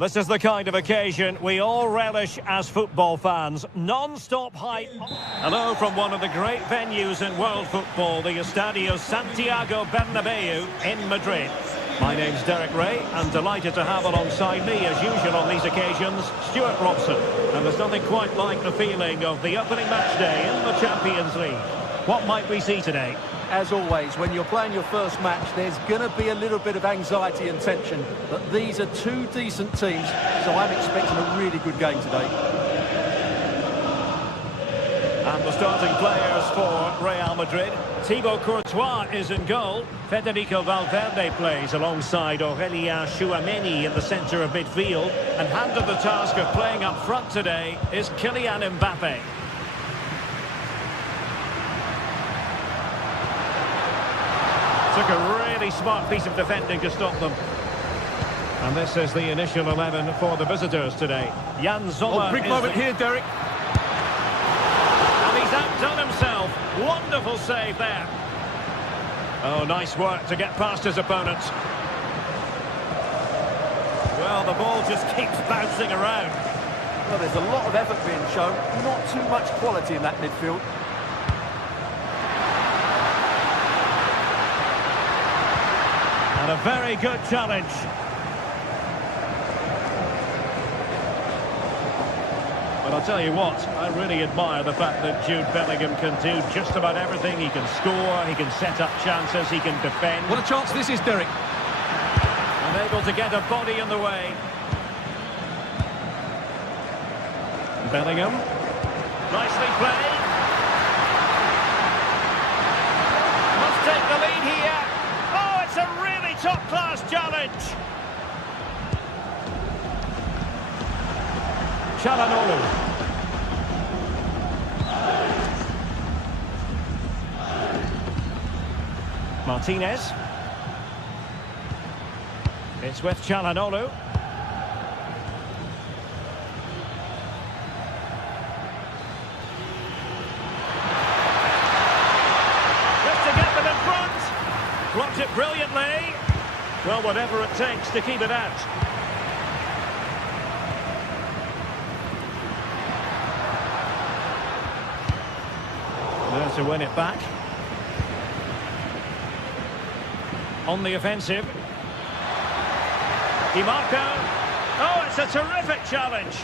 This is the kind of occasion we all relish as football fans. Non-stop hype. Hello from one of the great venues in world football, the Estadio Santiago Bernabeu in Madrid. My name's Derek Ray, and delighted to have alongside me, as usual on these occasions, Stuart Robson. And there's nothing quite like the feeling of the opening match day in the Champions League. What might we see today? As always, when you're playing your first match, there's going to be a little bit of anxiety and tension. But these are two decent teams, so I'm expecting a really good game today. And the starting players for Real Madrid. Thibaut Courtois is in goal. Federico Valverde plays alongside Aurelien Tchouameni in the centre of midfield. And handed the task of playing up front today is Kylian Mbappe. Took a really smart piece of defending to stop them. And this is the initial 11 for the visitors today. Jan Sommer. Big moment here, Derek. And he's outdone himself. Wonderful save there. Oh, nice work to get past his opponent. Well, the ball just keeps bouncing around. Well, there's a lot of effort being shown. Not too much quality in that midfield. And a very good challenge. But I'll tell you what, I really admire the fact that Jude Bellingham can do just about everything. He can score, he can set up chances, he can defend. What a chance this is, Derek. And able to get a body in the way. Bellingham. Nicely played. Must take the lead here. Oh, it's a really top-class challenge. Çalhanoğlu. Martinez. It's with Çalhanoğlu. Just to get them in front. Blocked it brilliantly. Well, whatever it takes to keep it out. There to win it back. On the offensive. Di Marco. Oh, it's a terrific challenge.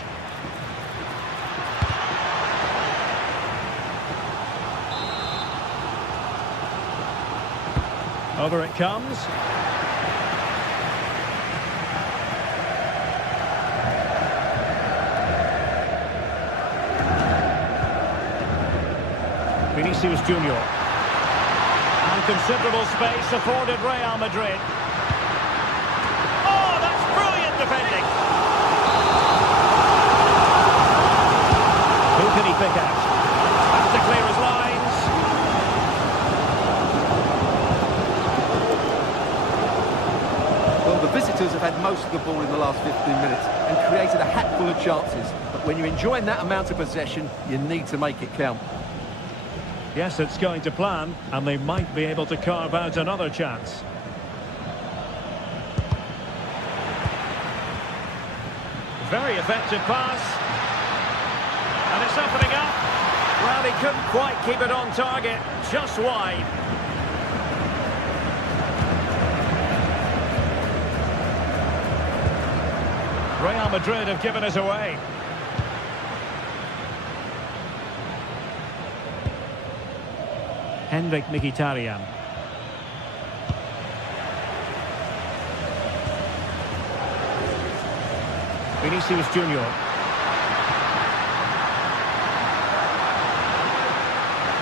Over it comes. Vinicius Junior. And considerable space afforded Real Madrid. Oh, that's brilliant defending. Who can he pick out? Has to clear his lines. Well, the visitors have had most of the ball in the last 15 minutes and created a hatful of chances. But when you're enjoying that amount of possession, you need to make it count. Yes, it's going to plan, and they might be able to carve out another chance. Very effective pass. And it's opening up. Well, he couldn't quite keep it on target, just wide. Real Madrid have given us away. Henrik Mkhitaryan. Vinicius Junior.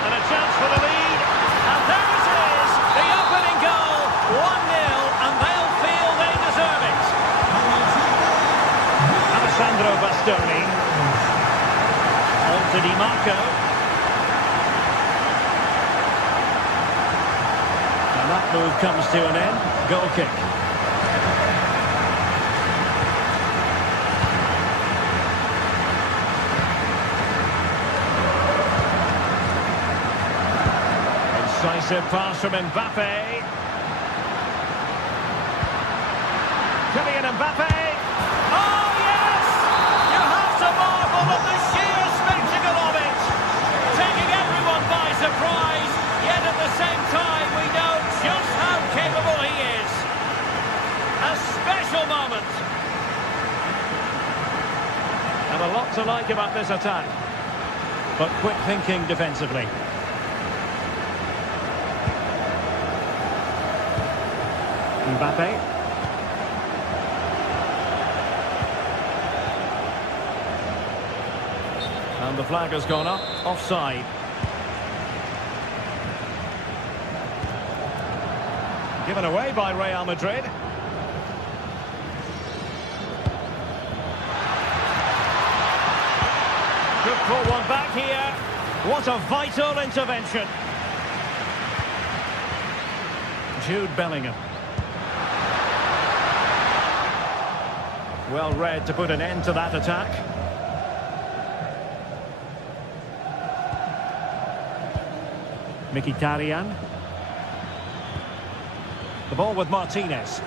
And a chance for the lead. And there it is, the opening goal. 1-0, and they'll feel they deserve it. Alessandro Bastoni. On to Di Marco. And that move comes to an end. Goal kick. Incisive pass from Mbappe. Kylian Mbappe. Oh, surprise, yet at the same time we know just how capable he is. A special moment. And a lot to like about this attack. But quick thinking defensively. Mbappe. And the flag has gone up, offside. Given away by Real Madrid. Could pull one back here. What a vital intervention. Jude Bellingham. Well read to put an end to that attack. Mkhitaryan. The ball with Martinez.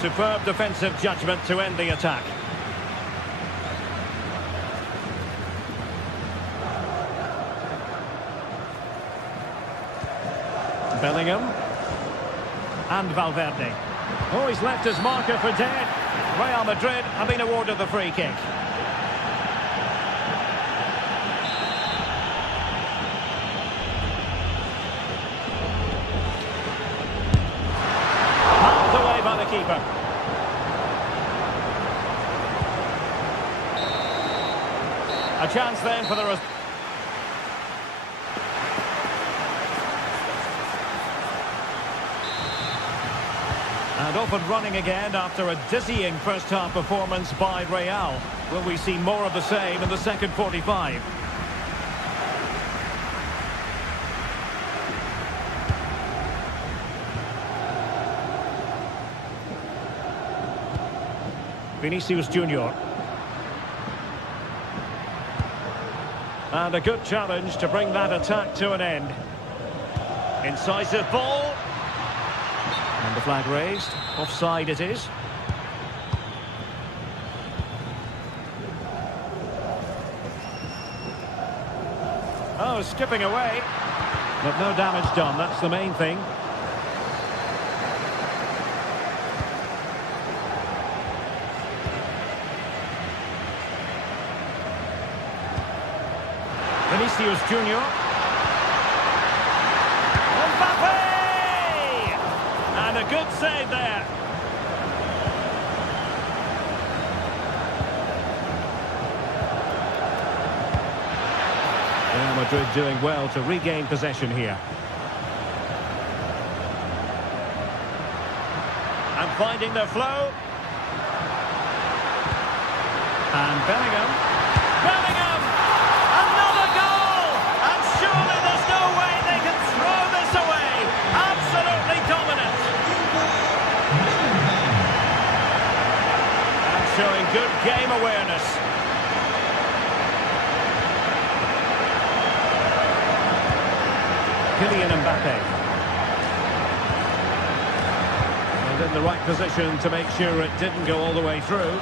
Superb defensive judgment to end the attack. Bellingham. And Valverde. Oh, he's left his marker for dead. Real Madrid have been awarded the free kick. Pulled away by the keeper. A chance then for the... And off and running again after a dizzying first-half performance by Real. Will we see more of the same in the second 45? Vinicius Junior. And a good challenge to bring that attack to an end. Incisive ball. And the flag raised. Offside it is. Oh, skipping away. But no damage done, that's the main thing. Vinicius Junior. Mbappe! And a good save there. Real Madrid doing well to regain possession here. And finding their flow. And Bellingham. Bellingham! Another goal! And surely there's no way they can throw this away. Absolutely dominant. And showing good game awareness. Kylian Mbappe. And in the right position to make sure it didn't go all the way through.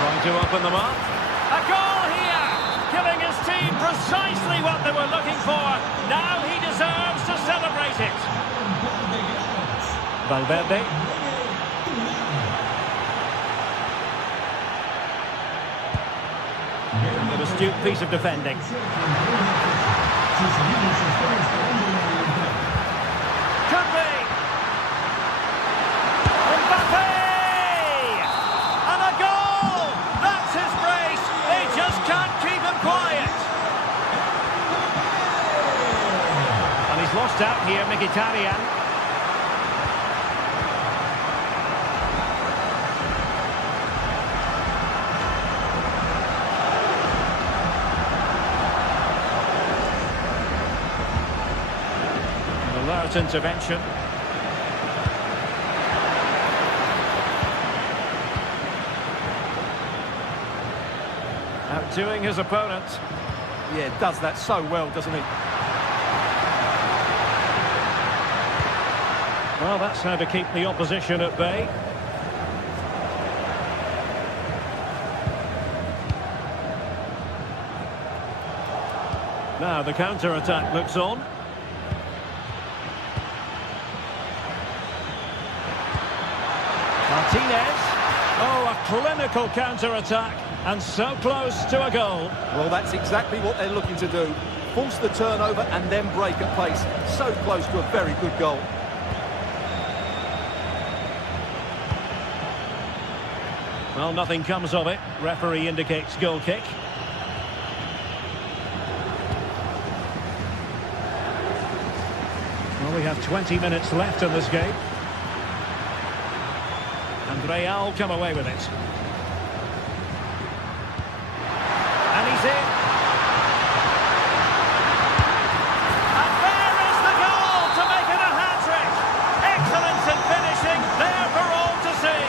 Trying to open them up. A goal here! Giving his team precisely what they were looking for. Now he deserves to celebrate it. Valverde. An astute piece of defending. Could be. Mbappe! And a goal! That's his brace. They just can't keep him quiet. And he's lost out here, Mkhitaryan. Alert intervention. Outdoing his opponent. Yeah, does that so well, doesn't he? Well, that's how to keep the opposition at bay. Now the counter-attack looks on. Martinez. Oh, a clinical counter-attack, and so close to a goal. Well, that's exactly what they're looking to do. Force the turnover and then break at pace. So close to a very good goal. Well, nothing comes of it. Referee indicates goal kick. Well, we have 20 minutes left in this game. And Real come away with it. And he's in. And there is the goal to make it a hat-trick. Excellence in finishing, there for all to see.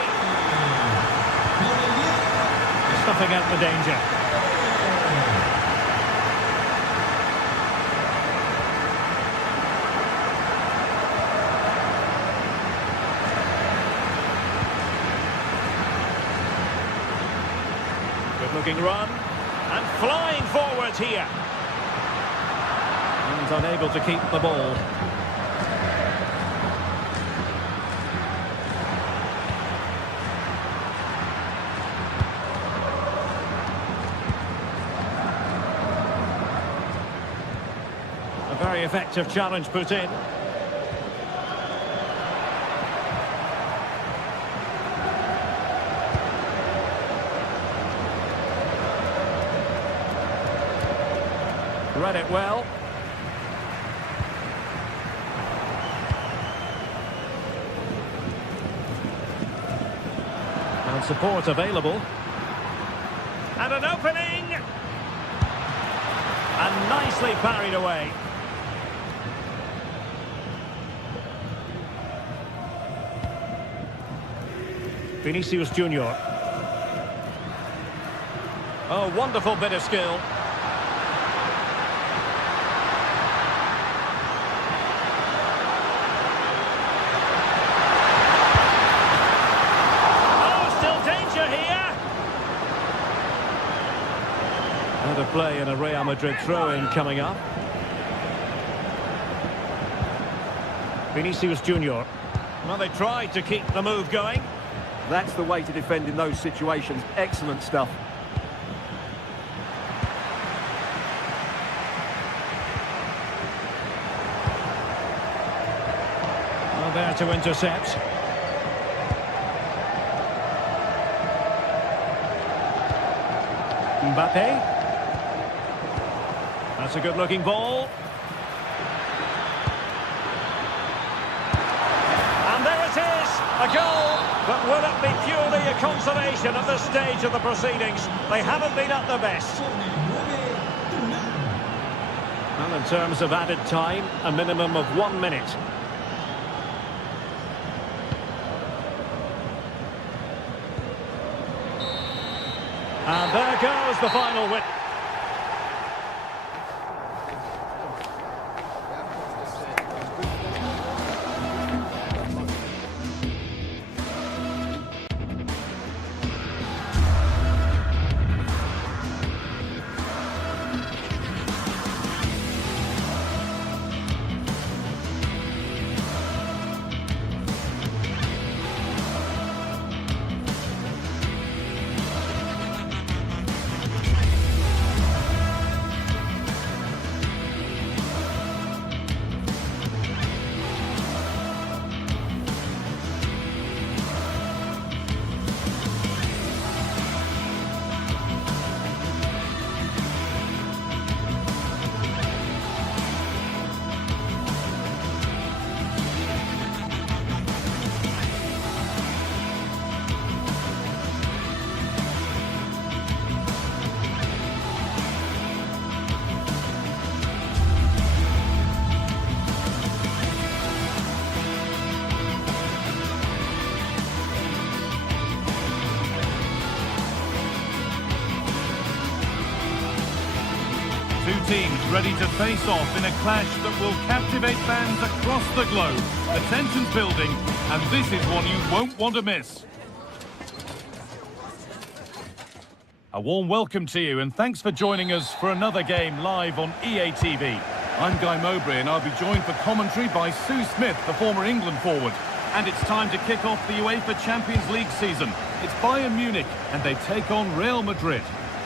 Stuffing out the danger. Good-looking run, and flying forwards here. And unable to keep the ball. A very effective challenge put in. Read it well. And support available. And an opening! And nicely parried away. Vinicius Junior. Oh, wonderful bit of skill. Out of play and a Real Madrid throw-in coming up. Vinicius Junior. Well, they tried to keep the move going. That's the way to defend in those situations. Excellent stuff. Well, there to intercept. Mbappe. That's a good-looking ball. And there it is, a goal. But will it be purely a consolation at this stage of the proceedings? They haven't been at their best. Well, in terms of added time, a minimum of 1 minute. And there goes the final win. Two teams ready to face off in a clash that will captivate fans across the globe. The tension's building, and this is one you won't want to miss. A warm welcome to you and thanks for joining us for another game live on EA TV. I'm Guy Mowbray and I'll be joined for commentary by Sue Smith, the former England forward. And it's time to kick off the UEFA Champions League season. It's Bayern Munich and they take on Real Madrid.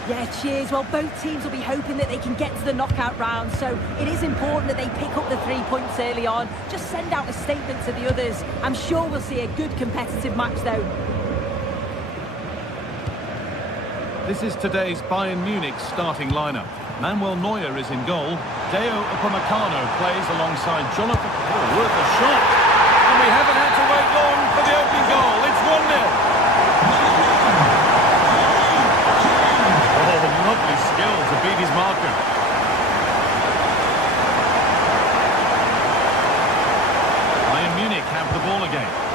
Yeah, cheers. Well, both teams will be hoping that they can get to the knockout round, so it is important that they pick up the 3 points early on. Just send out a statement to the others. I'm sure we'll see a good competitive match, though. This is today's Bayern Munich starting lineup. Manuel Neuer is in goal. Deo Upamecano plays alongside Jonathan. Oh, worth a shot. And we haven't had to wait long for the opening goal. It's 1-0. Oh, lovely skill to beat his marker. Bayern Munich have the ball again.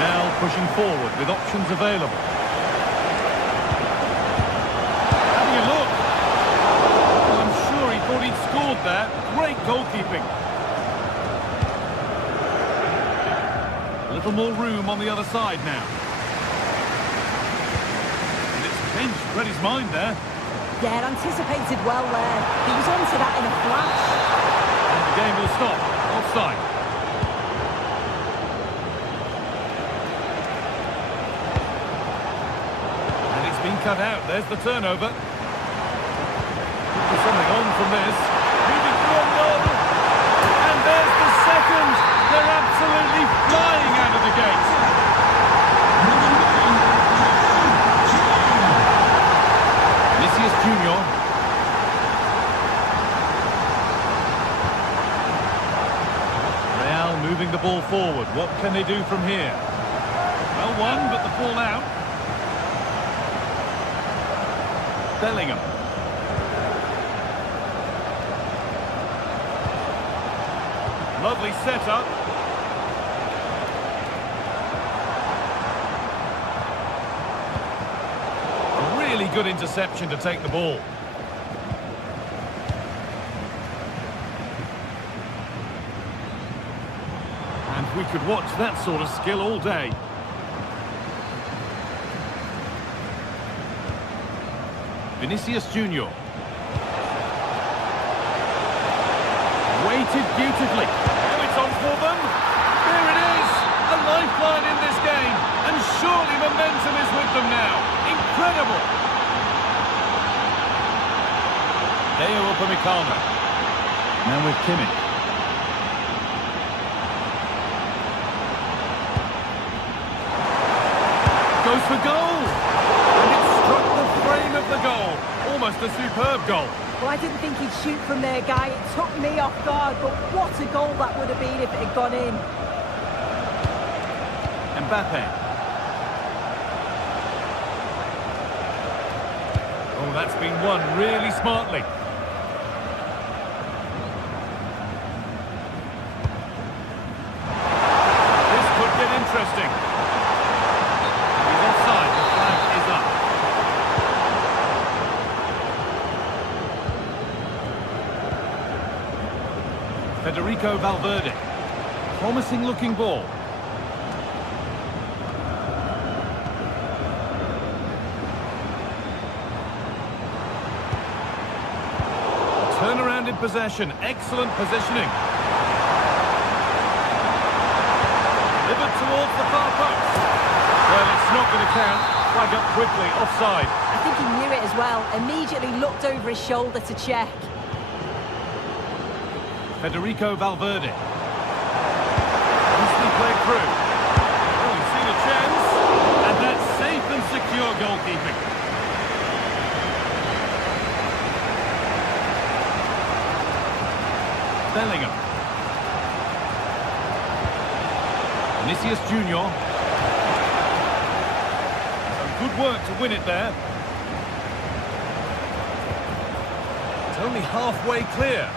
Now pushing forward with options available. Having a look. Well, I'm sure he thought he'd scored there. Great goalkeeping. A little more room on the other side now. Read his mind there. Yeah, anticipated well there. He was onto that in a flash. And the game will stop. Offside. And it's been cut out. There's the turnover. There's something on from this. Moving forward. And there's the second. They're absolutely flying out of the gate. Junior. Real moving the ball forward. What can they do from here? Well won, but the ball out. Bellingham. Lovely setup. Really good interception to take the ball. And we could watch that sort of skill all day. Vinicius Junior. Waited beautifully. Oh, it's on for them. There it is. A lifeline in this game. And surely momentum is with them now. Incredible. Deo Upamecano. Now with Kimmich. Goes for goal. And it struck the frame of the goal. Almost a superb goal. Well, I didn't think he'd shoot from there, Guy. It took me off guard, but what a goal that would have been if it had gone in. Mbappe. Oh, that's been won really smartly. This could get interesting. He's offside. The flag is up. Federico Valverde. Promising looking ball. Turnaround in possession. Excellent positioning. Delivered towards the far post. Well, it's not going to count. Flag up quickly. Offside. I think he knew it as well. Immediately looked over his shoulder to check. Federico Valverde. Loosely played through. Oh, he's seen a chance. And that's safe and secure goalkeeping. Bellingham. Vinicius Junior. Some good work to win it there. It's only halfway clear.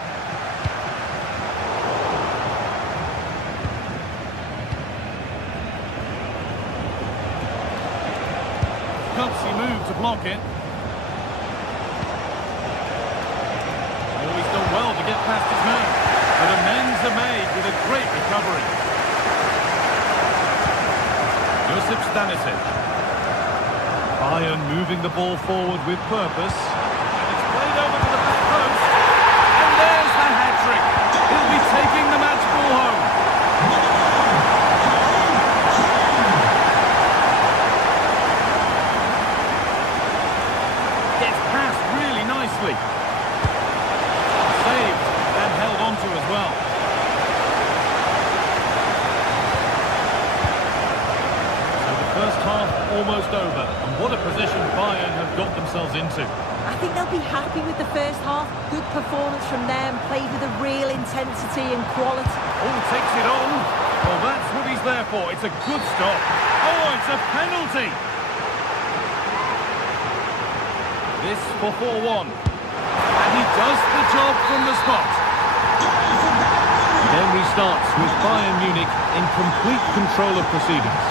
Gutsy move to block it. Oh, he's done well to get past his man. But amends are made with a great recovery. Josip Stanisic. Bayern moving the ball forward with purpose. And it's played over to the back post. And there's the hat-trick. He'll be taking the match ball home. Gets past really nicely. Saved and held onto as well. First half almost over, and what a position Bayern have got themselves into. I think they'll be happy with the first half. Good performance from them, played with a real intensity and quality. Oh, takes it on. Well, that's what he's there for. It's a good stop. Oh, it's a penalty. This for 4-1. And he does the job from the spot. Then restarts with Bayern Munich in complete control of proceedings.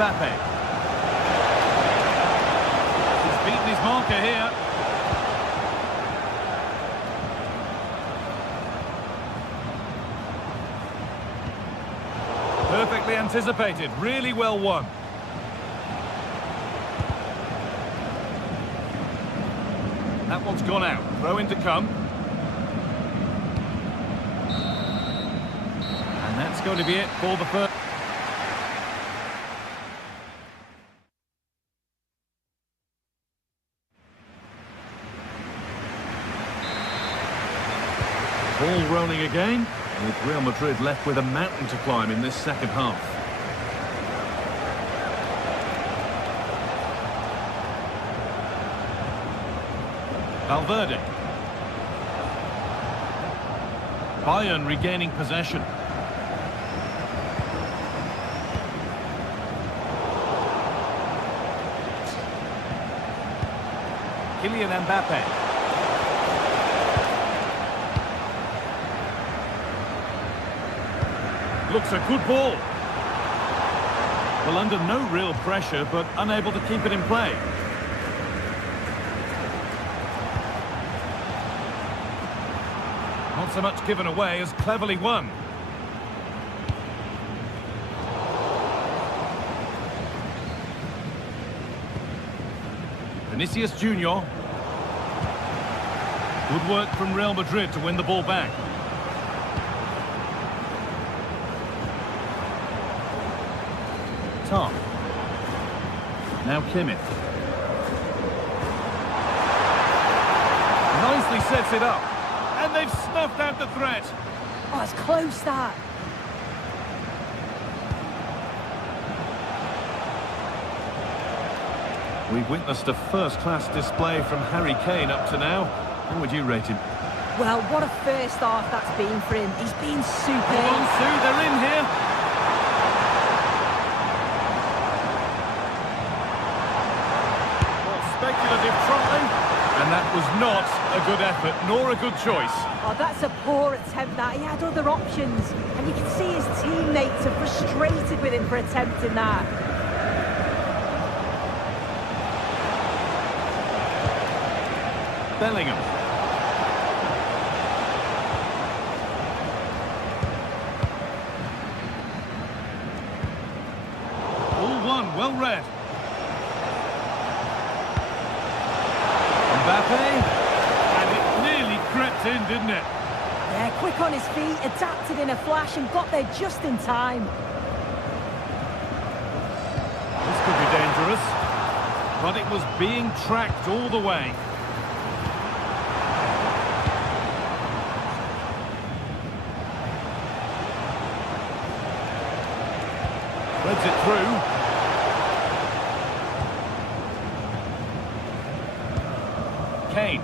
Mbappe. He's beaten his marker here. Perfectly anticipated, really well won. That one's gone out. Throw in to come. And that's going to be it for the first. Ball rolling again, with Real Madrid left with a mountain to climb in this second half. Valverde. Bayern regaining possession. Kylian Mbappe. Looks a good ball. Well, under no real pressure, but unable to keep it in play. Not so much given away as cleverly won. Vinicius Junior. Good work from Real Madrid to win the ball back. Tom. Now Kimmich. Nicely sets it up. And they've snuffed out the threat. Oh, it's close, that. We've witnessed a first-class display from Harry Kane up to now. How would you rate him? Well, what a first half that's been for him. He's been superb. Hold on, Sue, they're in here. Speculative try, and that was not a good effort, nor a good choice. Oh, that's a poor attempt, that. He had other options, and you can see his teammates are frustrated with him for attempting that. Bellingham. All one, well read. Mbappe, and it nearly crept in, didn't it? Yeah, quick on his feet, adapted in a flash and got there just in time. This could be dangerous, but it was being tracked all the way. Threads it through. Kane.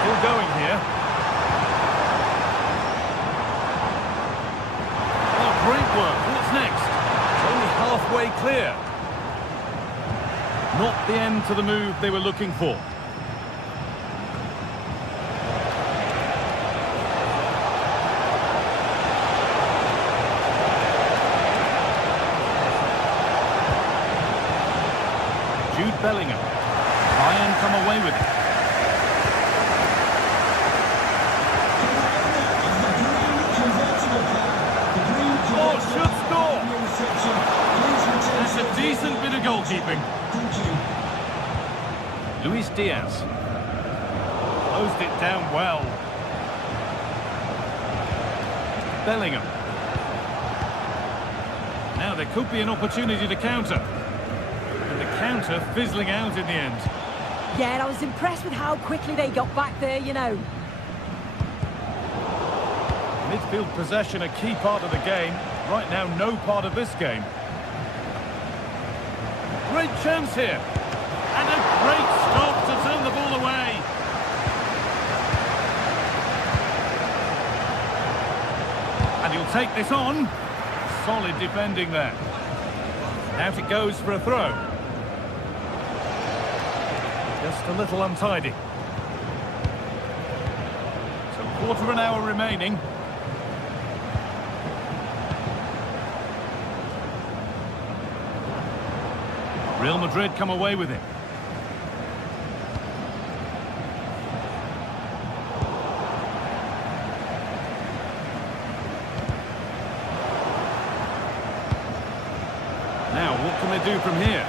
Still going here. Oh, great work. What's next? It's only halfway clear. Not the end to the move they were looking for. Jude Bellingham. Bayern come away with it. Oh, should score! That's a decent bit of goalkeeping. Luis Diaz. Closed it down well. Bellingham. Now there could be an opportunity to counter. And the counter fizzling out in the end. Yeah, and I was impressed with how quickly they got back there, you know. Midfield possession a key part of the game. Right now, no part of this game. Great chance here. And a great stop to turn the ball away. And he'll take this on. Solid defending there. Out it goes for a throw. Just a little untidy. So quarter of an hour remaining. Real Madrid come away with it. Now, what can they do from here?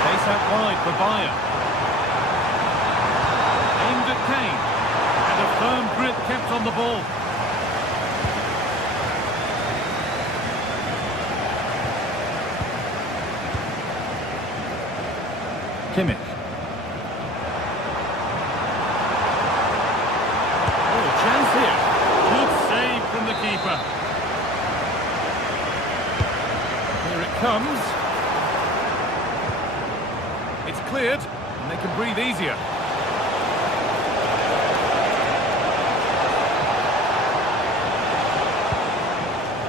Space out wide for Bayern. Aimed at Kane. And a firm grip kept on the ball. Kimmich. Chance here. Good save from the keeper. Here it comes. It's cleared, and they can breathe easier.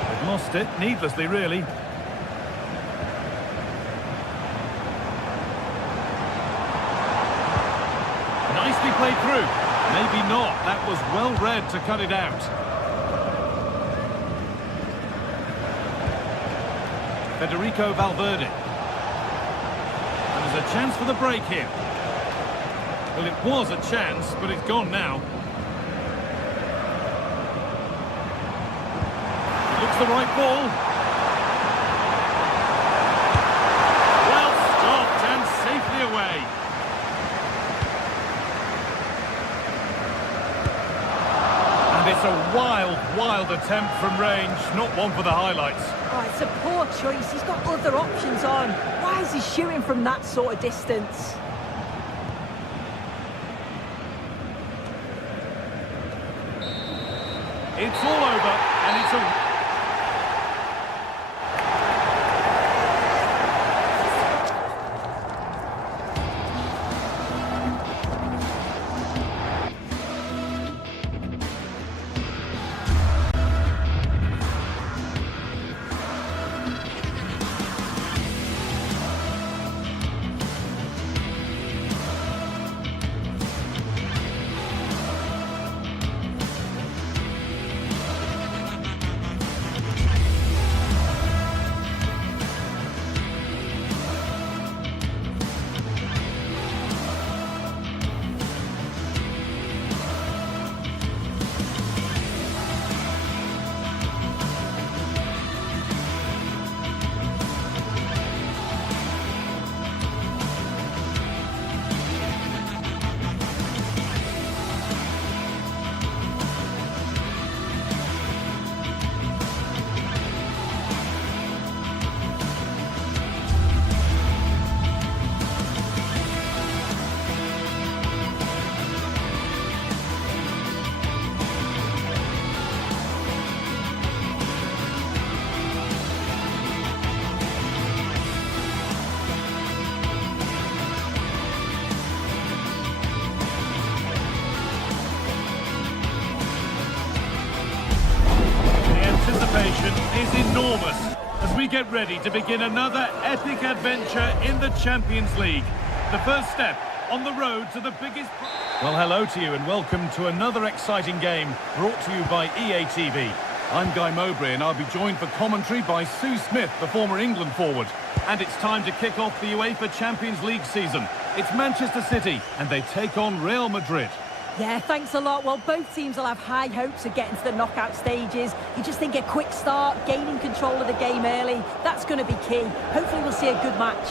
They've lost it, needlessly, really. Nicely played through. Maybe not. That was well read to cut it out. Federico Valverde. And there's a chance for the break here. Well, it was a chance, but it's gone now. Looks the right ball. Well stopped and safely away. And it's a wild, wild attempt from range, not one for the highlights. Oh, it's a poor choice. He's got other options on. Why is he shooting from that sort of distance? It's all over, and it's a... is enormous as we get ready to begin another epic adventure in the Champions League. The first step on the road to the biggest... Well, hello to you and welcome to another exciting game brought to you by EA TV. I'm Guy Mowbray and I'll be joined for commentary by Sue Smith, the former England forward. And it's time to kick off the UEFA Champions League season. It's Manchester City and they take on Real Madrid. Yeah, thanks a lot. Well, both teams will have high hopes of getting to the knockout stages. You just think a quick start, gaining control of the game early, that's going to be key. Hopefully we'll see a good match.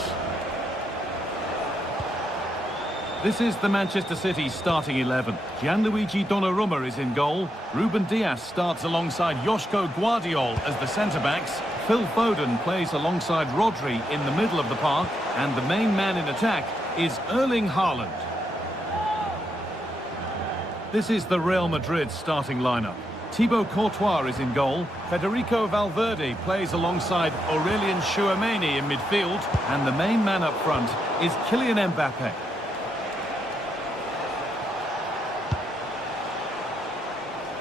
This is the Manchester City starting 11. Gianluigi Donnarumma is in goal. Ruben Dias starts alongside Joško Guardiol as the centre-backs. Phil Foden plays alongside Rodri in the middle of the park. And the main man in attack is Erling Haaland. This is the Real Madrid starting lineup. Thibaut Courtois is in goal. Federico Valverde plays alongside Aurelien Tchouameni in midfield. And the main man up front is Kylian Mbappe.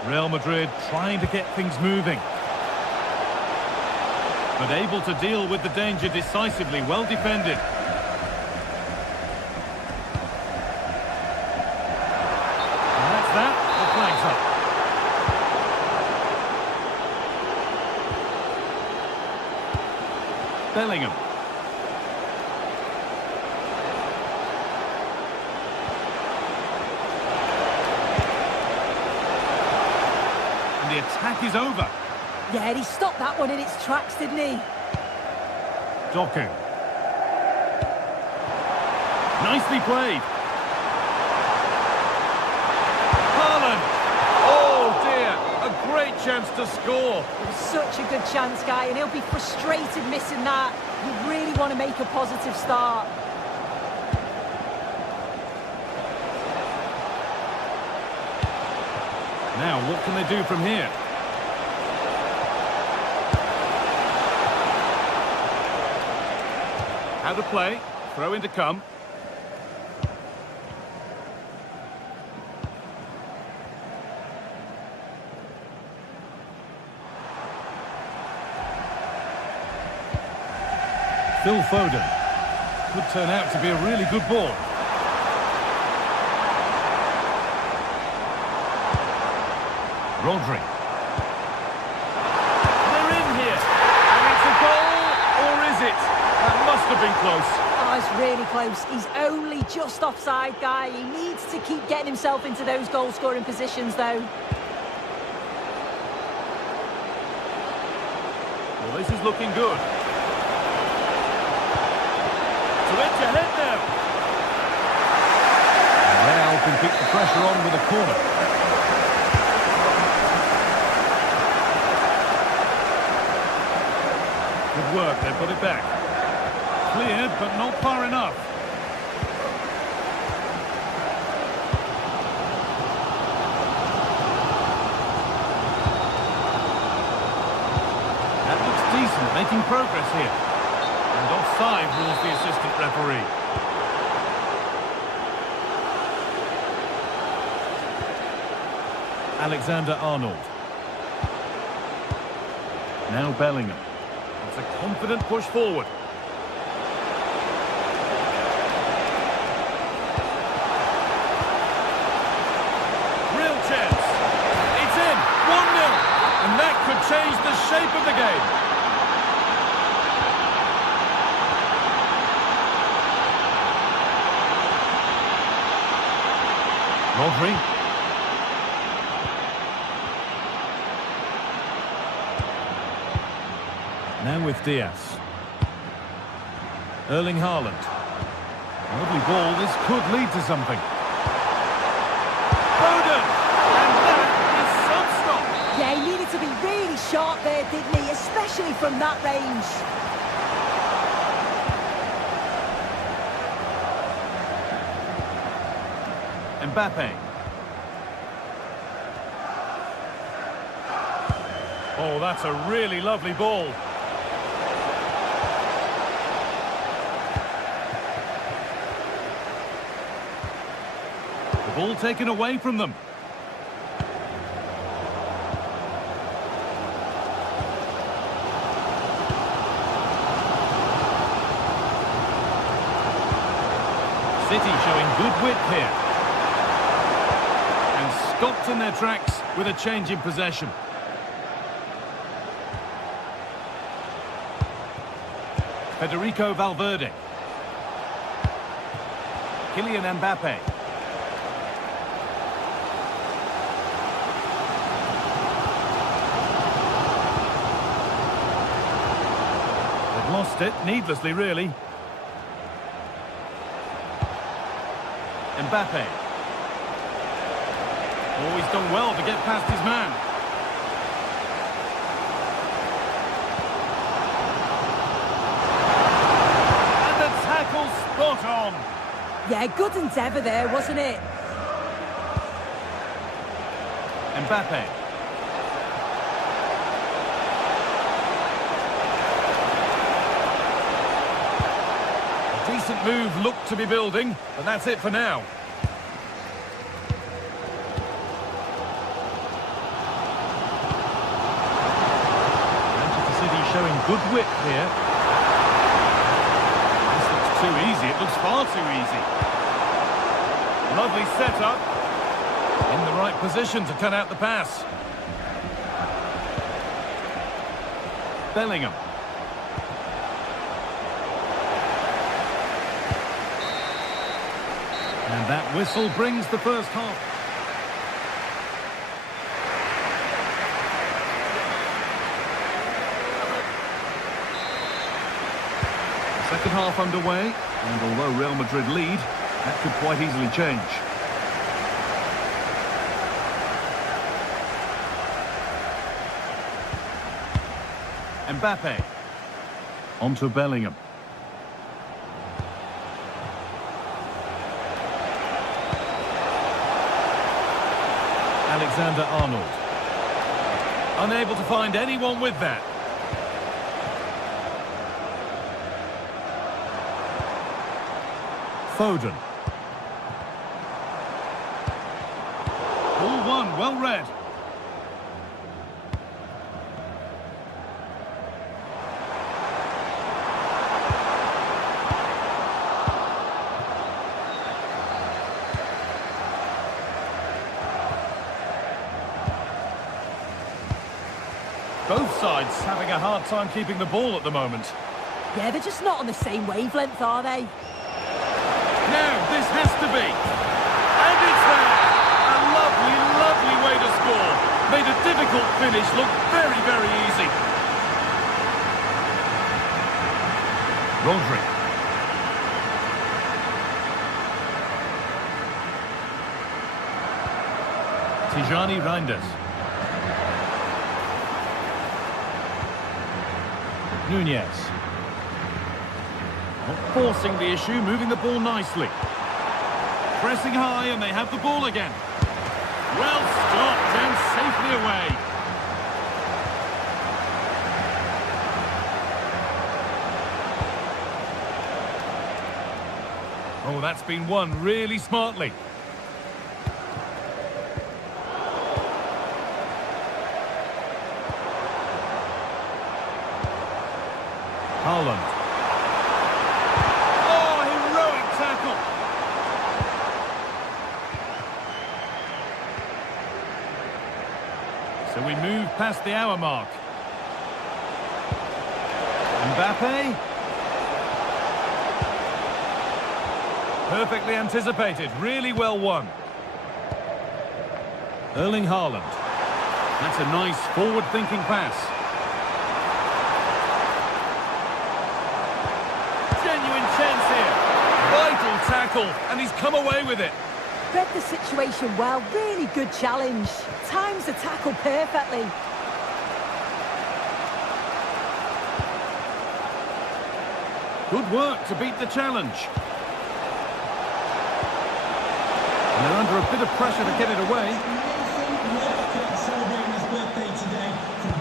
Real Madrid trying to get things moving. But able to deal with the danger decisively, well defended. And that's that, the flag's up. Bellingham. The attack is over. Yeah, he stopped that one in its tracks, didn't he? Doku. Nicely played. Haaland. Oh dear, a great chance to score. It was such a good chance, Guy, and he'll be frustrated missing that. You really want to make a positive start. Now, what can they do from here? Out of play, throw in to come. Phil Foden. Could turn out to be a really good ball. Rodri. They're in here. And it's a goal, or is it? That must have been close. Oh, it's really close. He's only just offside, Guy. He needs to keep getting himself into those goal-scoring positions, though. Well, this is looking good. To edge ahead now. And Real can keep the pressure on with a corner. Good work, they put it back. Cleared, but not far enough. That looks decent, making progress here. And offside rules the assistant referee. Alexander-Arnold. Now Bellingham. It's a confident push forward. Real chance. It's in. 1-0. And that could change the shape of the game. Rodri. Now with Dias. Erling Haaland. Lovely ball, this could lead to something. Foden! And that is some stop. Yeah, he needed to be really sharp there, didn't he? Especially from that range. Mbappe. Oh, that's a really lovely ball. The ball taken away from them. City showing good width here. stopped in their tracks with a change in possession. Federico Valverde. Kylian Mbappe. They've lost it, needlessly really. Mbappe. Oh, he's done well to get past his man. And the tackle spot on. Yeah, good endeavour there, wasn't it? Mbappe. A decent move looked to be building, but that's it for now. Manchester City showing good wit here. This looks too easy. It looks far too easy. Lovely setup. In the right position to cut out the pass. Bellingham. And that whistle brings the first half. The second half underway, and although Real Madrid lead, that could quite easily change. Mbappe. On to Bellingham. Alexander-Arnold. Unable to find anyone with that. Foden. Ball one, well read. Both sides having a hard time keeping the ball at the moment. Yeah, they're just not on the same wavelength, are they? Now, this has to be. And it's there! A lovely, lovely way to score. Made a difficult finish look very, very easy. Rodri. Tijani Reinders. Nunez. Not forcing the issue, moving the ball nicely. Pressing high and they have the ball again. Well stopped and safely away. Oh, that's been won really smartly. Haaland. Oh, heroic tackle. So we move past the hour mark. Mbappe. Perfectly anticipated, really well won. Erling Haaland. That's a nice forward-thinking pass. Chance here. Vital tackle, and he's come away with it. Read the situation well, really good challenge. Times the tackle perfectly. Good work to beat the challenge. And they're under a bit of pressure to get it away.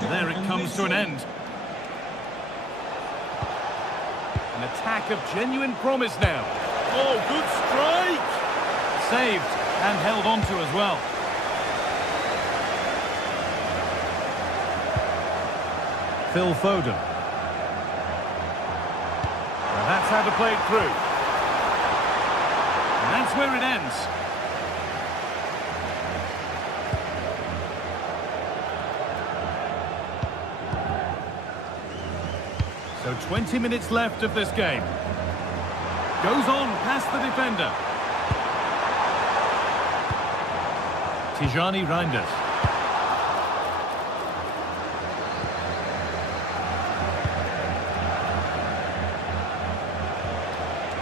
There it comes to an end. An attack of genuine promise now. Oh, good strike! Saved and held on to as well. Phil Foden. Well, that's how to play it through. And that's where it ends. So 20 minutes left of this game. Goes on past the defender. Tijani Reinders.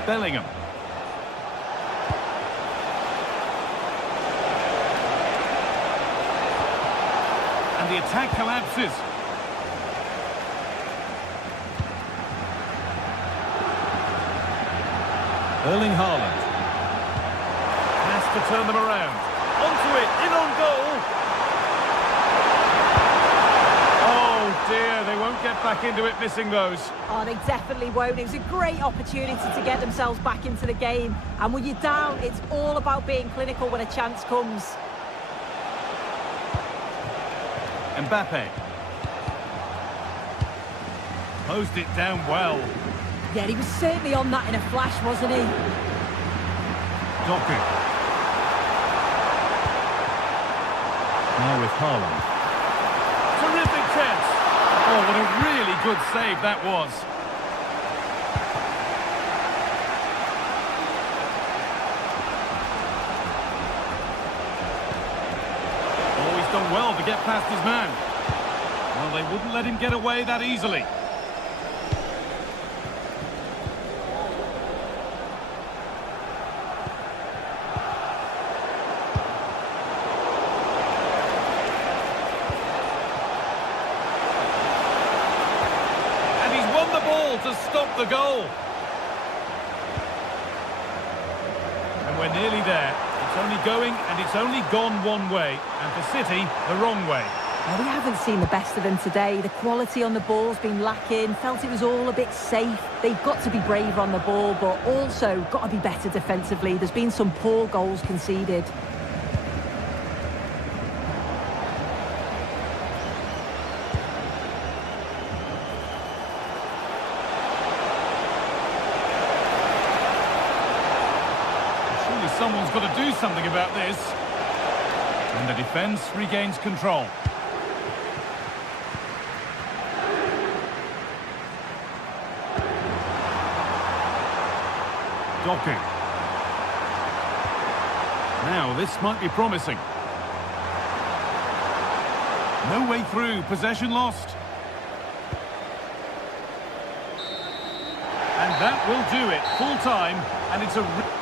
Bellingham. And the attack collapses. Erling Haaland. Has to turn them around. Onto it, in on goal. Oh dear, they won't get back into it missing those. Oh, they definitely won't. It was a great opportunity to get themselves back into the game. And when you're down, it's all about being clinical when a chance comes. Mbappe. Closed it down well. Yeah, he was certainly on that in a flash, wasn't he? Doku. Now with Haaland. Terrific chance. Oh, what a really good save that was. Oh, he's done well to get past his man. Well, they wouldn't let him get away that easily. To stop the goal. And we're nearly there. It's only going and it's only gone one way. And for City, the wrong way. Well, we haven't seen the best of them today. The quality on the ball's been lacking. Felt it was all a bit safe. They've got to be braver on the ball, but also got to be better defensively. There's been some poor goals conceded. Someone's got to do something about this. And the defence regains control. Doku. Now, this might be promising. No way through, possession lost. And that will do it, full time, and it's a...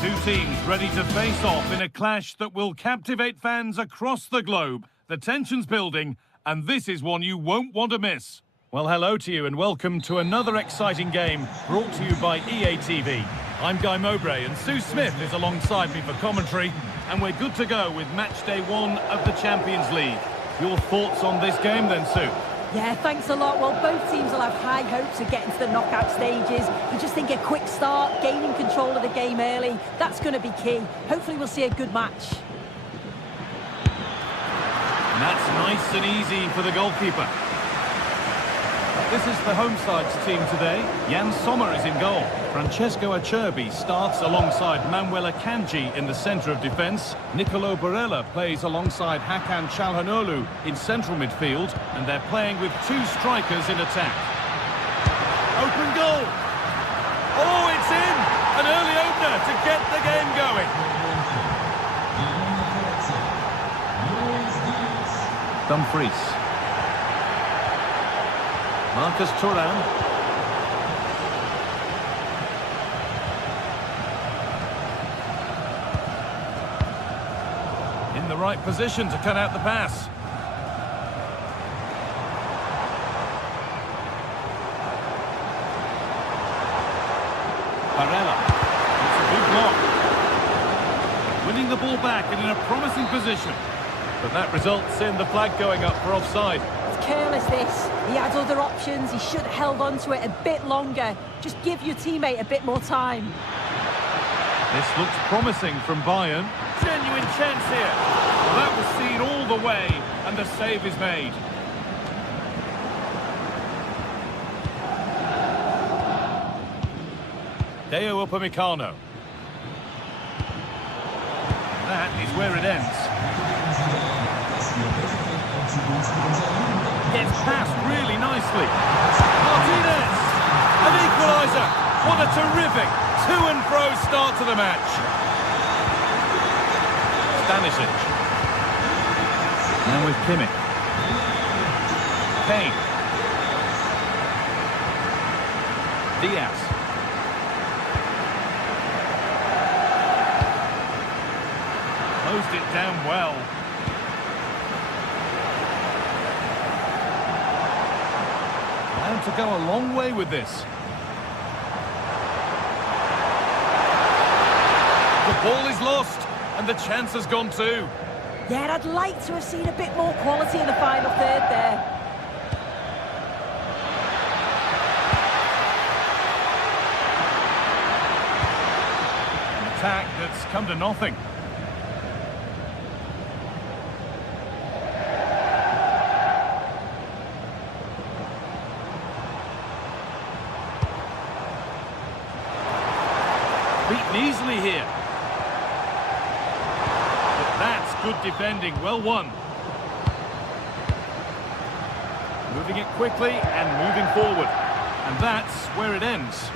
Two teams ready to face off in a clash that will captivate fans across the globe. The tension's building, and this is one you won't want to miss. Well, hello to you and welcome to another exciting game brought to you by EA TV. I'm Guy Mowbray and Sue Smith is alongside me for commentary, and we're good to go with match day 1 of the Champions League. Your thoughts on this game then, Sue? Yeah, thanks a lot. Well, both teams will have high hopes of getting to the knockout stages. You just think a quick start, gaining control of the game early, that's going to be key. Hopefully we'll see a good match. And that's nice and easy for the goalkeeper. This is the home side's team today. Jan Sommer is in goal. Francesco Acerbi starts alongside Manuel Akanji in the centre of defence. Nicolo Barella plays alongside Hakan Çalhanoğlu in central midfield, and they're playing with 2 strikers in attack. Open goal! Oh, it's in! An early opener to get the game going. Dumfries. Marcus Thuram. In the right position to cut out the pass. Barella. It's a good block. Winning the ball back and in a promising position. But that results in the flag going up for offside. Careless this. He had other options. He should have held on to it a bit longer. Just give your teammate a bit more time. This looks promising from Bayern. Genuine chance here. Well, that was seen all the way, and the save is made. Deo Upamecano. That is where it ends. Gets past really nicely. Martinez! An equaliser! What a terrific to-and-fro start to the match. Stanisic. Now with Kimmich. Kane. Diaz. Closed it down well. To go a long way with this. The ball is lost and the chance has gone too. Yeah, I'd like to have seen a bit more quality in the final third there. An attack that's come to nothing. Beaten easily here. But that's good defending, well won. Moving it quickly and moving forward. And that's where it ends.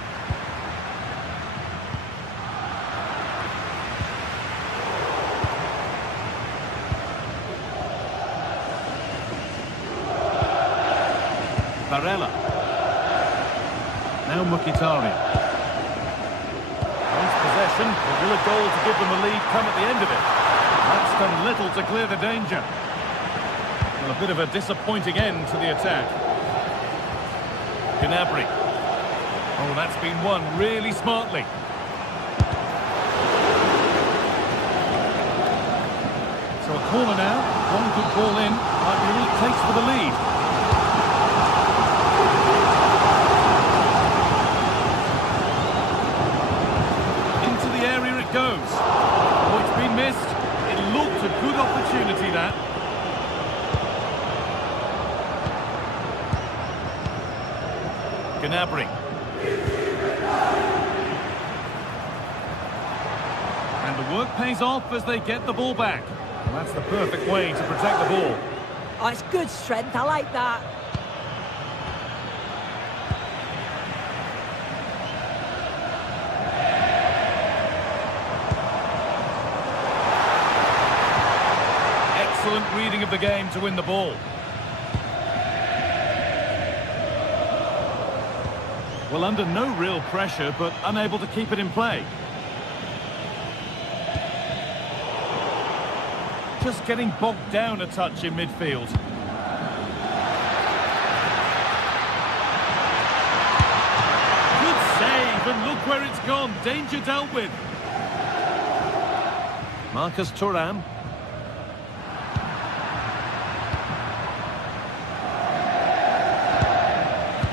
Barella. Now Mkhitaryan. Possession, but will a goal to give them a lead come at the end of it? That's done little to clear the danger. Well, a bit of a disappointing end to the attack. Gnabry. Oh, that's been won really smartly. So a corner now, one good ball in, might be all it takes for the lead. Goes. Oh, it's been missed. It looked a good opportunity, that. Gnabry. And the work pays off as they get the ball back. Well, that's the perfect way to protect the ball. Oh, it's good strength. I like that. Excellent reading of the game to win the ball. Well, under no real pressure, but unable to keep it in play. Just getting bogged down a touch in midfield. Good save, and look where it's gone. Danger dealt with. Marcus Thuram.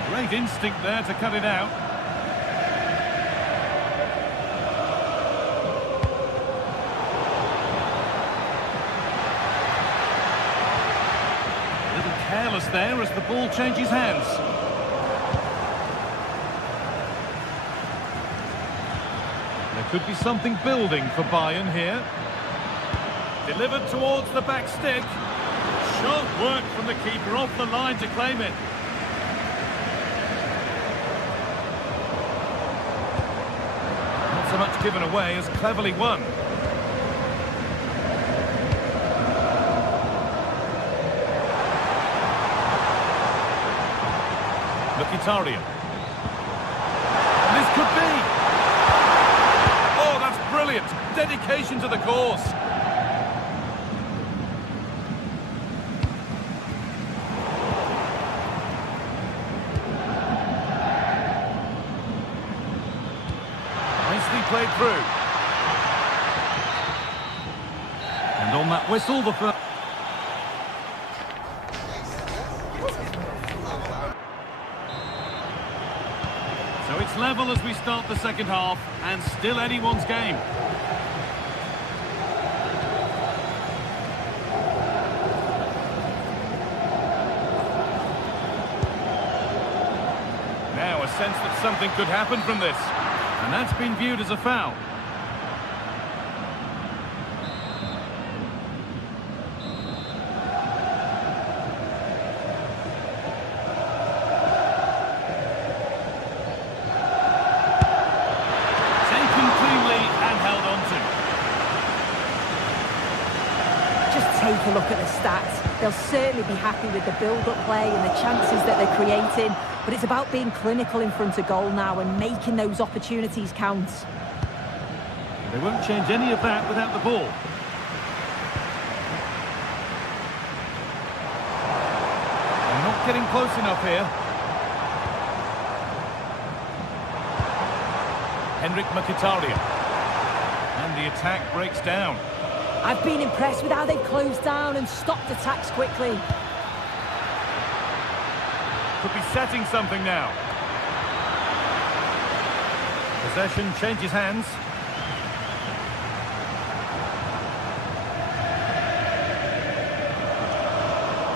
Great instinct there to cut it out. A little careless there as the ball changes hands. There could be something building for Bayern here. Delivered towards the back stick. Sharp work from the keeper off the line to claim it. Not so much given away as cleverly won. Mkhitaryan. This could be. Oh, that's brilliant. Dedication to the cause. Nicely played through. And on that whistle, the first... So it's level as we start the second half, and still anyone's game. Now a sense that something could happen from this, and that's been viewed as a foul. Take a look at the stats. They'll certainly be happy with the build-up play and the chances that they're creating, but it's about being clinical in front of goal now and making those opportunities count. They won't change any of that without the ball. They're not getting close enough here. Henrik Mkhitaryan. And the attack breaks down. I've been impressed with how they've closed down and stopped attacks quickly. Could be setting something now. Possession changes hands.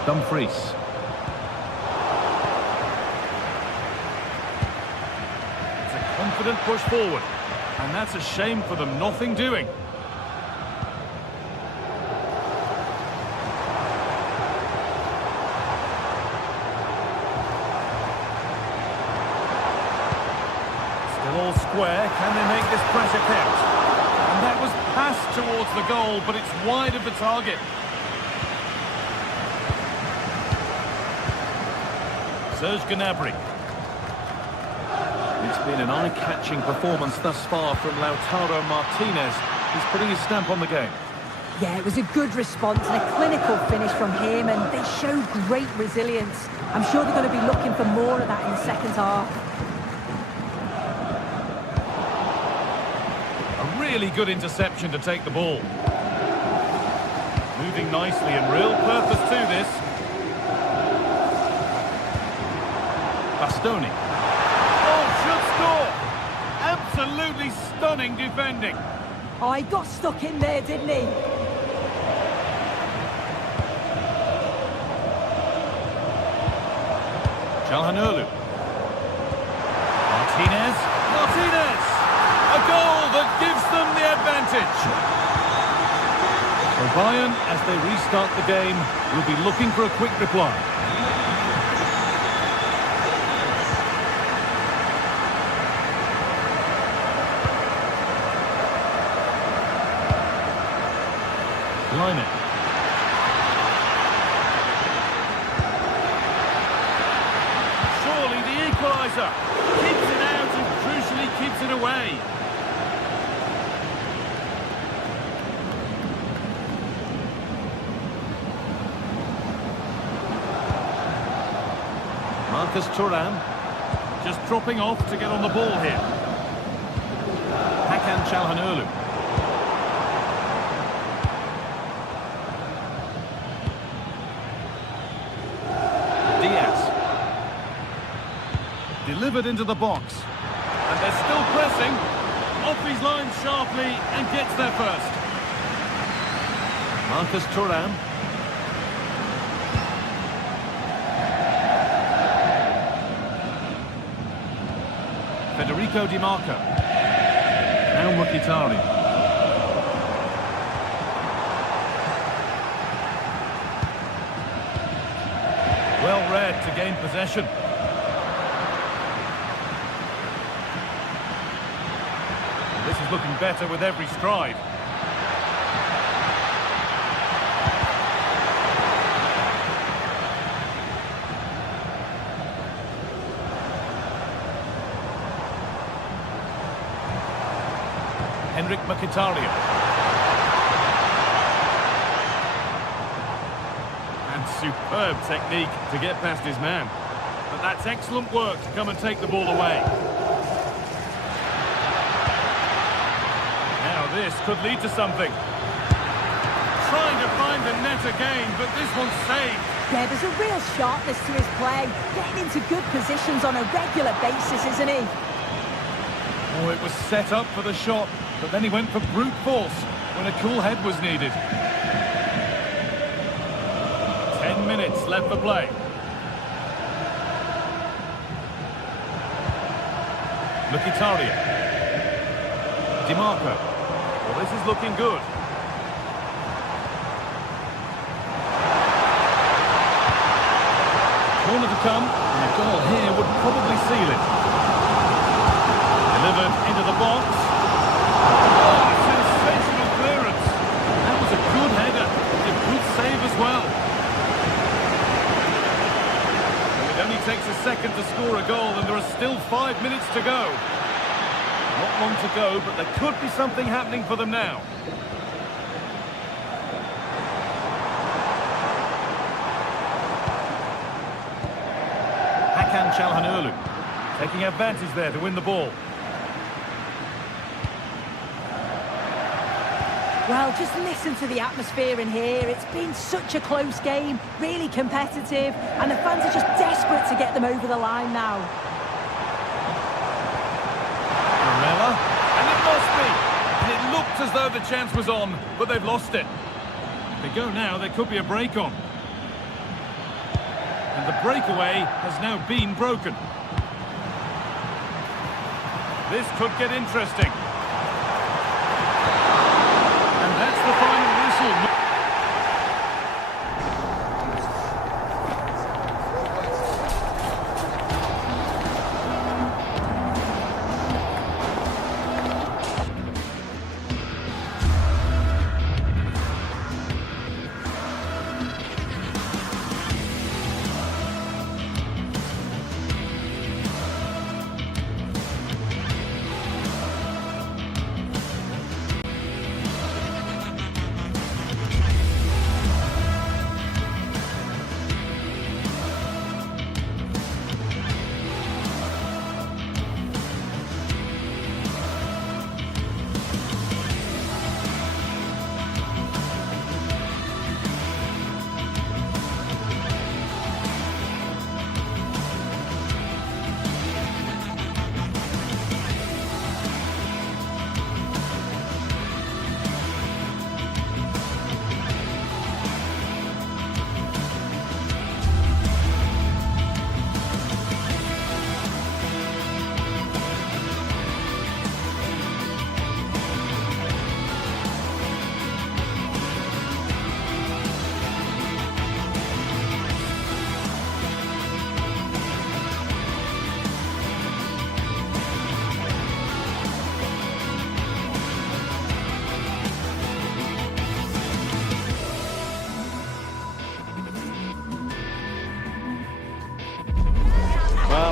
Dumfries. It's a confident push forward. And that's a shame for them, nothing doing. All square, can they make this pressure count? And that was passed towards the goal, but it's wide of the target. Serge Gnabry. It's been an eye-catching performance thus far from Lautaro Martinez. He's putting his stamp on the game. Yeah, it was a good response and a clinical finish from him, and they showed great resilience. I'm sure they're going to be looking for more of that in the second half. Really good interception to take the ball. Moving nicely and real purpose to this. Bastoni. Oh, should score! Absolutely stunning defending. Oh, he got stuck in there, didn't he? Calhanoglu. Martinez! A goal that gives them the advantage. So Bayern, as they restart the game, will be looking for a quick reply. Line it. Surely the equaliser. Keeps it out and crucially keeps it away. Marcus Thuram just dropping off to get on the ball here. Çalhanoğlu. Diaz. Delivered into the box. And they're still pressing. Off his line sharply and gets there first. Marcus Thuram. Federico Di Marco. Now Mkhitaryan. Well read to gain possession. This is looking better with every stride. Henrik Mkhitaryan. And superb technique to get past his man. But that's excellent work to come and take the ball away. Now this could lead to something. Trying to find the net again, but this one's saved. Yeah, there's a real sharpness to his play. Getting into good positions on a regular basis, isn't he? Oh, it was set up for the shot, but then he went for brute force when a cool head was needed. 10 minutes left for play. Mkhitaryan. Di Marco. Well, this is looking good. Corner to come, and a goal here would probably seal it. Delivered into the box. Oh, sensational clearance. That was a good header. A good save as well. It only takes a second to score a goal, and there are still 5 minutes to go. Not long to go, but there could be something happening for them now. Çalhanoğlu taking advantage there to win the ball. Well, just listen to the atmosphere in here. It's been such a close game, really competitive, and the fans are just desperate to get them over the line now. Barella, and it must be. And it looked as though the chance was on, but they've lost it. If they go now, there could be a break on. And the breakaway has now been broken. This could get interesting. And that's the final whistle.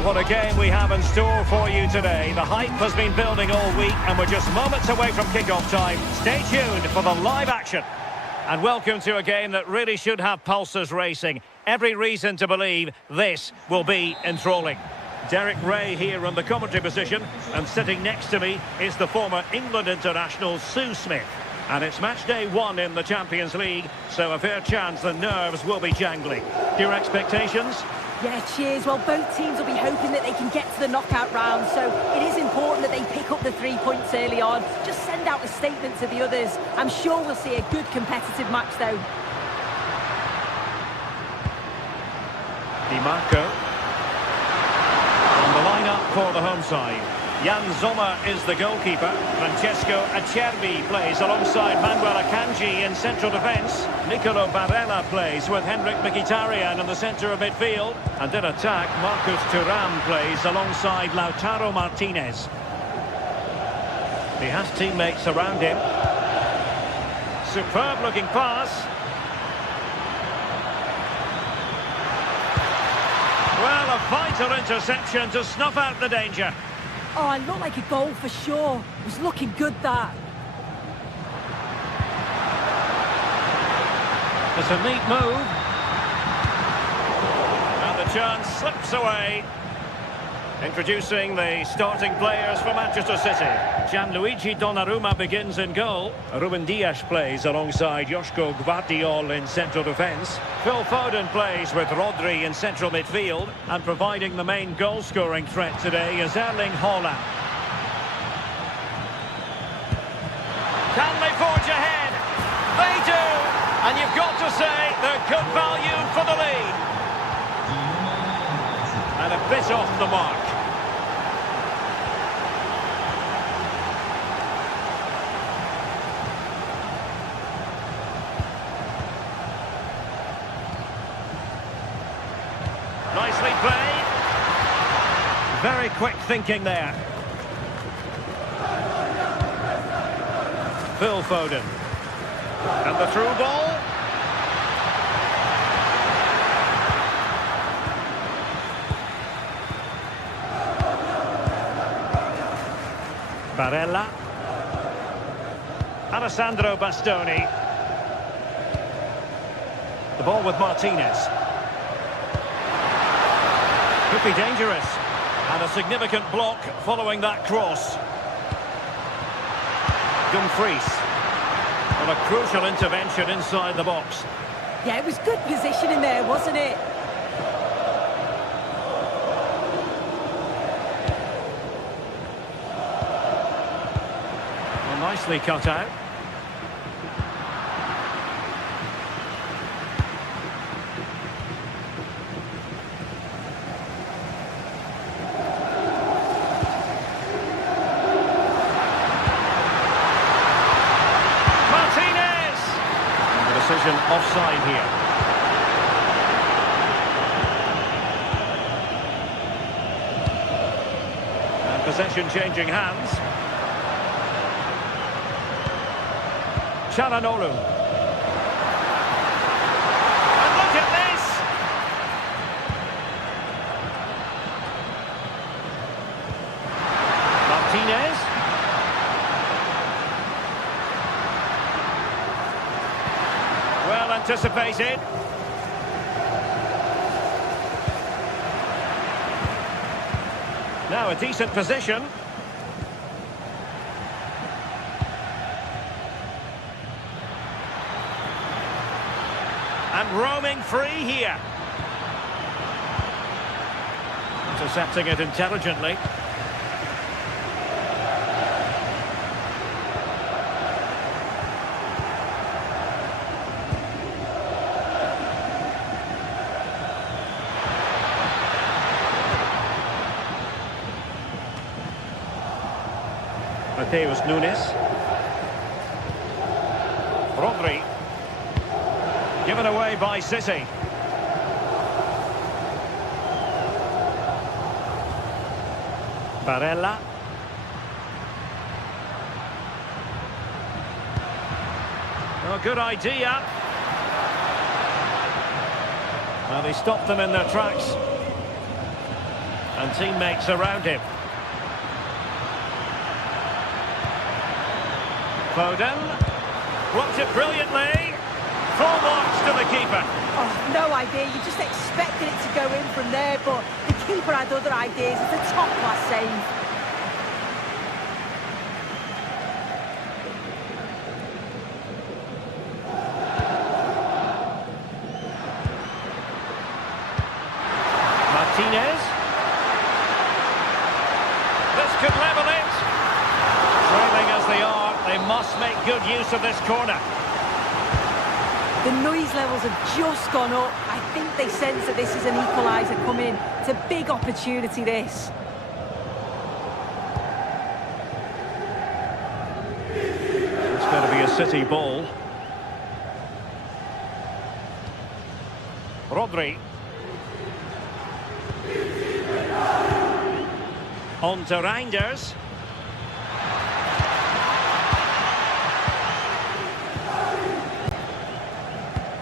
What a game we have in store for you today. The hype has been building all week and we're just moments away from kick-off time. Stay tuned for the live action. And welcome to a game that really should have pulses racing. Every reason to believe this will be enthralling. Derek Ray here on the commentary position, and sitting next to me is the former England international Sue Smith. And it's match day 1 in the Champions League, so a fair chance the nerves will be jangling. Your expectations? Yeah, cheers. Well, both teams will be hoping that they can get to the knockout round, so it is important that they pick up the 3 points early on. Just send out a statement to the others. I'm sure we'll see a good competitive match, though. Di Marco. On the line-up for the home side. Jan Sommer is the goalkeeper. Francesco Acerbi plays alongside Manuel Akanji in central defence. Nicolo Barella plays with Henrik Mkhitaryan in the centre of midfield. And in attack, Marcus Thuram plays alongside Lautaro Martinez. He has teammates around him. Superb-looking pass. Well, a vital interception to snuff out the danger. Oh, it looked like a goal for sure. It was looking good, that. It's a neat move. And the chance slips away. Introducing the starting players for Manchester City. Gianluigi Donnarumma begins in goal. Ruben Dias plays alongside Joško Gvardiol in central defence. Phil Foden plays with Rodri in central midfield. And providing the main goal-scoring threat today is Erling Haaland. Can they forge ahead? They do! And you've got to say they're good value for the lead. And a bit off the mark. Nicely played. Very quick thinking there. Phil Foden. And the through ball. Barella. Alessandro Bastoni. The ball with Martinez. Could be dangerous. And a significant block following that cross. Dumfries. And a crucial intervention inside the box. Yeah, it was good positioning there, wasn't it? Well, nicely cut out. Decision offside here. And possession changing hands. Çalhanoğlu. And look at this! Martinez. Well anticipated. Now a decent position. And roaming free here. Intercepting it intelligently. Mateus Nunes. Rodri. Given away by City. Barella. Oh, good idea. Well, they stopped them in their tracks. And teammates around him. Foden. Blocked it brilliantly. Full marks to the keeper. Oh, no idea. You just expected it to go in from there, but the keeper had other ideas. It's a top-class save. Martinez. This could level it. Trailing as they are, they must make good use of this corner. The noise levels have just gone up. I think they sense that this is an equaliser coming. It's a big opportunity, this. It's going to be a City ball. Rodri. On to Reinders.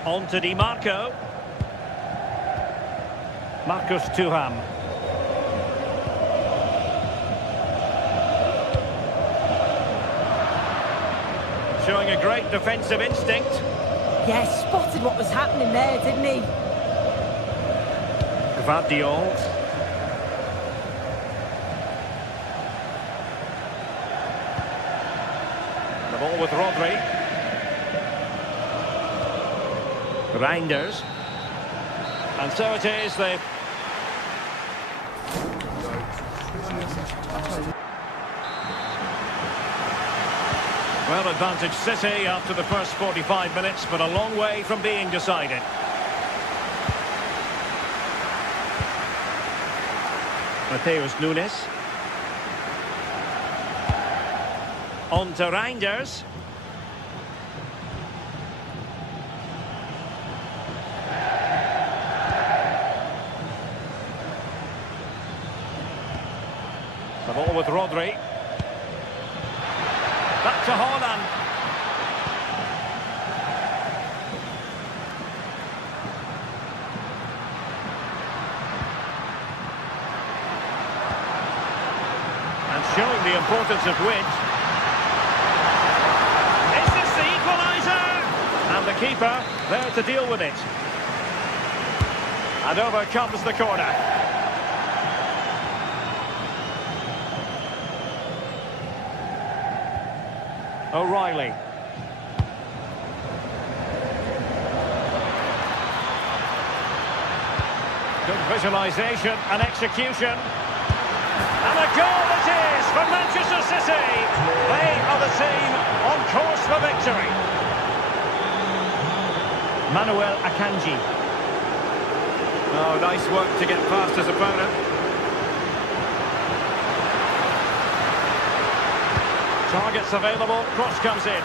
On to Di Marco. Marcus Thuram. Showing a great defensive instinct. Yes, spotted what was happening there, didn't he? Gvardiol. The ball with Rodri. Reinders. And so it is, they've... Well, advantage City after the first 45 minutes, but a long way from being decided. Mateus Nunes. On to Reinders. The ball with Rodri. Back to Haaland. And showing the importance of width. Is this the equaliser? And the keeper there to deal with it. And over comes the corner. O'Reilly. Good visualisation and execution. And a goal it is for Manchester City. They are the team on course for victory. Manuel Akanji. Oh, nice work to get past his opponent. Targets available, cross comes in.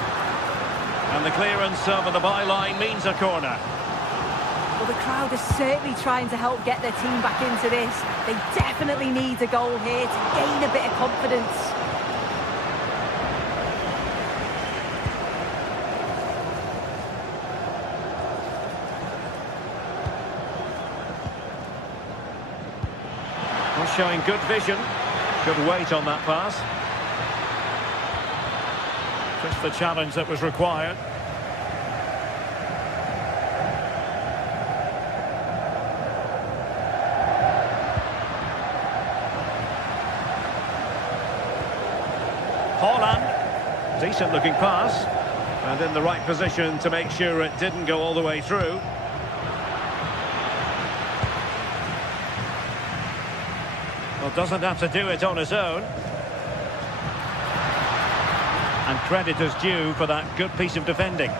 And the clearance over the byline means a corner. Well, the crowd is certainly trying to help get their team back into this. They definitely need a goal here to gain a bit of confidence. Well, showing good vision, good weight on that pass. Just the challenge that was required. Haaland, decent looking pass, and in the right position to make sure it didn't go all the way through. Well, doesn't have to do it on his own. And credit is due for that good piece of defending.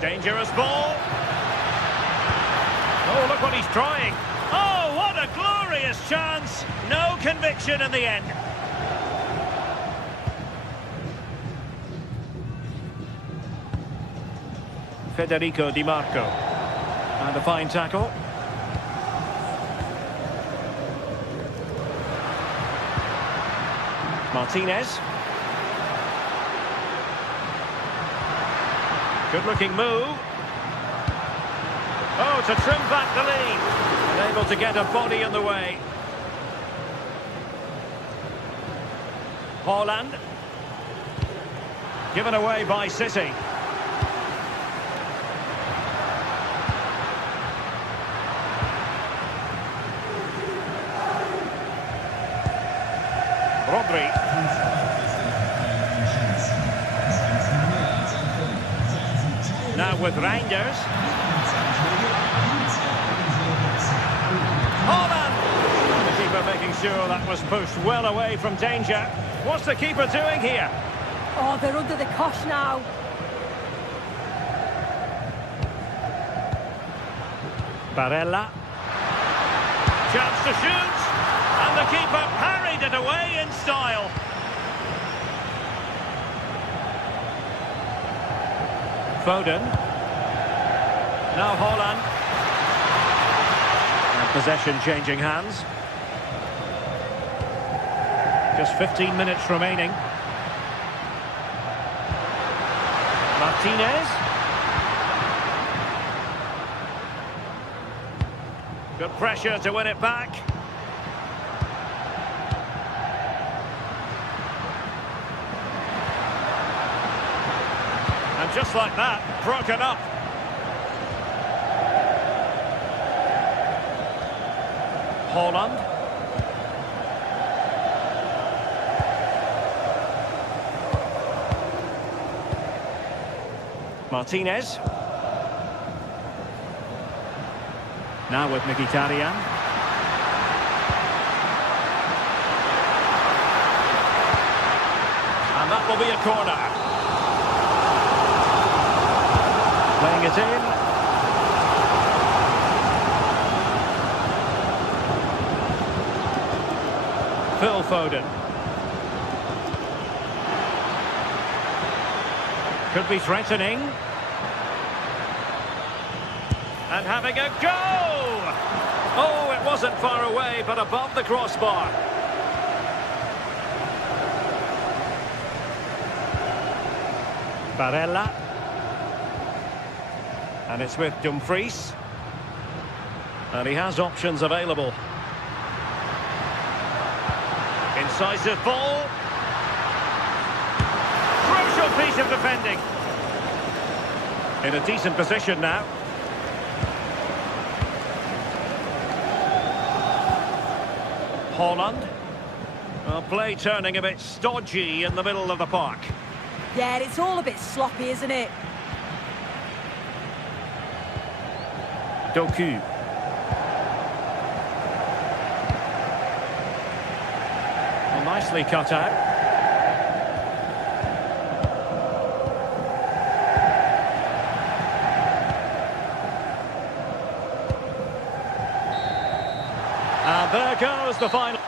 Dangerous ball. Oh, look what he's trying. Oh, what a glorious chance. No conviction in the end. Federico Di Marco. And a fine tackle. Martinez. Good looking move. Oh, to trim back the lead. And able to get a body in the way. Haaland. Given away by City. with Reinders. Holland! The keeper making sure that was pushed well away from danger. What's the keeper doing here? Oh, they're under the cosh now. Barella. Chance to shoot. And the keeper parried it away in style. Foden. Now Holland. And possession changing hands. Just 15 minutes remaining. Martinez. Good pressure to win it back. And just like that, broken up. Holland. Martinez. Now with Mkhitaryan. And that will be a corner. Playing it in. Phil Foden. Could be threatening. And having a go! Oh, it wasn't far away, but above the crossbar. Barella. And it's with Dumfries. And he has options available. Incisive ball. Crucial piece of defending. In a decent position now. Holland. Well, play turning a bit stodgy in the middle of the park. Yeah, it's all a bit sloppy, isn't it? Doku. Well, nicely cut out. And there goes the final.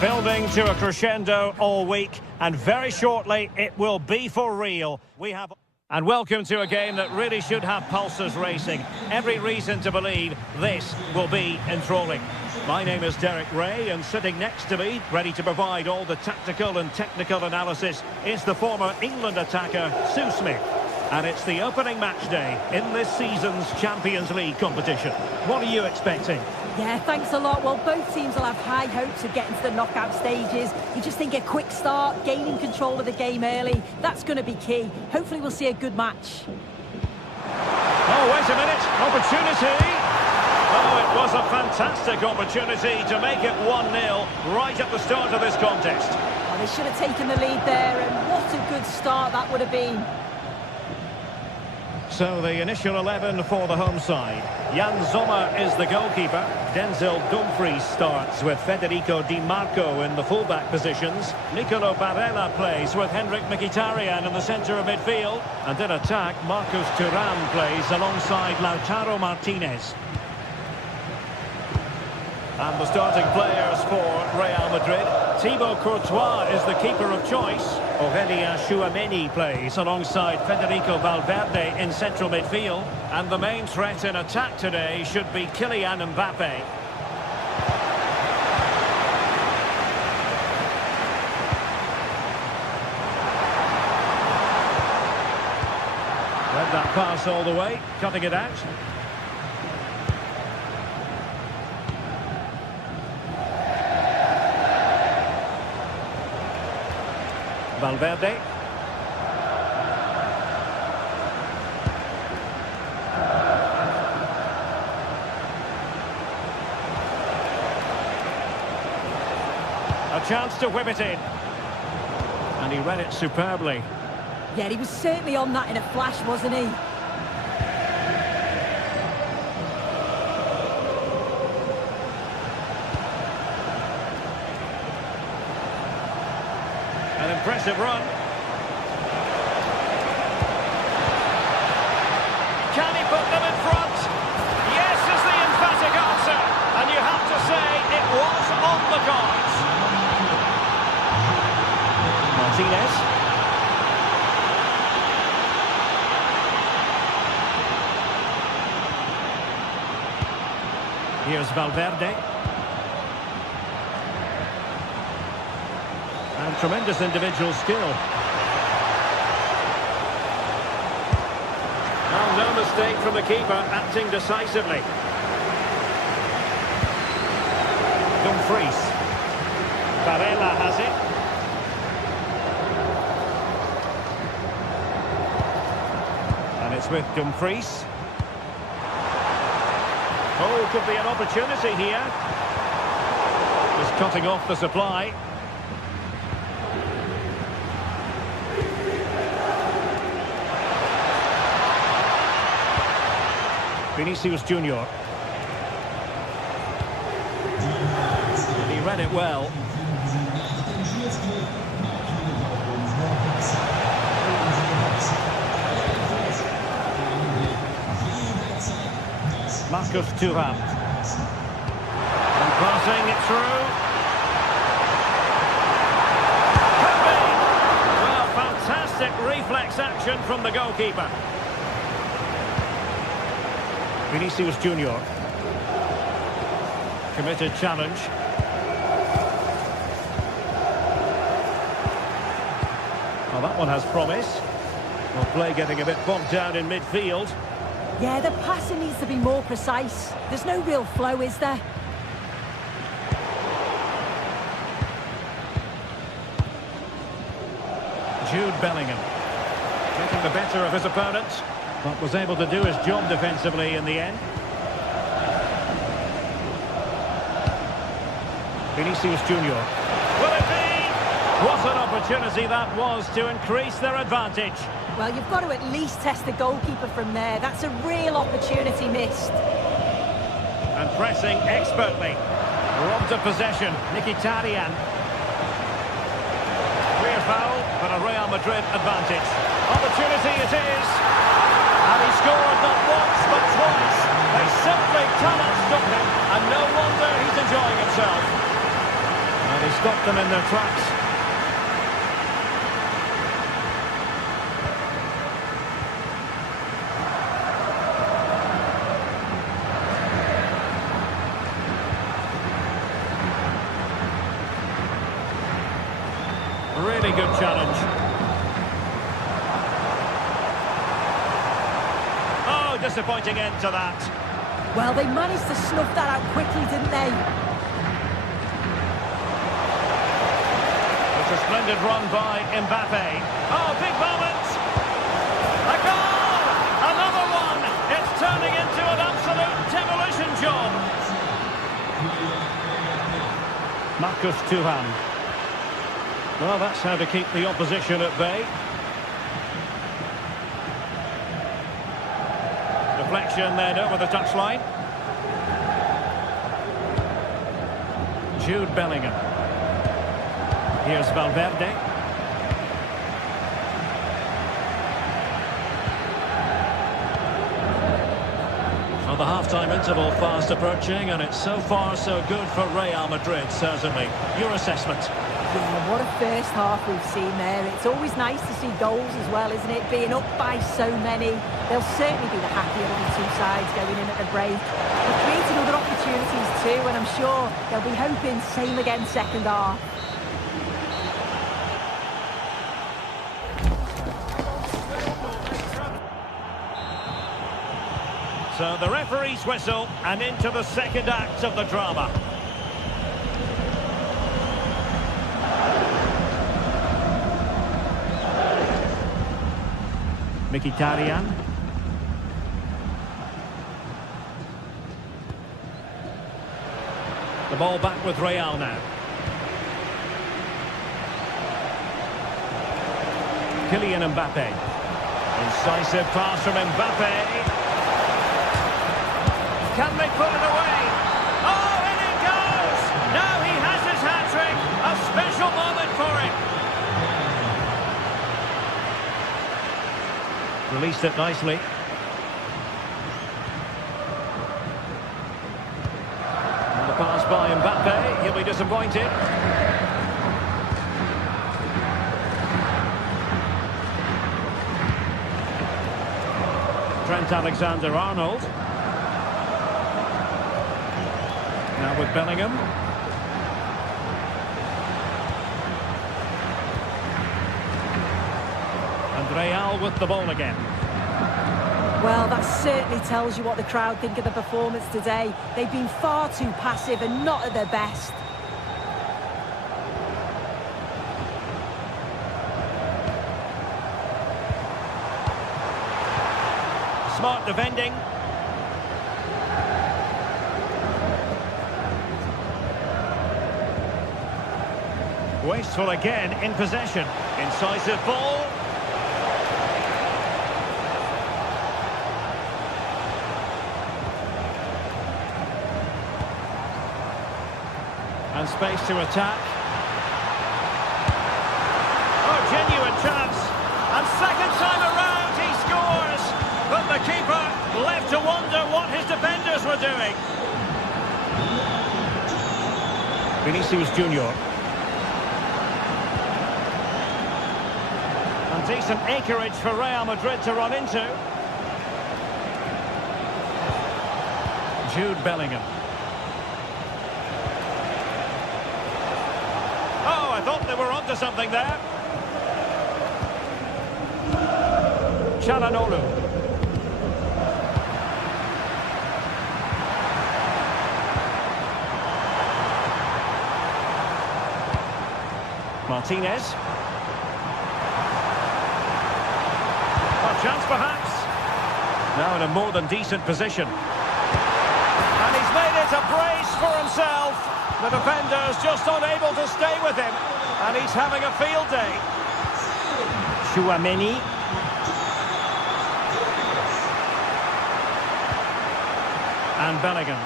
Building to a crescendo all week, and very shortly it will be for real. And welcome to a game that really should have pulses racing. Every reason to believe this will be enthralling. My name is Derek Ray, and sitting next to me, ready to provide all the tactical and technical analysis, is the former England attacker, Sue Smith. And it's the opening match day in this season's Champions League competition. What are you expecting? Yeah, thanks a lot. Well, both teams will have high hopes of getting to the knockout stages. You just think a quick start, gaining control of the game early, that's going to be key. Hopefully we'll see a good match. Oh, wait a minute. Opportunity. Oh, it was a fantastic opportunity to make it 1-0 right at the start of this contest. Well, they should have taken the lead there, and what a good start that would have been. So the initial 11 for the home side. Jan Sommer is the goalkeeper. Denzel Dumfries starts with Federico Di Marco in the fullback positions. Nicolo Barella plays with Henrik Mkhitaryan in the centre of midfield. And in attack, Marcus Thuram plays alongside Lautaro Martinez. And the starting players for Real Madrid. Thibaut Courtois is the keeper of choice. Aurelien Tchouameni plays alongside Federico Valverde in central midfield. And the main threat in attack today should be Kylian Mbappe. Read that pass all the way, cutting it out. Valverde. A chance to whip it in. And he read it superbly. Yeah, he was certainly on that in a flash, wasn't he? An impressive run. Can he put them in front? Yes is the emphatic answer. And you have to say it was on the cards. Martinez. Here's Valverde. And tremendous individual skill. Well, no mistake from the keeper, acting decisively. Dumfries. Barella has it. And it's with Dumfries. Oh, could be an opportunity here. Just cutting off the supply. Vinicius Junior. He read it well. Marcus Thuram. And passing it through. Well, fantastic reflex action from the goalkeeper. Vinicius Junior. Committed challenge. Well, that one has promise. Well, play getting a bit bogged down in midfield. Yeah, the passing needs to be more precise. There's no real flow, is there? Jude Bellingham. Taking the better of his opponent, but was able to do his job defensively in the end. Vinicius Junior. Will it be? What an opportunity that was to increase their advantage. Well, you've got to at least test the goalkeeper from there. That's a real opportunity missed. And pressing expertly. Robbed of possession. Mkhitaryan. Clear foul, but a Real Madrid advantage. Opportunity it is. And he scored not once, but twice. They simply cannot stop him. And no wonder he's enjoying himself. And he stopped them in their tracks. Very good challenge. Oh, disappointing end to that. Well, they managed to snuff that out quickly, didn't they? It's a splendid run by Mbappe. Oh, big moment! A goal! Another one! It's turning into an absolute demolition job. Marcus Thuram. Well, that's how to keep the opposition at bay. Deflection then over the touchline. Jude Bellingham. Here's Valverde. Well, the half-time interval fast approaching, and it's so far so good for Real Madrid, certainly. Your assessment? Yeah, what a first half we've seen there. It's always nice to see goals as well, isn't it? Being up by so many. They'll certainly be the happier of the two sides going in at the break. They've created other opportunities too, and I'm sure they'll be hoping same again second half. So the referee's whistle, and into the second act of the drama. Mkhitaryan. The ball back with Real now. Kylian Mbappe. Incisive pass from Mbappe. Can they put it away? Oh, in it goes! Now he has his hat-trick. A special moment for him. Released it nicely. And the pass by Mbappe. He'll be disappointed. Trent Alexander-Arnold. Now with Bellingham. And Real with the ball again. Well, that certainly tells you what the crowd think of the performance today. They've been far too passive and not at their best. Smart defending. Wasteful again in possession. Incisive ball. And space to attack. Oh, genuine chance. And second time around he scores. But the keeper left to wonder what his defenders were doing. Vinicius Junior. And decent acreage for Real Madrid to run into. Jude Bellingham. Oh, I thought they were onto something there. Çalhanoğlu. Martinez. A chance perhaps. Now in a more than decent position. And he's made it a brace for himself. The defender's just unable to stay with him. And he's having a field day. Tchouaméni. And Bellingham.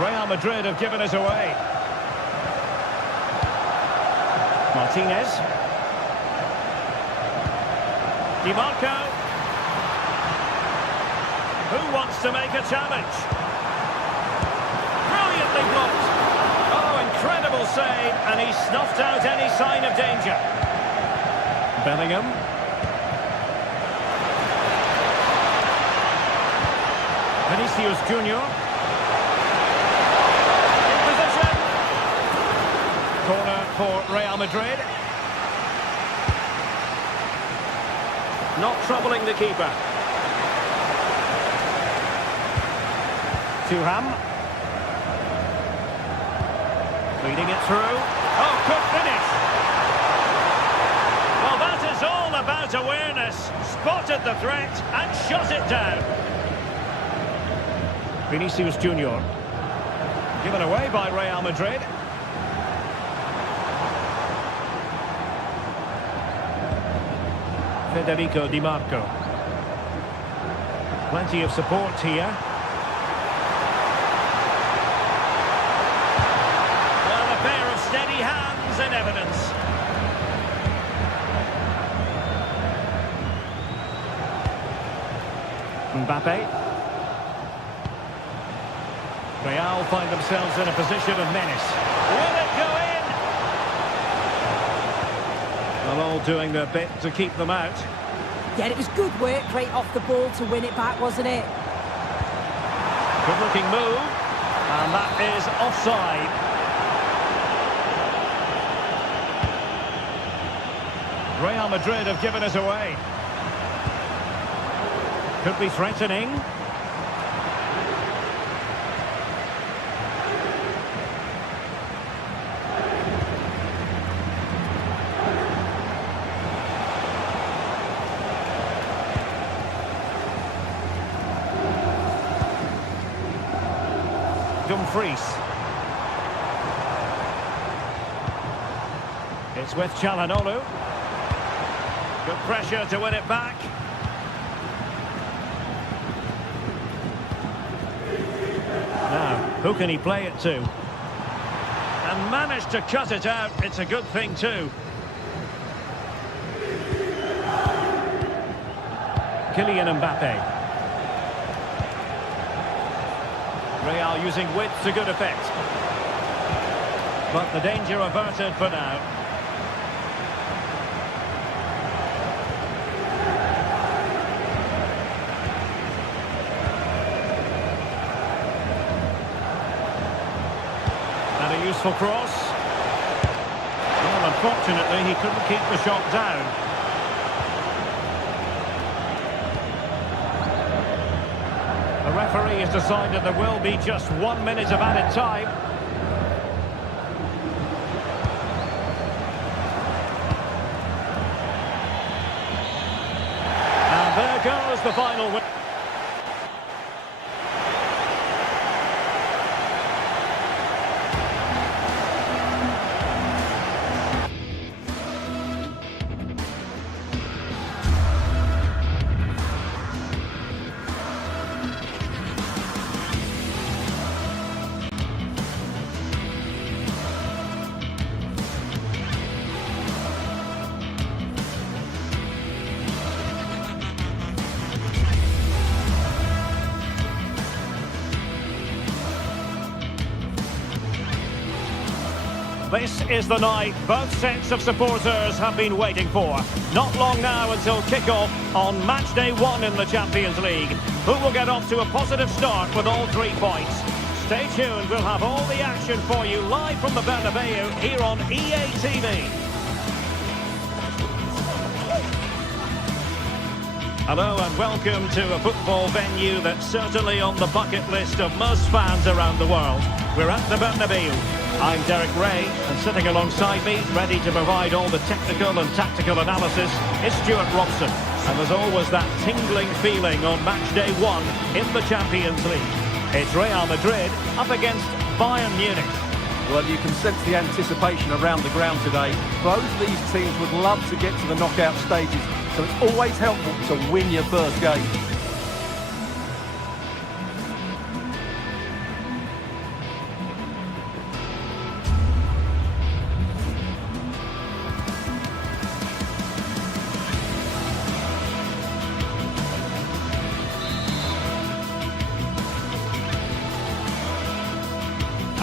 Real Madrid have given it away. Martinez. Di Marco. Who wants to make a challenge? Brilliantly blocked. Oh, incredible save, and he snuffed out any sign of danger. Bellingham. Vinicius Junior. In position. Corner Madrid. Not troubling the keeper. Thuram. Leading it through. Oh, good finish. Well, that is all about awareness. Spotted the threat and shot it down. Vinicius Junior. Given away by Real Madrid. Federico Di Marco. Plenty of support here. Well, a pair of steady hands in evidence. Mbappe. Real find themselves in a position of menace. Will it go in? Well, all doing their bit to keep them out. Yeah, it was good work right off the ball to win it back, wasn't it? Good looking move. And that is offside. Real Madrid have given us away. Could be threatening. Dumfries. It's with Çalhanoğlu. Good pressure to win it back. Now, who can he play it to? And managed to cut it out. It's a good thing too. Kylian Mbappe. Real using width to good effect. But the danger averted for now. And a useful cross. Well, unfortunately, he couldn't keep the shot down. The referee has decided there will be just 1 minute of added time. And there goes the final win. This is the night both sets of supporters have been waiting for. Not long now until kick-off on match day 1 in the Champions League. Who will get off to a positive start with all 3 points? Stay tuned, we'll have all the action for you live from the Bernabeu here on EA TV. Hello and welcome to a football venue that's certainly on the bucket list of most fans around the world. We're at the Bernabeu. I'm Derek Ray, and sitting alongside me, ready to provide all the technical and tactical analysis, is Stuart Robson. And there's always that tingling feeling on match day 1 in the Champions League. It's Real Madrid up against Bayern Munich. Well, you can sense the anticipation around the ground today. Both these teams would love to get to the knockout stages, so it's always helpful to win your first game.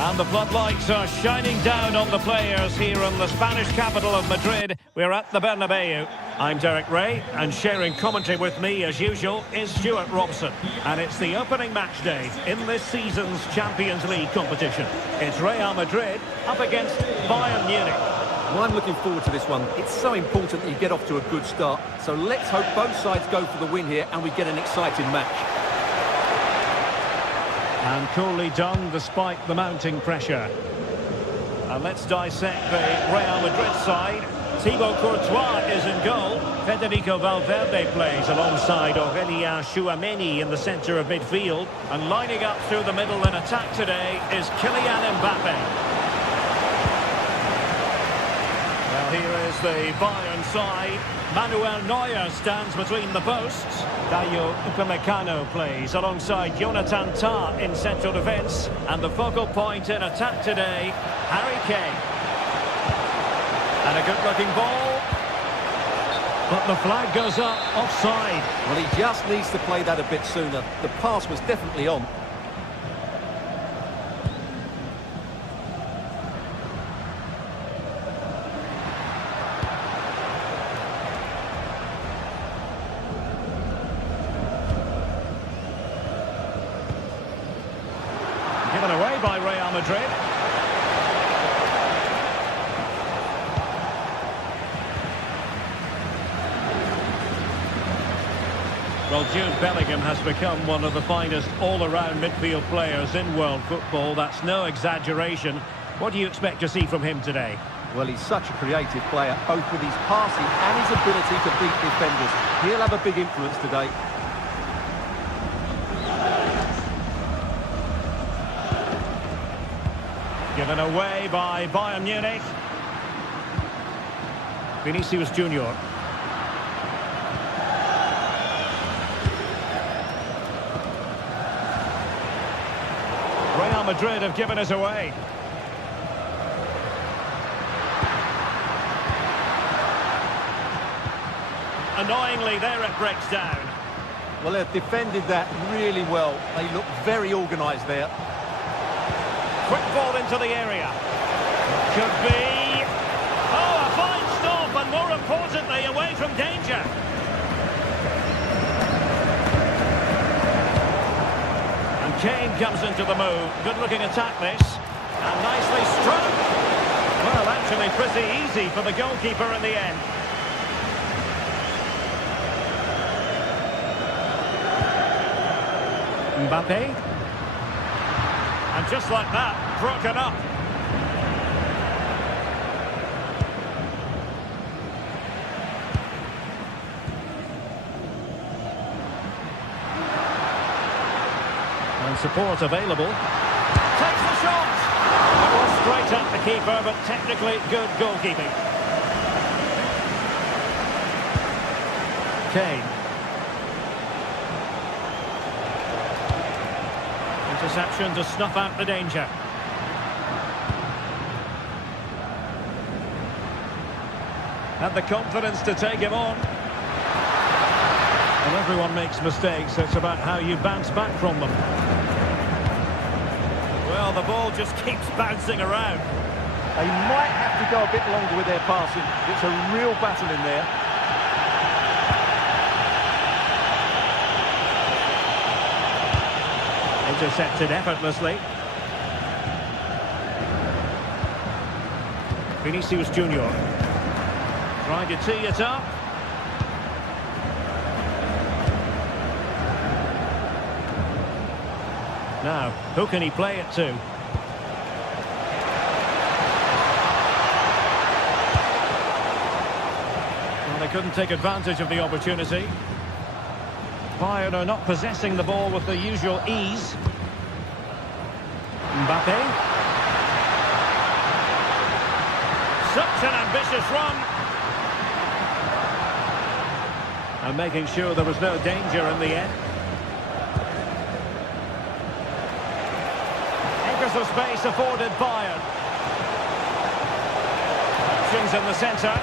And the floodlights are shining down on the players here in the Spanish capital of Madrid. We're at the Bernabeu. I'm Derek Ray, and sharing commentary with me, as usual, is Stuart Robson. And it's the opening match day in this season's Champions League competition. It's Real Madrid up against Bayern Munich. Well, I'm looking forward to this one. It's so important that you get off to a good start. So let's hope both sides go for the win here and we get an exciting match. And coolly done despite the mounting pressure. And let's dissect the Real Madrid side. Thibaut Courtois is in goal. Federico Valverde plays alongside Aurélien Tchouaméni in the centre of midfield. And lining up through the middle in attack today is Kylian Mbappe. Well, here is the Bayern side. Manuel Neuer stands between the posts. Dayo Upamecano plays alongside Jonathan Tah in central defence. And the focal point in attack today, Harry Kane. And a good-looking ball. But the flag goes up, offside. Well, he just needs to play that a bit sooner. The pass was definitely on. Given away by Real Madrid. Well, Jude Bellingham has become one of the finest all-around midfield players in world football. That's no exaggeration. What do you expect to see from him today? Well, he's such a creative player, both with his passing and his ability to beat defenders. He'll have a big influence today. Given away by Bayern Munich. Vinicius Junior. Real Madrid have given us away. Annoyingly, there it breaks down. Well, they've defended that really well. They look very organised there. Quick ball into the area. Could be... Oh, a fine stop, and more importantly, away from danger. And Kane comes into the move. Good-looking attack, this. And nicely struck. Well, actually pretty easy for the goalkeeper in the end. Mbappe. And just like that, broken up. And support available. Takes the shot. It was straight at the keeper, but technically good goalkeeping. Kane. Interception to snuff out the danger. Had the confidence to take him on. And everyone makes mistakes. It's about how you bounce back from them. Well, the ball just keeps bouncing around. They might have to go a bit longer with their passing. It's a real battle in there. Intercepted effortlessly. Vinicius Junior trying to tee it up. Now, who can he play it to? Well, they couldn't take advantage of the opportunity. Bayern are not possessing the ball with the usual ease. Mbappe. Such an ambitious run. And making sure there was no danger in the end. Acres of space afforded Bayern. Options in the centre.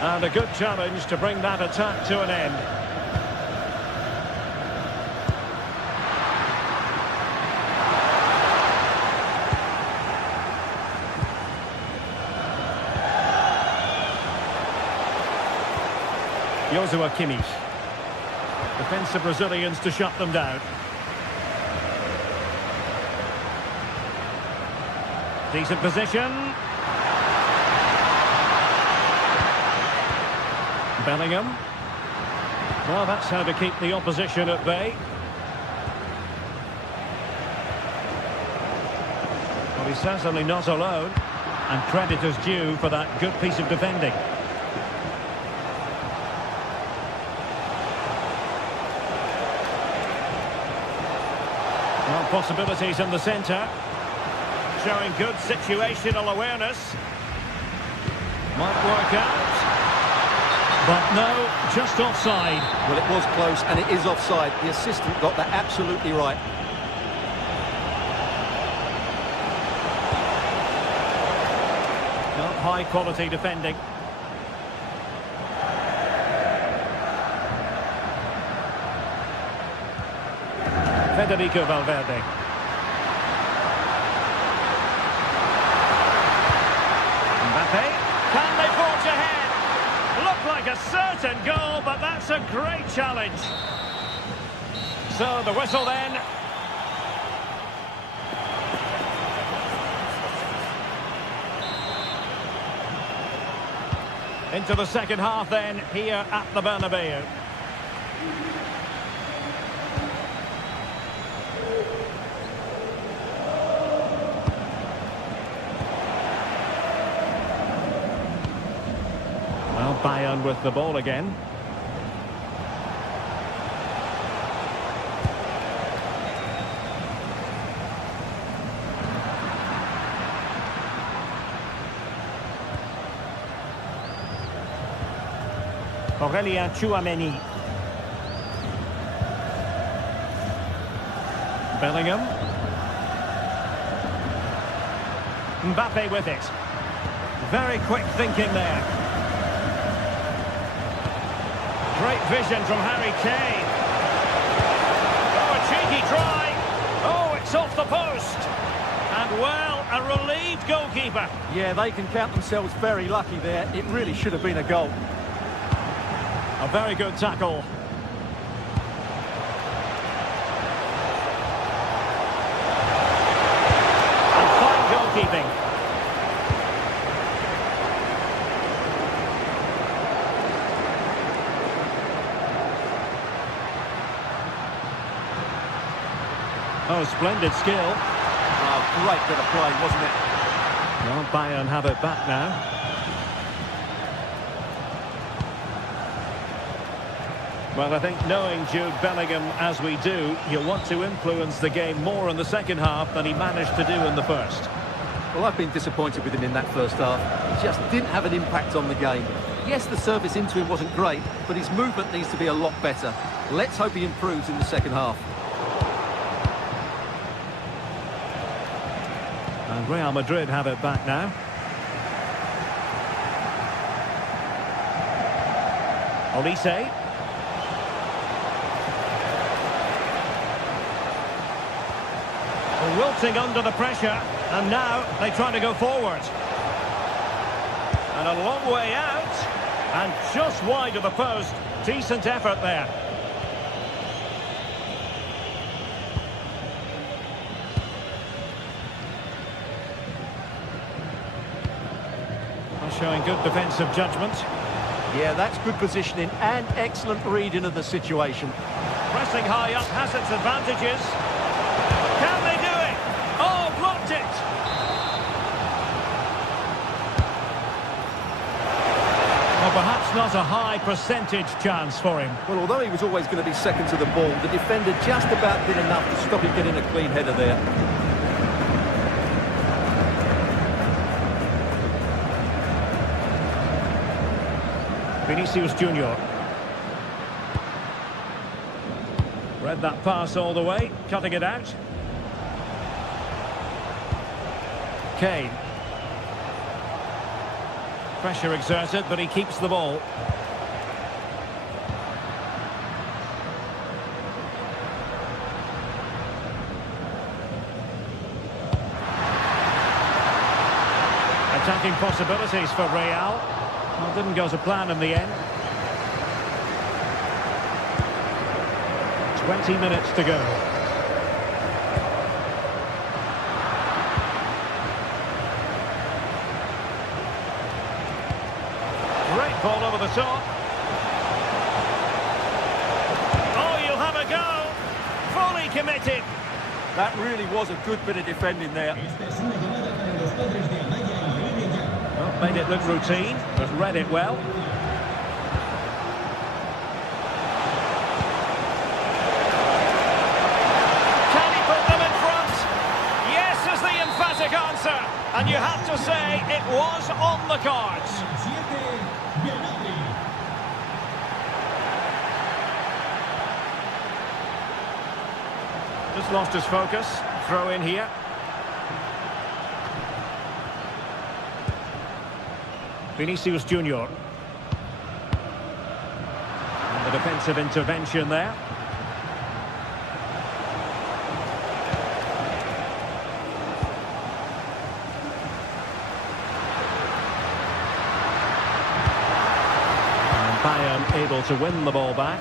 And a good challenge to bring that attack to an end. Joshua Kimmich. Defensive Brazilians to shut them down. Decent position. Bellingham. Well, that's how to keep the opposition at bay. Well, he's certainly not alone. And credit is due for that good piece of defending. Well, possibilities in the centre. Showing good situational awareness. Might work out. But no, just offside. Well, it was close, and it is offside. The assistant got that absolutely right. Not high quality defending. Federico Valverde. Mbappe. Can they forge ahead? Looked like a certain goal, but that's a great challenge. So the whistle then. Into the second half then, here at the Bernabeu. Well, Bayern with the ball again. Aurélien Tchouameni. Bellingham. Mbappe with it. Very quick thinking there. Great vision from Harry Kane. Oh, a cheeky try. Oh, it's off the post. And, well, a relieved goalkeeper. Yeah, they can count themselves very lucky there. It really should have been a goal. A very good tackle. And fine goalkeeping. Oh, splendid skill. Oh, great bit of play, wasn't it? Well, Bayern have it back now. Well, I think knowing Jude Bellingham as we do, you'll want to influence the game more in the second half than he managed to do in the first. Well, I've been disappointed with him in that first half. He just didn't have an impact on the game. Yes, the service into him wasn't great, but his movement needs to be a lot better. Let's hope he improves in the second half. And Real Madrid have it back now. Olise. Wilting under the pressure, and now they try to go forward. And a long way out, and just wide of the post. Decent effort there. Showing good defensive judgment. Yeah, that's good positioning and excellent reading of the situation. Pressing high up has its advantages. Can they do it? Oh, blocked it! Well, perhaps not a high percentage chance for him. Well, although he was always going to be second to the ball, the defender just about did enough to stop him getting a clean header there. Vinicius Junior. Read that pass all the way, cutting it out. Kane. Pressure exerted, but he keeps the ball. Attacking possibilities for Real. Well, didn't go to plan in the end. 20 minutes to go. Ball over the top. Oh, you'll have a go. Fully committed. That really was a good bit of defending there. Well, made it look routine, but read it well. Can he put them in front? Yes is the emphatic answer. And you have to say it was on the cards. Just lost his focus. Throw in here. Vinicius Junior. And the defensive intervention there. And Bayern able to win the ball back.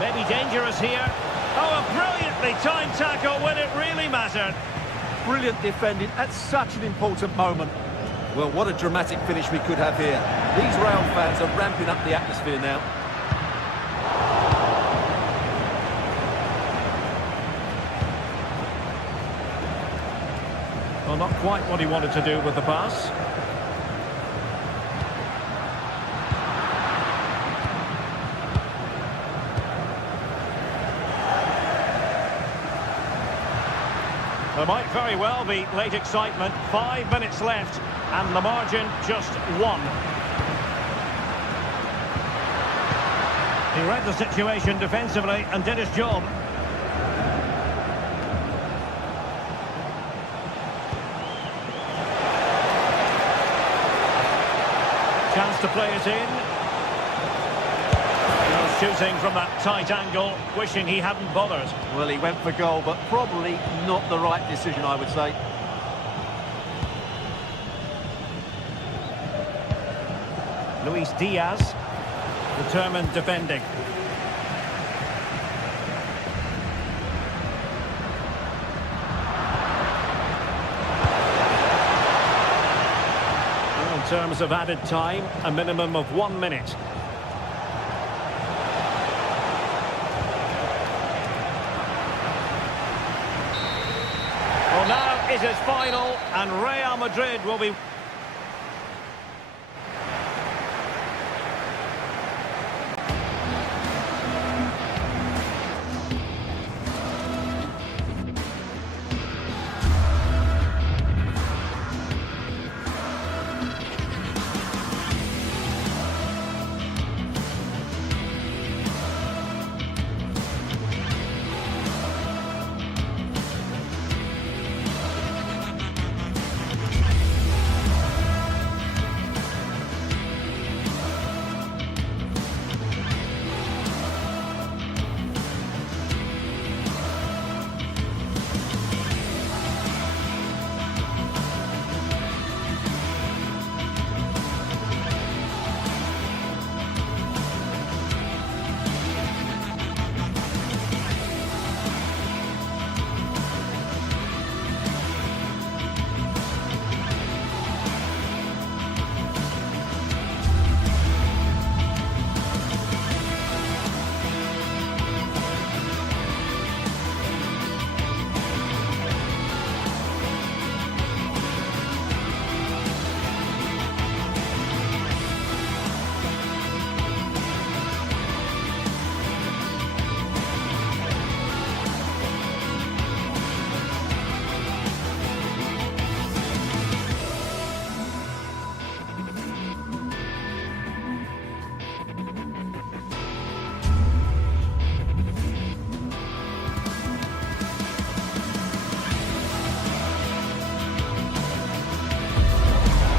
Maybe dangerous here. Oh, a brilliantly timed tackle when it really mattered. Brilliant defending at such an important moment. Well, what a dramatic finish we could have here. These Real fans are ramping up the atmosphere now. Well, not quite what he wanted to do with the pass. There might very well be late excitement. 5 minutes left, and the margin just 1. He read the situation defensively and did his job. Chance to play it in. Shooting from that tight angle, wishing he hadn't bothered. Well, he went for goal, but probably not the right decision, I would say. Luis Diaz, determined defending. Well, in terms of added time, a minimum of 1 minute. Now it is final, and Real Madrid will be...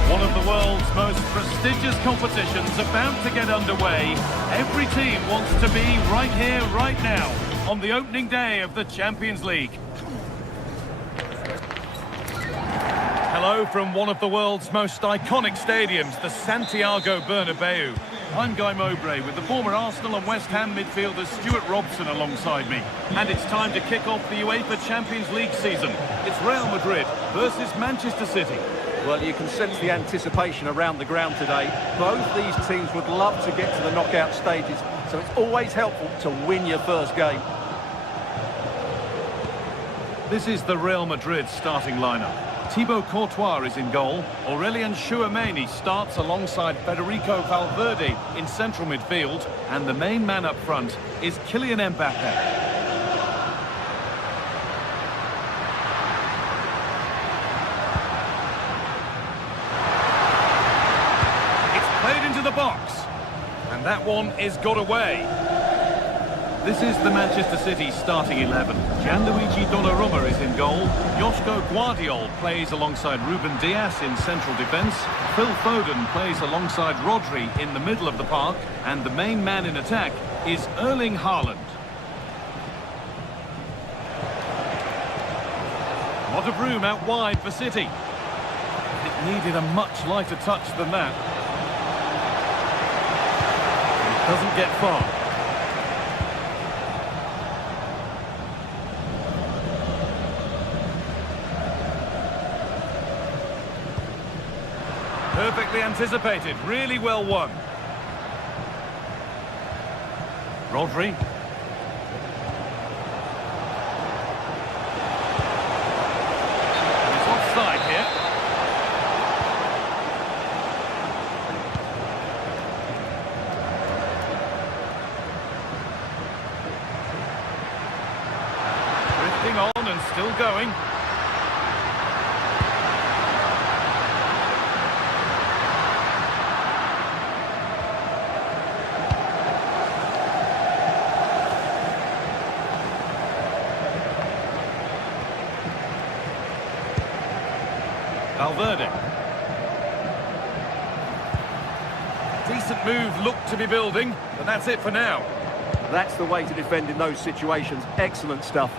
One of the world's most prestigious competitions about to get underway. Every team wants to be right here, right now, on the opening day of the Champions League. Hello from one of the world's most iconic stadiums, the Santiago Bernabeu. I'm Guy Mowbray with the former Arsenal and West Ham midfielder Stuart Robson alongside me. And it's time to kick off the UEFA Champions League season. It's Real Madrid versus Manchester City. Well, you can sense the anticipation around the ground today. Both these teams would love to get to the knockout stages, so it's always helpful to win your first game. This is the Real Madrid starting lineup. Thibaut Courtois is in goal. Aurelien Tchouameni starts alongside Federico Valverde in central midfield. And the main man up front is Kylian Mbappe. It's played into the box. And that one is got away. This is the Manchester City starting 11. Gianluigi Donnarumma is in goal. Joško Guardiol plays alongside Ruben Dias in central defence. Phil Foden plays alongside Rodri in the middle of the park. And the main man in attack is Erling Haaland. A lot of room out wide for City. It needed a much lighter touch than that. It doesn't get far. Perfectly anticipated, really well won. Rodri. It's offside here. Drifting on and still going. Valverde. Decent move, looked to be building, but that's it for now. That's the way to defend in those situations. Excellent stuff.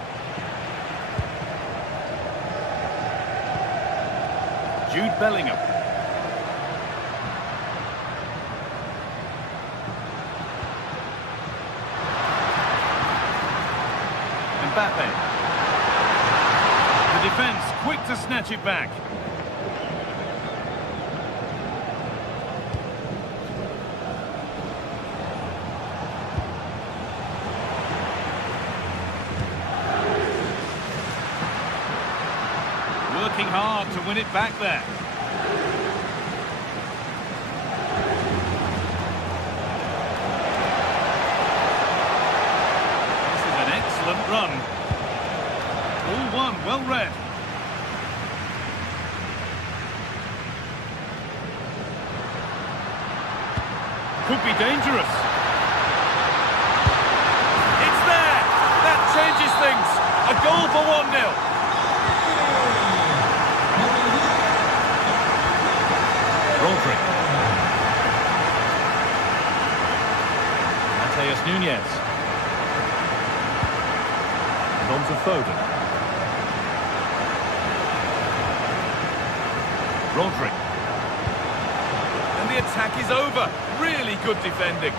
Jude Bellingham. Mbappe. The defence quick to snatch it back. Working hard to win it back there. This is an excellent run. All one, well read. Could be dangerous. It's there! That changes things. A goal for 1-0. Rodri. Mateus Nunes. And on to Foden. Rodri. And the attack is over. Really good defending.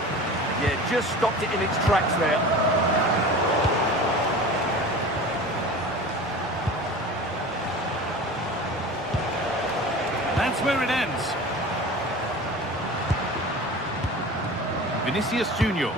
Yeah, just stopped it in its tracks there. That's where it ends. Vinicius Junior.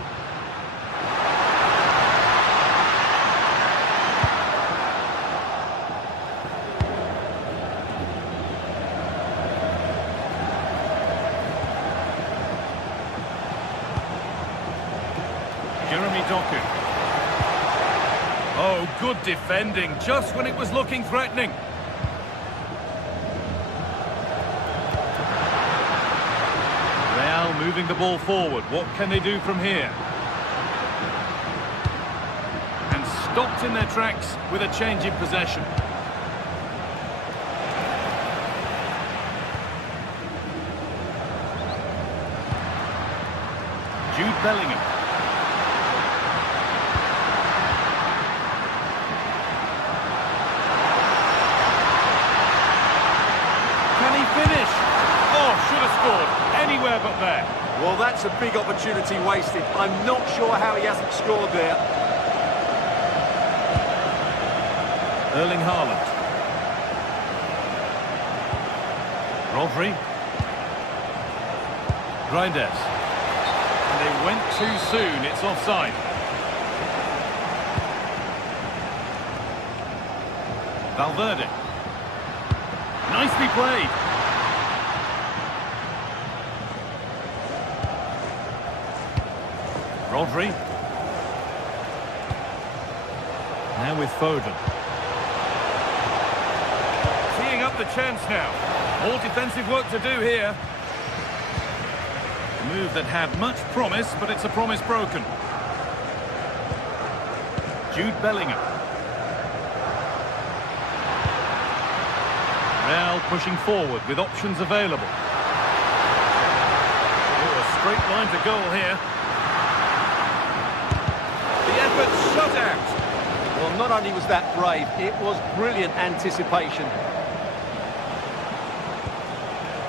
Jeremy Doku. Oh, good defending, just when it was looking threatening. Real moving the ball forward. What can they do from here? And stopped in their tracks with a change in possession. Jude Bellingham. Can he finish? Oh, should have scored. Anywhere but there. Well, that's a big opportunity wasted. I'm not sure how he hasn't scored there. Erling Haaland. Rodri. Reinders. And they went too soon. It's offside. Valverde. Nicely played. Rodri. Now with Foden. Teeing up the chance now. More defensive work to do here. A move that had much promise, but it's a promise broken. Jude Bellingham. Real pushing forward with options available. Oh, a straight line to goal here. The effort shut out. Well, not only was that brave, it was brilliant anticipation.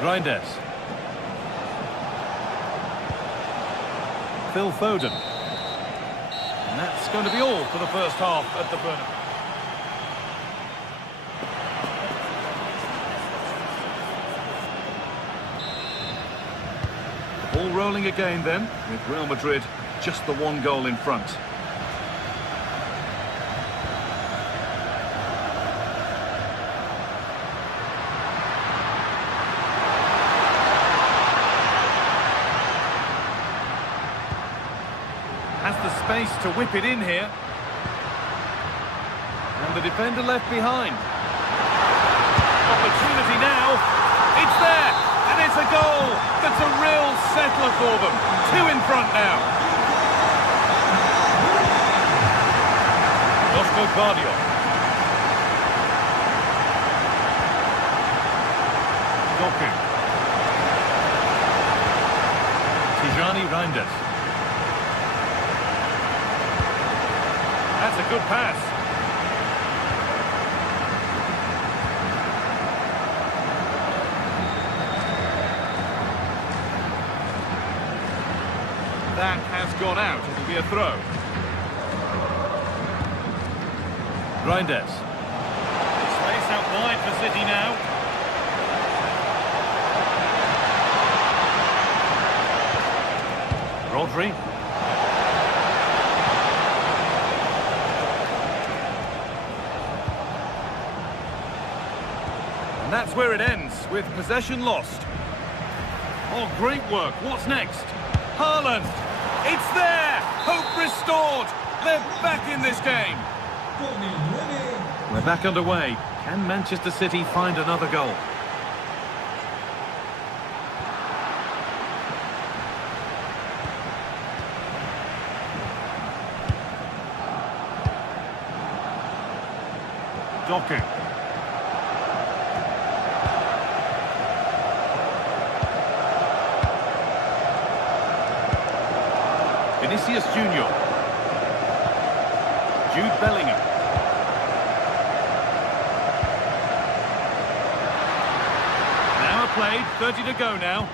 Reinders. Phil Foden. And that's going to be all for the first half at the Bernabeu. Ball rolling again then, with Real Madrid just the one goal in front. Has the space to whip it in here. And the defender left behind. Opportunity now. It's there. And it's a goal. That's a real settler for them. 2 in front now. Josko Gvardiol. Doku. Tijani Reinders. That's a good pass. That has gone out. It'll be a throw. Reinders. Space out wide for City now. Rodri. And that's where it ends, with possession lost. Oh, great work. What's next? Haaland. It's there. Hope restored. They're back in this game. We're back underway. Can Manchester City find another goal? Doku. Vinicius Junior. Jude Bellingham. Now played, 30 to go now.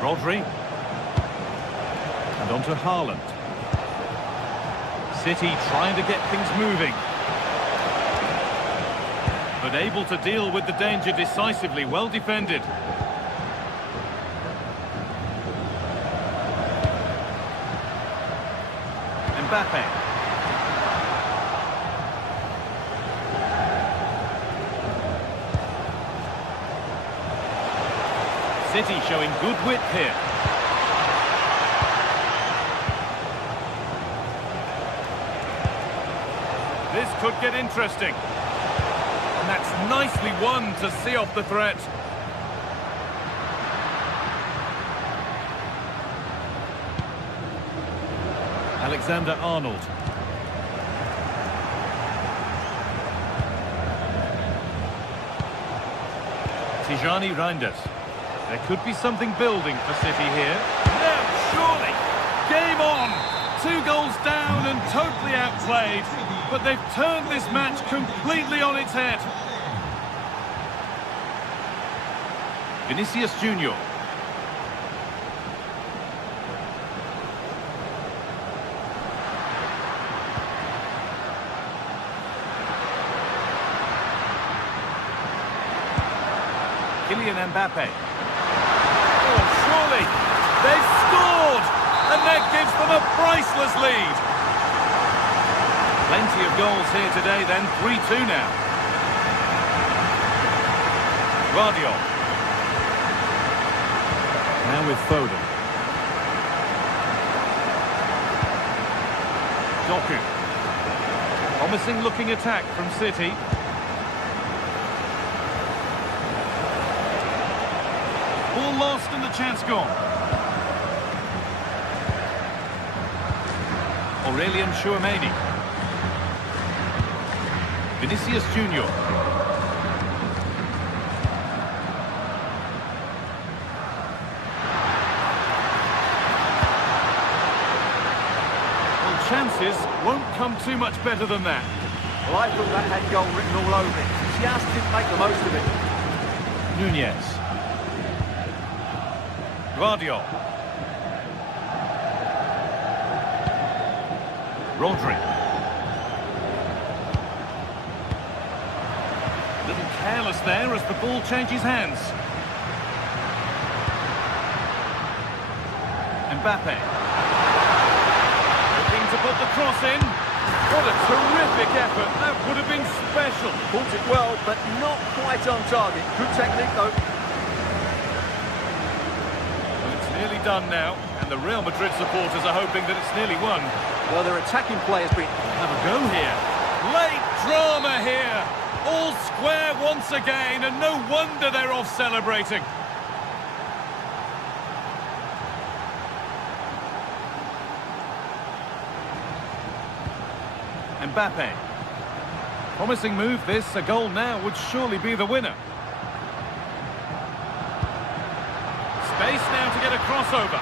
Rodri. And on to Haaland. City trying to get things moving. But able to deal with the danger decisively, well defended. Mbappe. City showing good width here. This could get interesting. And that's nicely won to see off the threat. Alexander-Arnold. Tijani Reinders. There could be something building for City here. No, surely! Game on! 2 goals down and totally outplayed. But they've turned this match completely on its head. Vinicius Junior. Kylian Mbappe. Oh, surely they've scored, and that gives them a priceless lead. Plenty of goals here today then, 3-2 now. Guardiola. Now with Foden. Doku. Promising looking attack from City. Ball lost and the chance gone. Aurelian Tchouameni. Vinicius Junior. Well, chances won't come too much better than that. Well, I thought that had goal written all over it. Just didn't make the most of it. Nunez. Guardiola. Rodri. A little careless there as the ball changes hands. Mbappe. Looking to put the cross in. What a terrific effort. That would have been special. Caught it well, but not quite on target. Good technique, though. Nearly done now, and the Real Madrid supporters are hoping that it's nearly won. Well, their attacking players been... Have a go here. Late drama here. All square once again, and no wonder they're off celebrating. Mbappe. Promising move this. A goal now would surely be the winner. Space now to get a crossover.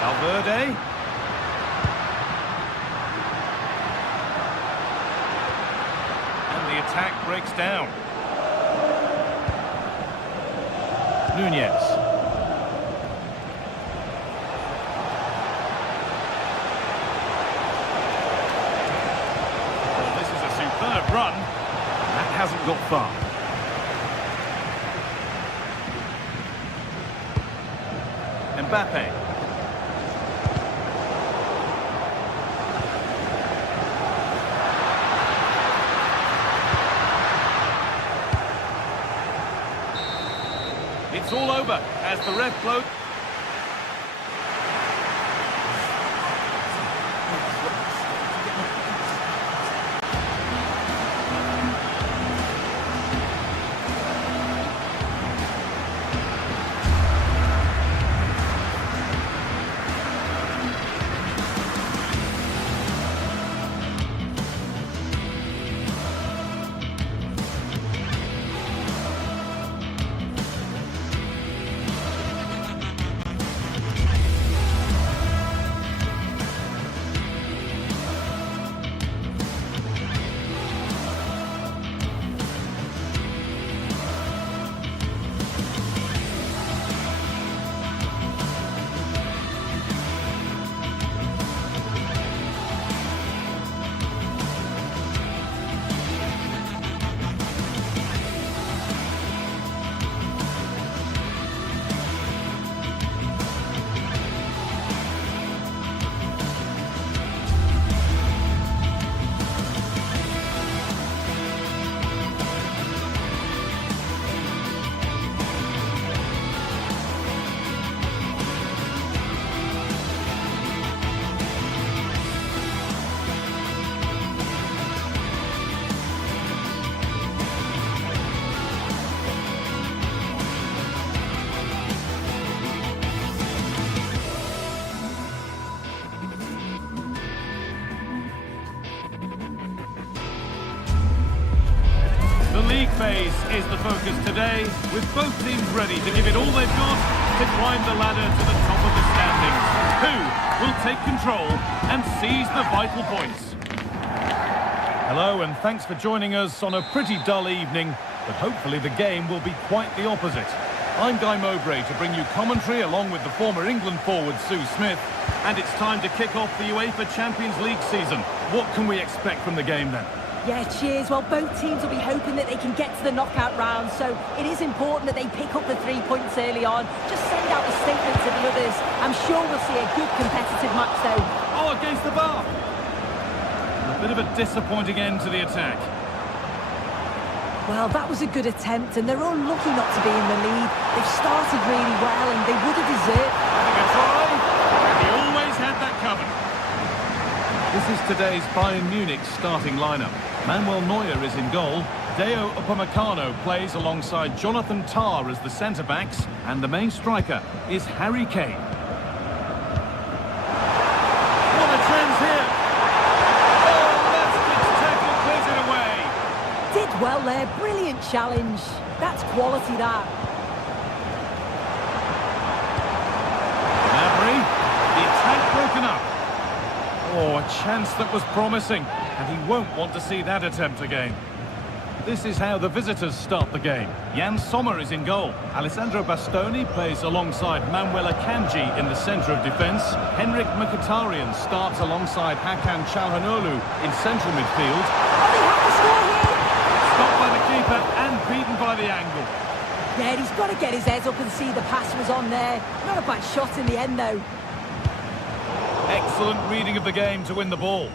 Valverde. And the attack breaks down. Nunez. Well, this is a superb run. That hasn't got far. Mbappe. It's all over as the ref blows. phase is the focus today, with both teams ready to give it all they've got to climb the ladder to the top of the standings. Who will take control and seize the vital points? Hello and thanks for joining us on a pretty dull evening. but hopefully the game will be quite the opposite. I'm Guy Mowbray to bring you commentary along with the former England forward Sue Smith, and it's time to kick off the UEFA Champions League season. What can we expect from the game then? Yeah, cheers. Well, both teams will be hoping that they can get to the knockout round, so it is important that they pick up the 3 points early on. Just send out a statement to the others. I'm sure we'll see a good competitive match, though. Oh, against the bar! A bit of a disappointing end to the attack. Well, that was a good attempt, and they're unlucky not to be in the lead. They've started really well, and they would have deserved... Having a try, and he always had that covered. This is today's Bayern Munich starting lineup. Manuel Neuer is in goal. Deo Upamecano plays alongside Jonathan Tah as the centre-backs, and the main striker is Harry Kane. What a chance here! Oh, that's just tackle, clears it away. Did well there, brilliant challenge. That's quality, that. Gnabry, the attack broken up. Oh, a chance that was promising, and he won't want to see that attempt again. This is how the visitors start the game. Jan Sommer is in goal. Alessandro Bastoni plays alongside Manuel Akanji in the centre of defence. Henrik Mkhitaryan starts alongside Hakan Çalhanoğlu in central midfield. Oh, they have to score here! Stopped by the keeper and beaten by the angle. Yeah, he's got to get his head up and see the pass was on there. Not a bad shot in the end, though. Excellent reading of the game to win the ball.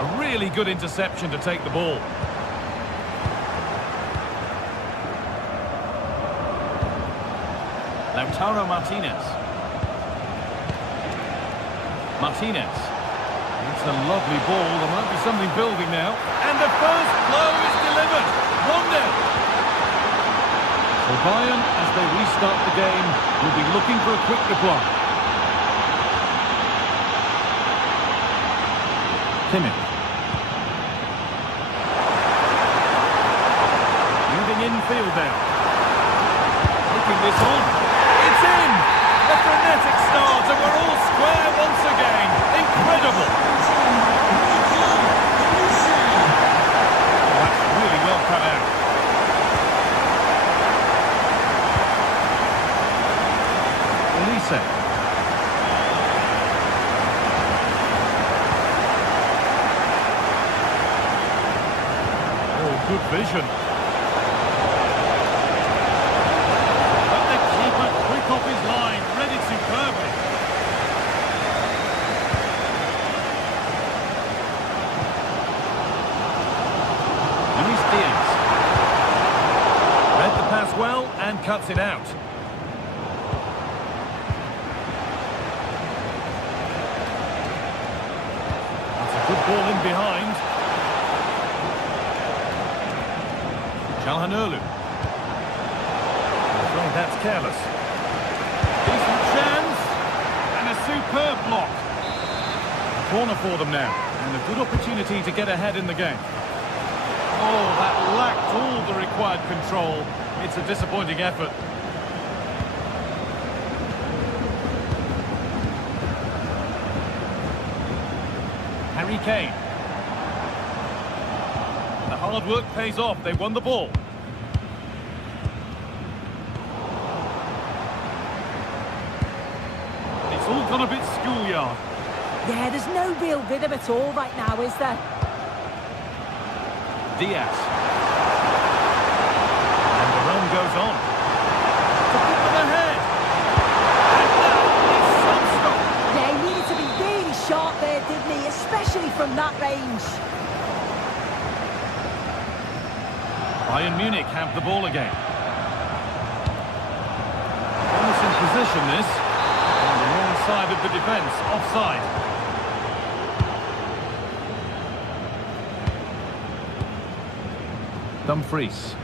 A really good interception to take the ball. Lautaro Martinez. It's a lovely ball. There might be something building now. And the first blow is delivered. 1-0. So Bayern, as they restart the game, will be looking for a quick reply. Kimmich. Moving infield now. Looking this on. It's in! A frenetic start, and we're all square once again. Incredible! That's really well cut out. Elise. Oh, good vision. But the keeper quick off his line, read it superbly. Read the pass well and cuts it out. That's a good ball in behind. Çalhanoğlu. I'm afraid that's careless. Decent chance and a superb block. A corner for them now, and a good opportunity to get ahead in the game. Oh, that lacked all the required control. It's a disappointing effort. Harry Kane. The hard work pays off. They won the ball. It's all gone a bit schoolyard. Yeah, there's no real rhythm at all right now, is there? Diaz. And the run goes on. To put them ahead. And now it's some stop. Yeah, he needed to be really sharp there, didn't he? Especially from that range. Bayern Munich have the ball again. Almost in position, this. On the wrong side of the defence, offside. Dumfries.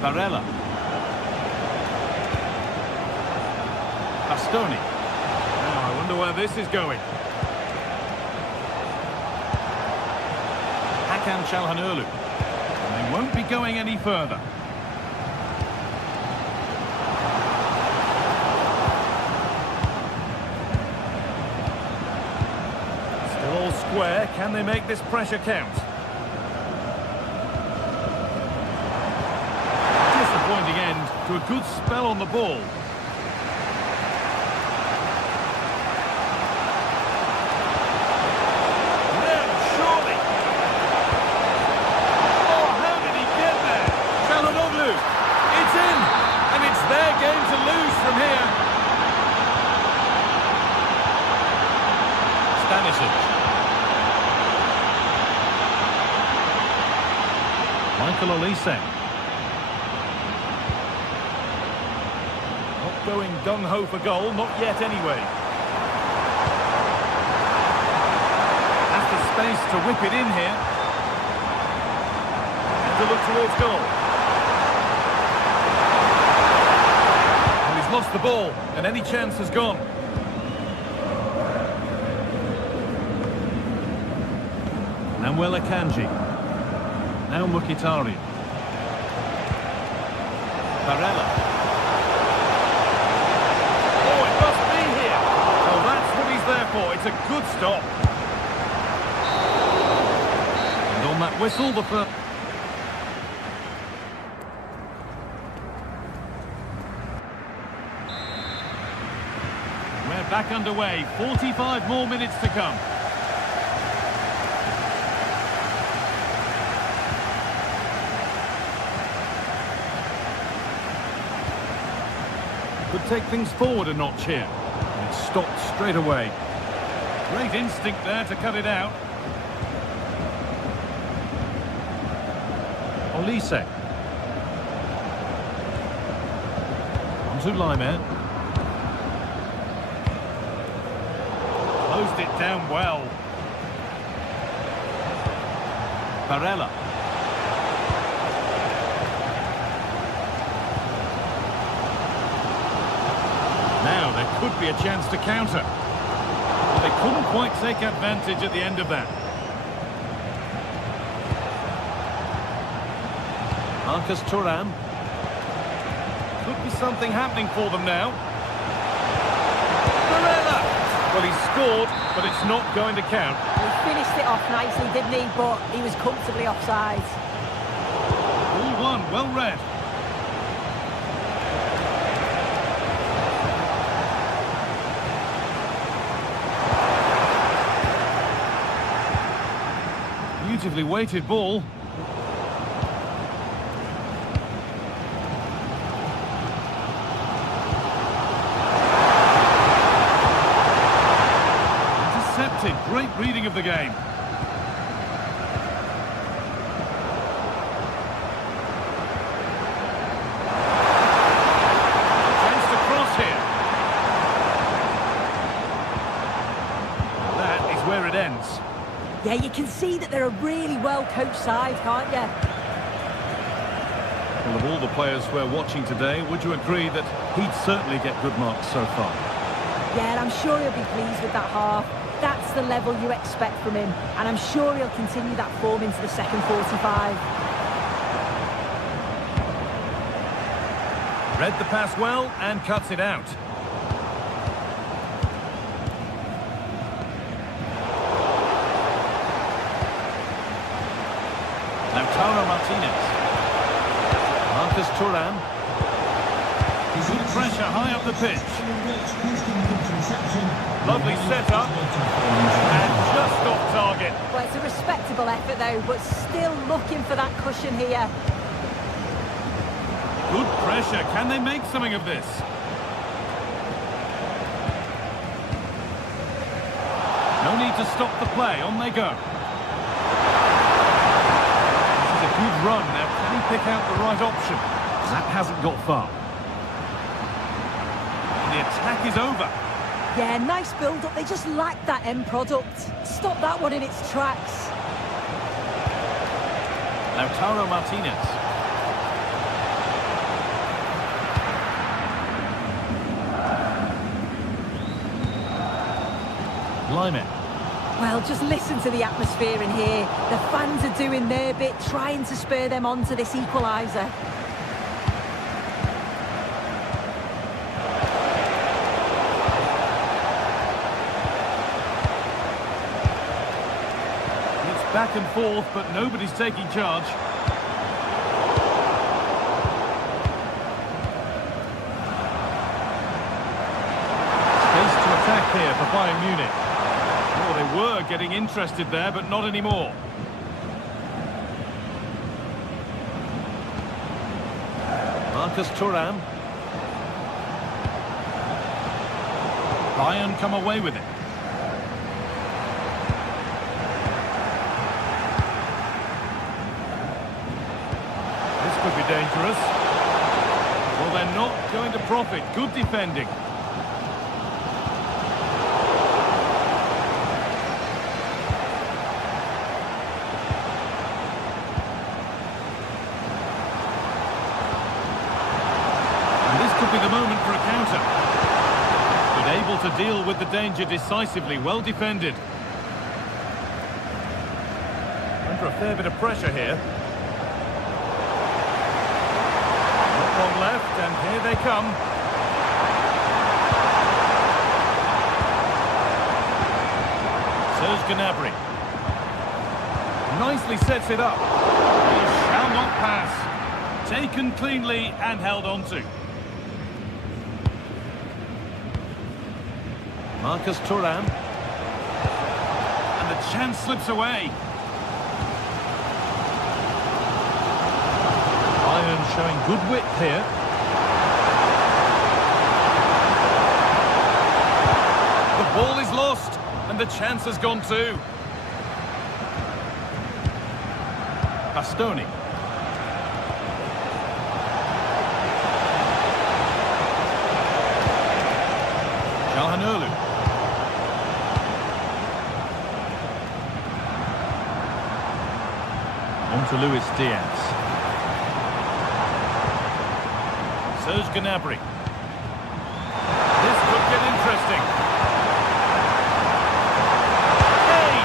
Barella. Bastoni. Now, I wonder where this is going. Hakan Çalhanoğlu. And they won't be going any further. Can they make this pressure count? Disappointing end to a good spell on the ball. Michael Olise. Not going gung-ho for goal, not yet anyway. Has the space to whip it in here. And to look towards goal. Well, he's lost the ball, and any chance has gone. Namuel Akanji. Now Mkhitaryan. Barella. Oh, it must be here. Well, that's what he's there for. It's a good stop. And on that whistle, the first... We're back underway. 45 more minutes to come. Could take things forward a notch here. And it's stopped straight away. Great instinct there to cut it out. Olise. On to Laimer. Closed it down well. Barella. Now there could be a chance to counter. But they couldn't quite take advantage at the end of that. Marcus Thuram. Could be something happening for them now. Barella! Well, he scored, but it's not going to count. He finished it off nicely, didn't he? But he was comfortably offside. All one, well read. Beautifully weighted ball. Intercepted. Great reading of the game. Chance to cross here. That is where it ends. Yeah, you can see that they're a really well-coached side, can't you? Well, of all the players we're watching today, would you agree that he'd certainly get good marks so far? Yeah, I'm sure he'll be pleased with that half. That's the level you expect from him. And I'm sure he'll continue that form into the second 45. Read the pass well and cuts it out. Martinez. Marcus Thuram. Good pressure high up the pitch. Lovely setup. And just off target. Well, it's a respectable effort though, but still looking for that cushion here. Good pressure. Can they make something of this? No need to stop the play. On they go. Good run. Now, can he pick out the right option? That hasn't got far. And the attack is over. Yeah, nice build-up. They just lack that end product. Stop that one in its tracks. Lautaro Martinez. Laimer. Well, just listen to the atmosphere in here. The fans are doing their bit, trying to spur them on to this equaliser. back and forth, but nobody's taking charge. Space to attack here for Bayern Munich. Oh, they were getting interested there, but not anymore. Marcus Thuram. Bayern come away with it. This could be dangerous. Well, they're not going to profit. Good defending. And this could be the moment for a counter. Able to deal with the danger decisively, well defended. Under a fair bit of pressure here. Not long left, and here they come. Serge Gnabry. Nicely sets it up. He shall not pass. Taken cleanly and held on to. Marcus Thuram. And the chance slips away. Bayern showing good wit here. The ball is lost, and the chance has gone too. Bastoni. Calhanoglu. On to Luis Diaz. Serge Gnabry. This could get interesting. Hey!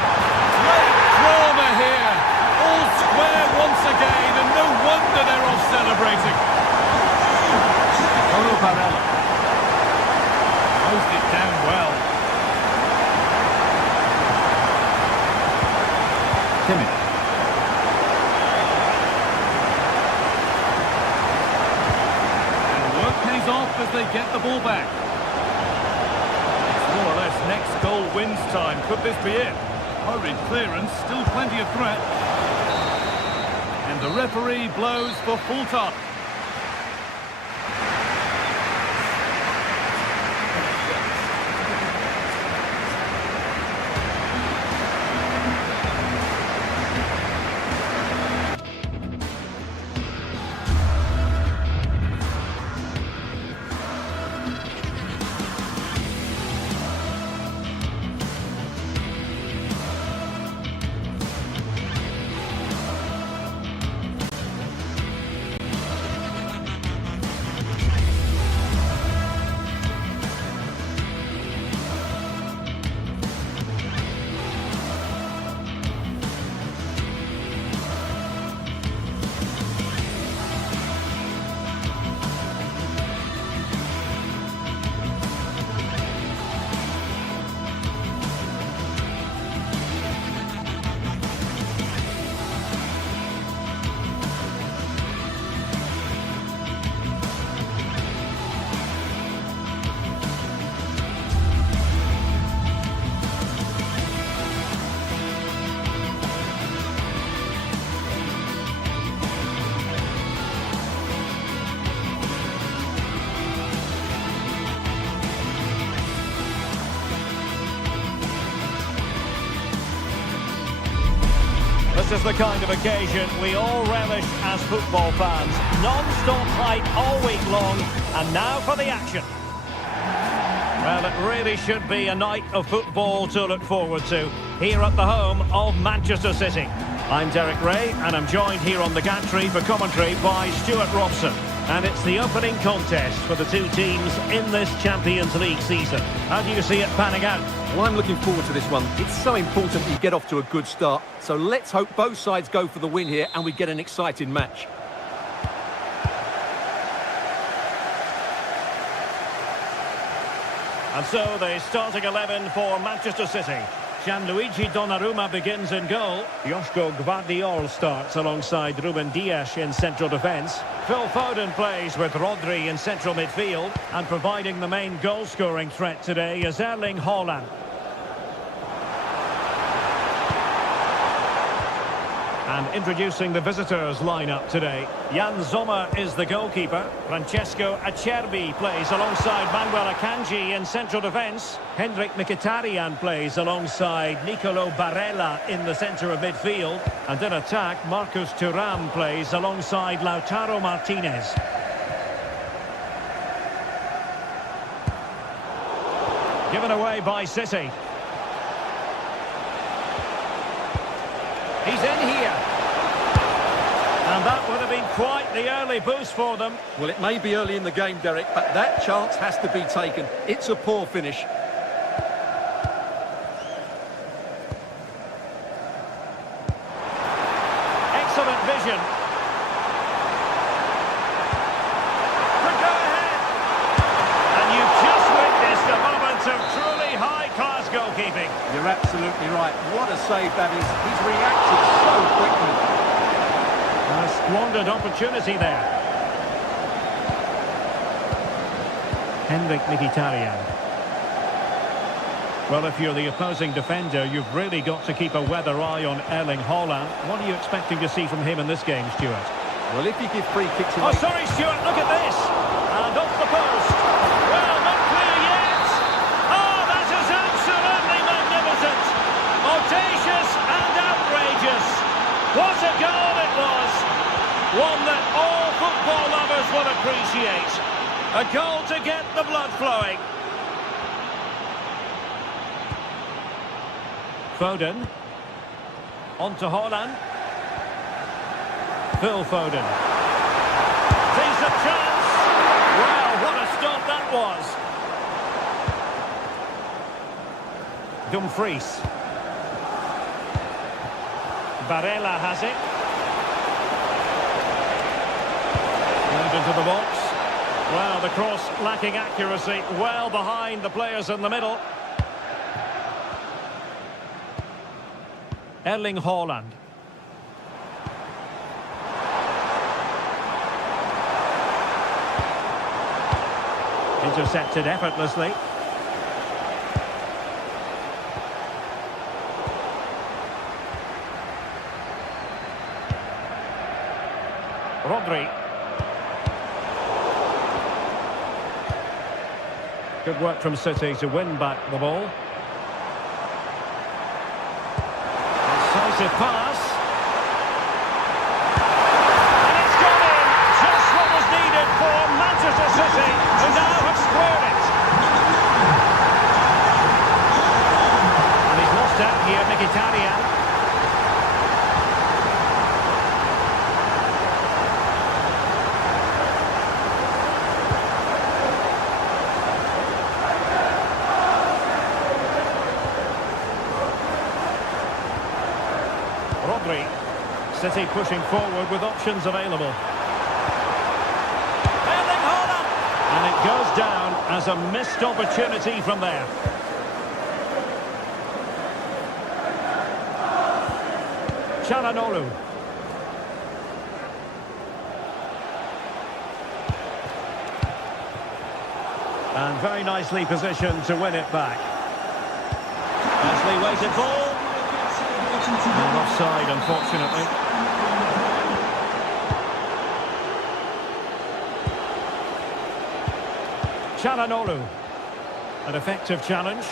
Great drama here! All square once again, and no wonder they're off celebrating. Paulo Barella. Closed it down well. Kimmich. Off as they get the ball back. It's more or less next goal wins time. Could this be it? Hurried clearance, still plenty of threat. And the referee blows for full time. This is the kind of occasion we all relish as football fans. Non-stop hype all week long, and now for the action. Well, it really should be a night of football to look forward to here at the home of Manchester City. I'm Derek Ray, and I'm joined here on the gantry for commentary by Stuart Robson. And it's the opening contest for the two teams in this Champions League season. How do you see it panning out? Well, I'm looking forward to this one. It's so important you get off to a good start. So let's hope both sides go for the win here and we get an exciting match. And so the starting 11 for Manchester City. Gianluigi Donnarumma begins in goal. Joško Gvardiol starts alongside Ruben Dias in central defence. Phil Foden plays with Rodri in central midfield. And providing the main goal-scoring threat today is Erling Haaland. And introducing the visitors lineup today. Jan Sommer is the goalkeeper. Francesco Acerbi plays alongside Manuel Akanji in central defence. Hendrik Mkhitaryan plays alongside Nicolo Barella in the centre of midfield. And in attack, Marcus Thuram plays alongside Lautaro Martinez. Given away by City. He's in here. And that would have been quite the early boost for them. Well, it may be early in the game, Derek, but that chance has to be taken. It's a poor finish. Excellent vision. Could go ahead. And you've just witnessed a moment of truly high-class goalkeeping. You're absolutely right. What a save that is. He's reacted so quickly. A squandered opportunity there. Hendrik Mkhitaryan. Well, if you're the opposing defender, you've really got to keep a weather eye on Erling Haaland. What are you expecting to see from him in this game, Stuart? Well, if you give free kicks away... Oh, sorry, Stuart, look at this. And off the post. Well, not clear yet. Oh, that is absolutely magnificent. Audacious and outrageous. What a goal it was. One that all football lovers will appreciate. A goal to get the blood flowing. Foden. On to Haaland. Phil Foden. Decent chance. Wow, what a stop that was. Dumfries. Barella has it. And into the box. Well, the cross lacking accuracy, well behind the players in the middle. Erling Haaland. Intercepted effortlessly. Rodri. Good work from City to win back the ball. Decisive pass. And it's gone in. Just what was needed for Manchester City, who now have squared it. And he's lost out here, Mkhitaryan. Rodri. City pushing forward with options available. Erling Haaland! And it goes down as a missed opportunity from there. Çalhanoğlu. And very nicely positioned to win it back. Nicely weighted ball. And offside, unfortunately. Çalhanoğlu. An effective challenge.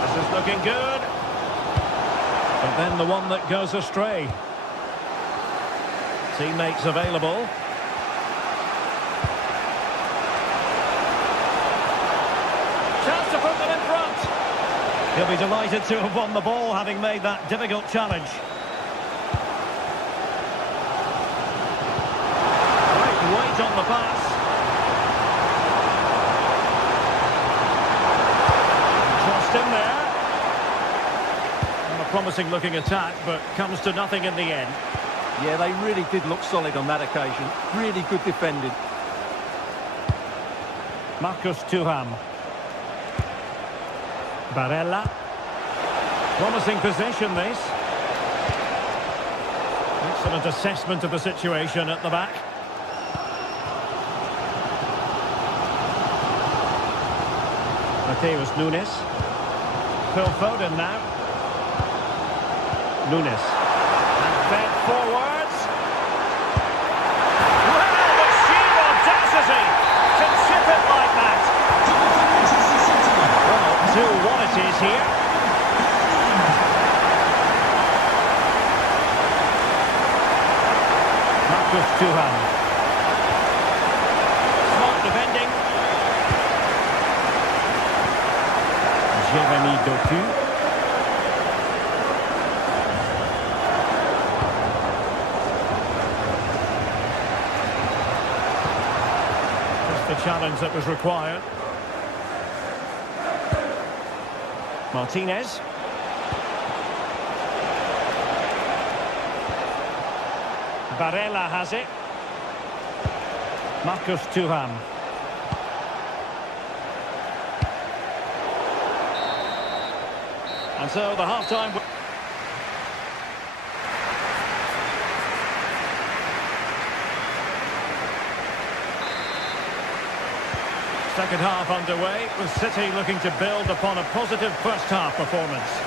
This is looking good. But then the one that goes astray. Teammates available. Chance to put them in front. He'll be delighted to have won the ball, having made that difficult challenge. Great weight on the pass. Crossed in there. And a promising looking attack, but comes to nothing in the end. Yeah, they really did look solid on that occasion. Really good defending. Marcus Thuram. Barella. Promising possession, this. Excellent assessment of the situation at the back. Mateus Nunes. Phil Foden now. Nunes. And fed forwards. Well, the sheer audacity to chip it like that. Well, 2-1 it is here. Marcus Thuram. Smart defending. Jeremy Doku. Just the challenge that was required. Martinez. Barella has it. Marcus Thuram. And so the half-time... Second half underway, with City looking to build upon a positive first-half performance.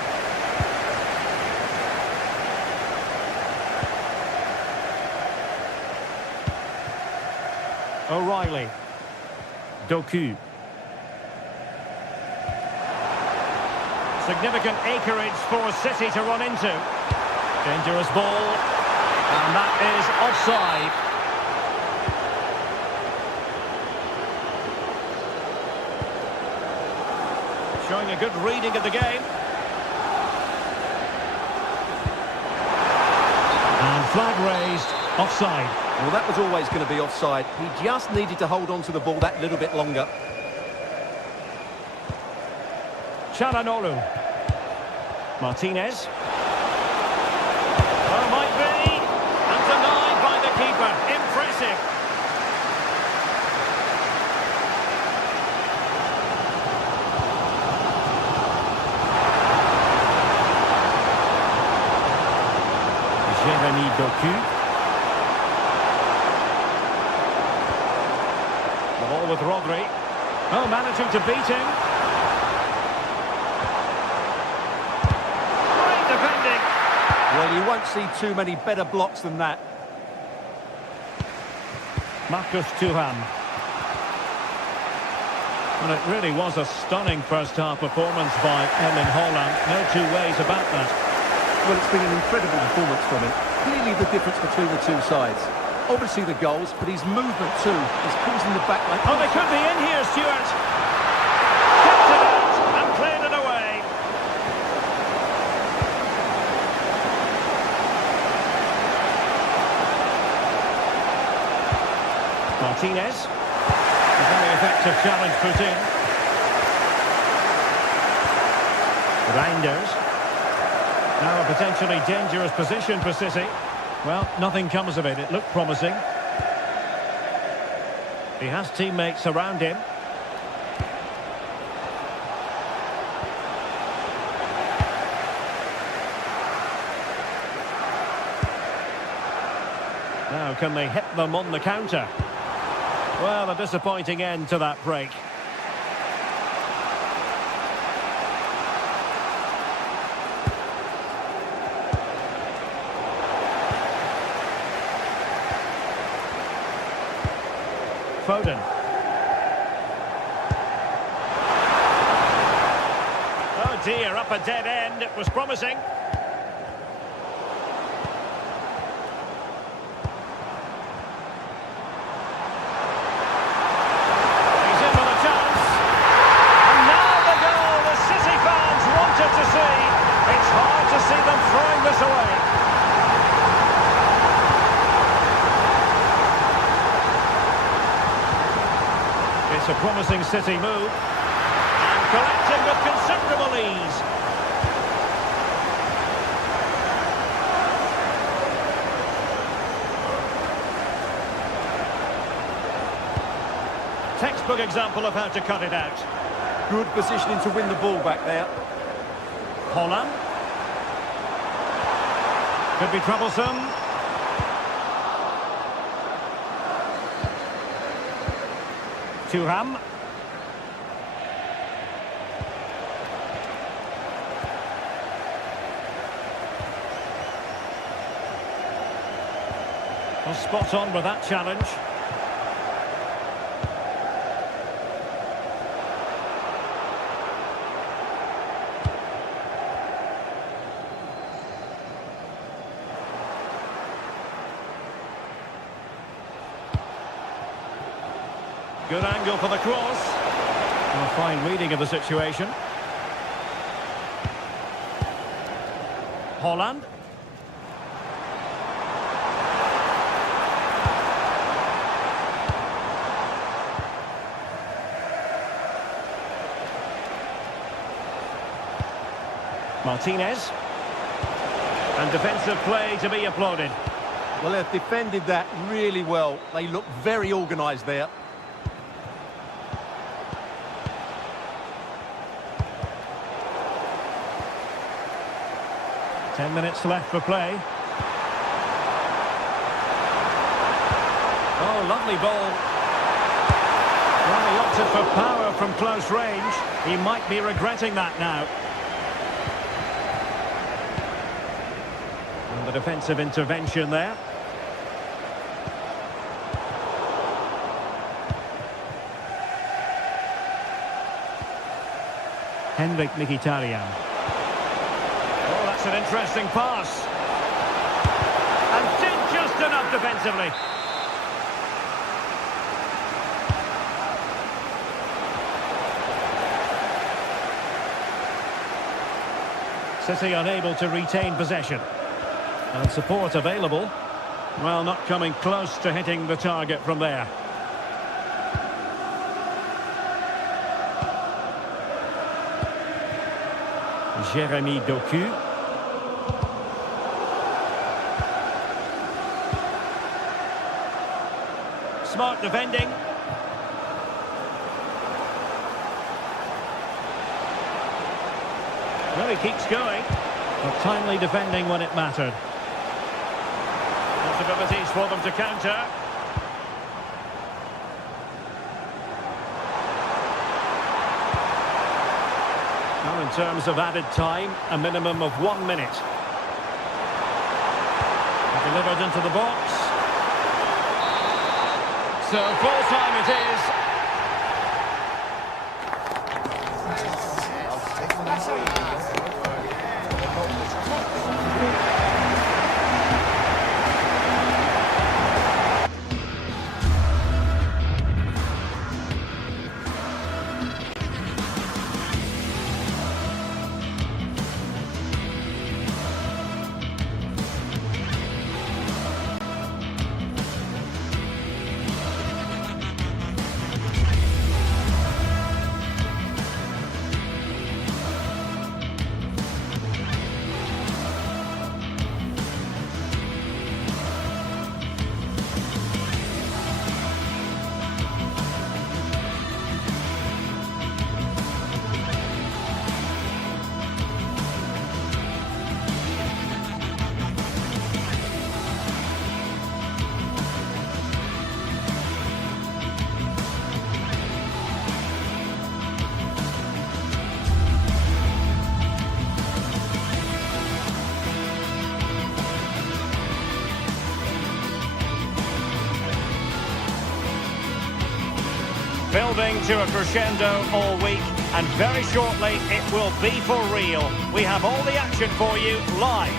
O'Reilly. Doku. Significant acreage for City to run into. Dangerous ball. And that is offside. Showing a good reading of the game. And flag raised. Offside. Well, that was always going to be offside. He just needed to hold on to the ball that little bit longer. Çalhanoğlu. Martinez. Well, might be. And denied by the keeper. Impressive. Jeremy Doku. The ball with Rodri. Oh, managing to beat him. Great defending. Well, you won't see too many better blocks than that. Marcus Thuram. Well, it really was a stunning first-half performance by Erling Haaland. No two ways about that. Well, it's been an incredible performance from him. Clearly the difference between the two sides. Obviously the goals, but his movement too is causing the back line. Oh, they could be in here, Stuart. Kept it out and cleared it away. Martinez. A very effective challenge put in. Reinders. Now a potentially dangerous position for City. Well, nothing comes of it. It looked promising. He has teammates around him. Now, can they hit them on the counter? Well, a disappointing end to that break. Foden. Oh dear, up a dead end. It was promising. He's in with a chance. And now the goal the City fans wanted to see. It's hard to see them throwing this away. It's a promising City move. And collecting with considerable ease. textbook example of how to cut it out. Good positioning to win the ball back there. Holland. Could be troublesome. Thuram. Well, spot on with that challenge. Good angle for the cross. A fine reading of the situation. Holland. Martinez. And defensive play to be applauded. Well, they've defended that really well. They look very organised there. Ten minutes left for play. Oh, lovely ball. Well, he opted for power from close range. He might be regretting that now. And the defensive intervention there. Henrik Mkhitaryan. Oh, that's an interesting pass. And did just enough defensively. City unable to retain possession. And support available. Well, not coming close to hitting the target from there. Jeremy Doku. Smart defending. Well, he keeps going. But timely defending when it mattered. Possibilities for them to counter. Now, in terms of added time, a minimum of 1 minute. Delivered into the box. So full time it is. Building to a crescendo all week, and very shortly it will be for real. We have all the action for you live.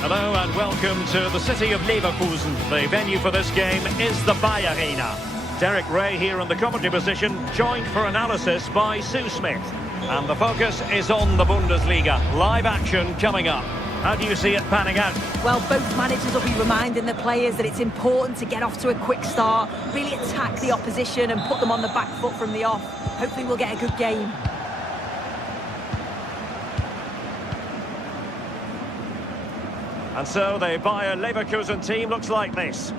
Hello and welcome to the city of Leverkusen. The venue for this game is the Bayer Arena. Derek Ray here in the commentary position, joined for analysis by Sue Smith. And the focus is on the Bundesliga. Live action coming up. How do you see it panning out? Well, both managers will be reminding the players that it's important to get off to a quick start, really attack the opposition and put them on the back foot from the off. Hopefully we'll get a good game. And so the Bayer Leverkusen team looks like this.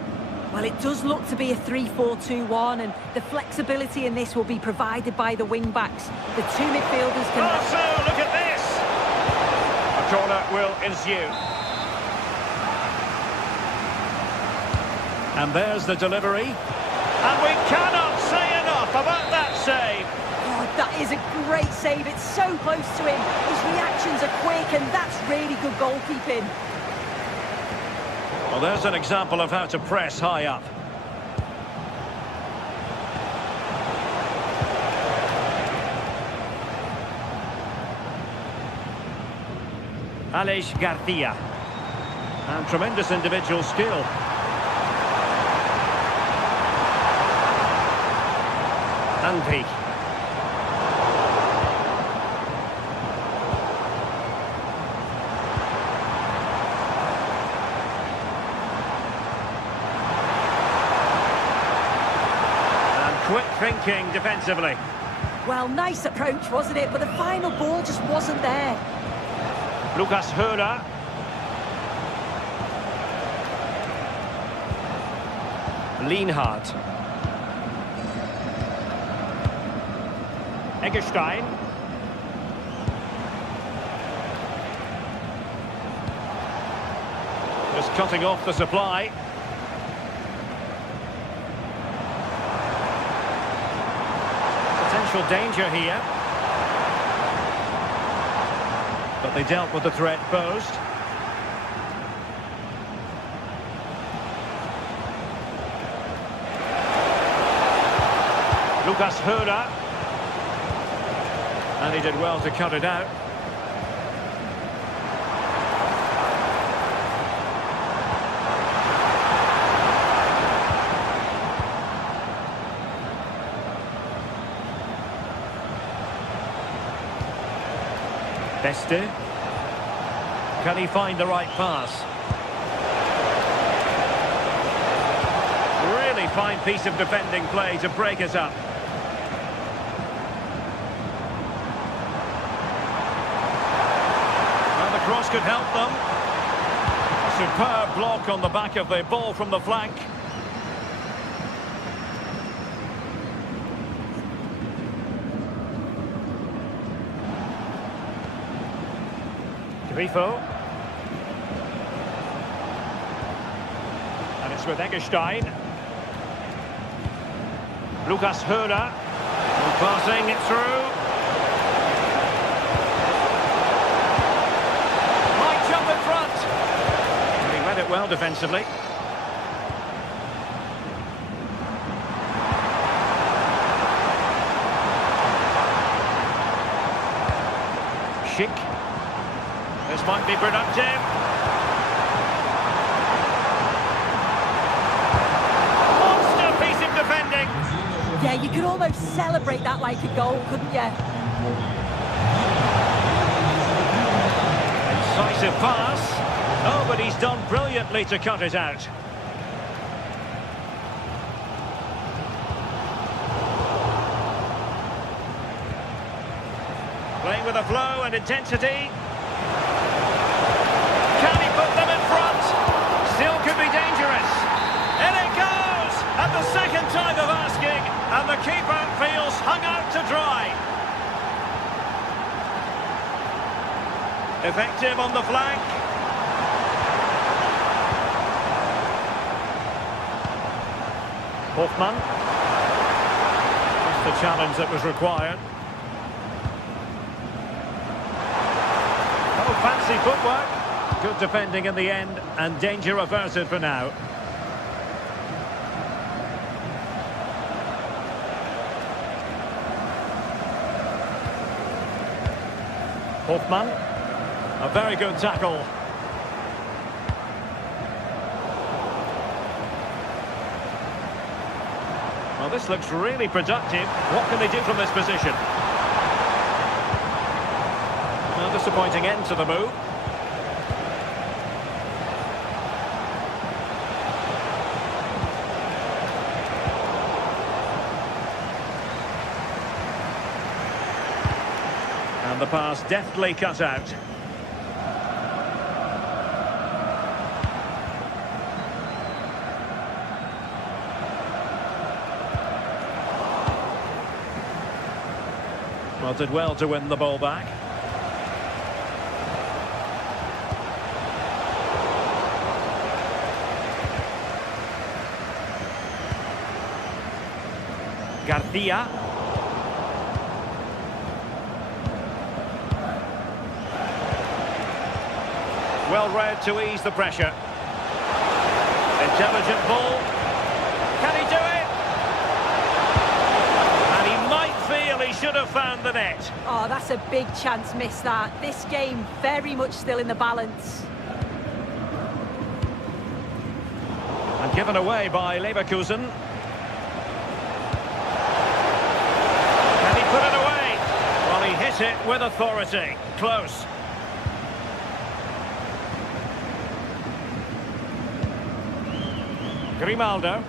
Well, it does look to be a 3-4-2-1, and the flexibility in this will be provided by the wing-backs. The two midfielders can... Oh, so look at this! A corner will ensue. And there's the delivery. And we cannot say enough about that save. Oh, that is a great save. It's so close to him. His reactions are quick, and that's really good goalkeeping. Well, there's an example of how to press high up. Aleix Garcia. And tremendous individual skill. Andy. Quick thinking defensively. Well, nice approach, wasn't it? But the final ball just wasn't there. Lucas Höra. Lienhardt. Eggestein. Just cutting off the supply. Potential danger here. But they dealt with the threat posed. Lucas Höra. And he did well to cut it out. Beste. Can he find the right pass? Really fine piece of defending play to break us up. Well, the cross could help them. Superb block on the back of the ball from the flank. Grifo. And it's with Eggestein. Lucas Höra. Passing it through. Might jump in front. And he read it well defensively. Schick. This might be productive. Monster piece of defending. Yeah, you could almost celebrate that like a goal, couldn't you? Incisive pass. Oh, but he's done brilliantly to cut it out. Playing with a flow and intensity. Can he put them in front? Still could be dangerous. In it goes! At the second time of asking, and the keeper feels hung out to dry. Effective on the flank. Hoffmann. That's the challenge that was required. Oh, fancy footwork. Good defending in the end, and danger averted for now. Hoffmann. A very good tackle. Well, this looks really productive. What can they do from this position? Well, disappointing end to the move. And the pass deftly cut out. Well, did well to win the ball back. Garcia. Well read to ease the pressure. Intelligent ball. Can he do it? And he might feel he should have found the net. Oh, that's a big chance missed that. This game very much still in the balance. And given away by Leverkusen. Can he put it away? Well, he hit it with authority. Close. Grimaldo.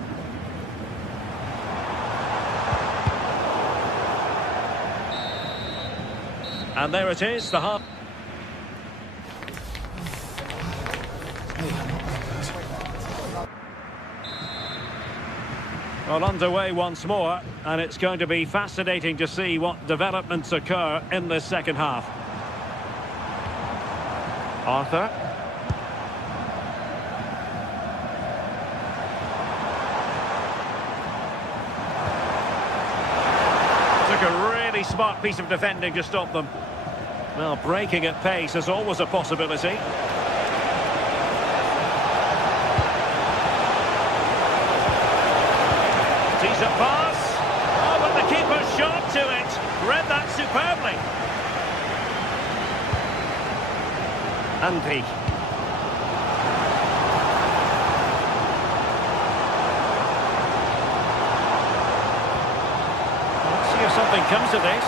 And there it is, the half. Well, underway once more, and it's going to be fascinating to see what developments occur in this second half. Arthur. Took a really smart piece of defending to stop them. Well, breaking at pace is always a possibility. Tees up pass. Oh, but the keeper's shot to it. Read that superbly. Andy. Let's see if something comes of this.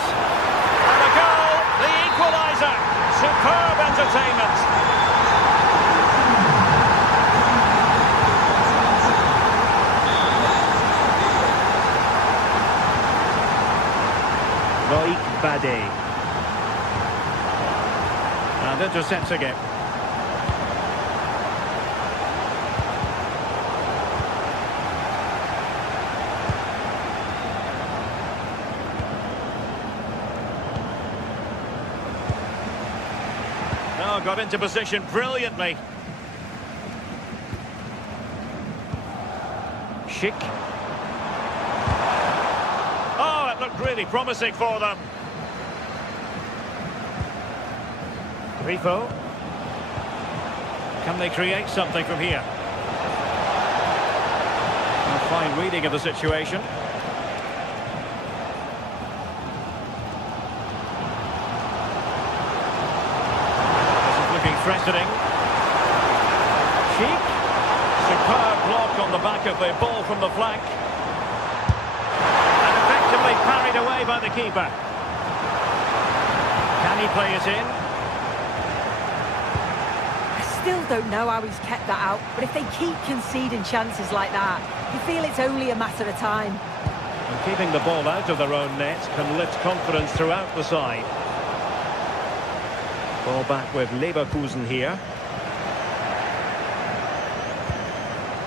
And a goal! The equaliser! Superb entertainment. Bade. And intercepting it. Oh, got into position brilliantly. Schick. Oh, it looked really promising for them. Grifo. Can they create something from here? A fine reading of the situation. This is looking threatening. Cheek. Superb block on the back of the ball from the flank. And effectively parried away by the keeper. Can he play it in? Still don't know how he's kept that out, but if they keep conceding chances like that, you feel it's only a matter of time. And keeping the ball out of their own net can lift confidence throughout the side. Ball back with Leverkusen here.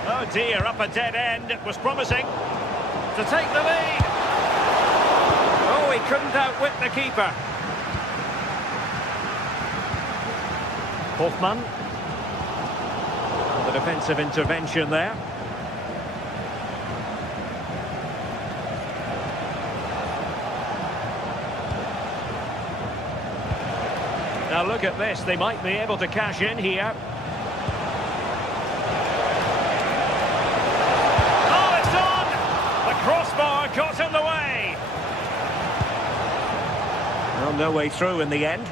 Oh dear, up a dead end. It was promising to take the lead. Oh, he couldn't outwit the keeper. Hoffmann. The defensive intervention there. Now look at this, they might be able to cash in here. Oh, it's on! The crossbar got in the way. Well, no way through in the end.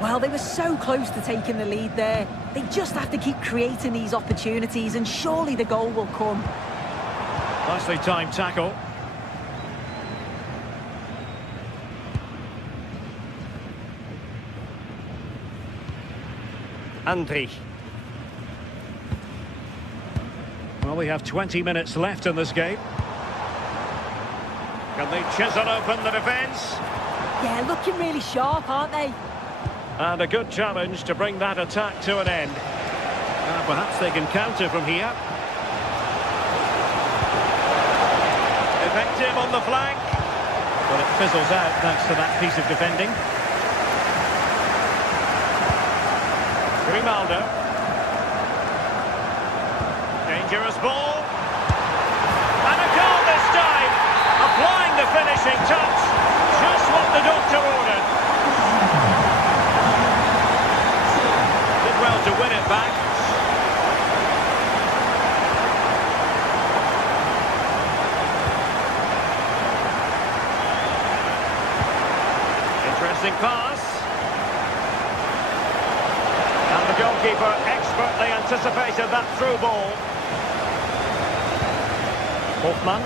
Well, they were so close to taking the lead there. They just have to keep creating these opportunities and surely the goal will come. Nicely timed tackle. Andri. Well, we have 20 minutes left in this game. Can they chisel open the defence? Yeah, looking really sharp, aren't they? And a good challenge to bring that attack to an end. Perhaps they can counter from here. Effective on the flank. Well, it fizzles out thanks to that piece of defending. Grimaldo. Dangerous ball. And a goal this time. Applying the finishing touch. Just what the doctor ordered. Did well to win it back. Interesting pass. And the goalkeeper expertly anticipated that through ball. Hofmann.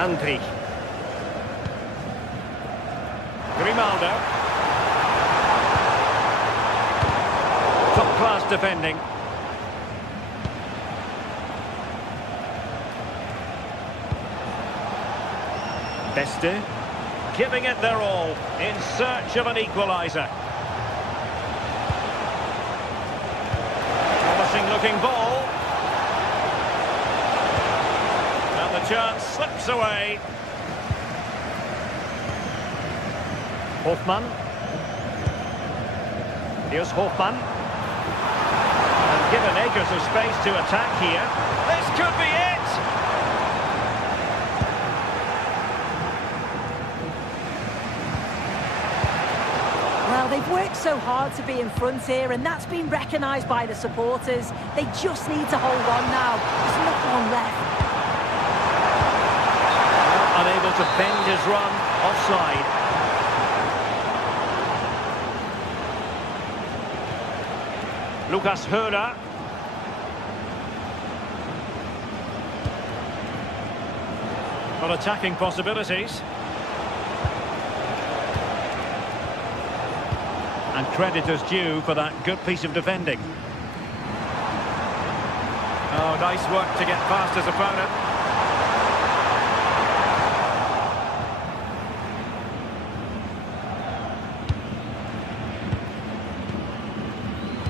Andri. Grimaldo. Top-class defending. Beste. Giving it their all in search of an equaliser. Promising looking ball. And the chance slips away. Hofmann. Here's Hofmann. And given acres of space to attack here. This could be it! Well, they've worked so hard to be in front here, and that's been recognised by the supporters. They just need to hold on now. There's not long left. Unable to bend his run, offside. Lucas Höhler. Got attacking possibilities. And credit is due for that good piece of defending. Oh, nice work to get past his opponent.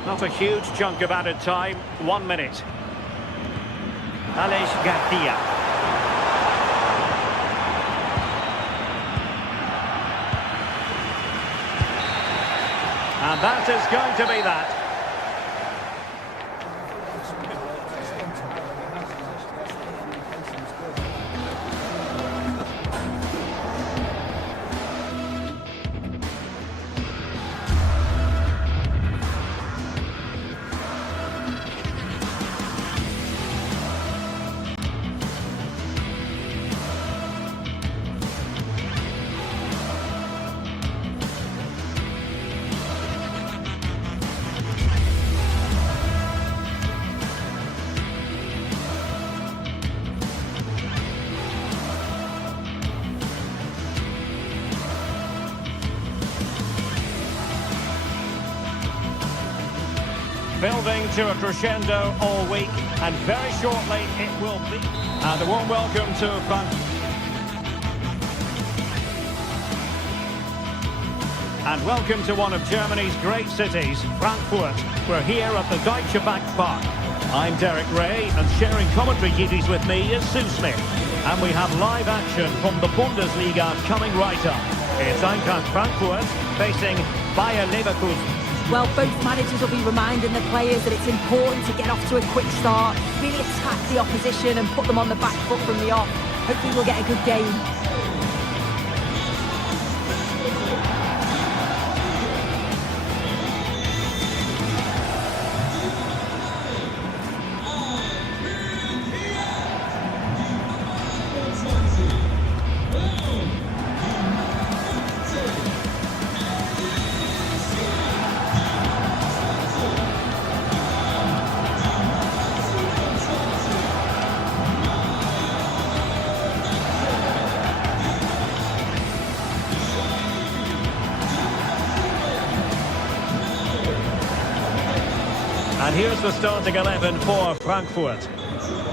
Not a huge chunk of added time. 1 minute. Aleix Garcia. And that is going to be that. Building to a crescendo all week, and very shortly it will be. And a warm welcome to And welcome to one of Germany's great cities, Frankfurt. We're here at the Deutsche Bank Park. I'm Derek Ray, and sharing commentary duties with me is Sue Smith. And we have live action from the Bundesliga coming right up. It's Eintracht Frankfurt facing Bayer Leverkusen. Well, both managers will be reminding the players that it's important to get off to a quick start, really attack the opposition and put them on the back foot from the off. Hopefully we'll get a good game. And here's the starting 11 for Frankfurt.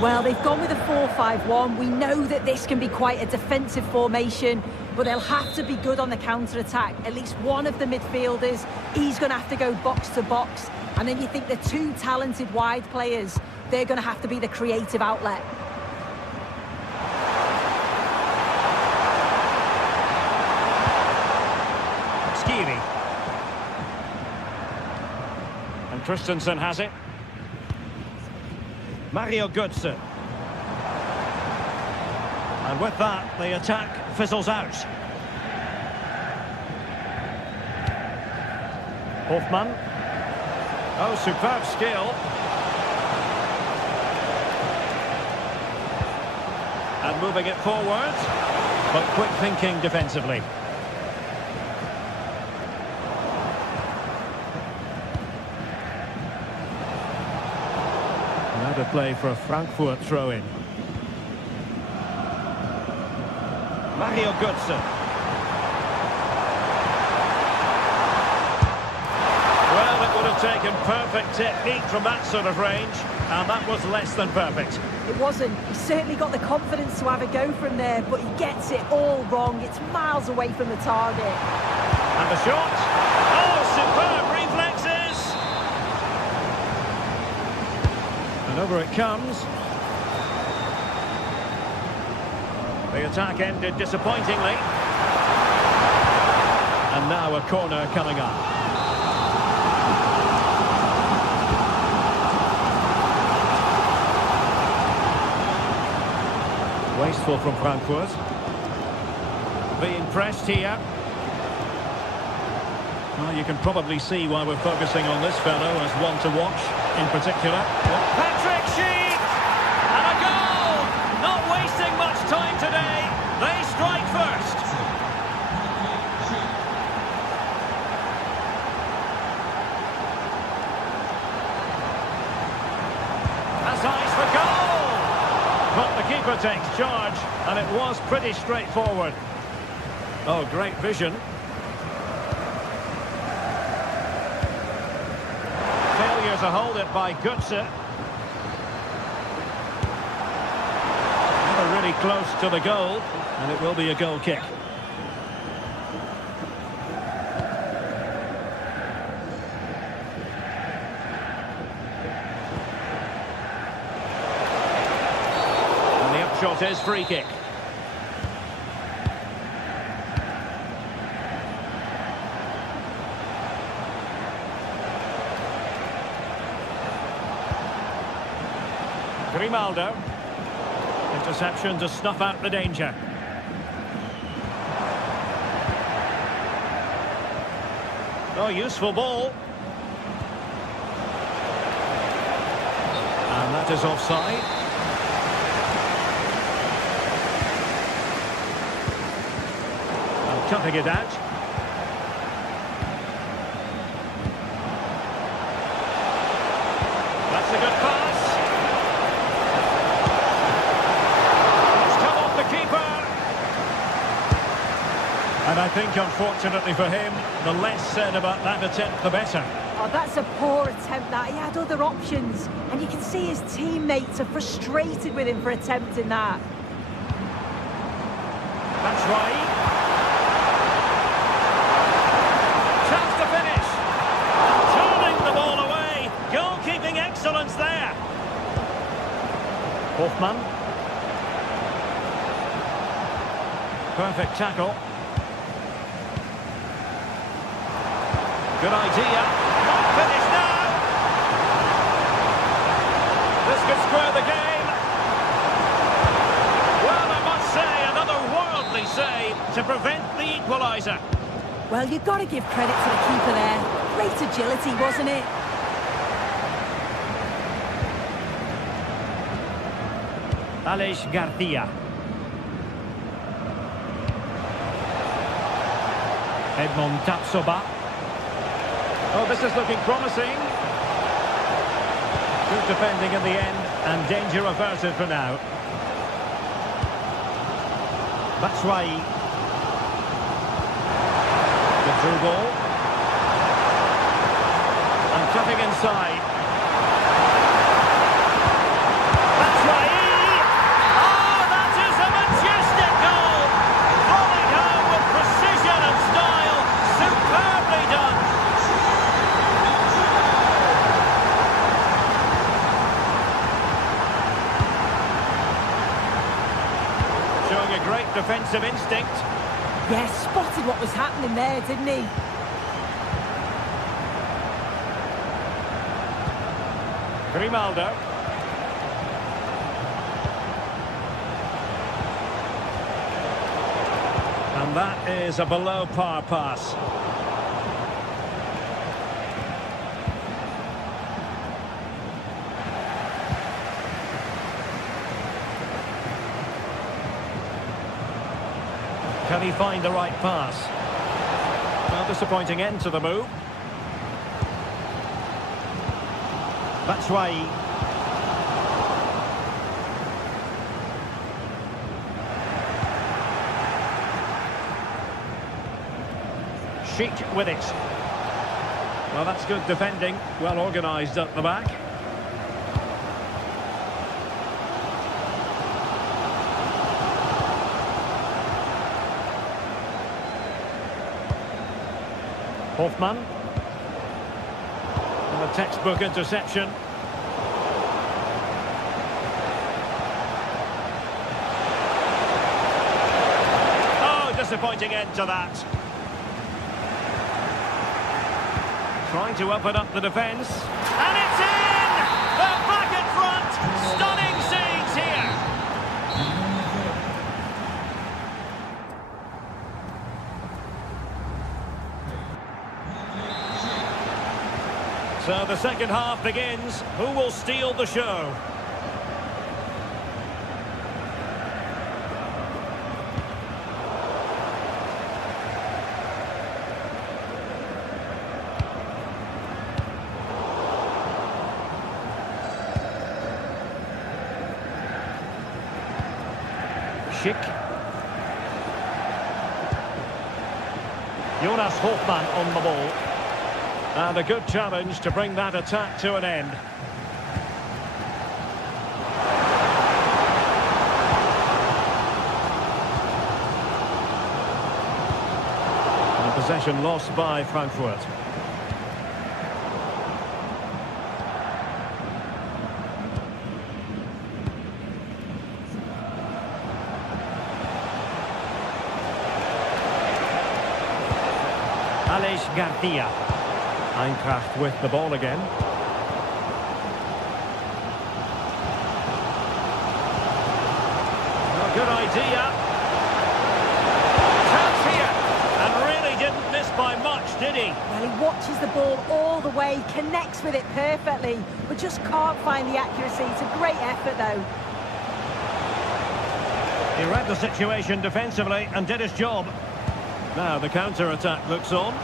Well, they've gone with a 4-5-1. We know that this can be quite a defensive formation, but they'll have to be good on the counter-attack. At least one of the midfielders, he's going to have to go box to box. And then you think the two talented wide players, they're going to have to be the creative outlet. Christensen has it. Mario Götze. And with that, the attack fizzles out. Hofmann. Oh, superb skill. And moving it forward, but quick thinking defensively. Another play for a Frankfurt throw-in. Mario Götze. Well, it would have taken perfect technique from that sort of range, and that was less than perfect. It wasn't. He certainly got the confidence to have a go from there, but he gets it all wrong. It's miles away from the target. And the shot. Oh, superb reflexes. And over it comes. The attack ended disappointingly. And now a corner coming up. Wasteful from Frankfurt. Being pressed here. Well, you can probably see why we're focusing on this fellow as one to watch in particular. Patrick Schick! And a goal! Not wasting much time today. They strike first. Has eyes for goal! But the keeper takes charge, and it was pretty straightforward. Oh, great vision. Failure to hold it by Götze. Never really close to the goal, and it will be a goal kick. And the upshot is free kick. Grimaldo. Interception to snuff out the danger. Oh, useful ball. And that is offside. And cutting it out. That's a good pass. And I think, unfortunately for him, the less said about that attempt, the better. Oh, that's a poor attempt, that. He had other options. And you can see his teammates are frustrated with him for attempting that. That's right. Chance to finish. Turning the ball away. Goalkeeping excellence there. Hofmann. Perfect tackle. Good idea. Not finished now. This could square the game. Well, I must say, another worldly save to prevent the equaliser. Well, you've got to give credit to the keeper there. Great agility, wasn't it? Aleix Garcia. Edmond Tapsoba. Oh, this is looking promising. Good defending in the end, and danger averted for now. Batshuayi. The through ball. And cutting inside. Batshuayi! Oh, that is a majestic goal! Falling home with precision and style. Superbly done. Showing a great defensive instinct. Yeah, spotted what was happening there, didn't he? Grimaldo. And that is a below par pass. Can he find the right pass? Well, disappointing end to the move. Batshuayi. Sheik with it. Well, that's good defending. Well organised at the back. Hoffman. And a textbook interception. Oh, disappointing end to that. Trying to open up the defence. And it's in! They're back at front! Stunning scenes here! So the second half begins. Who will steal the show? Schick. Jonas Hoffman on the ball. And a good challenge to bring that attack to an end. And possession lost by Frankfurt. Aleix Garcia. Eintracht with the ball again. Well, good idea. Chance here. And really didn't miss by much, did he? Well, he watches the ball all the way, connects with it perfectly, but just can't find the accuracy. It's a great effort, though. He read the situation defensively and did his job. Now the counter-attack looks on.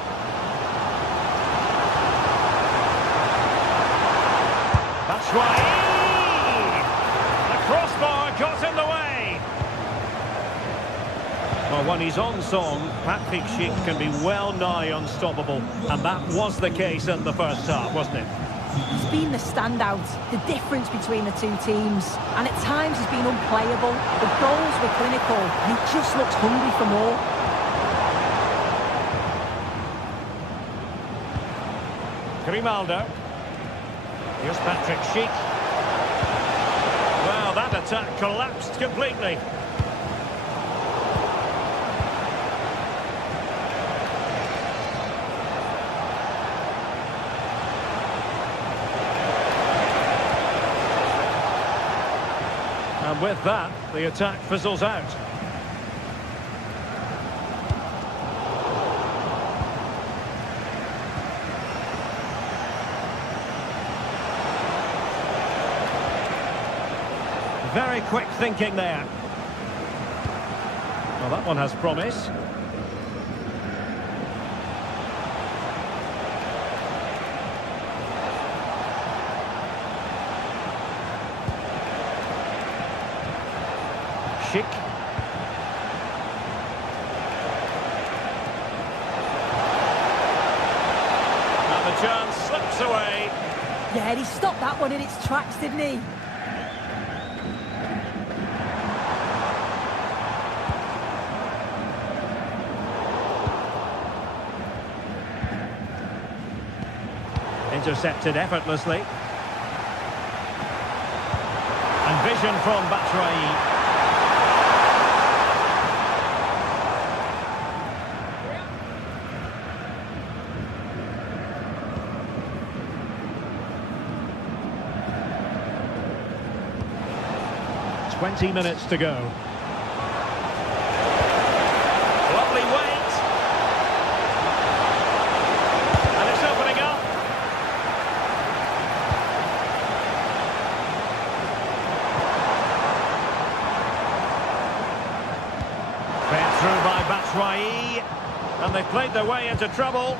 Batshuayi! The crossbar got in the way. Well, when he's on song, Patrick Schick can be well nigh unstoppable. And that was the case in the first half, wasn't it? He's been the standout, the difference between the two teams. And at times he's been unplayable. The goals were clinical, and he just looks hungry for more. Grimaldo. Here's Patrick Schick. Well, that attack collapsed completely. And with that, the attack fizzles out. Very quick thinking there. Well, that one has promise. Schick. And the chance slips away. Yeah, he stopped that one in its tracks, didn't he? Intercepted effortlessly. And vision from Batshuayi. 20 minutes to go. Lovely wait. And it's opening up. Fed through by Batshuayi. And they've played their way into trouble.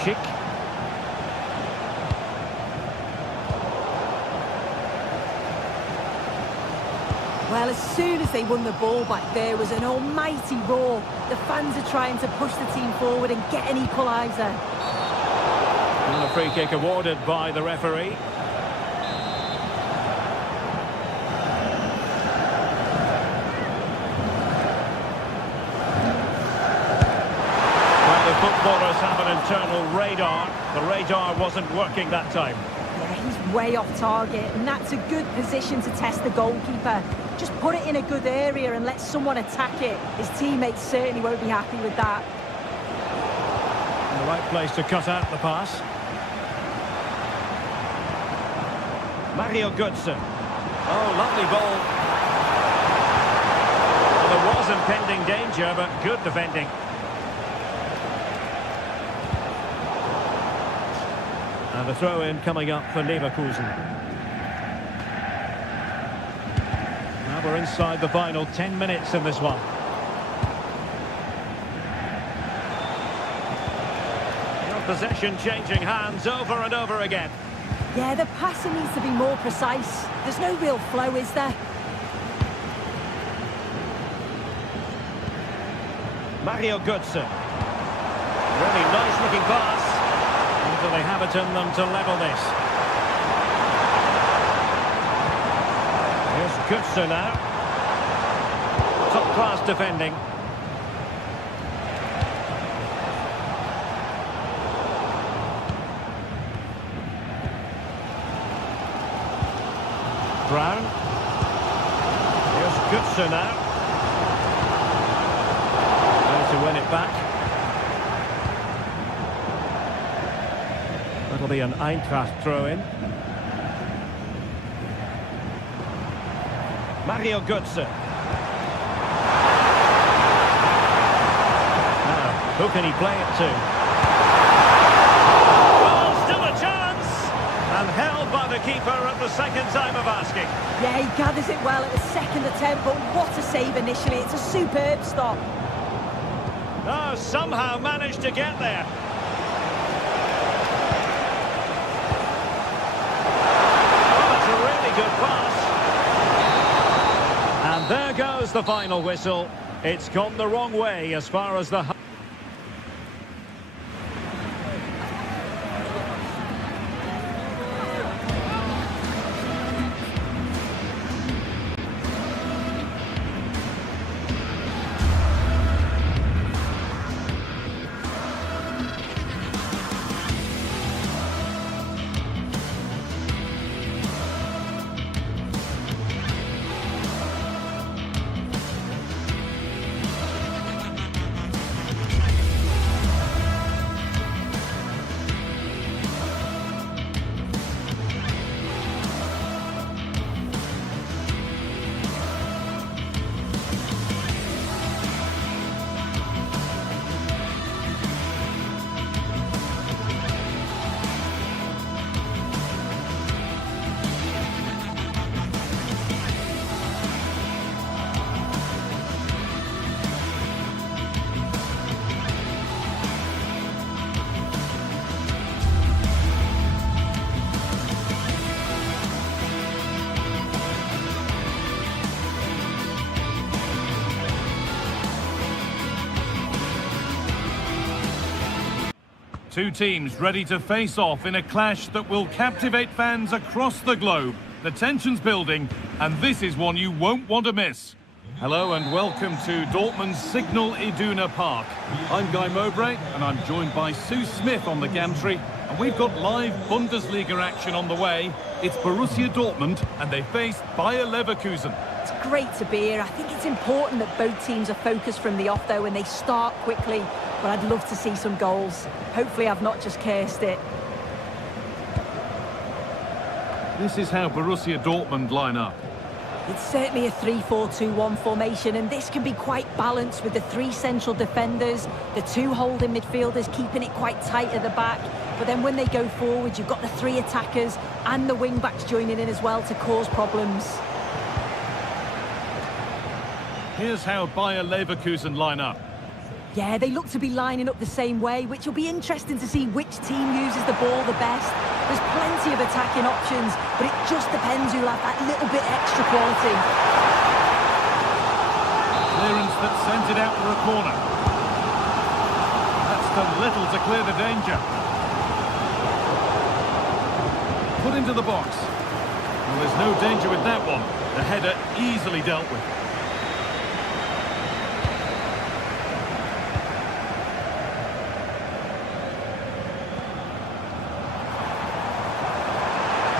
Schick. Well, as soon as they won the ball back, there was an almighty roar. The fans are trying to push the team forward and get an equaliser. And a free kick awarded by the referee. Well, the footballers have an internal radar. The radar wasn't working that time. Yeah, he's way off target, and that's a good position to test the goalkeeper. Just put it in a good area and let someone attack it. His teammates certainly won't be happy with that. In the right place to cut out the pass. Mario Götze. Oh, lovely ball. Well, there was impending danger, but good defending. And a throw-in coming up for Leverkusen. Now we're inside the final 10 minutes in this one. Possession changing hands over and over again. Yeah, the passing needs to be more precise. There's no real flow, is there? Mario Götze. Really nice looking pass. Do they have it in them to level this? Here's Götze now. Top class defending. Brown. Here's Götze now. There to win it back. That'll be an Eintracht throw-in. Mario Götze. Now, who can he play it to? Oh, still a chance! And held by the keeper at the second time of asking. Yeah, he gathers it well at the second attempt, but what a save initially. It's a superb stop. Oh, somehow managed to get there. Good pass. And there goes the final whistle. It's gone the wrong way as far as the... Two teams ready to face off in a clash that will captivate fans across the globe. The tension's building, and this is one you won't want to miss. Hello and welcome to Dortmund's Signal Iduna Park. I'm Guy Mowbray, and I'm joined by Sue Smith on the gantry. And we've got live Bundesliga action on the way. It's Borussia Dortmund, and they face Bayer Leverkusen. It's great to be here. I think it's important that both teams are focused from the off, though, and they start quickly. But I'd love to see some goals. Hopefully I've not just cursed it. This is how Borussia Dortmund line up. It's certainly a 3-4-2-1 formation, and this can be quite balanced with the 3 central defenders, the 2 holding midfielders keeping it quite tight at the back. But then when they go forward, you've got the 3 attackers and the wing-backs joining in as well to cause problems. Here's how Bayer Leverkusen line up. Yeah, they look to be lining up the same way, which will be interesting to see which team uses the ball the best. There's plenty of attacking options, but it just depends who'll have that little bit extra quality. Clearance that sent it out for a corner. That's done little to clear the danger. Put into the box. Well, there's no danger with that one. The header easily dealt with.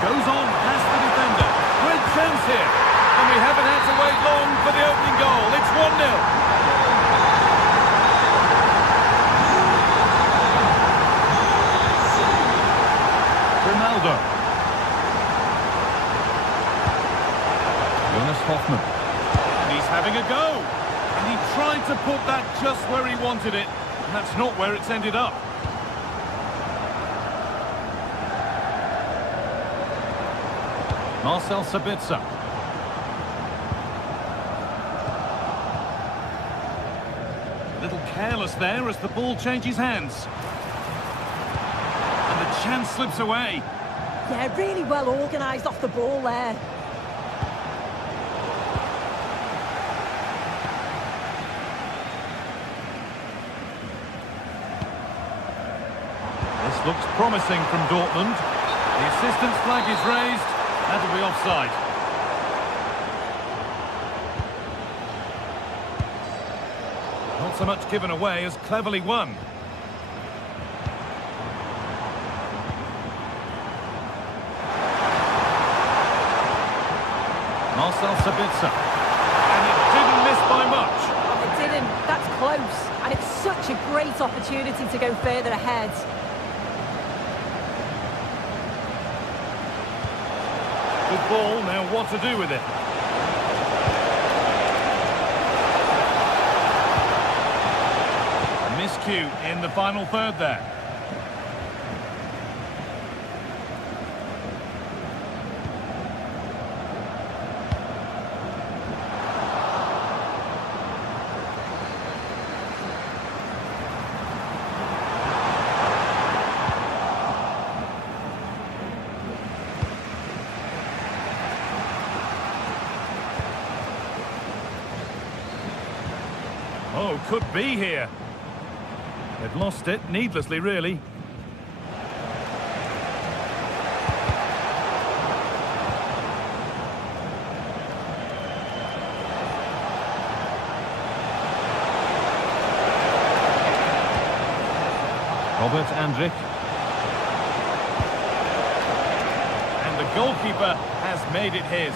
Goes on past the defender. Great chance here. And we haven't had to wait long for the opening goal. It's 1-0. Ronaldo. Jonas Hoffmann. And he's having a go. And he tried to put that just where he wanted it. And that's not where it's ended up. Marcel Sabitzer. A little careless there as the ball changes hands. And the chance slips away. Yeah, really well organised off the ball there. This looks promising from Dortmund. The assistant's flag is raised. That'll be offside. Not so much given away as cleverly won. Marcel Sabitzer. And it didn't miss by much. It didn't. That's close. And it's such a great opportunity to go further ahead. Good ball, now what to do with it? Miscue in the final third there. Oh, could be here. They've lost it, needlessly, really. Robert Andrich. And the goalkeeper has made it his.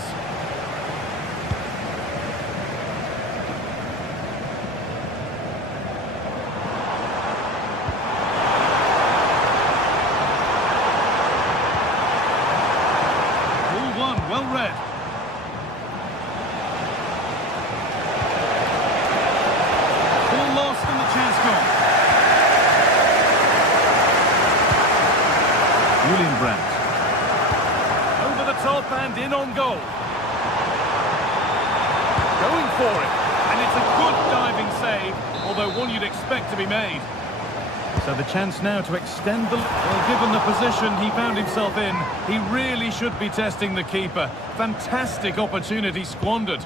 Well read. Ball lost and the chance gone. Julian Brandt. Over the top and in on goal. Going for it. And it's a good diving save, although one you'd expect to be made. So the chance now to extend the... Well, given the position he found himself in, he really should be testing the keeper. Fantastic opportunity squandered.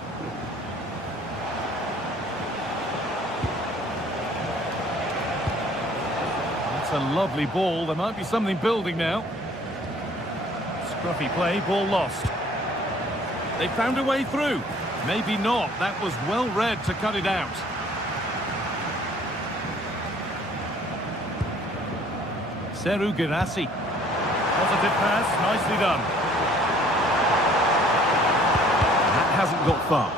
That's a lovely ball. There might be something building now. Scruffy play, ball lost. They found a way through. Maybe not. That was well read to cut it out. Seru Girassi. Positive pass, nicely done. That hasn't got far.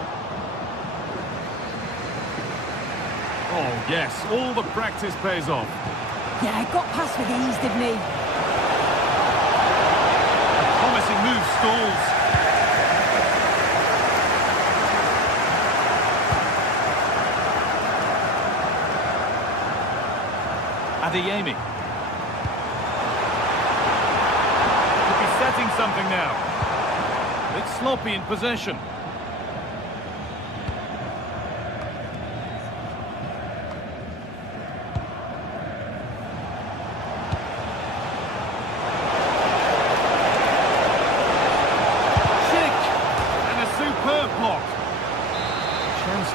Oh, yes, all the practice pays off. Yeah, got past with ease, didn't he? Promising move stalls. Adeyemi. Could be setting something now. It's sloppy in possession.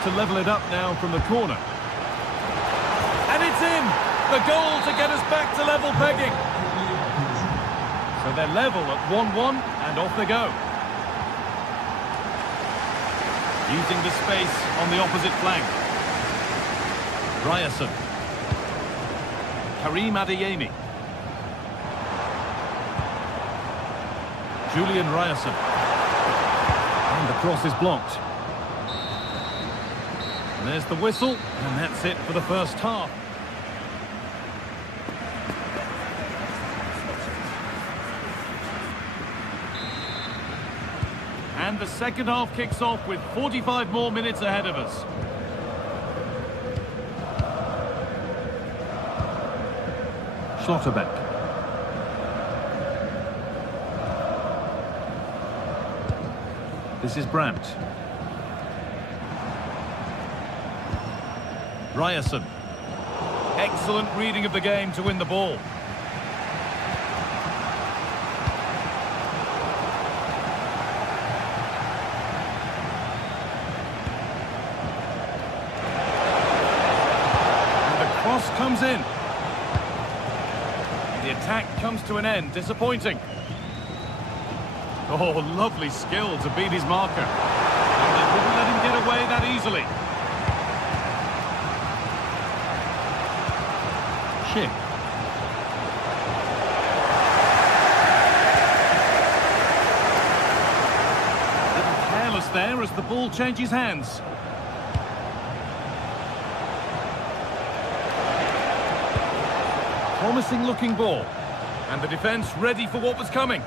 To level it up now from the corner. And it's in! The goal to get us back to level pegging. So they're level at 1-1 and off they go. Using the space on the opposite flank. Ryerson. Karim Adeyemi. Julian Ryerson. And the cross is blocked. And there's the whistle, and that's it for the first half. And the second half kicks off with 45 more minutes ahead of us. Schlotterbeck. This is Brandt. Ryerson. Excellent reading of the game to win the ball. And the cross comes in. The attack comes to an end. Disappointing. Oh, lovely skill to beat his marker. And they wouldn't let him get away that easily. Schick. A little careless there as the ball changes hands. Promising looking ball. And the defence ready for what was coming.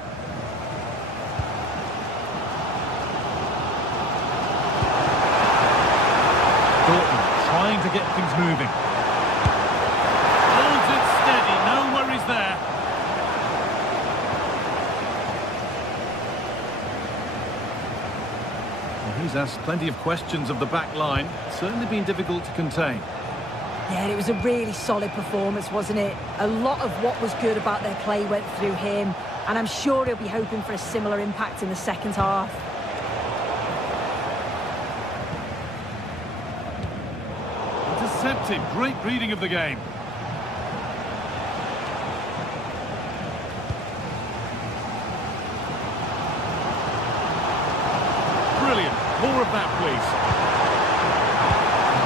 Dortmund trying to get things moving. Holds it steady, no worries there. Well, he's asked plenty of questions of the back line. Certainly been difficult to contain. Yeah, it was a really solid performance, wasn't it? A lot of what was good about their play went through him, and I'm sure he'll be hoping for a similar impact in the second half. Intercepted, great reading of the game. Brilliant, more of that please.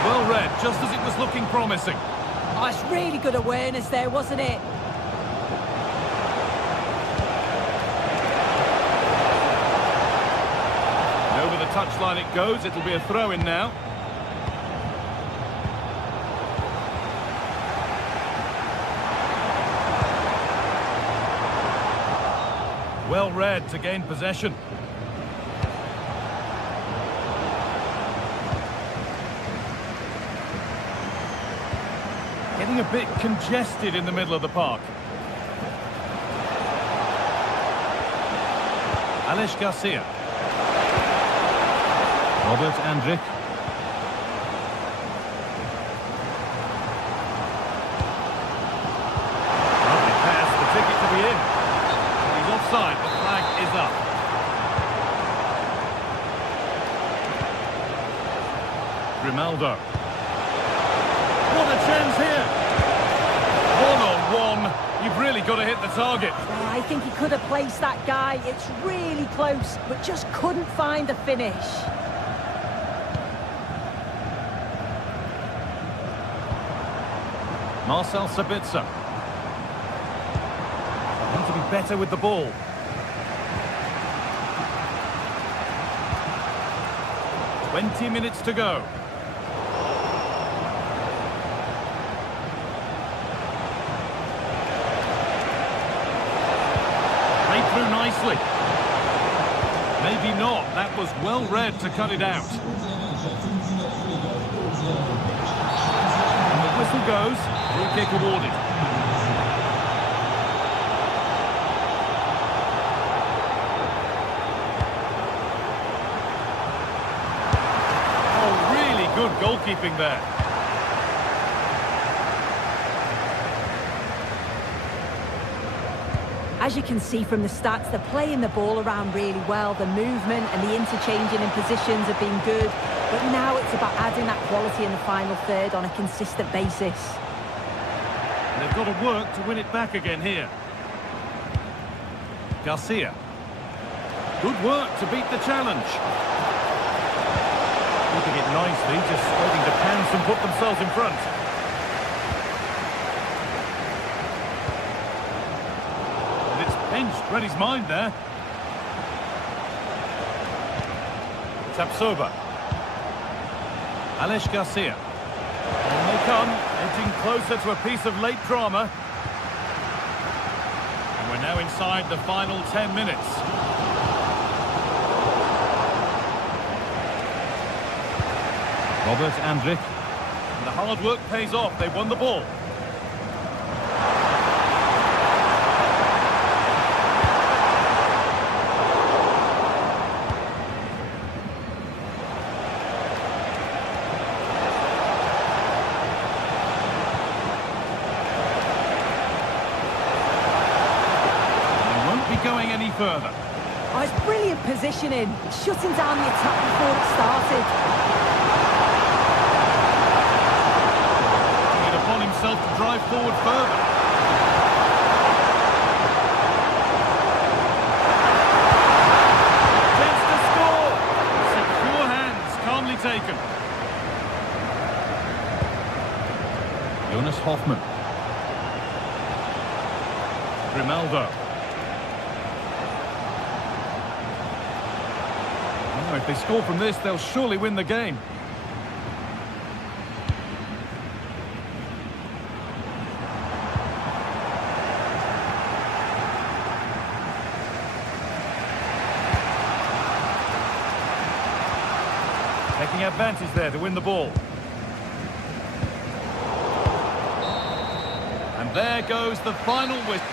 Well read, just as it was looking promising. Oh, it's really good awareness there, wasn't it? And over the touchline it goes, it'll be a throw-in now. Well read to gain possession. Getting a bit congested in the middle of the park. Alex Garcia. Robert Andrich. Lovely pass, the ticket to be in. He's offside, the flag is up. Grimaldo. What a chance here! One-on-one, you've really got to hit the target. Yeah, I think he could have placed that guy. It's really close, but just couldn't find the finish. Marcel Sabitzer. Need to be better with the ball. "20 minutes to go. Through nicely. Maybe not. That was well read to cut it out. And the whistle goes. Free kick awarded. Oh, really good goalkeeping there. As you can see from the stats, they're playing the ball around really well. The movement and the interchanging in positions have been good. But now it's about adding that quality in the final third on a consistent basis. They've got to work to win it back again here. Garcia. Good work to beat the challenge. Keeping it nicely, just waiting to pounce and put themselves in front. Read his mind there. Tapsoba. Alex Garcia. And they come, edging closer to a piece of late drama. And we're now inside the final 10 minutes. Robert Andrich. And the hard work pays off. They won the ball. Going any further. Oh, it's brilliant positioning, shutting down the attack before it started. Taking it upon himself to drive forward further. Chance to score. Secure hands, calmly taken. Jonas Hoffmann. Grimaldo. If they score from this, they'll surely win the game. Taking advantage there to win the ball. And there goes the final whistle.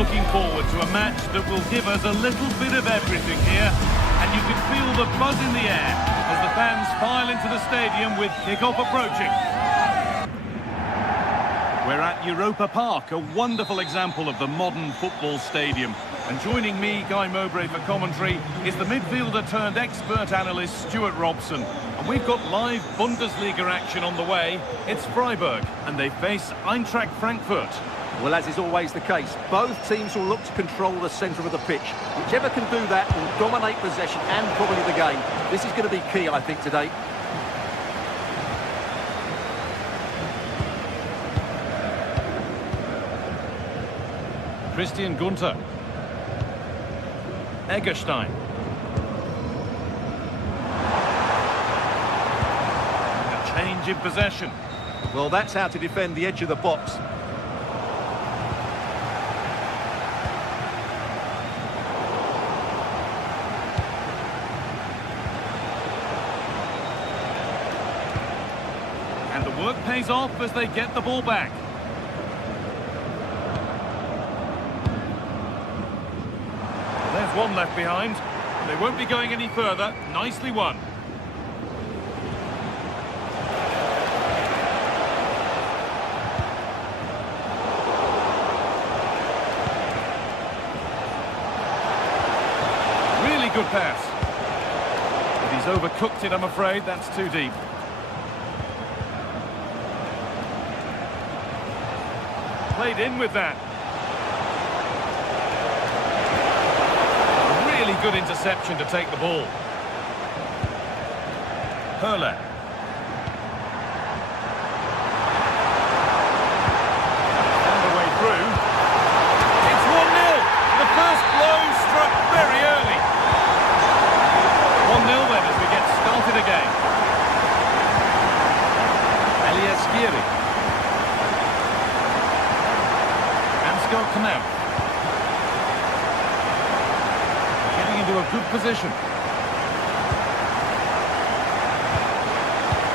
Looking forward to a match that will give us a little bit of everything here, and you can feel the buzz in the air as the fans file into the stadium with kick-off approaching. We're at Europa Park, a wonderful example of the modern football stadium. And joining me, Guy Mowbray, for commentary is the midfielder turned expert analyst Stuart Robson. And we've got live Bundesliga action on the way. It's Freiburg, and they face Eintracht Frankfurt. Well, as is always the case, both teams will look to control the centre of the pitch. Whichever can do that will dominate possession and probably the game. This is going to be key, I think, today. Christian Gunter. Egerstein. A change in possession. Well, that's how to defend the edge of the box. And the work pays off as they get the ball back. There's one left behind. They won't be going any further. Nicely won. Really good pass. But he's overcooked it, I'm afraid. That's too deep. Played in with that. Really good interception to take the ball. Hurler. Found a way through. It's 1-0. The first blow struck very early. 1-0 then as we get started again. Elias Giri. Ansgar come out. Getting into a good position.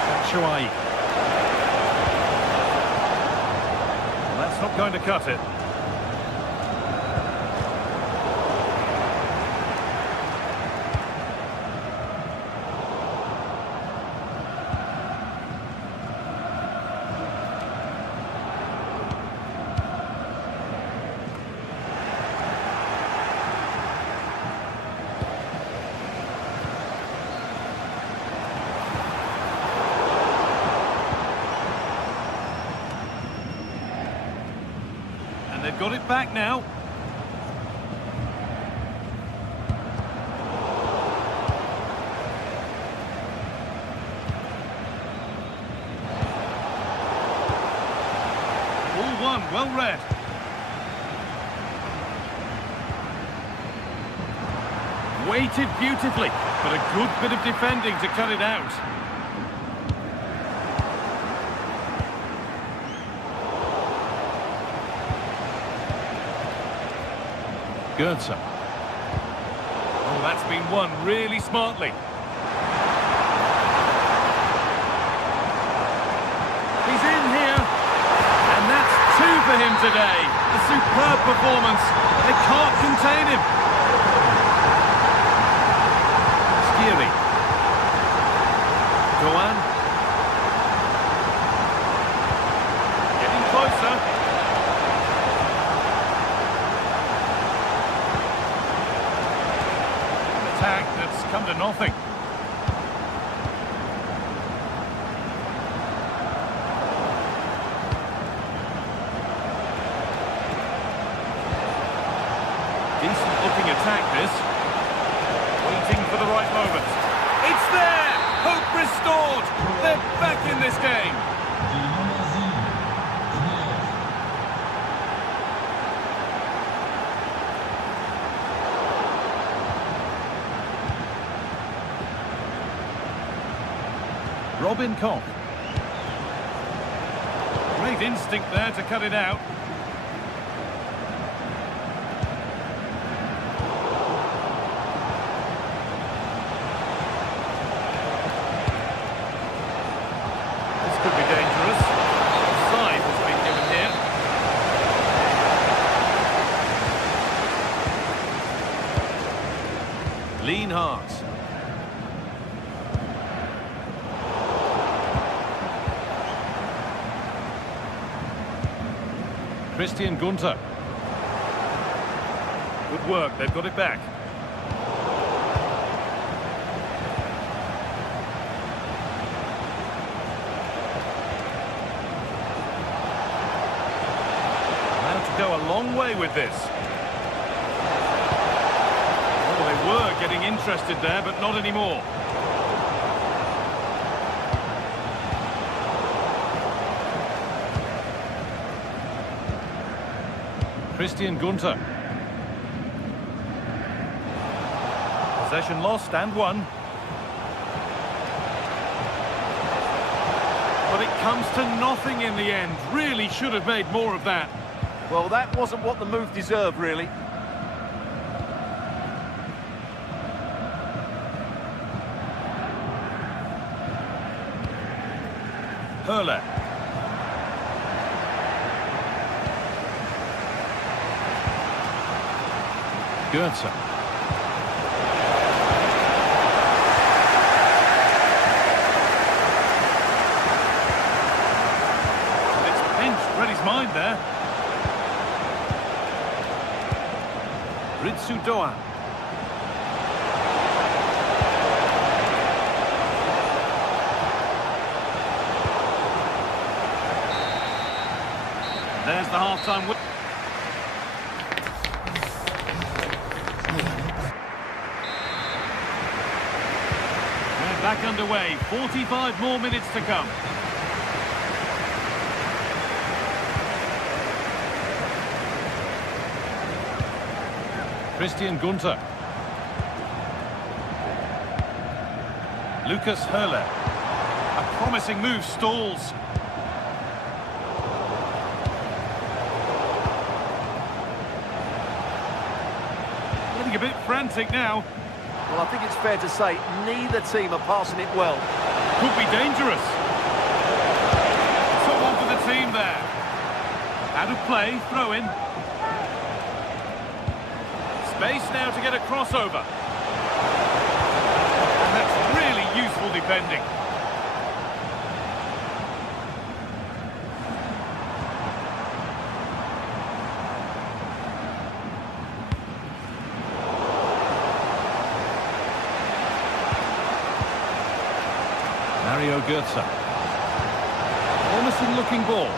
Batshuayi. Well, that's not going to cut it. They've got it back now. All one, well read. Weighted beautifully, but a good bit of defending to cut it out. Goetze. Oh, that's been won really smartly. He's in here. And that's two for him today. A superb performance. They can't contain him. Skiri. Doan. Getting closer. That's come to nothing. Decent looking attack this. Waiting for the right moment. It's there! Hope restored! They're back in this game. Robin Koch. Great instinct there to cut it out. This could be dangerous. Offside has been given here. Lean Hart. Christian Gunter. Good work, they've got it back. Now to go a long way with this. Oh, they were getting interested there, but not anymore. Christian Gunter. Possession lost and won. But it comes to nothing in the end. Really should have made more of that. Well, that wasn't what the move deserved, really. Hurler. Goetze. It's pinched, read his mind there. Ritsu Doan. There's the half-time win. We're back underway. 45 more minutes to come. Christian Gunter. Lucas Hurler. A promising move stalls. Getting a bit frantic now. Well, I think it's fair to say neither team are passing it well. Could be dangerous. Someone for the team there. Out of play, throw in. Space now to get a crossover. And that's really useful defending. Mario Goetze. Promising looking ball.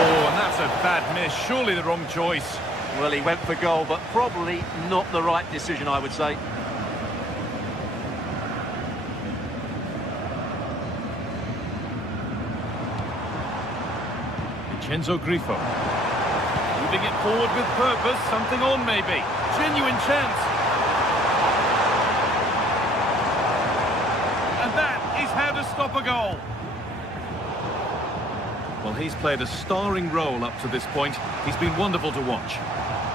Oh, and that's a bad miss. Surely the wrong choice. Well, he went for goal, but probably not the right decision, I would say. Vincenzo Grifo. Moving it forward with purpose. Something on, maybe. Genuine chance. How to stop a goal. Well, he's played a starring role up to this point. He's been wonderful to watch.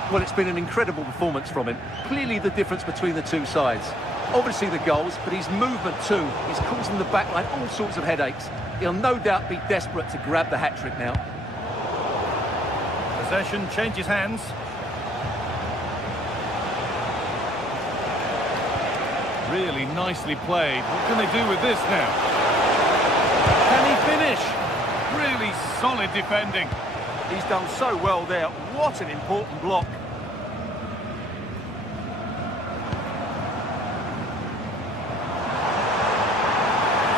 Well, it's been an incredible performance from him. Clearly the difference between the two sides. Obviously the goals, but his movement too is causing the backline all sorts of headaches. He'll no doubt be desperate to grab the hat-trick now. Possession changes hands. Really nicely played. What can they do with this now? Can he finish? Really solid defending. He's done so well there. What an important block.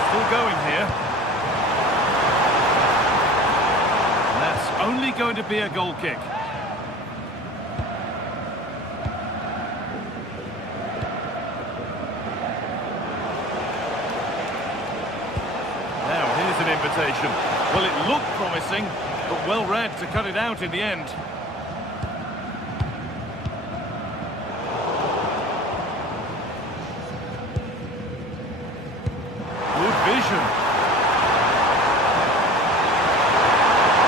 Still going here. And that's only going to be a goal kick. Invitation. Well, it looked promising, but well read to cut it out in the end. Good vision.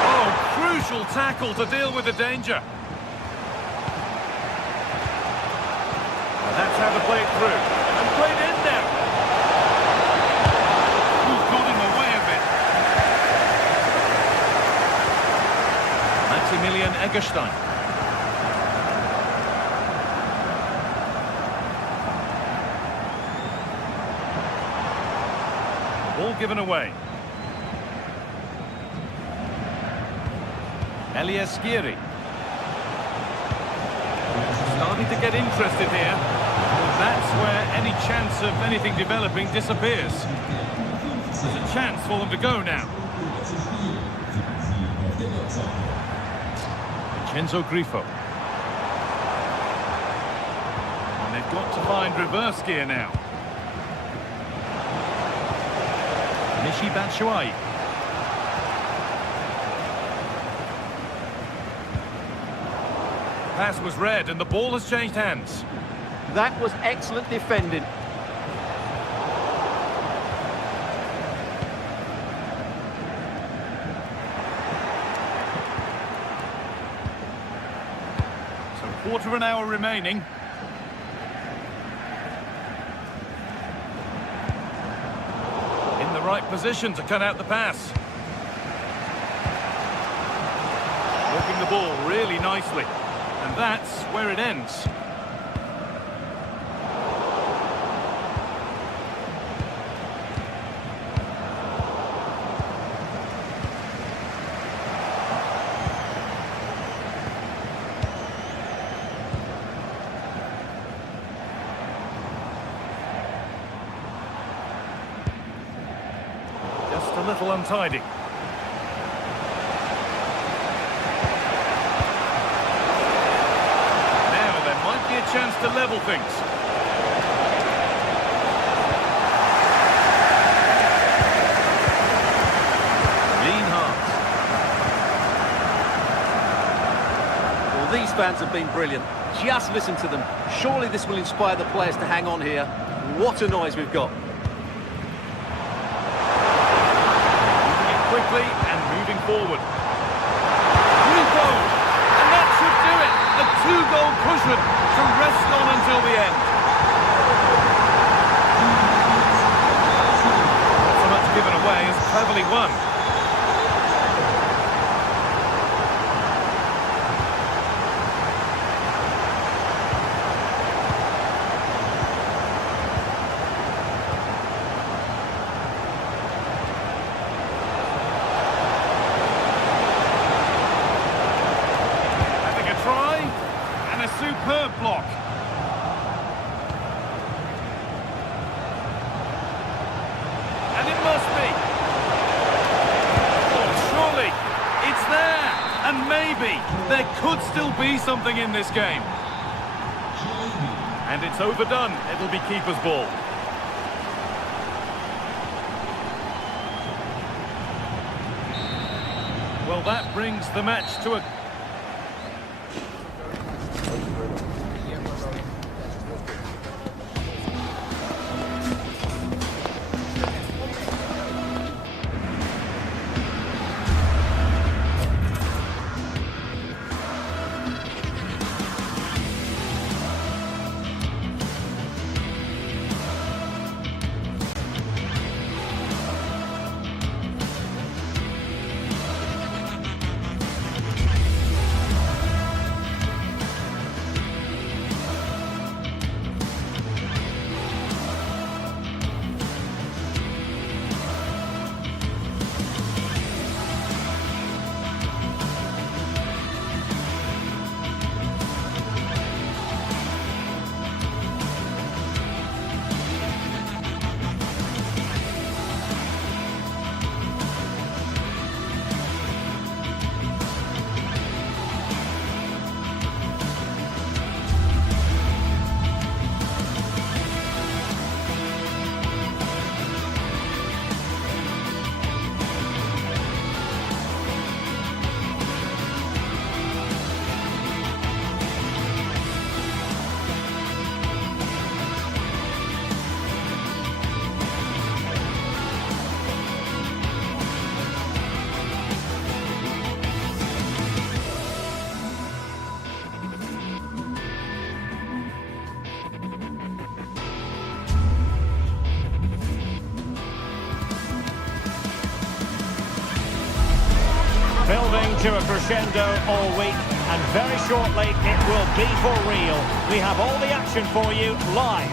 Oh, crucial tackle to deal with the danger. And that's how to play it through. And played in now. Maximilian Eggestein. Ball given away. Elias Giri. Starting to get interested here. Well, that's where any chance of anything developing disappears. There's a chance for them to go now. Vincenzo Grifo. And they've got to find reverse gear now. Michy Batshuayi. pass was read and the ball has changed hands. That was excellent defending. So quarter of an hour remaining. In the right position to cut out the pass. Walking the ball really nicely. And that's where it ends. Just a little untidy. Chance to level things. Well, these fans have been brilliant. Just listen to them. Surely this will inspire the players to hang on here. What a noise we've got. Moving it quickly and moving forward. Through goal! And that should do it! A two-goal cushion to rest on until the end. Not so much given away as cleverly won. Having a try and a superb block. And it must be. Oh, surely, it's there. And maybe there could still be something in this game. And it's overdone. It'll be keeper's ball. Well, that brings the match to a... Building to a crescendo all week, and very shortly it will be for real. We have all the action for you live.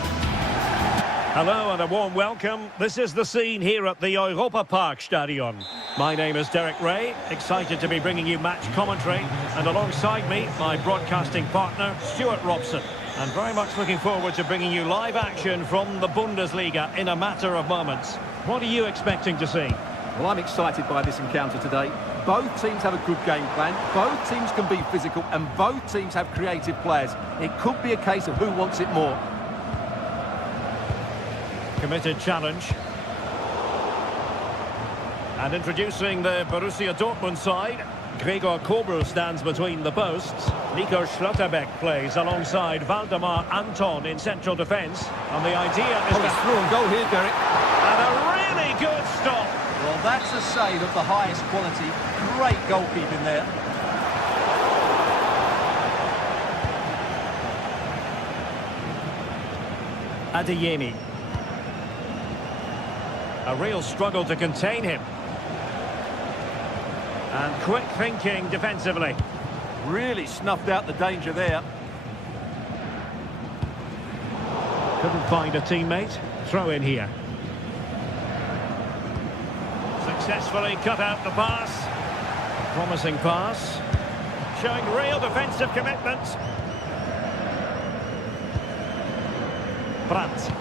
Hello and a warm welcome. This is the scene here at the Europa Park Stadion. My name is Derek Ray, excited to be bringing you match commentary, and alongside me, my broadcasting partner, Stuart Robson. And very much looking forward to bringing you live action from the Bundesliga in a matter of moments. What are you expecting to see? Well, I'm excited by this encounter today. Both teams have a good game plan, both teams can be physical, and both teams have creative players. It could be a case of who wants it more. Committed challenge. And introducing the Borussia Dortmund side, Gregor Kobel stands between the posts. Nico Schlotterbeck plays alongside Valdemar Anton in central defence. And the idea is It's through and goal here, Derek. And a really good stop. Well, that's a save of the highest quality. Great goalkeeping there. Adeyemi. A real struggle to contain him. And quick thinking defensively. Really snuffed out the danger there. Couldn't find a teammate. Throw in here. Successfully cut out the pass. Promising pass. Showing real defensive commitment. Brandt.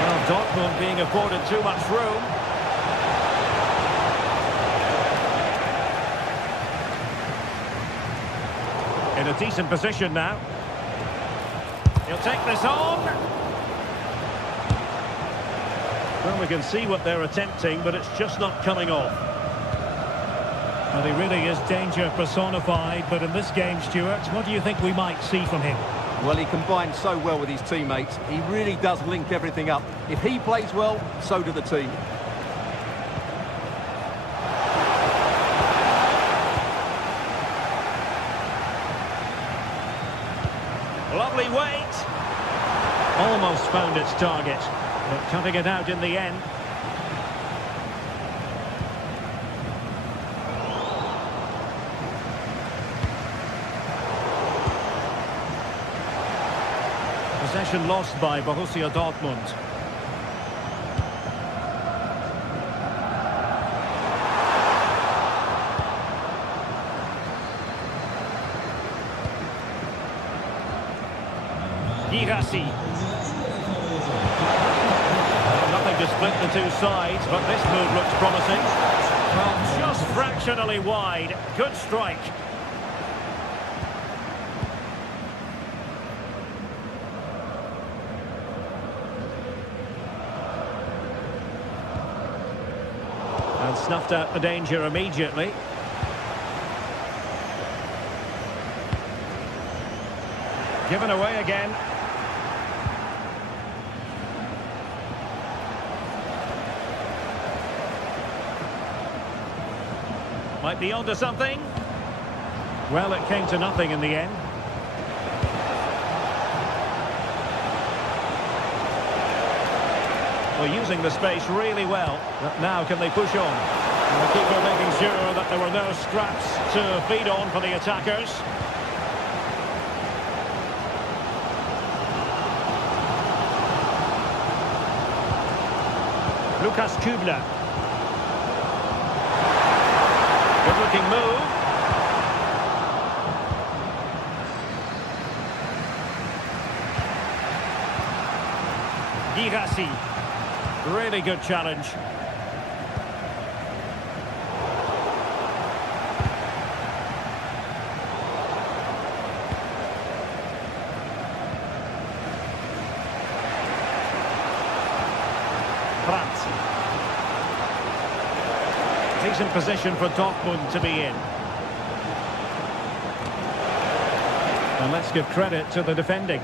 Well, Dortmund being afforded too much room. In a decent position now. He'll take this on. Well, we can see what they're attempting, but it's just not coming off. Well, he really is danger personified, but in this game, Stuart, what do you think we might see from him? Well, he combines so well with his teammates. He really does link everything up. If he plays well, so do the team. Lovely weight. Almost found its target, but cutting it out in the end. Possession lost by Borussia Dortmund. Girassi. Nothing to split the two sides, but this move looks promising. Well, just fractionally wide. Good strike. And snuffed out the danger immediately. Given away again. Might be onto something. Well, it came to nothing in the end. Well, using the space really well. But now can they push on? And the keeper making sure that there were no scraps to feed on for the attackers. Lukas Kübler. Good-looking move. Girassi. Really good challenge. Brandt. Decent position for Dortmund to be in. And let's give credit to the defending.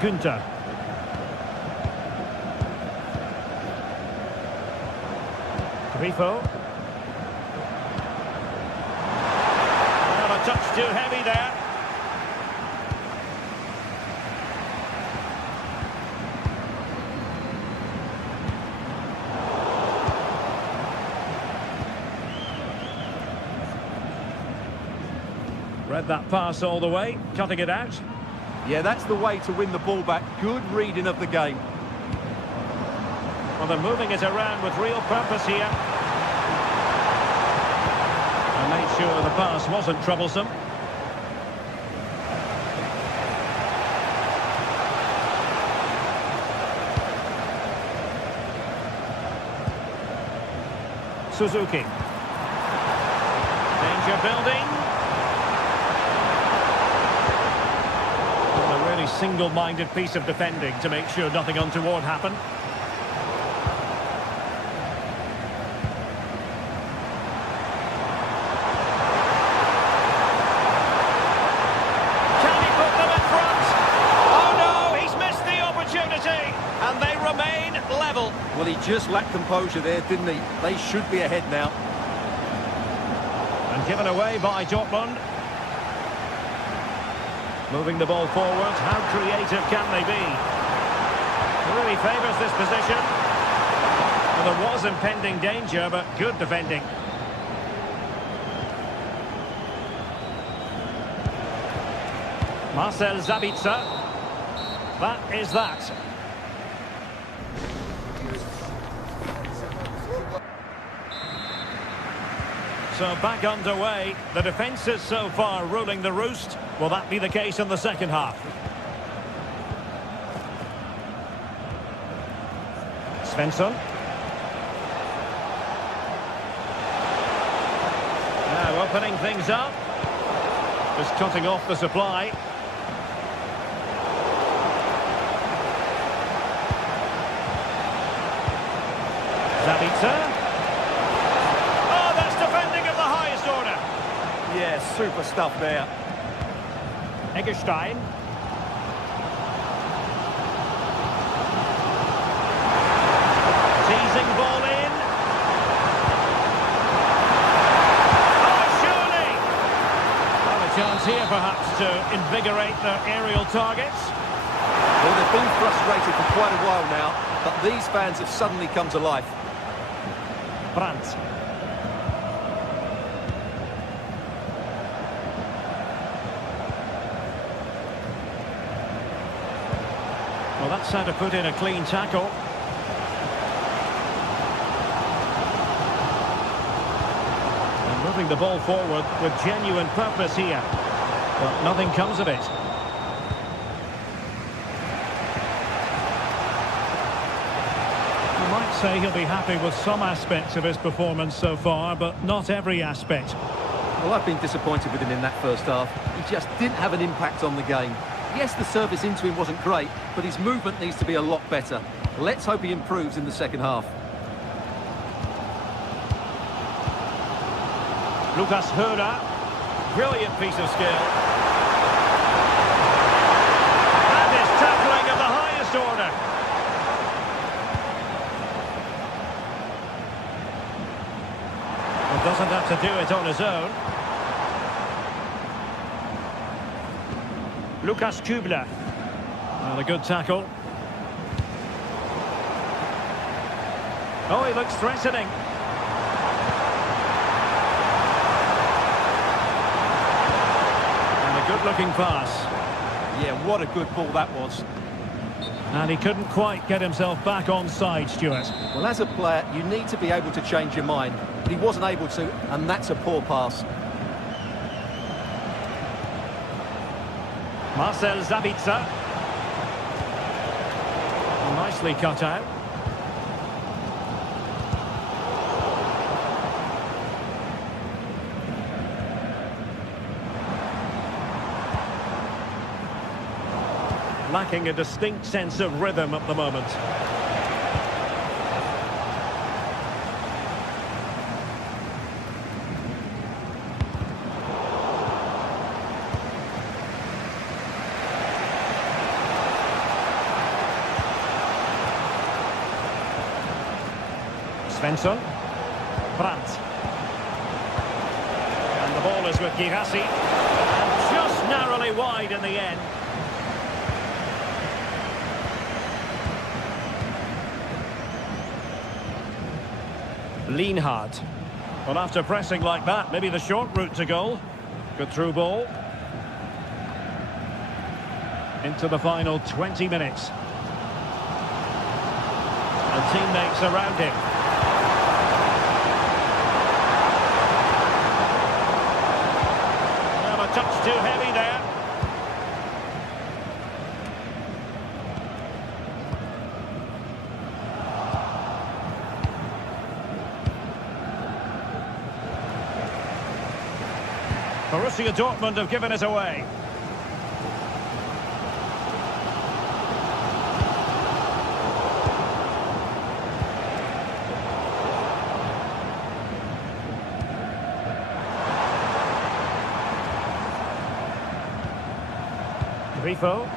Günther. Grifo. Well, a touch too heavy there. Read that pass all the way, cutting it out. Yeah, that's the way to win the ball back. Good reading of the game. Well, they're moving it around with real purpose here. And made sure the pass wasn't troublesome. Suzuki. Danger building. Single-minded piece of defending to make sure nothing untoward happened. Well, he just lacked composure there, didn't he? They should be ahead now. And given away by Dortmund. Moving the ball forward. How creative can they be? Really favours this position. Well, there was impending danger, but good defending. Marcel Sabitzer. That is that. So back underway. The defences so far ruling the roost. Will that be the case in the second half? Svensson. Now opening things up. Just cutting off the supply. Sabitzer. Oh, that's defending of the highest order. Yeah, super stuff there. Eggestein. Teasing ball in. Oh, surely! Well, a chance here perhaps to invigorate their aerial targets. Well, they've been frustrated for quite a while now, but these fans have suddenly come to life. Brandt. Well, that's how to put in a clean tackle. And moving the ball forward with genuine purpose here. But nothing comes of it. You might say he'll be happy with some aspects of his performance so far, but not every aspect. Well, I've been disappointed with him in that first half. He just didn't have an impact on the game. Yes, the service into him wasn't great, but his movement needs to be a lot better. Let's hope he improves in the second half. Lucas Höra. Brilliant piece of skill. That is tackling of the highest order. Well, doesn't have to do it on his own. Lukas Kübler. Well, a good tackle. Oh, he looks threatening. And a good-looking pass. Yeah, what a good ball that was. And he couldn't quite get himself back on side, Stuart. Well, as a player, you need to be able to change your mind. But he wasn't able to, and that's a poor pass. Marcel Sabitzer. Nicely cut out. Lacking a distinct sense of rhythm at the moment. Svensson. Brandt. And the ball is with Girassi. And just narrowly wide in the end. Lienhard. Well, after pressing like that, maybe the short route to goal. Good through ball. Into the final 20 minutes. And teammates around him. Well, a touch too heavy there. Borussia Dortmund have given it away. Grifo.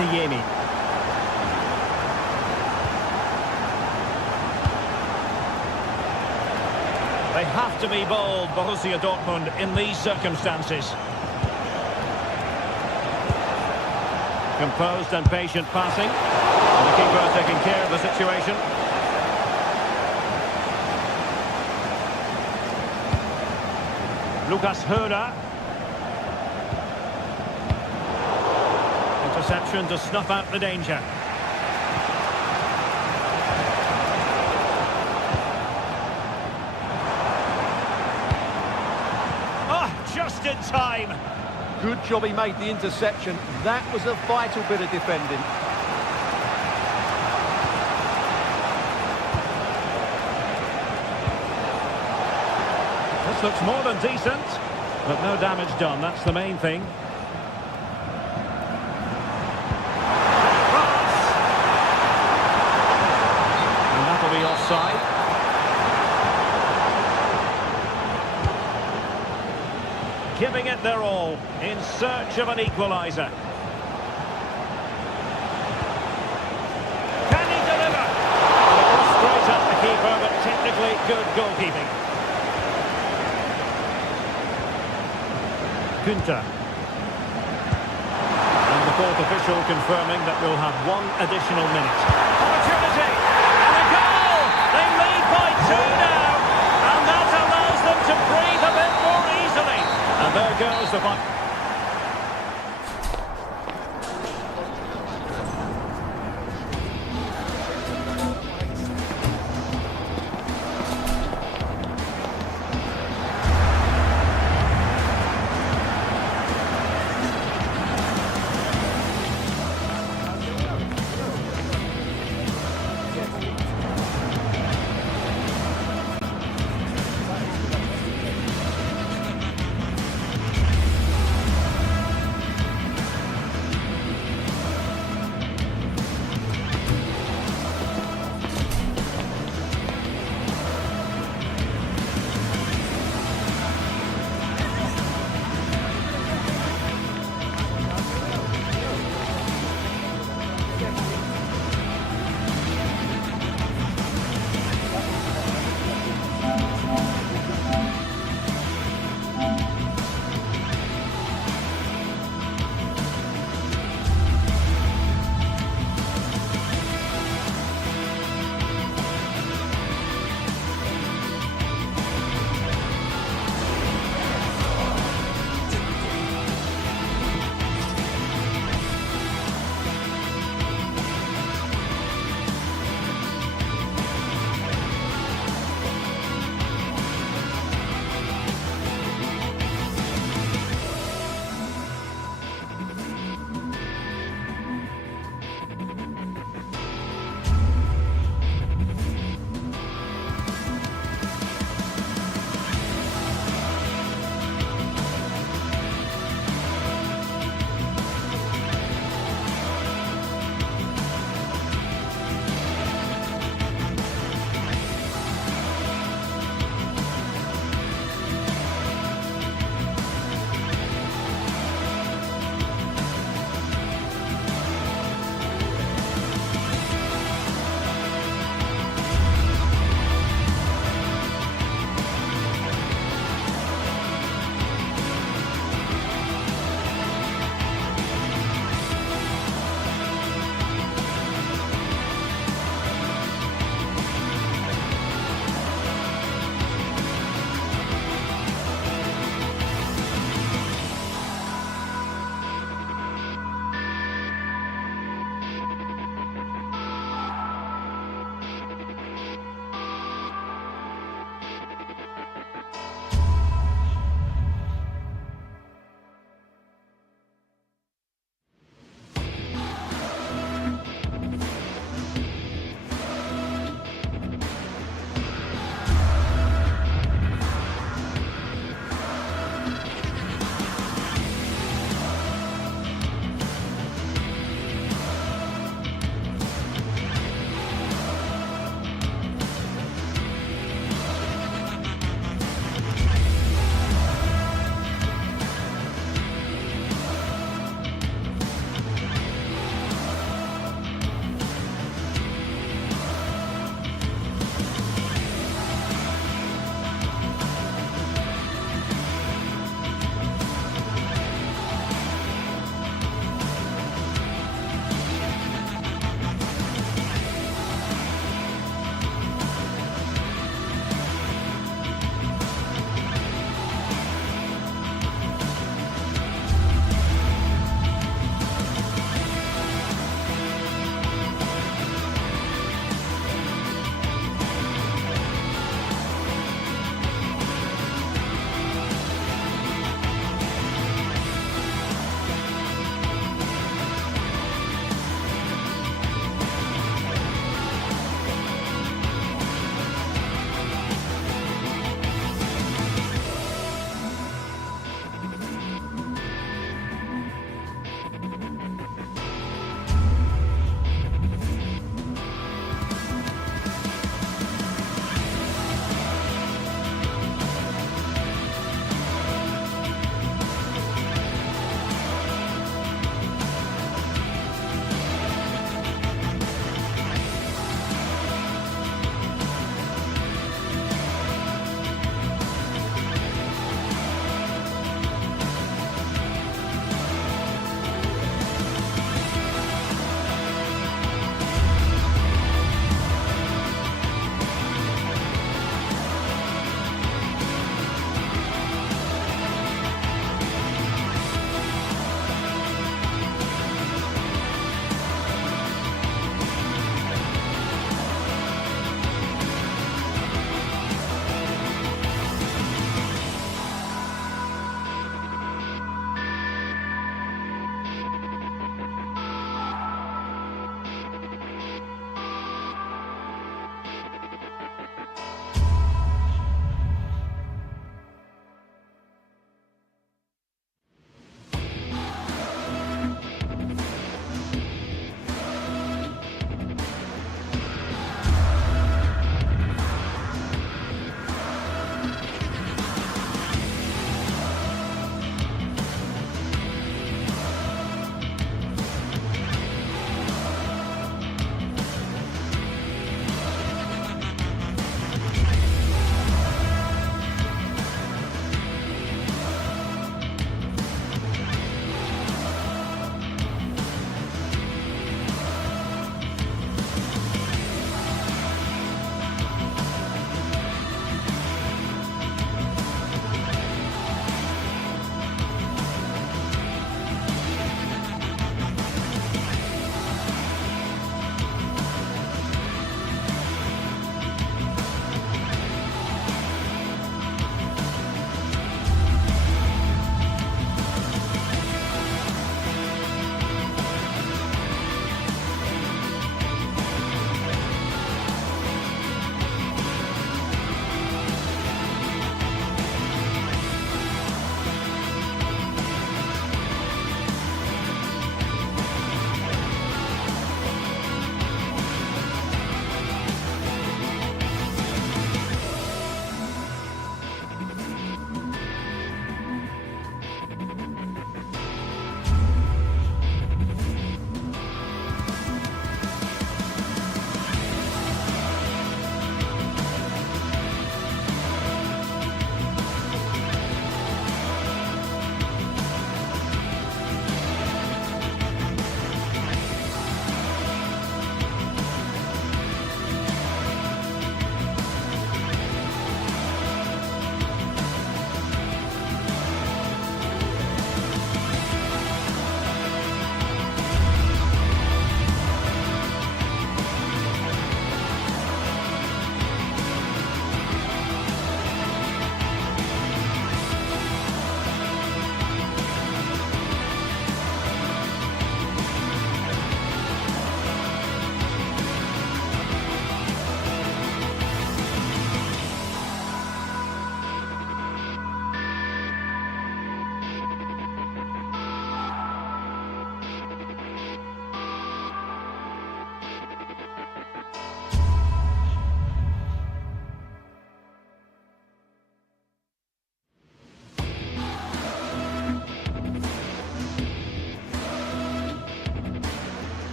Adeyemi. They have to be bold, Borussia Dortmund, in these circumstances. Composed and patient passing. And the keeper taking care of the situation. Lucas Höhler. Interception to snuff out the danger. Just in time. Good job he made the interception. That was a vital bit of defending. This looks more than decent, but no damage done. That's the main thing. And that'll be offside. Giving it their all in search of an equaliser. Can he deliver? Straight at the keeper, but technically good goalkeeping. Günther. And the fourth official confirming that we'll have one additional minute. Opportunity! And a goal! They lead by 2 now! And that allows them to breathe a bit more easily. And there goes the fight.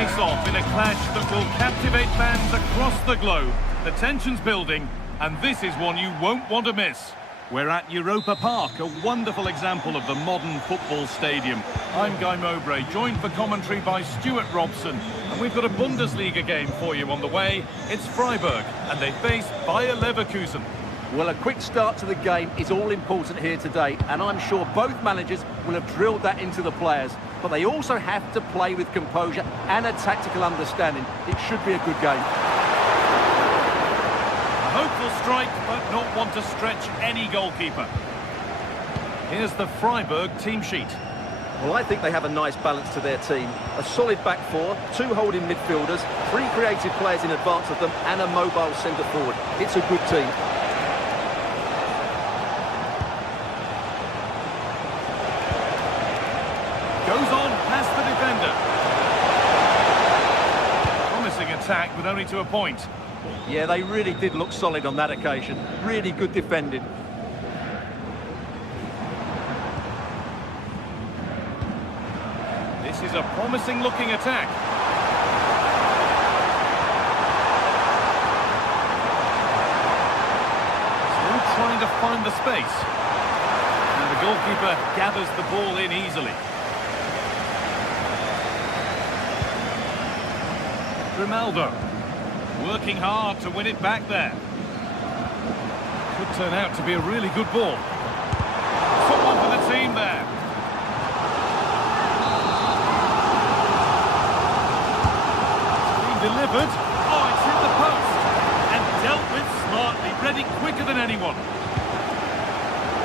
face-off in a clash that will captivate fans across the globe. The tension's building, and this is one you won't want to miss. We're at Europa Park, a wonderful example of the modern football stadium. I'm Guy Mowbray, joined for commentary by Stuart Robson. And we've got a Bundesliga game for you on the way. It's Freiburg, and they face Bayer Leverkusen. Well, a quick start to the game is all important here today, and I'm sure both managers will have drilled that into the players. But they also have to play with composure and a tactical understanding. It should be a good game. A hopeful strike, but not one to stretch any goalkeeper. Here's the Freiburg team sheet. Well, I think they have a nice balance to their team. A solid back four, 2 holding midfielders, 3 creative players in advance of them, and a mobile centre-forward. It's a good team. Goes on past the defender. Promising attack, but only to a point. Yeah, they really did look solid on that occasion. Really good defending. This is a promising-looking attack. Still trying to find the space. And the goalkeeper gathers the ball in easily. Ronaldo. Working hard to win it back there. Could turn out to be a really good ball. Someone for the team there. It's been delivered. Oh, it's hit the post. And dealt with smartly. Read it quicker than anyone.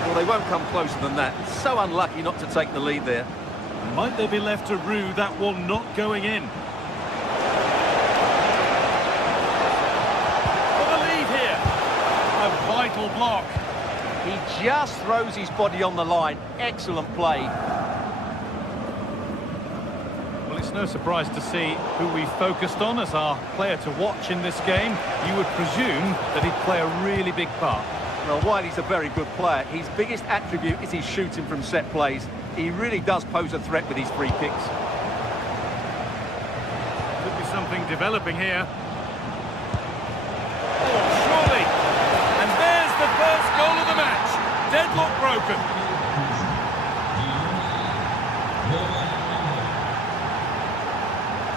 Well, they won't come closer than that. So unlucky not to take the lead there. Might they be left to rue that one not going in? Vital block. He just throws his body on the line. Excellent play. Well, it's no surprise to see who we focused on as our player to watch in this game. You would presume that he'd play a really big part. Well, while he's a very good player, his biggest attribute is his shooting from set plays. He really does pose a threat with his free kicks. Could be something developing here. First goal of the match. Deadlock broken.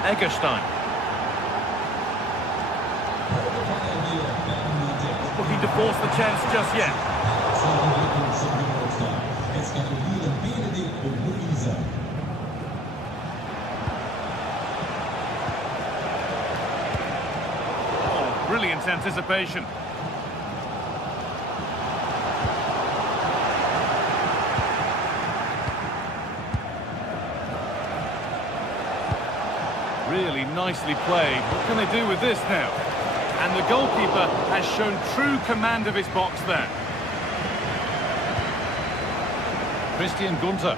Egerstein. Looking to force the chance just yet. Oh, brilliant anticipation. Really nicely played. What can they do with this now? And the goalkeeper has shown true command of his box there. Christian Gunter.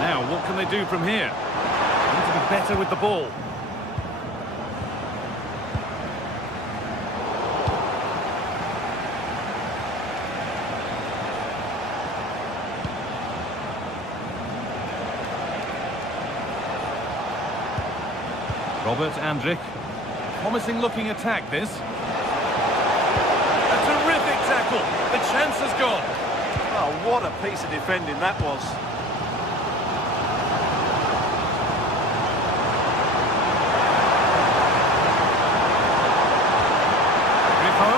Now, what can they do from here? They need to be better with the ball. Robert Andrich. Promising looking attack, this. A terrific tackle. The chance has gone. Oh, what a piece of defending that was. Griffo.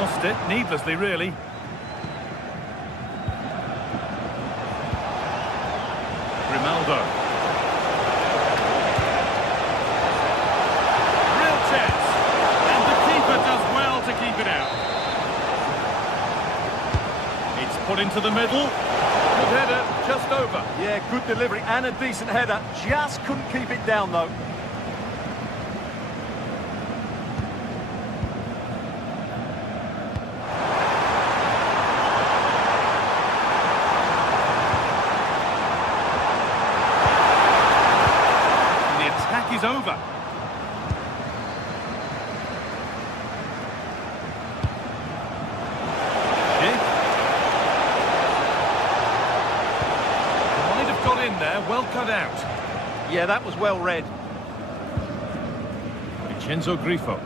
Lost it, needlessly really. Ronaldo. Put into the middle. Good header, just over. Yeah, good delivery and a decent header. Just couldn't keep it down, though. And the attack is over. well cut out. Yeah, that was well read. Vincenzo Grifo.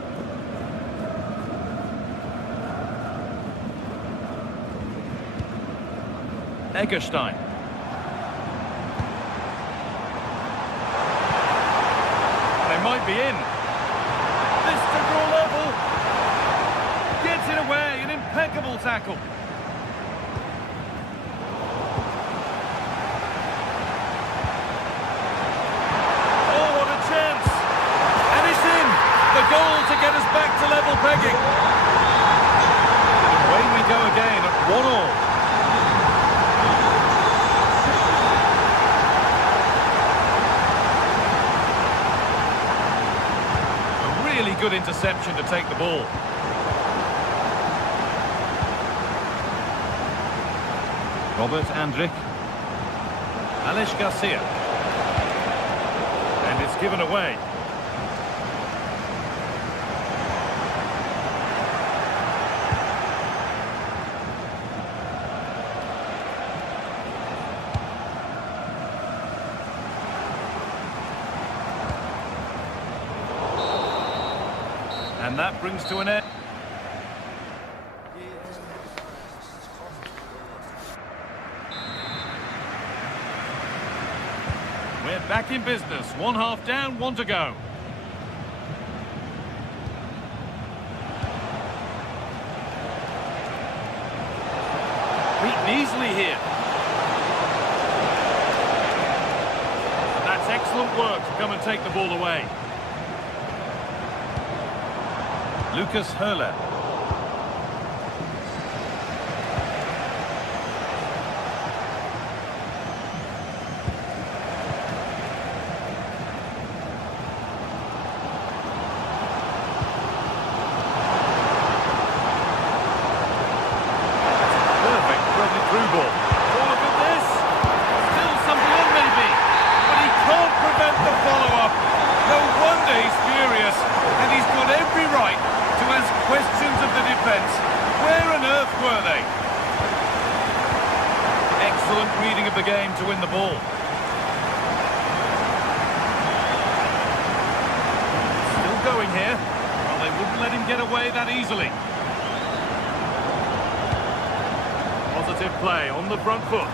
Egerstein. They might be in. This to draw level. Gets it away, an impeccable tackle. Oh, what a chance. And it's in. The goal to get us back to level pegging. Away we go again at 1-1. Really good interception to take the ball. Robert Andrich. Alex Garcia. And it's given away. And that brings to an end. We're back in business. 1 half down, 1 to go. Beaten easily here. And that's excellent work to come and take the ball away. Lucas Höhler. Perfect through ball. Oh, look at this. Still something on maybe. But he can't prevent the follow-up. No wonder he's furious. And he's got every right to ask questions of the defence. Where on earth were they? Excellent reading of the game to win the ball. Still going here. Well, they wouldn't let him get away that easily. Positive play on the front foot.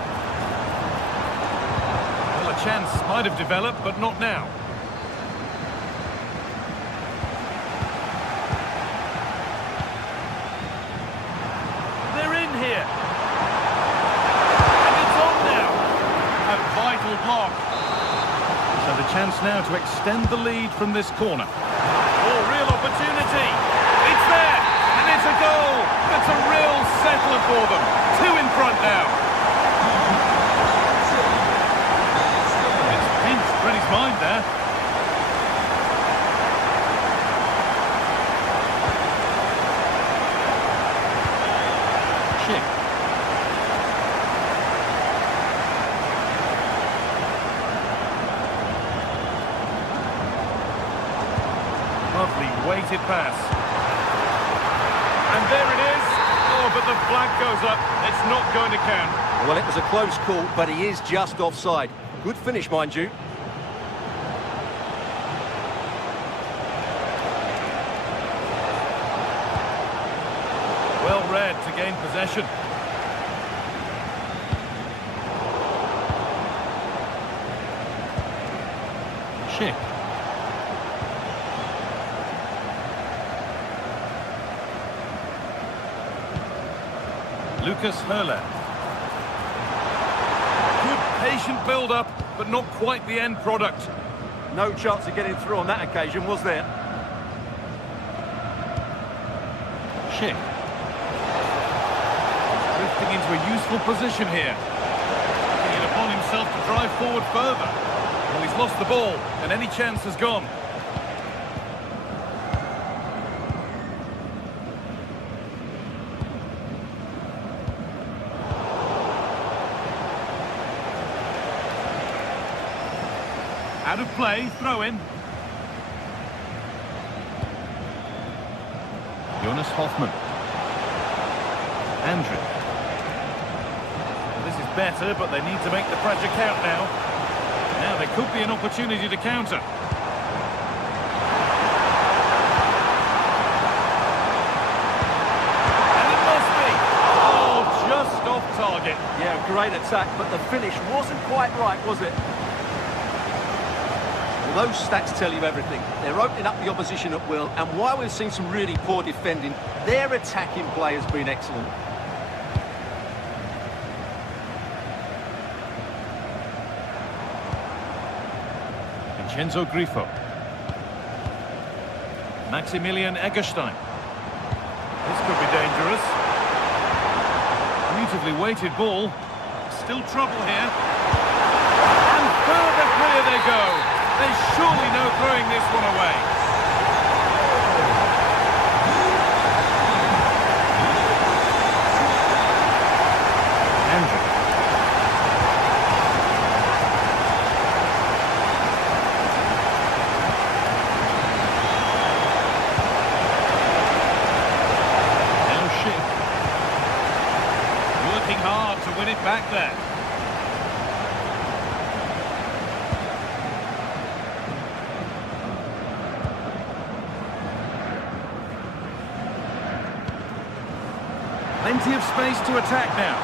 Well, a chance might have developed, but not now. Here. And it's on now. A vital block. So the chance now to extend the lead from this corner. Oh, real opportunity. It's there. And it's a goal. That's a real settler for them. 2 in front now. It's pinched Freddie's mind there. Lovely weighted pass. And there it is. Oh, but the flag goes up. It's not going to count. Well, it was a close call, but he is just offside. Good finish, mind you. Well read to gain possession. Schick. Lucas Höhler. Good patient build-up, but not quite the end product. No chance of getting through on that occasion, was there? Schick. Drifting into a useful position here. Taking it upon himself to drive forward further. Well, he's lost the ball, and any chance has gone. Out of play, throw in. Jonas Hoffmann. Andrew. Well, this is better, but they need to make the pressure count now. Now there could be an opportunity to counter. And it must be. Oh, just off target. Yeah, great attack, but the finish wasn't quite right, was it? Well, those stats tell you everything. They're opening up the opposition at will, and while we've seen some really poor defending, their attacking play has been excellent. Vincenzo Grifo. Maximilian Eggestein. This could be dangerous. Beautifully weighted ball. Still trouble here. And further clear they go. There's surely no throwing this one away. Andrew. Working hard to win it back there. Plenty of space to attack now.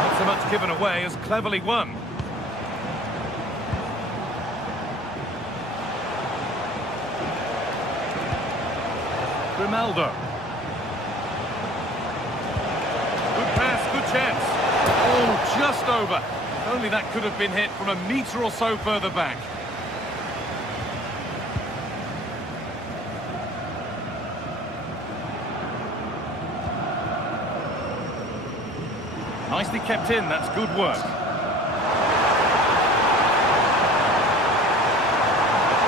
Not so much given away as cleverly won. Grimaldo. Good pass, good chance. Oh, just over. If only that could have been hit from a metre or so further back. Nicely kept in, that's good work.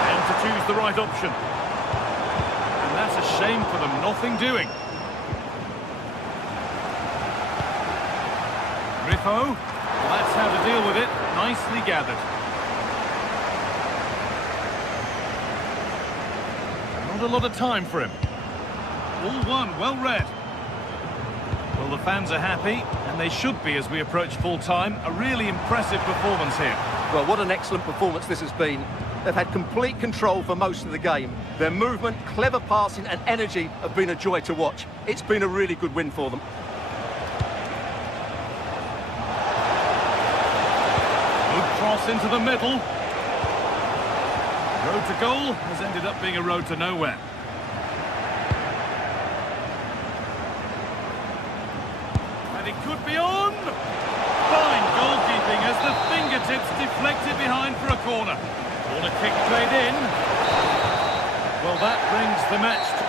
And to choose the right option. And that's a shame for them, nothing doing. Grifo, well, that's how to deal with it, nicely gathered. Not a lot of time for him. All one, well read. Well, the fans are happy, and they should be as we approach full-time. A really impressive performance here. Well, what an excellent performance this has been. They've had complete control for most of the game. Their movement, clever passing and energy have been a joy to watch. It's been a really good win for them. Good cross into the middle. Road to goal has ended up being a road to nowhere. It could be on! Fine goalkeeping as the fingertips deflected behind for a corner. Corner kick played in. Well, that brings the match to...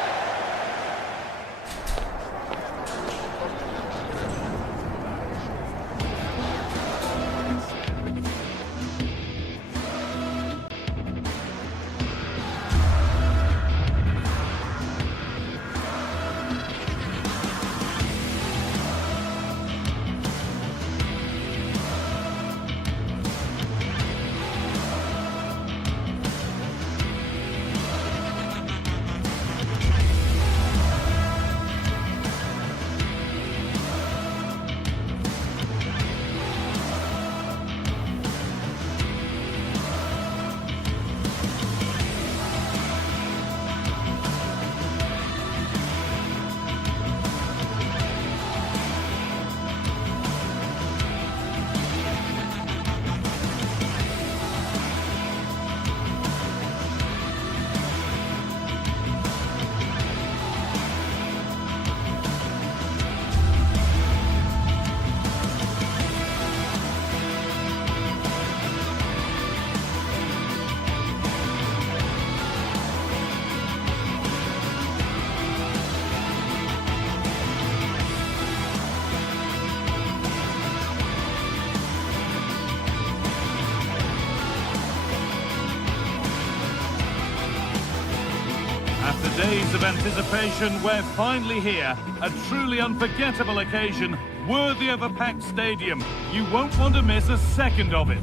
After days of anticipation, we're finally here. A truly unforgettable occasion, worthy of a packed stadium. You won't want to miss a second of it.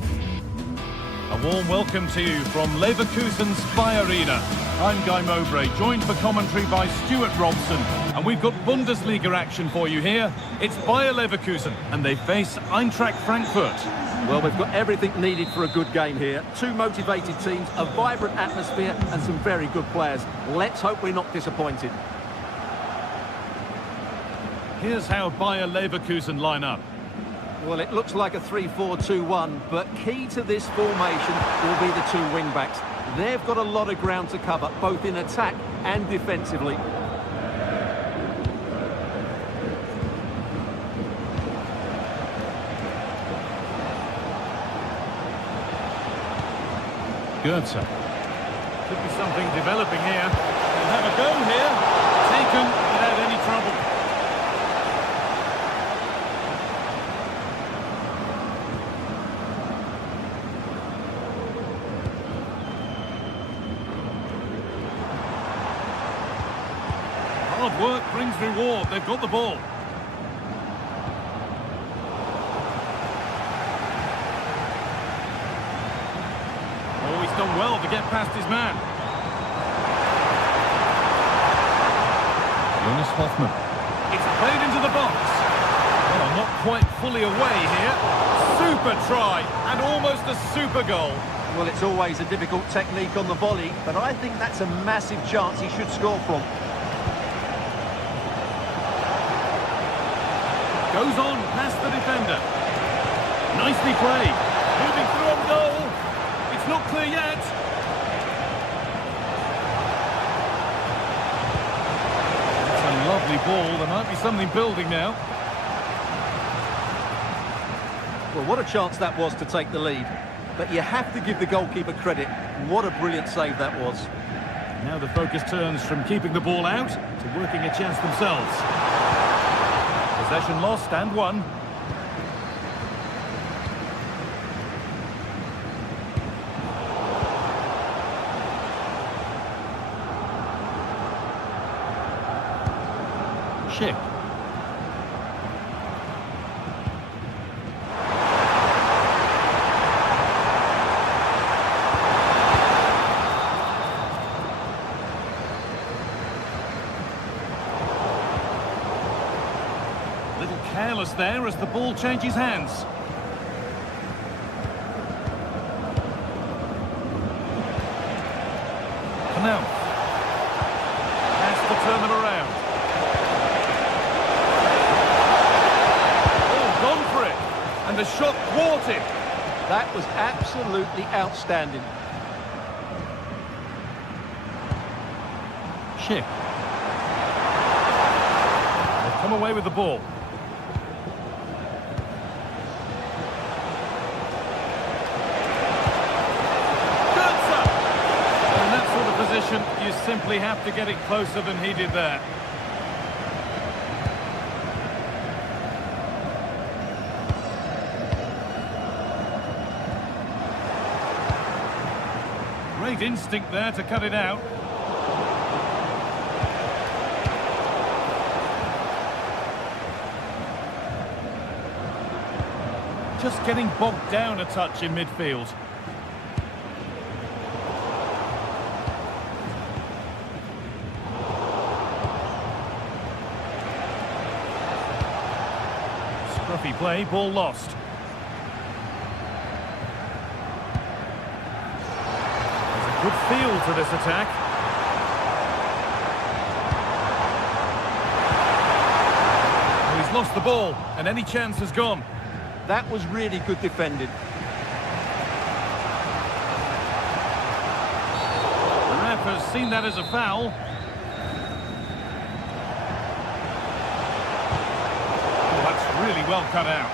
A warm welcome to you from Leverkusen's Spy Arena. I'm Guy Mowbray, joined for commentary by Stuart Robson. And we've got Bundesliga action for you here. It's Bayer Leverkusen, and they face Eintracht Frankfurt. Well, we've got everything needed for a good game here. Two motivated teams, a vibrant atmosphere, and some very good players. Let's hope we're not disappointed. Here's how Bayer Leverkusen line up. Well, it looks like a 3-4-2-1, but key to this formation will be the two wing-backs. They've got a lot of ground to cover, both in attack and defensively. Goetze. Could be something developing here. We'll have a go here. Taken without any trouble. Hard work brings reward. They've got the ball. Oh, he's done well to get past his man. Jonas Hoffmann. It's played into the box. Well, not quite fully away here. Super try and almost a super goal. Well, it's always a difficult technique on the volley, but I think that's a massive chance he should score from. Goes on past the defender. Nicely played. Moving through on goal. It's not clear yet. It's a lovely ball. There might be something building now. Well, what a chance that was to take the lead. But you have to give the goalkeeper credit. What a brilliant save that was. Now the focus turns from keeping the ball out to working a chance themselves. Possession lost and won. Schick. Little careless there as the ball changes hands. Now, has to turn them around. Oh, gone for it. And the shot thwarted. That was absolutely outstanding. Schick. They've come away with the ball. Position, you simply have to get it closer than he did there. Great instinct there to cut it out. Just getting bogged down a touch in midfield. Scruffy play, ball lost. There's a good feel to this attack. Oh, he's lost the ball, and any chance has gone. That was really good defending. The ref has seen that as a foul. Really well cut out.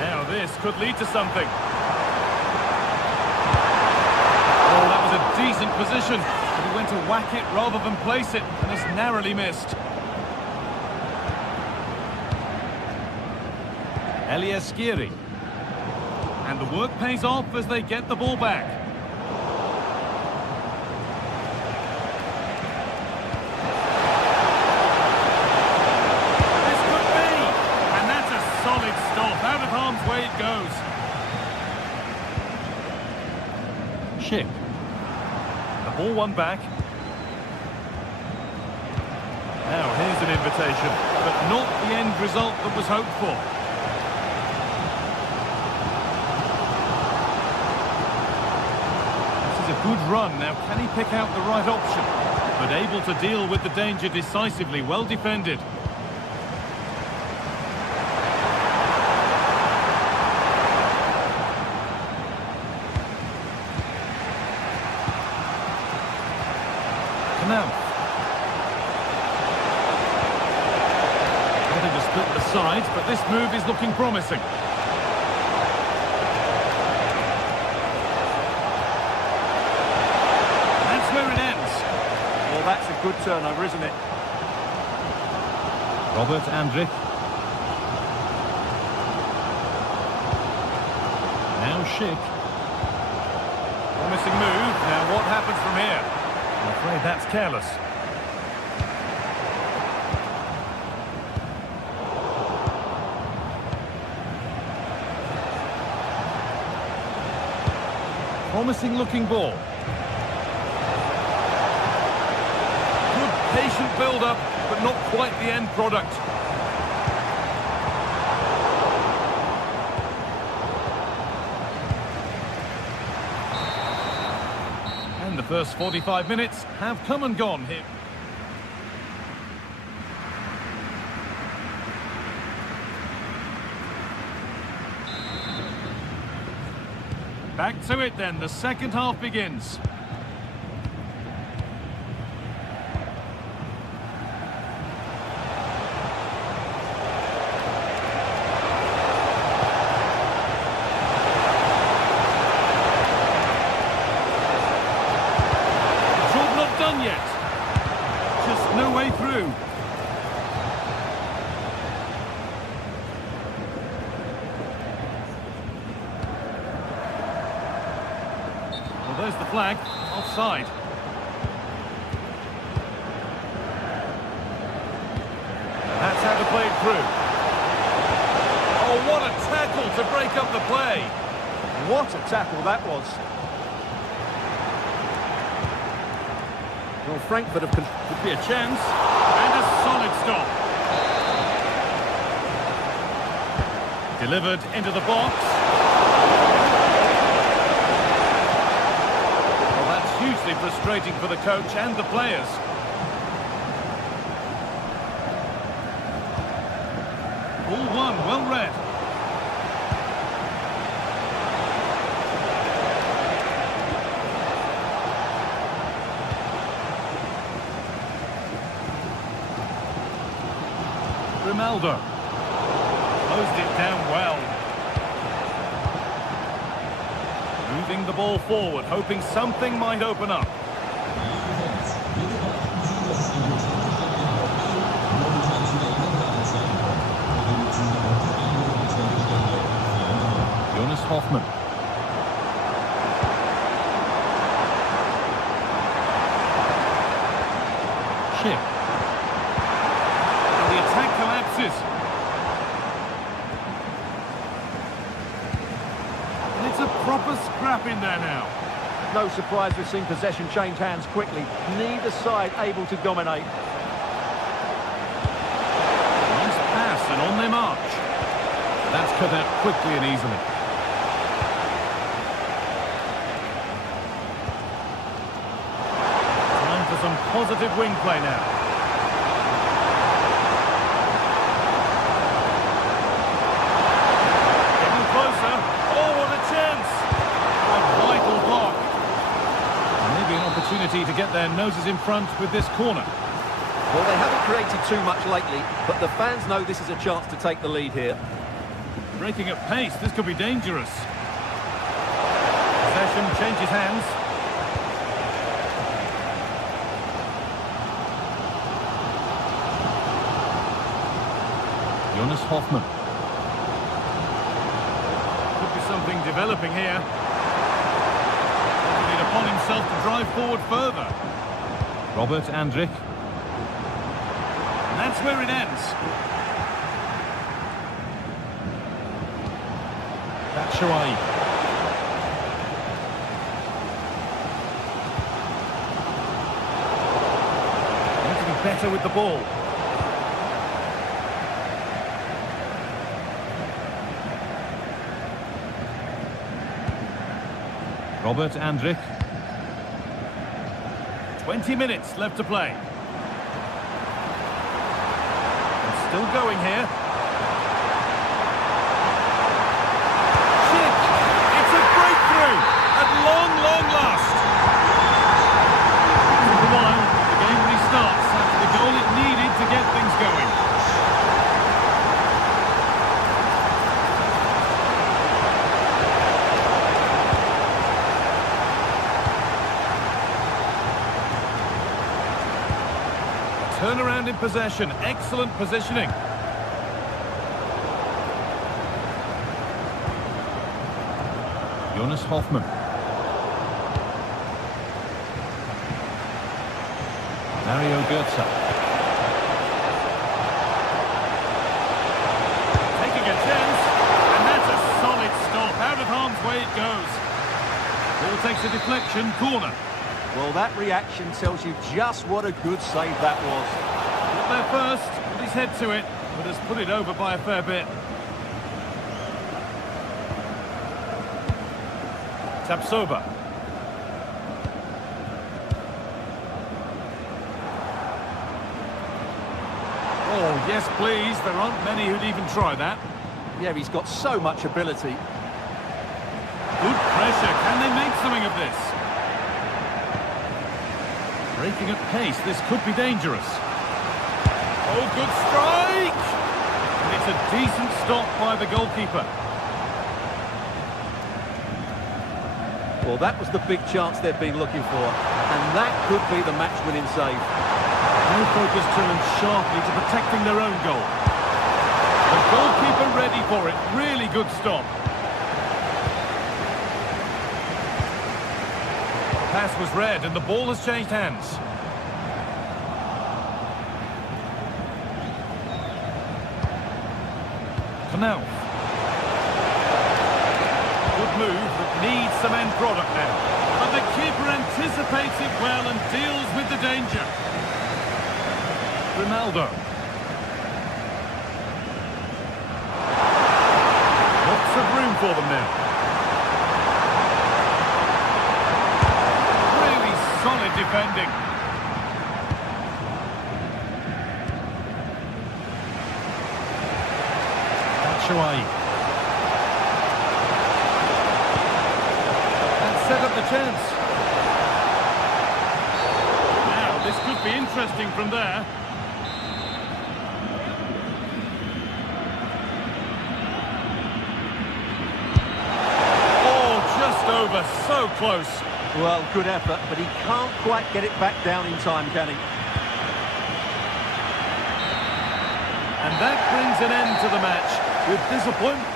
Now this could lead to something. Oh, that was a decent position. But he went to whack it rather than place it, and it's narrowly missed. Elias Skiri. And the work pays off as they get the ball back. Out of harm's way it goes. Schick. The ball won back. Now here's an invitation, but not the end result that was hoped for. This is a good run. Now can he pick out the right option? But able to deal with the danger decisively. Well defended. Now, having to split the sides, but this move is looking promising. That's where it ends. Well, that's a good turnover, isn't it? Robert Andrich. Now Schick. Promising move. Now what happens from here? I'm afraid that's careless. Promising looking ball. Good patient build-up, but not quite the end product. And the first 45 minutes have come and gone here. Back to it then, the second half begins. Job not done yet. Just no way through. There's the flag, offside. That's how to play it through. Oh, what a tackle to break up the play. What a tackle that was. Well, Frankfurt have Could be a chance. And a solid stop. Delivered into the box. Hugely frustrating for the coach and the players. All one, well read. Grimaldo. Closed it down well. Moving the ball forward, hoping something might open up. Jonas Hoffmann. Schick. And the attack collapses. It's a proper scrap in there now. no surprise we've seen possession change hands quickly. Neither side able to dominate. Nice pass and on they march. That's cut out quickly and easily. Time for some positive wing play now. Getting closer. Oh, what a chance! A vital block. Maybe an opportunity to get their noses in front with this corner. Well, they haven't created too much lately, but the fans know this is a chance to take the lead here. Breaking at pace, this could be dangerous. Possession changes hands. Jonas Hoffmann. Could be something developing here. Taking it upon himself to drive forward further. Robert Andrich. And that's where it ends. That's Shuai. better with the ball. Robert Andrich. 20 minutes left to play. And still going here. Shit! It's a breakthrough! At long, long last! For a while, the game restarts after the goal it needed to get things going. Turnaround in possession, excellent positioning. Jonas Hoffmann. Mario Götze. Taking a chance, and that's a solid stop. Out of harm's way it goes. Ball takes a deflection, corner. Well, that reaction tells you just what a good save that was. Got there first, put his head to it, but has put it over by a fair bit. Tapsoba. Oh, yes, please. There aren't many who'd even try that. Yeah, he's got so much ability. Good pressure. Can they make something of this? Breaking at pace, this could be dangerous. Oh, good strike! And it's a decent stop by the goalkeeper. Well, that was the big chance they've been looking for, and that could be the match-winning save. No focus turned sharply to protecting their own goal. The goalkeeper ready for it. Really good stop. Pass was read and the ball has changed hands. Knauf. Good move that needs some end product now. But the keeper anticipates it well and deals with the danger. Ronaldo. Lots of room for them now. Solid defending. Batshuayi. And set up the chance. Now, this could be interesting from there. Oh, just over, so close. Well, good effort, but he can't quite get it back down in time, can he? And that brings an end to the match with disappointment.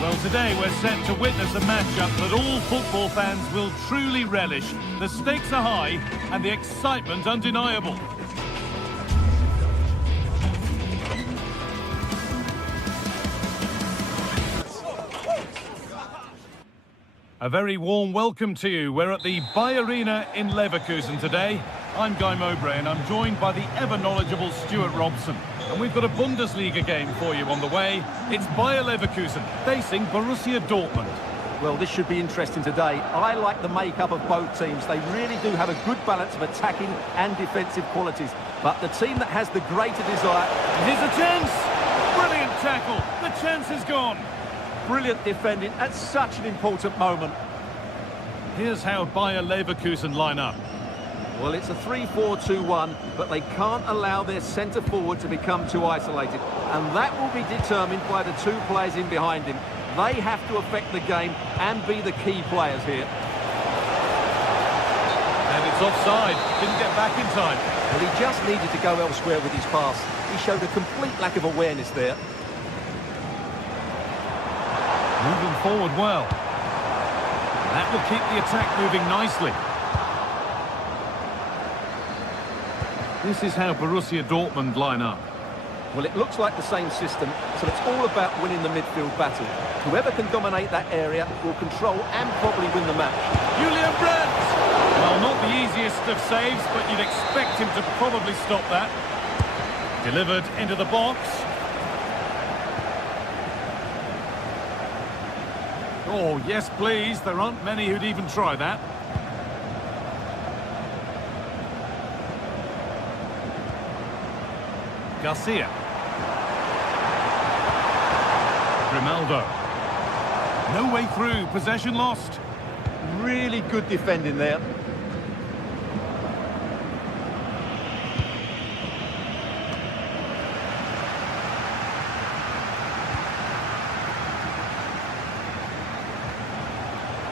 Well, today we're set to witness a matchup that all football fans will truly relish. The stakes are high and the excitement undeniable. very warm welcome to you. We're at the Bayer Arena in Leverkusen today. I'm Guy Mowbray and I'm joined by the ever-knowledgeable Stuart Robson. And we've got a Bundesliga game for you on the way. It's Bayer Leverkusen facing Borussia Dortmund. Well, this should be interesting today. I like the makeup of both teams. They really do have a good balance of attacking and defensive qualities. But the team that has the greater desire... Here's a chance! Brilliant tackle! The chance is gone! Brilliant defending at such an important moment. Here's how Bayer Leverkusen line up. Well, it's a 3-4-2-1, but they can't allow their centre-forward to become too isolated. And that will be determined by the two players in behind him. They have to affect the game and be the key players here. And it's offside. Didn't get back in time. Well, he just needed to go elsewhere with his pass. He showed a complete lack of awareness there. Moving forward well. That will keep the attack moving nicely. This is how Borussia Dortmund line up. Well, it looks like the same system, so it's all about winning the midfield battle. Whoever can dominate that area will control and probably win the match. Julian Brandt! Well, not the easiest of saves, but you'd expect him to probably stop that. Delivered into the box. Oh, yes, please. There aren't many who'd even try that. Garcia. Grimaldo. No way through. Possession lost. Really good defending there.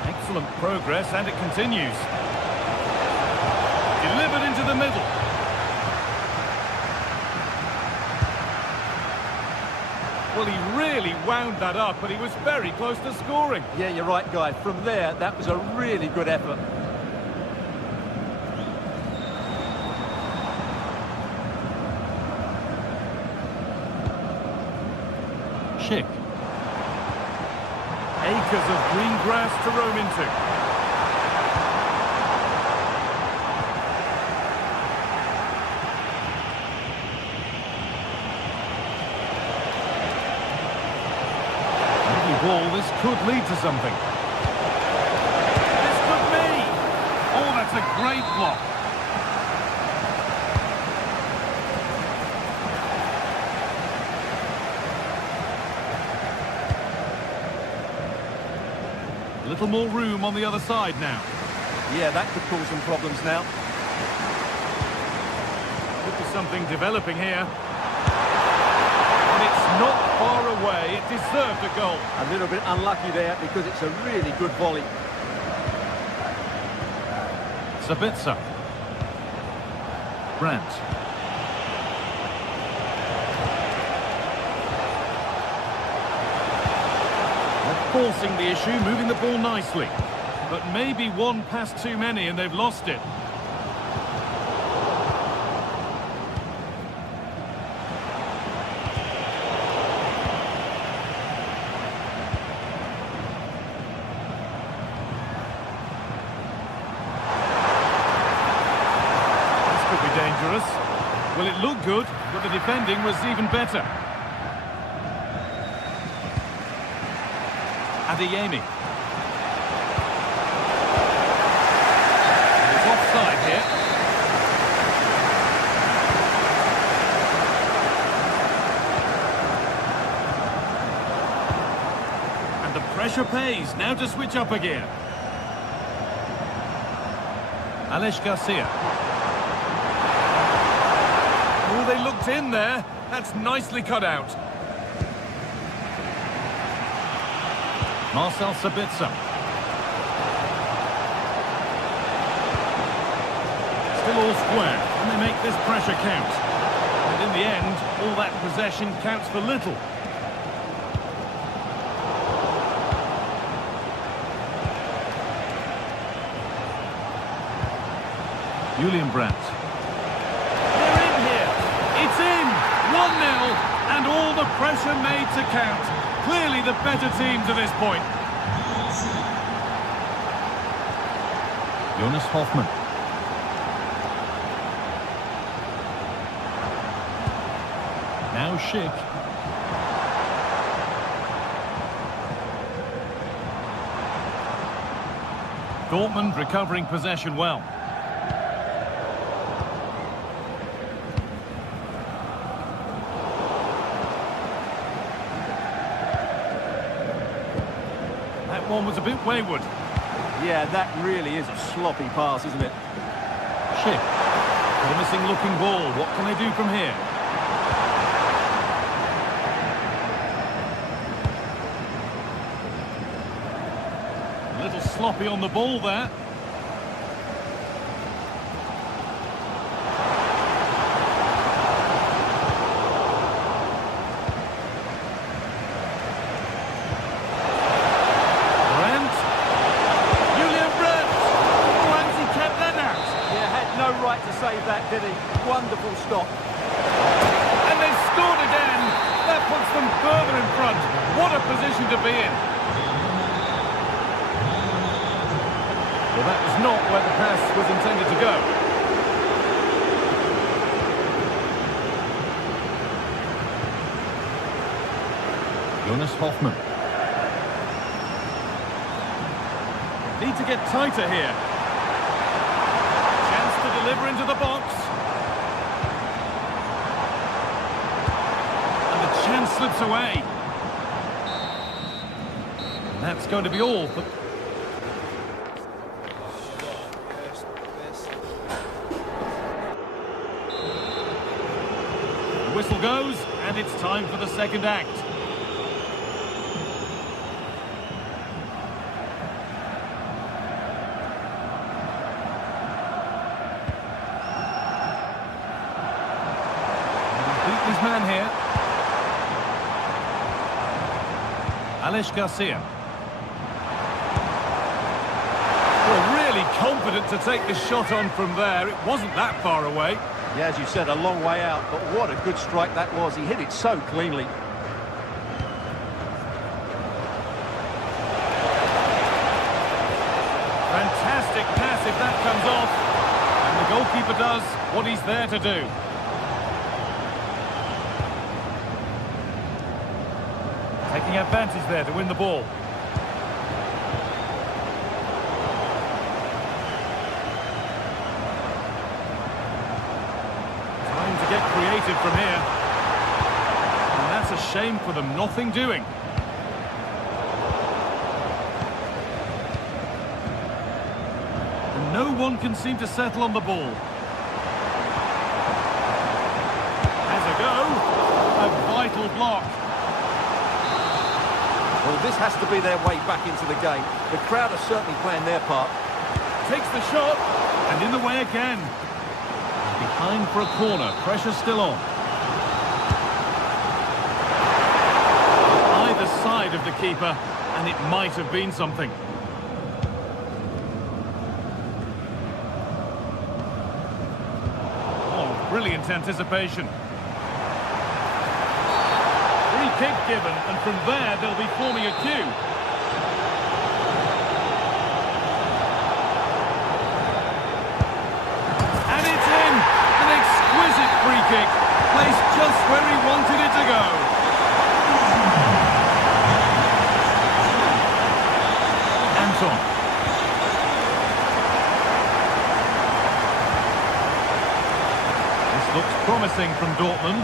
Excellent progress, and it continues. Delivered into the middle. Well, he really wound that up, but he was very close to scoring. Yeah, you're right, Guy. From there, that was a really good effort. Schick. Acres of green grass to roam into. Ball, this could lead to something. This could be. Oh, that's a great block. A little more room on the other side now. Yeah, that could cause some problems now. Could be something developing here. Not far away, it deserved a goal. A little bit unlucky there because it's a really good volley. Sabitzer. Brandt. They're forcing the issue, moving the ball nicely. But maybe one pass too many and they've lost it. Dangerous. Well, it looked good, but the defending was even better. Adeyemi. It's offside here. And the pressure pays. Now to switch up again. Alex Garcia. Oh, they looked in there. That's nicely cut out. Marcel Sabitzer. Still all square, and they make this pressure count. And in the end, all that possession counts for little. Julian Brandt. They're in here. It's in. 1-0, and all the pressure made to count. Clearly the better team to this point. Jonas Hoffmann. Now Schick. Dortmund recovering possession well. That one was a bit wayward. Yeah, that really is a sloppy pass, isn't it? Schick. Promising looking ball. What can they do from here? A little sloppy on the ball there. Right to save that, did he? Wonderful stop. And they've scored again. That puts them further in front. What a position to be in. Well, that was not where the pass was intended to go. Jonas Hoffmann. Need to get tighter here. Deliver into the box. And the chance slips away. And that's going to be all for... The whistle goes, and it's time for the second act. His man here. Alex Garcia. Well, really confident to take the shot on from there. It wasn't that far away. Yeah, as you said, a long way out, but what a good strike that was. He hit it so cleanly. Fantastic pass if that comes off. And the goalkeeper does what he's there to do. Taking advantage there to win the ball. Time to get creative from here. And that's a shame for them, nothing doing. And no one can seem to settle on the ball. Has a go. A vital block. Well, this has to be their way back into the game. The crowd are certainly playing their part. Takes the shot, and in the way again. Behind for a corner, pressure still on. Either side of the keeper, and it might have been something. Oh, brilliant anticipation. Kick given, and from there they'll be forming a queue. And it's in! An exquisite free kick, placed just where he wanted it to go. Anton. This looks promising from Dortmund.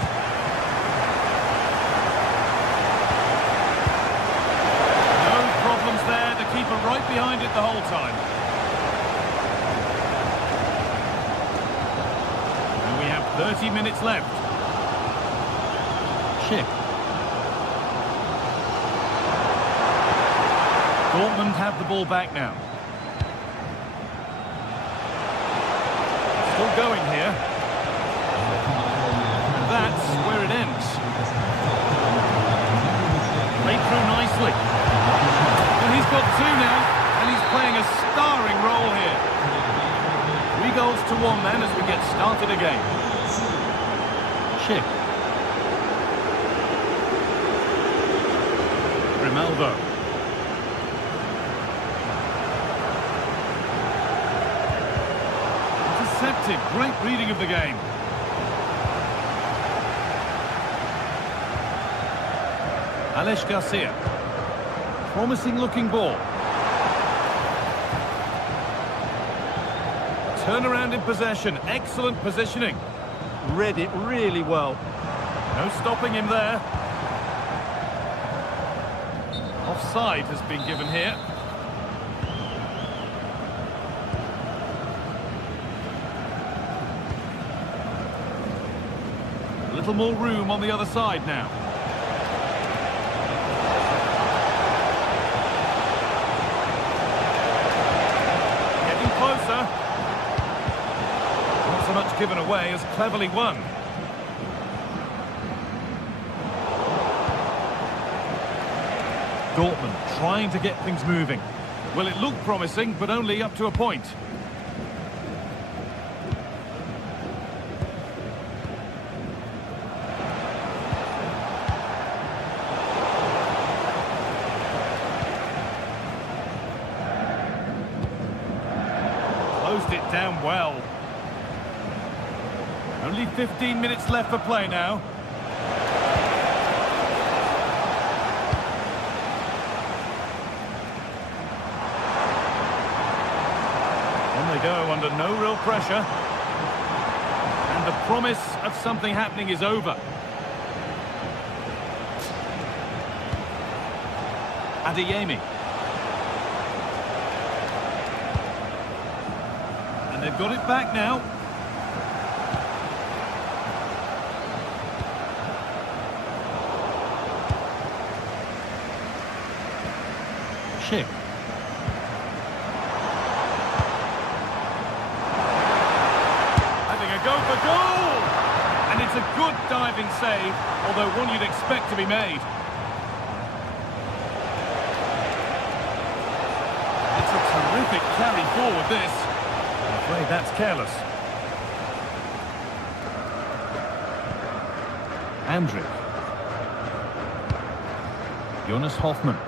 Keeper right behind it the whole time. And we have 30 minutes left. Schick. Dortmund have the ball back now. Still going here. And that's where it ends. Played through nicely. He's got two now, and he's playing a starring role here. 3 goals to 1 then as we get started again. Schick. Grimaldo. effective. Great reading of the game. Alex Garcia. Promising looking ball. Turnaround in possession. Excellent positioning. Read it really well. No stopping him there. Offside has been given here. A little more room on the other side now. Getting closer. Not so much given away as cleverly won. Dortmund trying to get things moving. Well, it looked promising, but only up to a point. Closed it down well. Only 15 minutes left for play now. On they go under no real pressure. And the promise of something happening is over. Adeyemi. And they've got it back now. Schick. Having a go for goal! And it's a good diving save, although one you'd expect to be made. It's a terrific carry forward, this. I'm afraid that's careless. Andrick. Jonas Hoffmann.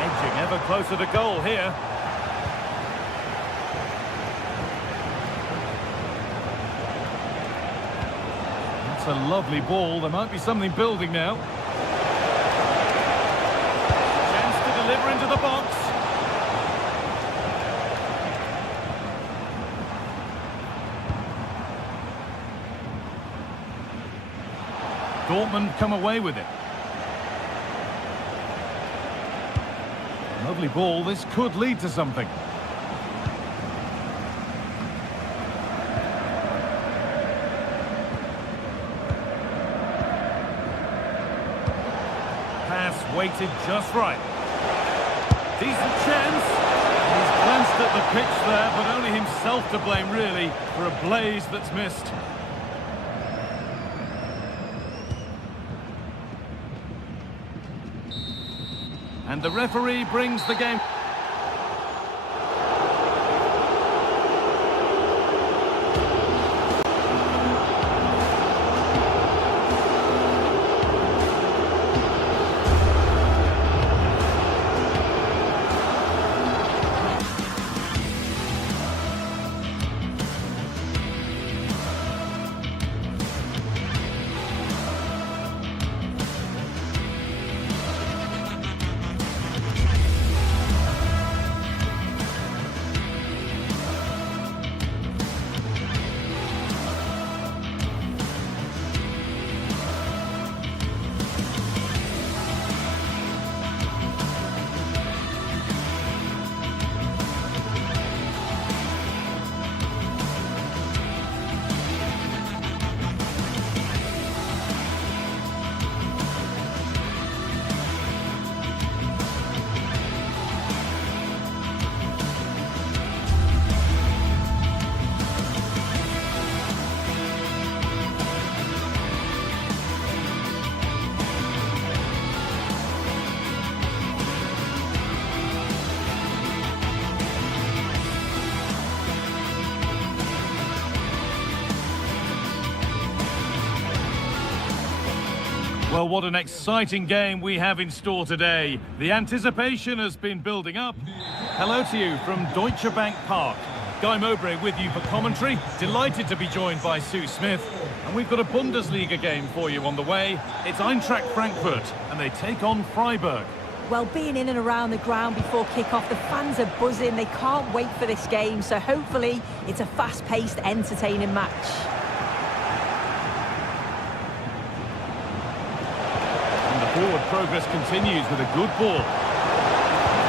Edging ever closer to goal here. That's a lovely ball. There might be something building now. Chance to deliver into the box. Dortmund come away with it. Lovely ball. This could lead to something. Pass weighted just right. Decent chance. He's glanced at the pitch there, but only himself to blame, really, for a blaze that's missed. And the referee brings the game. Well, what an exciting game we have in store today. The anticipation has been building up. Hello to you from Deutsche Bank Park. Guy Mowbray with you for commentary. Delighted to be joined by Sue Smith. And we've got a Bundesliga game for you on the way. It's Eintracht Frankfurt, and they take on Freiburg. Well, being in and around the ground before kick-off, the fans are buzzing. They can't wait for this game, so hopefully it's a fast-paced, entertaining match. And the forward progress continues with a good ball.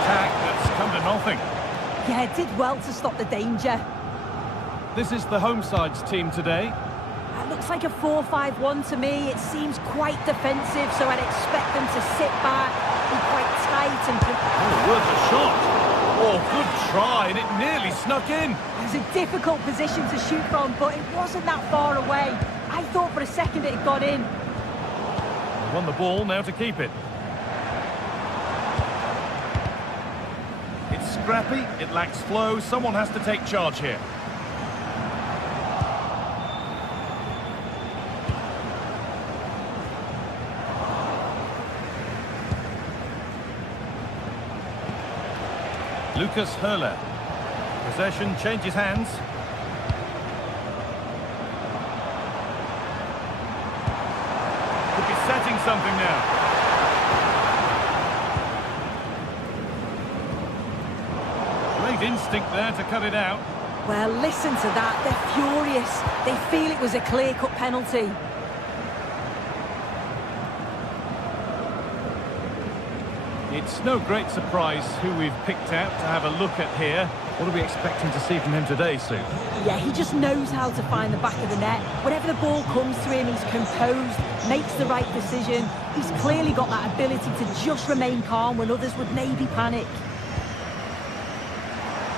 Attack that's come to nothing. Yeah, it did well to stop the danger. This is the home side's team today. It looks like a 4-5-1 to me. It seems quite defensive, so I'd expect them to sit back, be quite tight and... Oh, worth a shot. Oh, good try, and it nearly snuck in. It was a difficult position to shoot from, but it wasn't that far away. I thought for a second it had gone in. They won the ball, now to keep it. It's scrappy, it lacks flow. Someone has to take charge here. Lucas Höhler. Possession changes hands. Could be setting something now. Great instinct there to cut it out. Well, listen to that. They're furious. They feel it was a clear-cut penalty. It's no great surprise who we've picked out to have a look at here. What are we expecting to see from him today, Sue? Yeah, he just knows how to find the back of the net. Whenever the ball comes to him, he's composed, makes the right decision. He's clearly got that ability to just remain calm when others would maybe panic.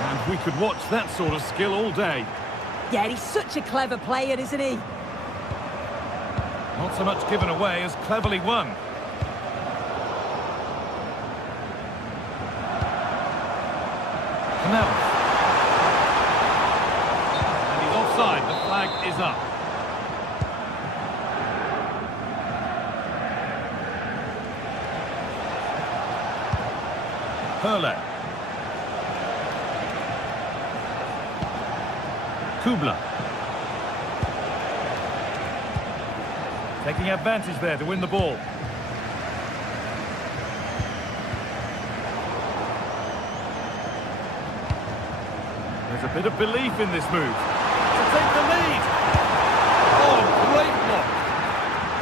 And we could watch that sort of skill all day. Yeah, he's such a clever player, isn't he? Not so much given away as cleverly won. And he's offside, the flag is up. Höhler. Kubler. Taking advantage there to win the ball. There's a bit of belief in this move. To take the lead. Oh, great block.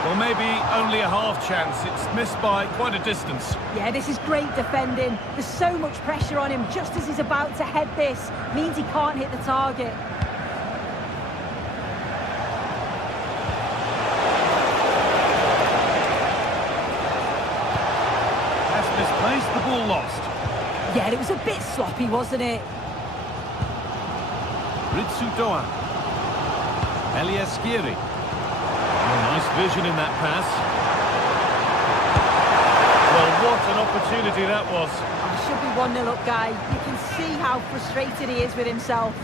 Well, maybe only a half chance. It's missed by quite a distance. Yeah, this is great defending. There's so much pressure on him just as he's about to head this. Means he can't hit the target. Pass misplaced, the ball lost. Yeah, it was a bit sloppy, wasn't it? Ritsu Doan. Elias Skiri. Oh, nice vision in that pass. Well, what an opportunity that was. Oh, should be 1-0 up, Guy. You can see how frustrated he is with himself.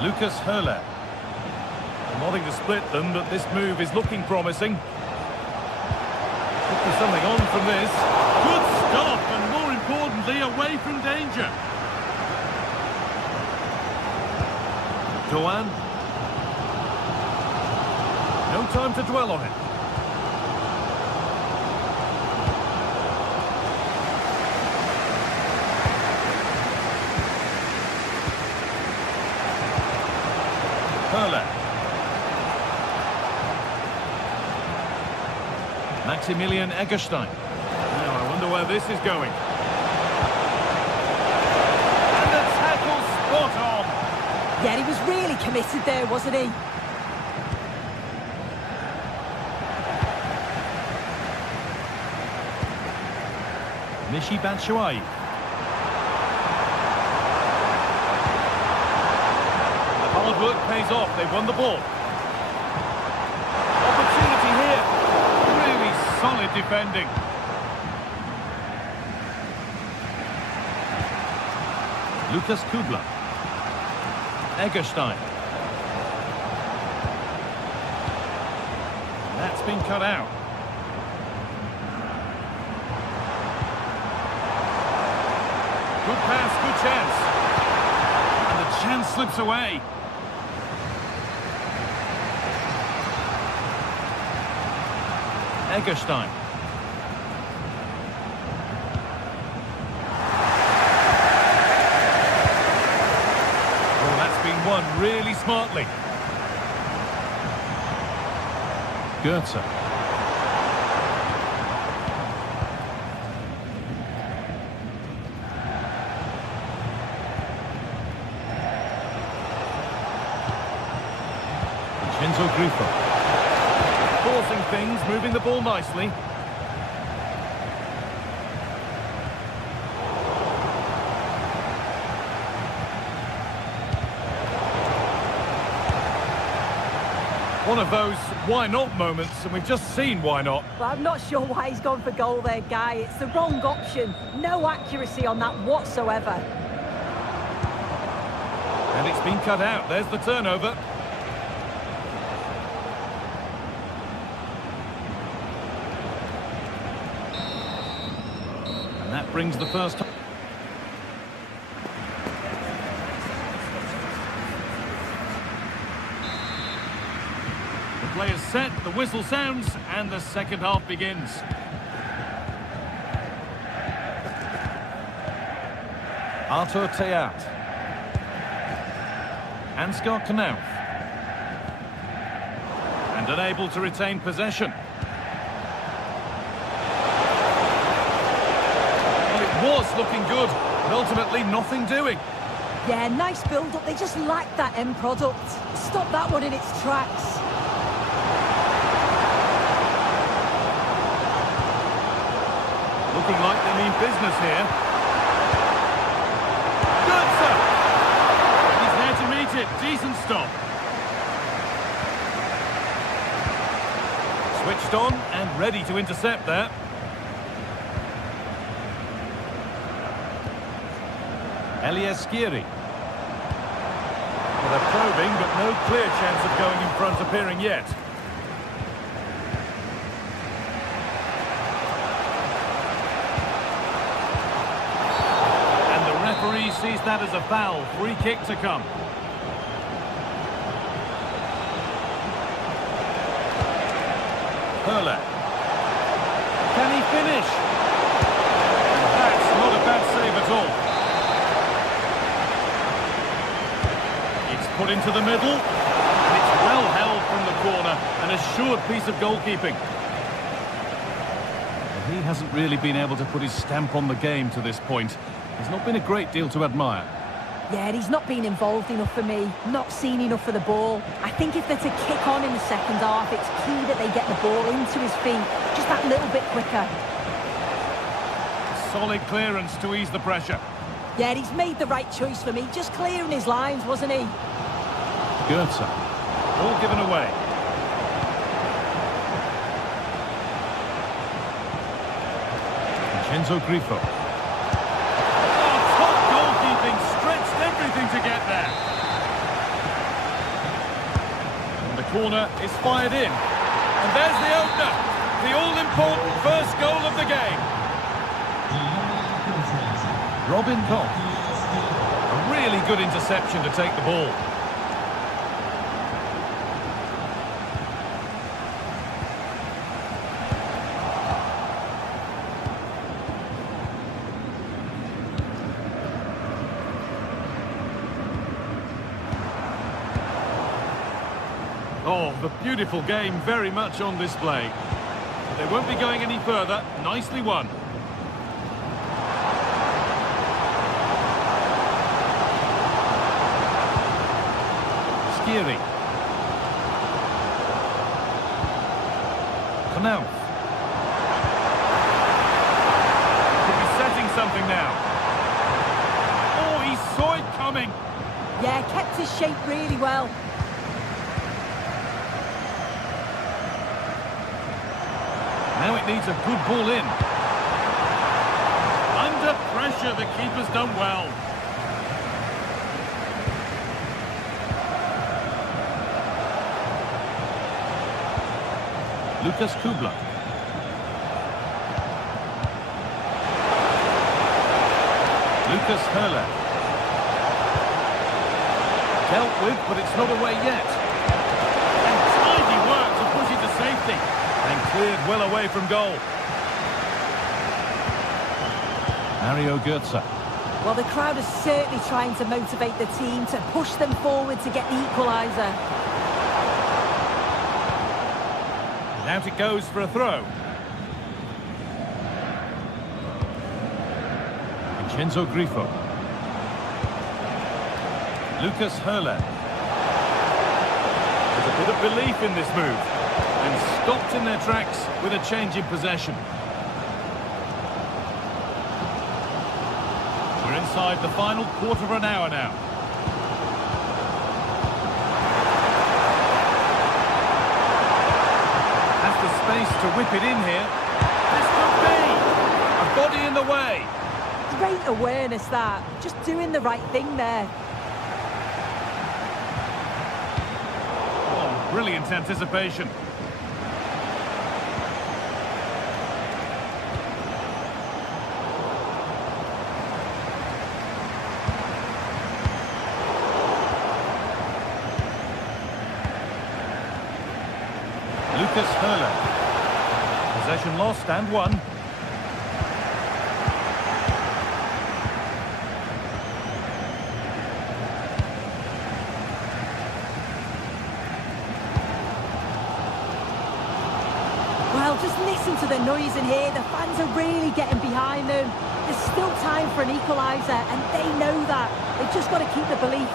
Lucas Höhler. Wanting to split them, but this move is looking promising. Could be something on from this. Good stop, and more importantly, away from danger. Doan. No time to dwell on it. Höhler. Maximilian Eggestein. Now, I wonder where this is going. And the tackle spot on. Yeah, he was really committed there, wasn't he? Michy Batshuayi. The hard work pays off. They've won the ball. Opportunity here. Really solid defending. Lucas Kubler. Egerstein. That's been cut out. Good pass, good chance. And the chance slips away. Egerstein. Oh, that's been won really smartly. Goetze. Vincenzo Grifo. Forcing things, moving the ball nicely. One of those why not moments, and we've just seen why not. Well, I'm not sure why he's gone for goal there, Guy. It's the wrong option. No accuracy on that whatsoever. And it's been cut out. There's the turnover. And that brings the first... The play is set, the whistle sounds, and the second half begins. Arthur Theat. Ansgar Knauf. And unable to retain possession. Well, it was looking good, but ultimately nothing doing. Yeah, nice build-up. They just lacked that end product. Stop that one in its tracks. Looking like they mean business here. Goetze! He's there to meet it. Decent stop. Switched on and ready to intercept there. Elias Skiri. Well, they're probing, but no clear chance of going in front appearing yet. And the referee sees that as a foul. Free kick to come. Hurler. Can he finish? That's not a bad save at all. Put into the middle, and it's well held from the corner, an assured piece of goalkeeping. Well, he hasn't really been able to put his stamp on the game to this point. There's not been a great deal to admire. Yeah, he's not been involved enough for me, not seen enough for the ball. I think if they're to kick on in the second half, it's key that they get the ball into his feet, just that little bit quicker. Solid clearance to ease the pressure. Yeah, he's made the right choice for me, just clearing his lines, wasn't he? Goetze. All given away. Vincenzo Grifo. Oh, top goalkeeping, stretched everything to get there. And the corner is fired in. And there's the opener. The all-important first goal of the game. Robin Koch. A really good interception to take the ball. Oh, the beautiful game very much on display. They won't be going any further. Nicely won. Skiri. Knauf. Could be setting something now. Oh, he saw it coming. Yeah, kept his shape really well. Now it needs a good ball in. Under pressure, the keeper's done well. Lucas Kubla. Lucas Hurler. Dealt with, but it's not away yet. And tidy work to push it to safety. And cleared well away from goal. Mario Götze. Well, the crowd is certainly trying to motivate the team to push them forward to get the equaliser. And out it goes for a throw. Vincenzo Grifo. Lucas Hurler. There's a bit of belief in this move. And stopped in their tracks with a change in possession. We're inside the final quarter of an hour now. Has the space to whip it in here. This could be a body in the way. Great awareness, that. Just doing the right thing there. Oh, brilliant anticipation. Lucas Hurler. Possession lost and won. Well, just listen to the noise in here. The fans are really getting behind them. There's still time for an equaliser, and they know that. They've just got to keep the belief.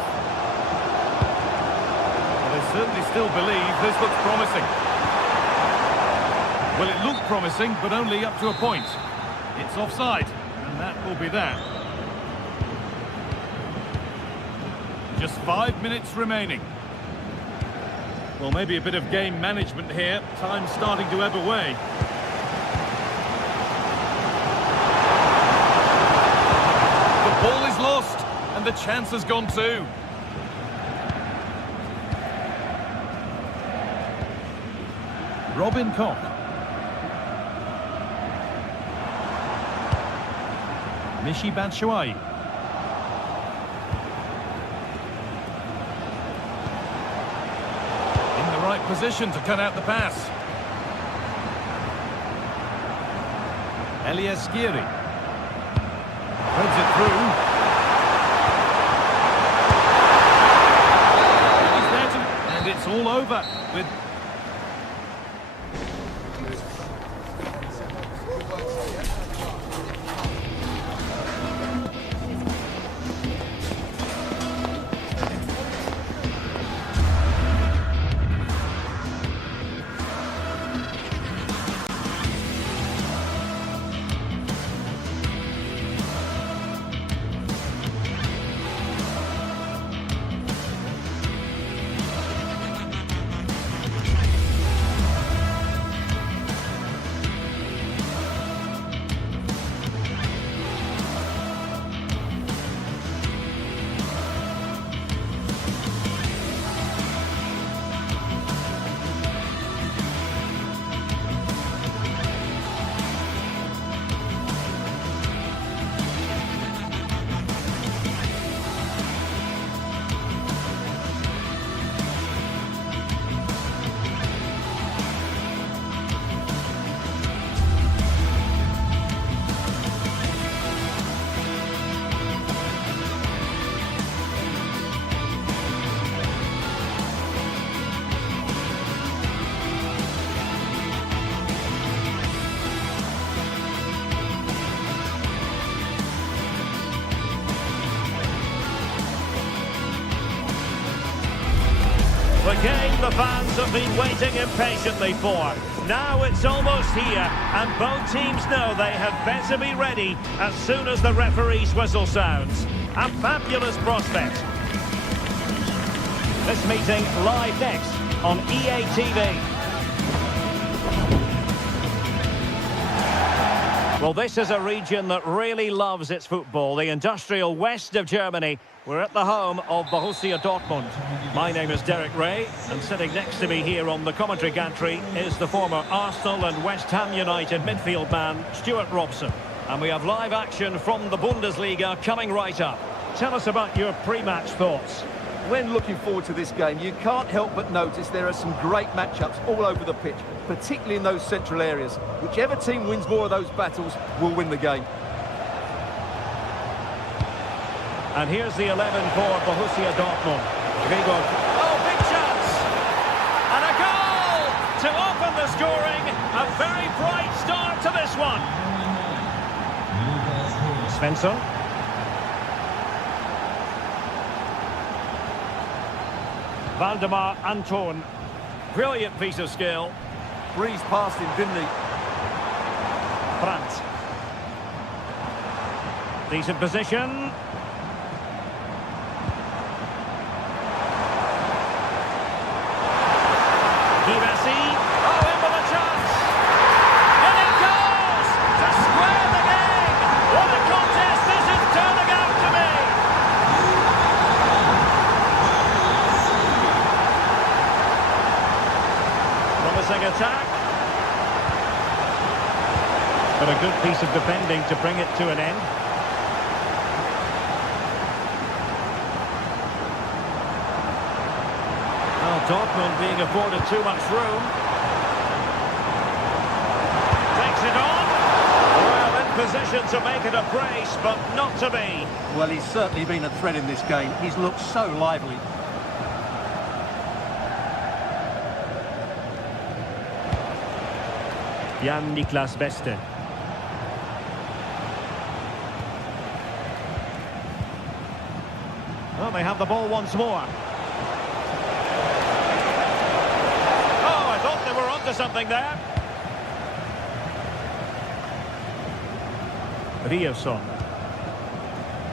Well, they certainly still believe this looks promising. Well, it looked promising, but only up to a point. It's offside, and that will be that. Just 5 minutes remaining. Well, maybe a bit of game management here. Time's starting to ebb away. The ball is lost, and the chance has gone too. Robin Koch. Michy Batshuayi. In the right position to cut out the pass. Elias Giri. Threads it through. He's there to, and it's all over with... The game the fans have been waiting impatiently for. Now it's almost here, and both teams know they had better be ready as soon as the referee's whistle sounds. A fabulous prospect. This meeting live next on EA TV. Well, this is a region that really loves its football, the industrial west of Germany. We're at the home of Borussia Dortmund. My name is Derek Ray, and sitting next to me here on the commentary gantry is the former Arsenal and West Ham United midfield man, Stuart Robson. And we have live action from the Bundesliga coming right up. Tell us about your pre-match thoughts. When looking forward to this game, you can't help but notice there are some great matchups all over the pitch, particularly in those central areas. Whichever team wins more of those battles will win the game. And here's the 11 for Borussia Dortmund. Gregor. Oh, big chance! And a goal to open the scoring. A very bright start to this one. Svensson. Valdemar Anton. Brilliant piece of skill. Breeze past him, didn't he? Brandt. Decent position. Givasi. Oh, in with a chance. And it goes to square the game. What a contest this is turning out to be. Promising attack. But a good piece of defending to bring it to an end. Well, Dortmund being afforded too much room. Takes it on. Well, in position to make it a brace, but not to be. Well, he's certainly been a threat in this game. He's looked so lively. Jan-Niklas Beste. Well, they have the ball once more. Oh, I thought they were onto something there. Riosson.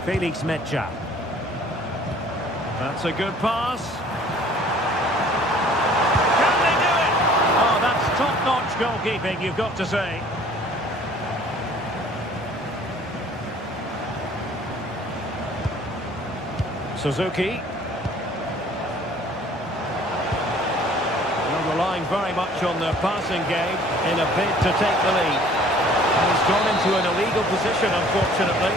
Felix Mecha. That's a good pass. Can they do it? Oh, that's top-notch goalkeeping, you've got to say. Suzuki. They're relying very much on their passing game in a bid to take the lead. And he's gone into an illegal position, unfortunately.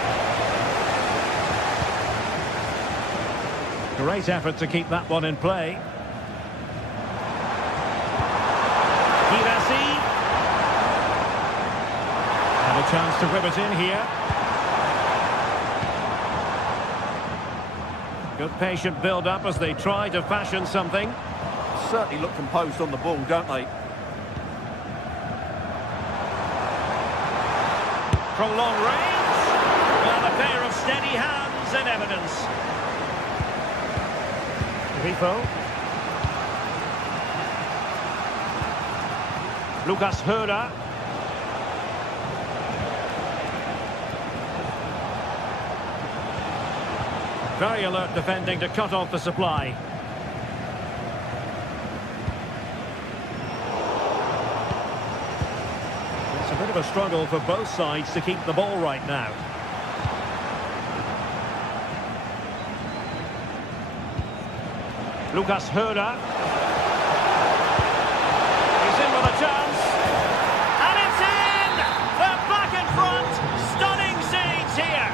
Great effort to keep that one in play. Givasi. And a chance to rip it in here. Good patient build-up as they try to fashion something. Certainly look composed on the ball, don't they? From long range. Well, a pair of steady hands in evidence. Grifo. Lucas Höder. Very alert defending to cut off the supply. It's a bit of a struggle for both sides to keep the ball right now. Lucas Höder. He's in with a chance. And it's in! They're back in front. Stunning scenes here.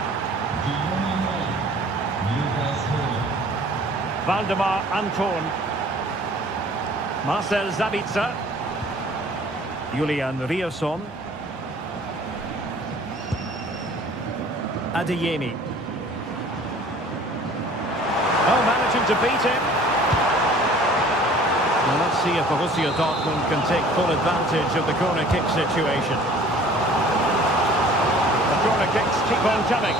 Valdemar Anton. Marcel Sabitzer. Julian Riosson. Adeyemi. Oh, managing to beat him. Well, let's see if Borussia Dortmund can take full advantage of the corner kick situation. The corner kicks keep on coming.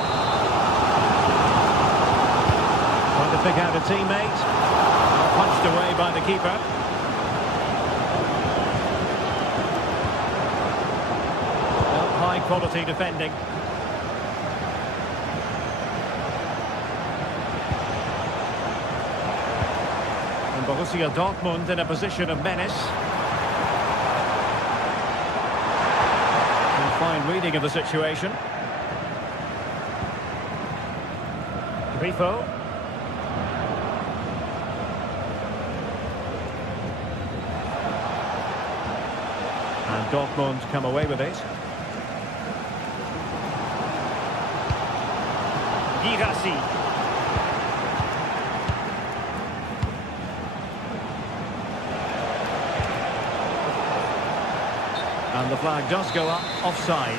Trying to pick out a teammate. Punched away by the keeper. Well, high quality defending. And Borussia Dortmund in a position of menace. Will find reading of the situation. Grifo. And Dortmund come away with it. Girassi. And the flag does go up, offside.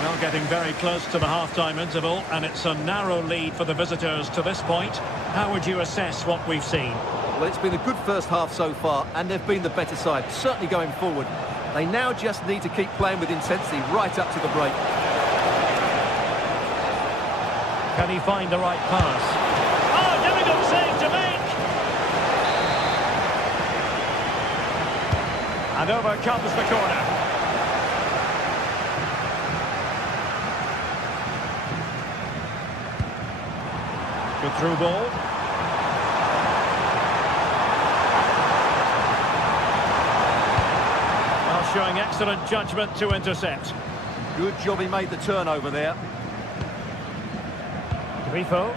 Well, getting very close to the half-time interval, and it's a narrow lead for the visitors to this point. How would you assess what we've seen? Well, it's been a good first half so far, and they've been the better side, certainly going forward. They now just need to keep playing with intensity right up to the break. Can he find the right pass? Oh, difficult save to make! And over comes the corner. Good through ball. Well, showing excellent judgment to intercept. Good job he made the turnover there. Grifo.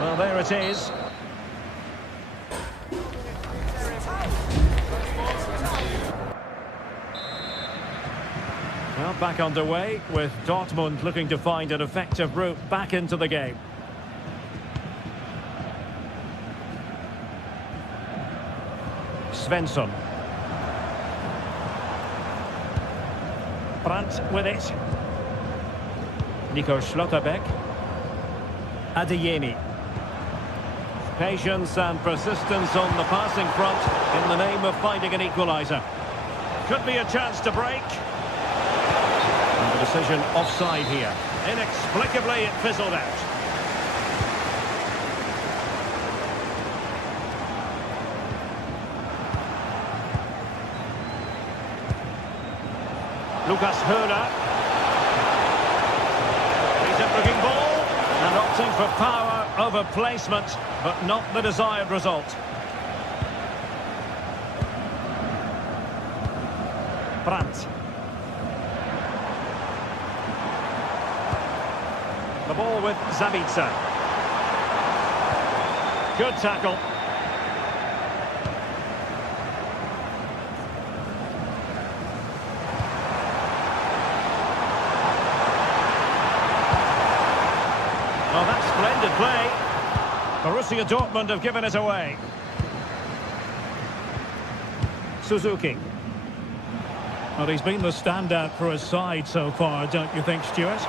Well, there it is. Well, back underway with Dortmund looking to find an effective route back into the game. Svensson. Brandt with it. Nico Schlotterbeck. Adeyemi. Patience and persistence on the passing front in the name of finding an equaliser. Could be a chance to break. And the decision offside here. Inexplicably it fizzled out. Lucas Höhler. Decent looking ball. And opting for power over placement, but not the desired result. Brandt. The ball with Zabitzer. Good tackle. Oh, that's splendid play. Borussia Dortmund have given it away. Suzuki. Well, he's been the standout for his side so far, don't you think, Stuart?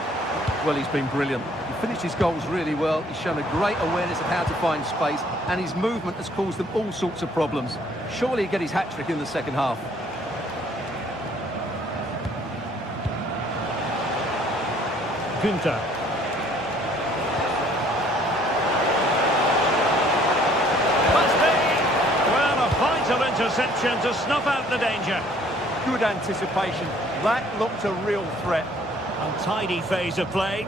Well, he's been brilliant. He finished his goals really well. He's shown a great awareness of how to find space, and his movement has caused them all sorts of problems. Surely he'll get his hat-trick in the second half. Günther. Interception to snuff out the danger. Good anticipation. That looked a real threat. Untidy phase of play.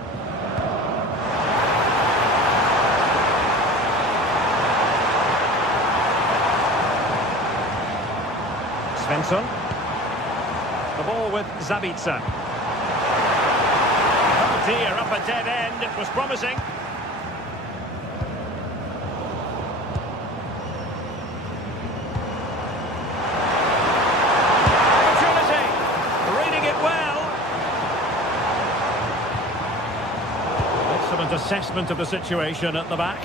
Svensson. The ball with Zabitzer. Oh dear, up a dead end. It was promising. Assessment of the situation at the back.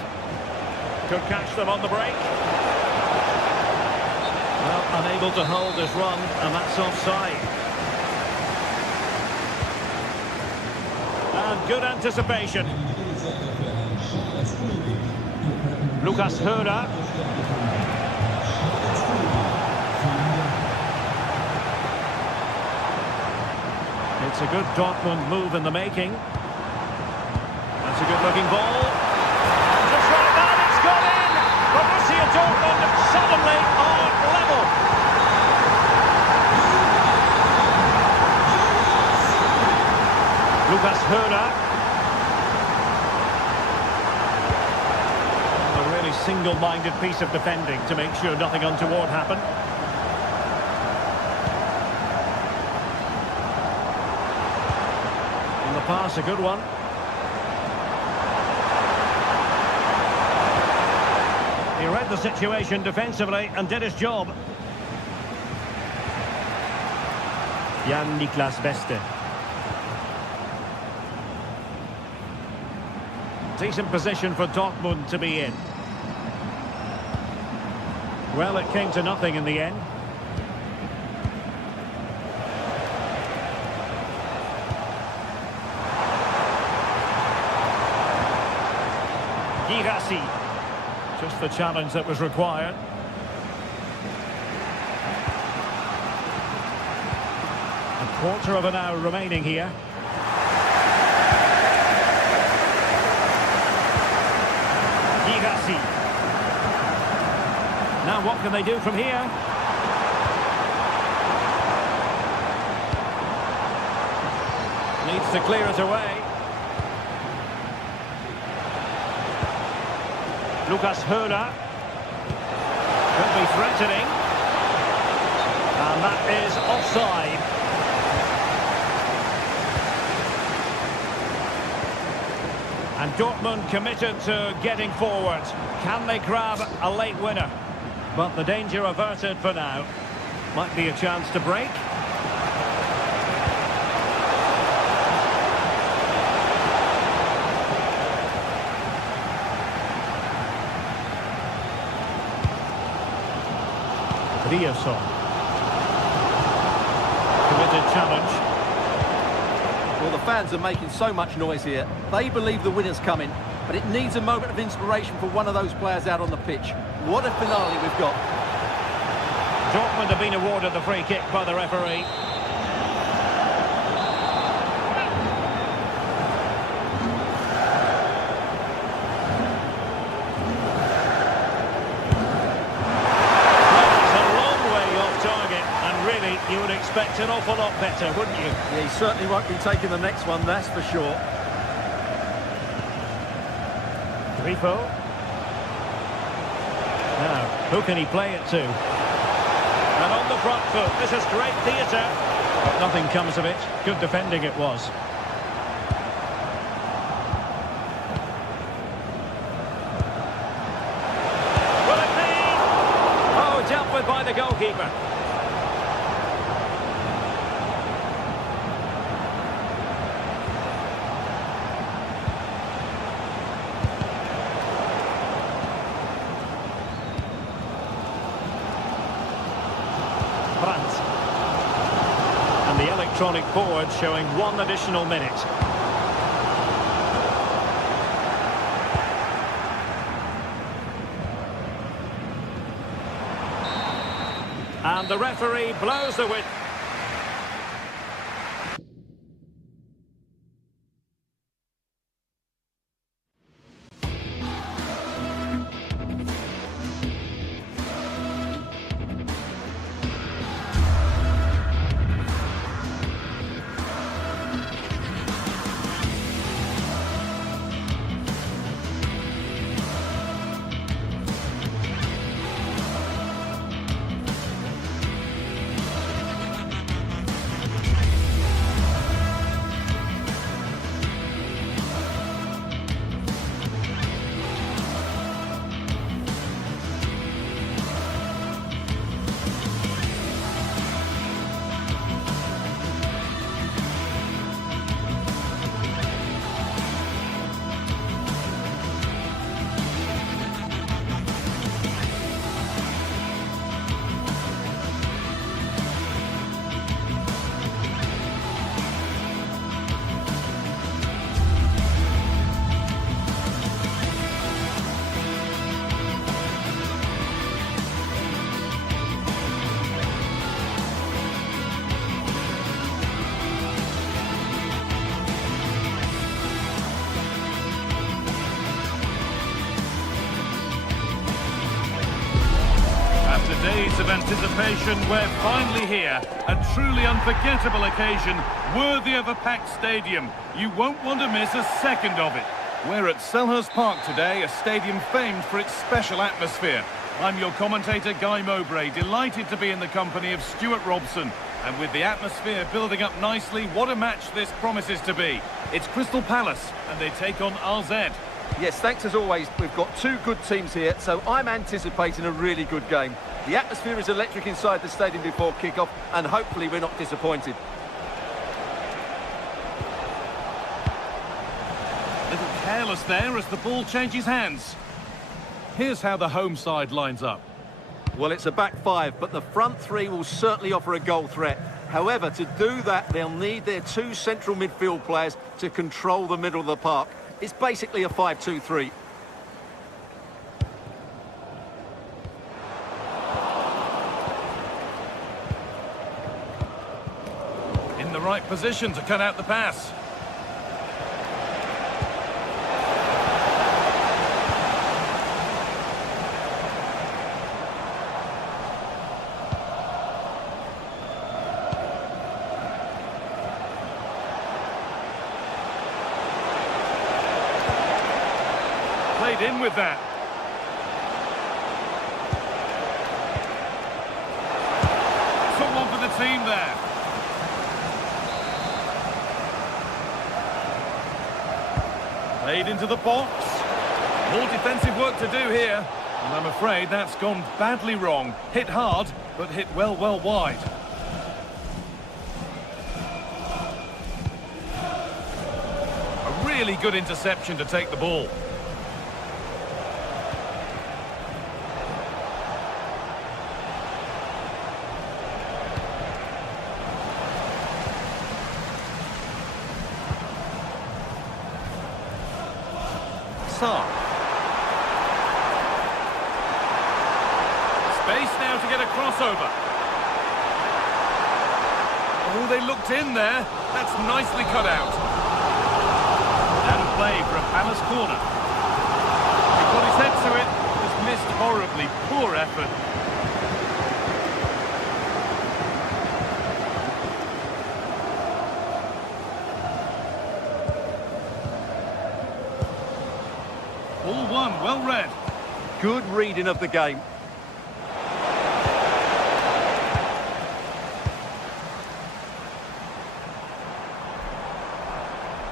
Could catch them on the break. Well, unable to hold his run, and that's offside. And good anticipation. Lucas Höhler. It's a good Dortmund move in the making. It's a good-looking ball. Just like that, it's gone in! Borussia Dortmund suddenly are level. Höhler. A really single-minded piece of defending to make sure nothing untoward happened. And the pass, a good one. He read the situation defensively and did his job. Jan-Niklas Beste. Decent position for Dortmund to be in. Well, it came to nothing in the end. Girassi. Just the challenge that was required. A quarter of an hour remaining here. Girassi. Now what can they do from here? Needs to clear it away. Lucas Höhler. Could be threatening. And that is offside. And Dortmund committed to getting forward. Can they grab a late winner? But the danger averted for now. Might be a chance to break. Rioson. Committed challenge. Well, the fans are making so much noise here. They believe the winner's coming, but it needs a moment of inspiration for one of those players out on the pitch. What a finale we've got. Dortmund have been awarded the free kick by the referee. You would expect an awful lot better, wouldn't you? Yeah, he certainly won't be taking the next one, that's for sure. Grifo. Now, who can he play it to? And on the front foot, this is great theatre. But nothing comes of it. Good defending it was. Will it be? Oh, dealt with by the goalkeeper. And the electronic board showing 1 additional minute. And the referee blows the whistle. sense of anticipation, we're finally here. A truly unforgettable occasion, worthy of a packed stadium. You won't want to miss a second of it. We're at Selhurst Park today, a stadium famed for its special atmosphere. I'm your commentator, Guy Mowbray, delighted to be in the company of Stuart Robson. And with the atmosphere building up nicely, what a match this promises to be. It's Crystal Palace, and they take on RZ. Yes, thanks as always. We've got two good teams here, so I'm anticipating a really good game. The atmosphere is electric inside the stadium before kick-off, and hopefully we're not disappointed. A little careless there as the ball changes hands. Here's how the home side lines up. Well, it's a back five, but the front three will certainly offer a goal threat. However, to do that, they'll need their two central midfield players to control the middle of the park. It's basically a 5-2-3. In the right position to cut out the pass. Played in with that. Took one for the team there. Played into the box. More defensive work to do here. And I'm afraid that's gone badly wrong. Hit hard, but hit well wide. A really good interception to take the ball. Space now to get a crossover. Oh, they looked in there. That's nicely cut out. Out of play for a Palace corner. He put his head to it. Just missed horribly. Poor effort. Ball one, well read. Good reading of the game.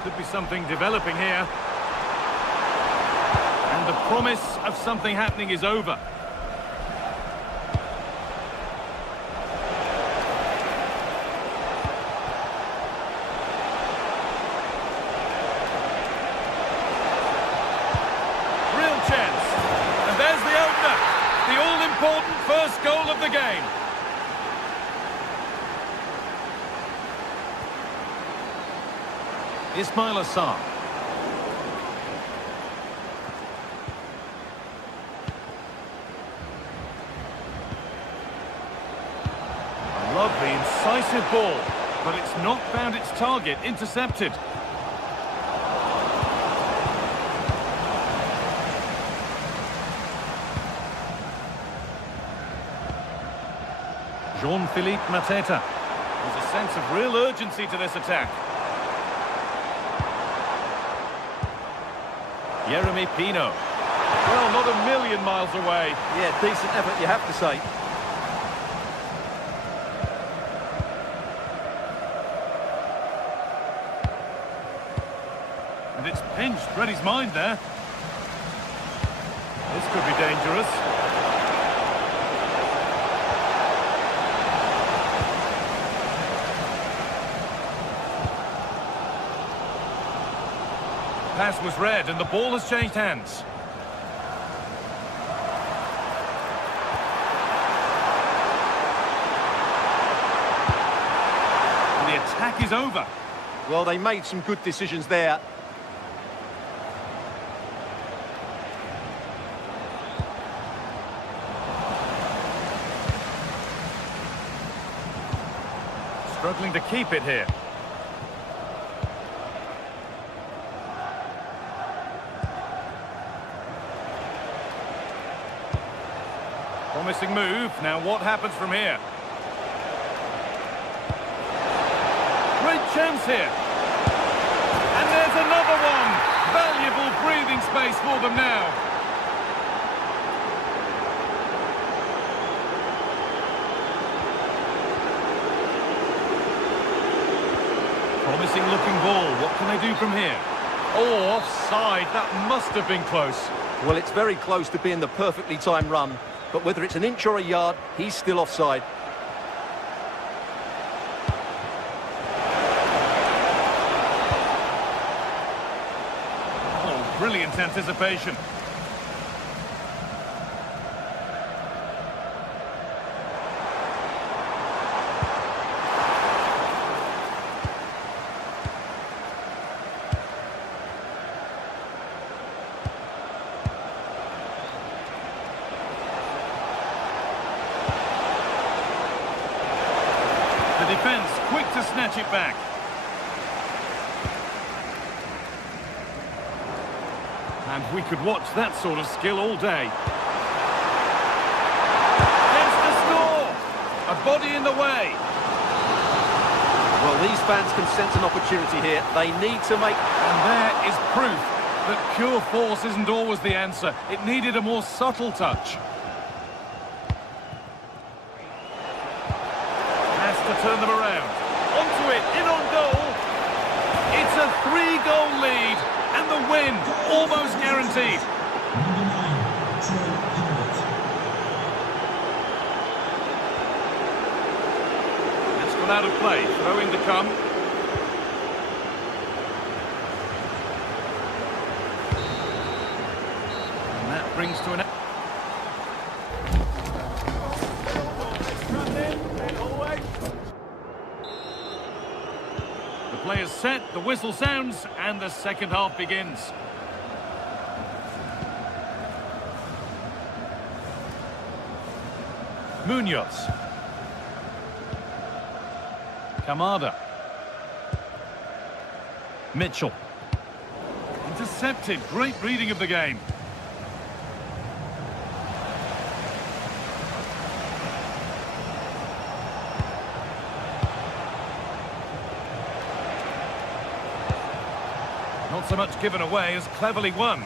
Could be something developing here. And the promise of something happening is over. And there's the opener, the all-important first goal of the game. Ismail Assar. A lovely, incisive ball, but it's not found its target, intercepted. Jean-Philippe Mateta. There's a sense of real urgency to this attack. Jeremy Pino. Well, not a million miles away. Yeah, decent effort, you have to say. And it's pinched, read his mind there. This could be dangerous. Pass was read and the ball has changed hands. And the attack is over. Well, they made some good decisions there. Struggling to keep it here. Promising move. Now what happens from here? Great chance here. And there's another one. Valuable breathing space for them now. Promising looking ball. What can they do from here? Oh, offside. That must have been close. Well, it's very close to being the perfectly timed run, but whether it's an inch or a yard, he's still offside. Oh, brilliant anticipation. The defence quick to snatch it back. And we could watch that sort of skill all day. Chance to score! A body in the way. Well, these fans can sense an opportunity here. They need to make... And there is proof that pure force isn't always the answer. It needed a more subtle touch. To turn them around. Onto it, in on goal. It's a 3-goal lead, and the win almost guaranteed. That's gone out of play. Throw in to come. And that brings to an end. Players set, the whistle sounds, and the second half begins. Munoz. Kamada. Mitchell. Intercepted. Great reading of the game. Not so much given away as cleverly won.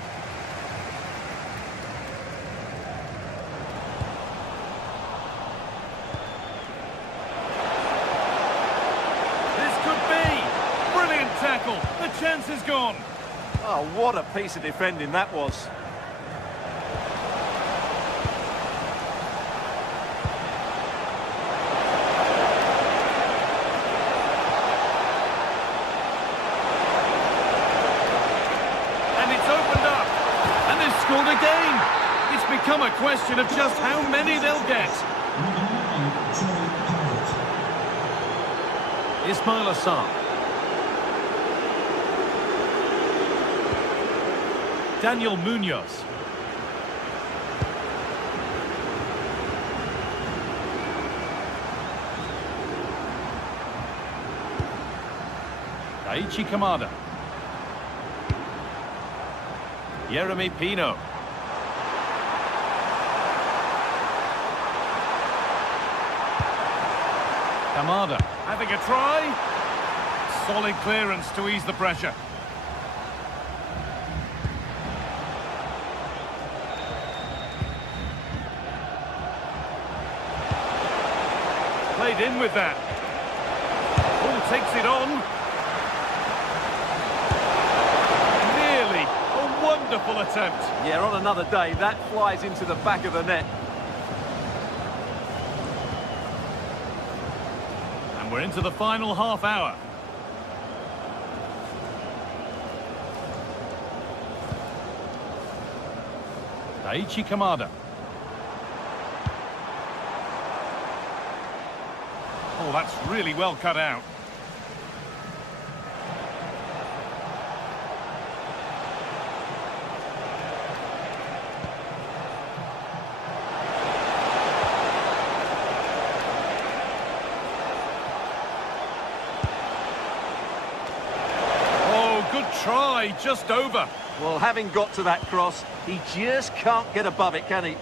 This could be! Brilliant tackle! The chance is gone! Oh, what a piece of defending that was. Scored again. It's become a question of just how many they'll get. Ismail Assar. Daniel Munoz. Daichi Kamada. Yeremy Pino. Kamada having a try. Solid clearance to ease the pressure. Played in with that. Oh, takes it on. Wonderful attempt. Yeah, on another day, that flies into the back of the net. And we're into the final half hour. Daichi Kamada. Oh, that's really well cut out. Try, just over. Well, having got to that cross, he just can't get above it, can he?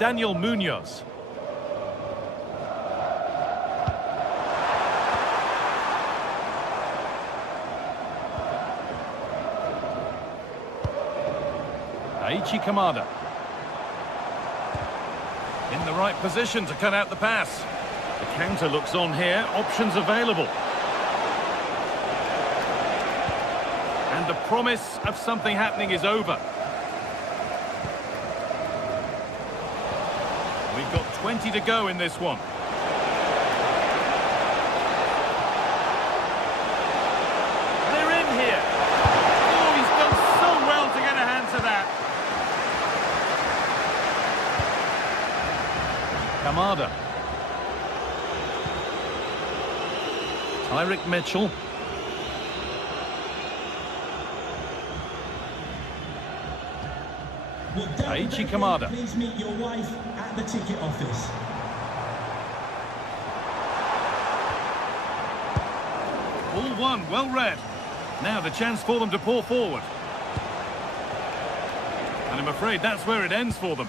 Daniel Munoz. Aichi Kamada. In the right position to cut out the pass. The counter looks on here, options available. And the promise of something happening is over. We've got 20 to go in this one. They're in here. Oh, he's done so well to get a hand to that. Kamada. Tyrick Mitchell. Aichi Kamada. Please meet your wife at the ticket office. All one, well read. Now the chance for them to pour forward. And I'm afraid that's where it ends for them.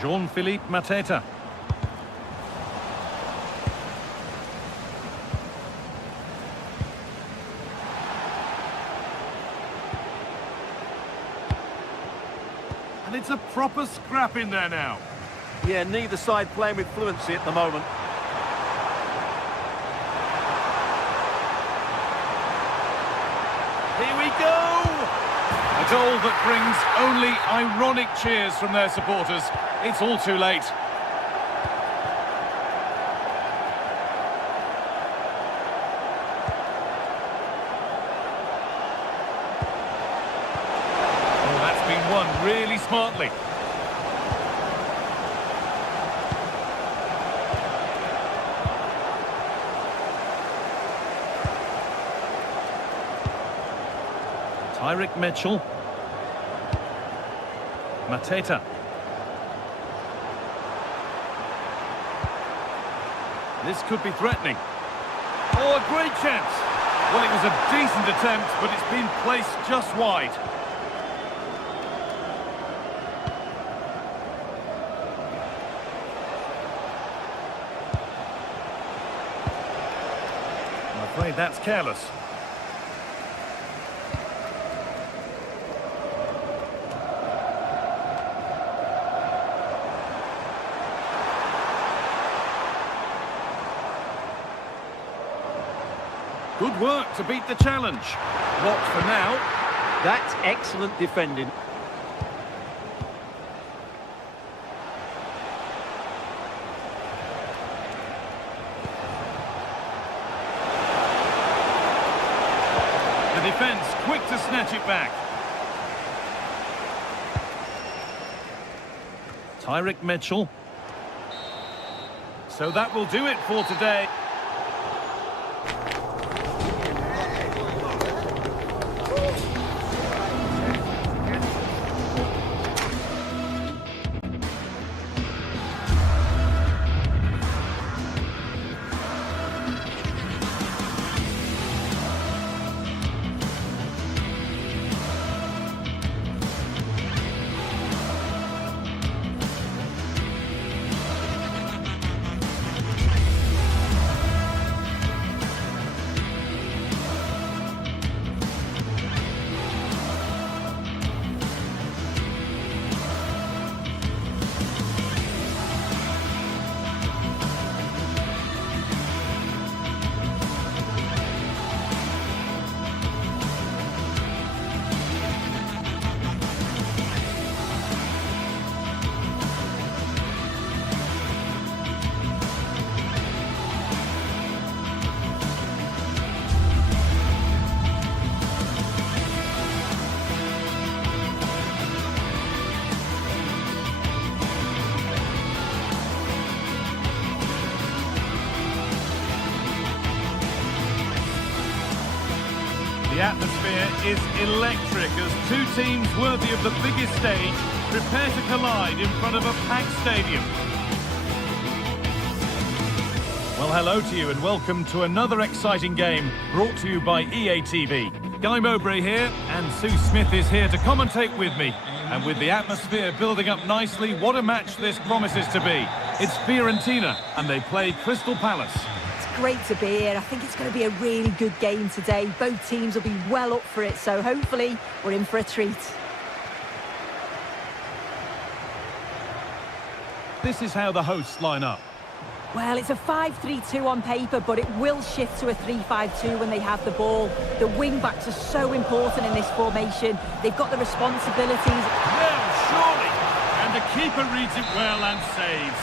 Jean-Philippe Mateta. And it's a proper scrap in there now. Yeah, neither side playing with fluency at the moment. Here we go! A goal that brings only ironic cheers from their supporters. It's all too late. Oh, that's been won really smartly. Tyrick Mitchell. Mateta. This could be threatening. Oh, a great chance. Well, it was a decent attempt, but it's been placed just wide. I'm afraid that's careless. Good work to beat the challenge. What for now? That's excellent defending. The defence quick to snatch it back. Tyrick Mitchell. So that will do it for today. The atmosphere is electric as two teams worthy of the biggest stage prepare to collide in front of a packed stadium. Well, hello to you and welcome to another exciting game brought to you by EA TV. Guy Mowbray here, and Sue Smith is here to commentate with me. And with the atmosphere building up nicely, what a match this promises to be. It's Fiorentina, and they play Crystal Palace. It's great to be here. I think it's going to be a really good game today. Both teams will be well up for it, so hopefully we're in for a treat. This is how the hosts line up. Well, it's a 5-3-2 on paper, but it will shift to a 3-5-2 when they have the ball. The wing-backs are so important in this formation. They've got the responsibilities. Well, surely. And the keeper reads it well and saves.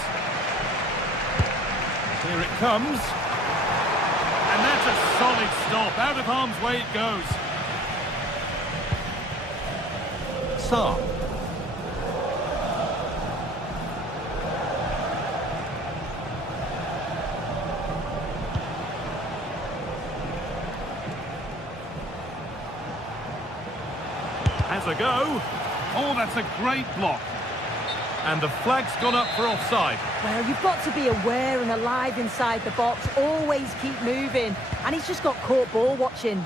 Here it comes. And that's a solid stop. Out of harm's way it goes. Sarr. Has a go. Oh, that's a great block. And the flag's gone up for offside. Well, you've got to be aware and alive inside the box. Always keep moving. And he's just got caught ball watching.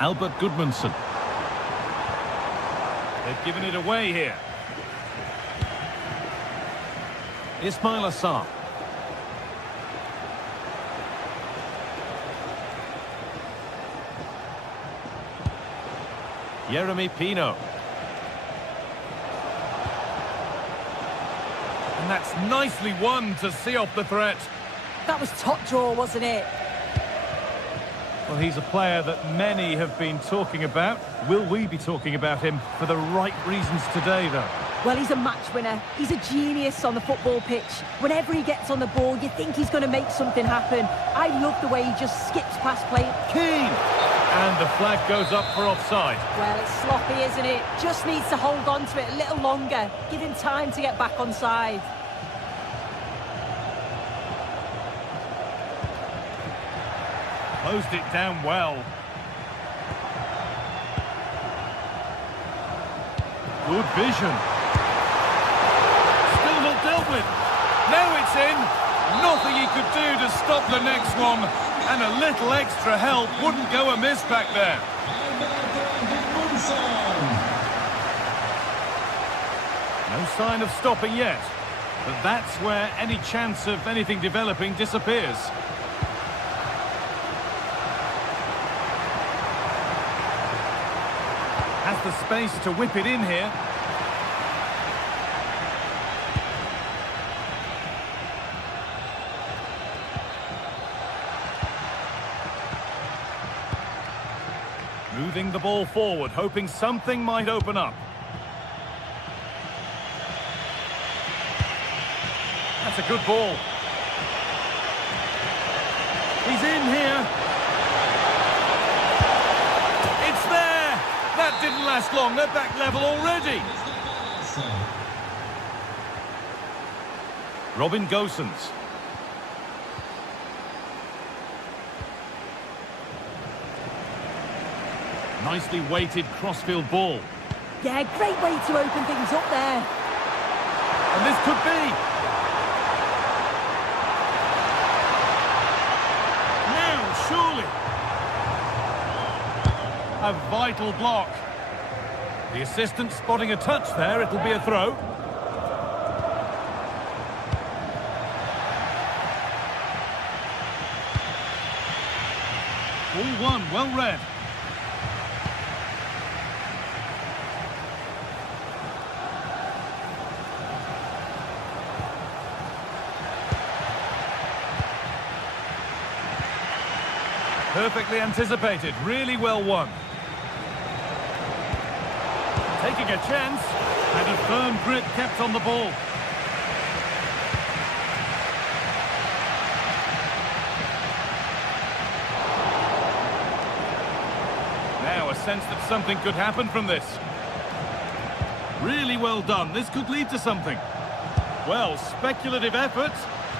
Albert Gudmundsson. They've given it away here. Ismail Assar. Jeremy Pino. And that's nicely won to see off the threat. That was top draw, wasn't it? Well, he's a player that many have been talking about. Will we be talking about him for the right reasons today, though? Well, he's a match winner. He's a genius on the football pitch. Whenever he gets on the ball, you think he's going to make something happen. I love the way he just skips past play. Keane! And the flag goes up for offside. Well, it's sloppy, isn't it? Just needs to hold on to it a little longer. Give him time to get back on side. Closed it down well. Good vision. Still not dealt with. Now it's in. Nothing he could do to stop the next one. And a little extra help wouldn't go amiss back there. No sign of stopping yet. But that's where any chance of anything developing disappears. Has the space to whip it in here. Moving the ball forward, hoping something might open up. That's a good ball. He's in here. It's there! That didn't last long. They're back level already. Robin Gosens. Nicely weighted crossfield ball. Yeah, great way to open things up there. And this could be. Now, surely. A vital block. The assistant spotting a touch there. It'll be a throw. All one, well read. Perfectly anticipated, really well won. Taking a chance, and a firm grip kept on the ball. Now a sense that something could happen from this. Really well done, this could lead to something. Well, speculative effort.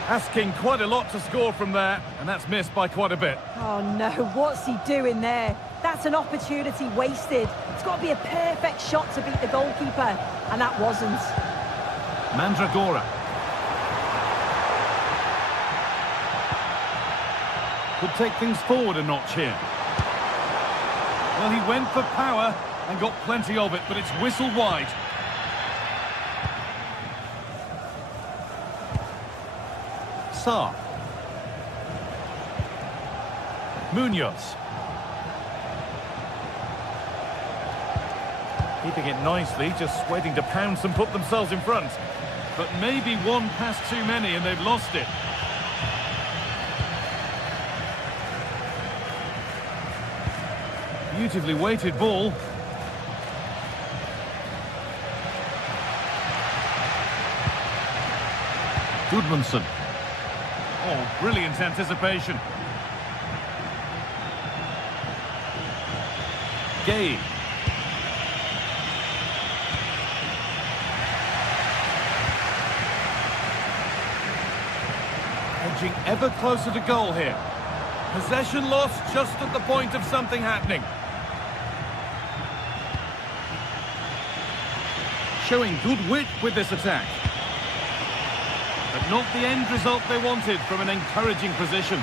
Asking quite a lot to score from there, and that's missed by quite a bit. Oh no, what's he doing there? That's an opportunity wasted. It's got to be a perfect shot to beat the goalkeeper, and that wasn't. Mandragora. Could take things forward a notch here. Well, he went for power and got plenty of it, but it's whistled wide. Sarr. Munoz. Keeping it nicely, just waiting to pounce and put themselves in front. But maybe one pass too many and they've lost it. Beautifully weighted ball. Goodmanson. Oh, brilliant anticipation. Gay. Edging ever closer to goal here. Possession lost just at the point of something happening. Showing good wit with this attack. But not the end result they wanted from an encouraging position.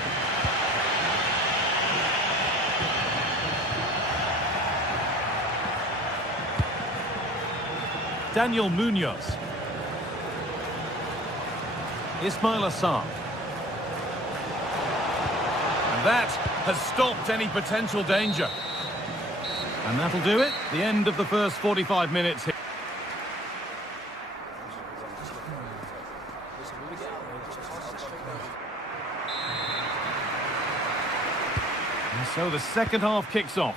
Daniel Munoz. Ismail Assar. And that has stopped any potential danger. And that'll do it. The end of the first 45 minutes here. And so the second half kicks off.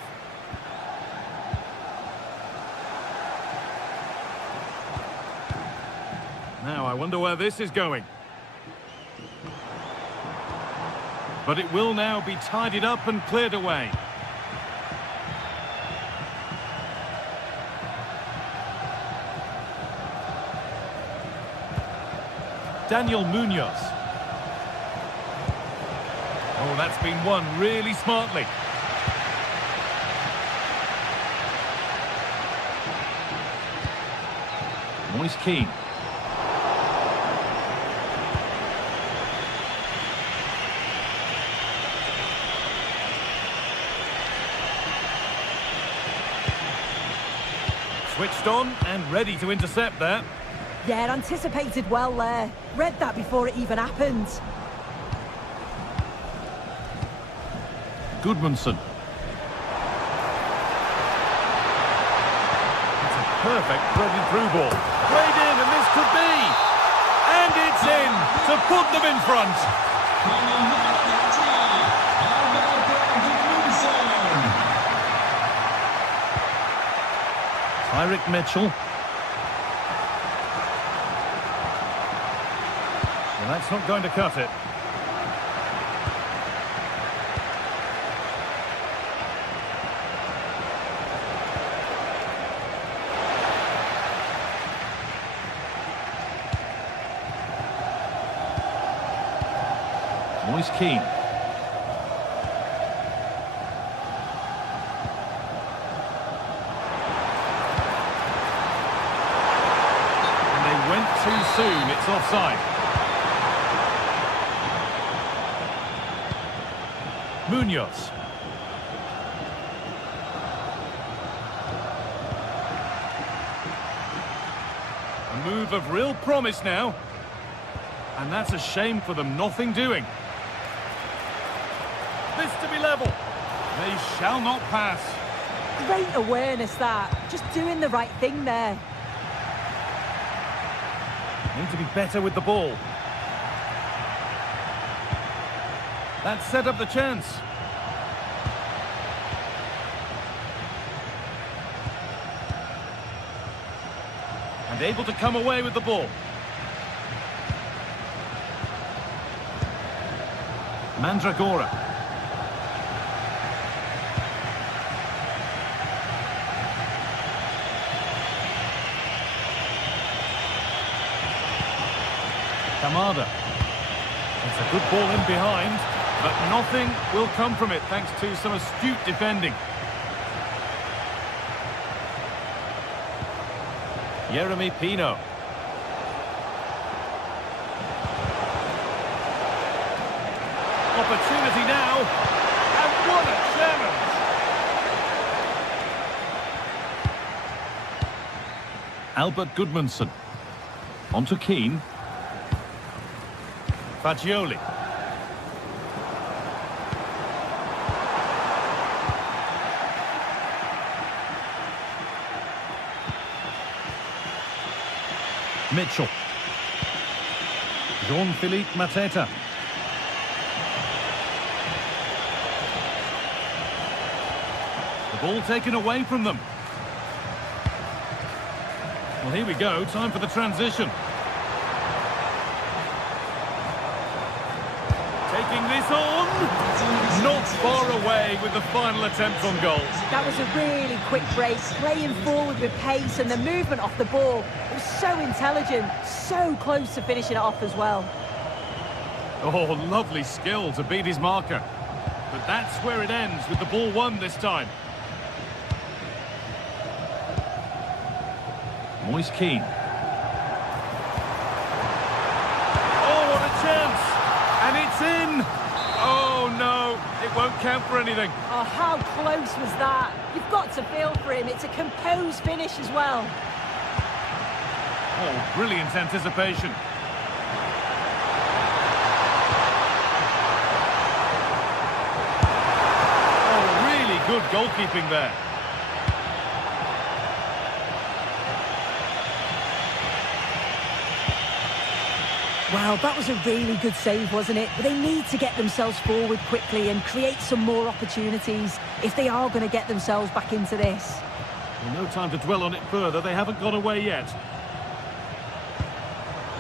Now, I wonder where this is going. But it will now be tidied up and cleared away. Daniel Munoz. Oh, that's been won really smartly. Moise Keane. Switched on and ready to intercept there. Yeah, anticipated well there. Read that before it even happened. Goodmanson. It's a perfect threaded through ball. Played in, and this could be. And it's in to put them in front. Tyrick Mitchell. Well, that's not going to cut it. Moise Keane. Too soon, it's offside. Munoz. A move of real promise now. And that's a shame for them, nothing doing. This to be level. They shall not pass. Great awareness that. Just doing the right thing there. Need to be better with the ball. That set up the chance. And able to come away with the ball. Mandragora. Kamada. It's a good ball in behind, but nothing will come from it thanks to some astute defending. Jeremy Pino. Opportunity now. And what a challenge! Albert Goodmanson. On to Keane. Fagioli. Mitchell. Jean-Philippe Mateta. The ball taken away from them. Well, here we go. Time for the transition. Taking this on. Not far away with the final attempt on goal. That was a really quick break, playing forward with pace, and the movement off the ball. It was so intelligent, so close to finishing it off as well. Oh, lovely skill to beat his marker. But that's where it ends, with the ball won this time. Moise Keane. Oh, what a chance! And it's in! Oh, no, it won't count for anything. Oh, how close was that? You've got to feel for him. It's a composed finish as well. Oh, brilliant anticipation. Oh, really good goalkeeping there. Wow, that was a really good save, wasn't it? But they need to get themselves forward quickly and create some more opportunities if they are going to get themselves back into this. Well, no time to dwell on it further. They haven't gone away yet.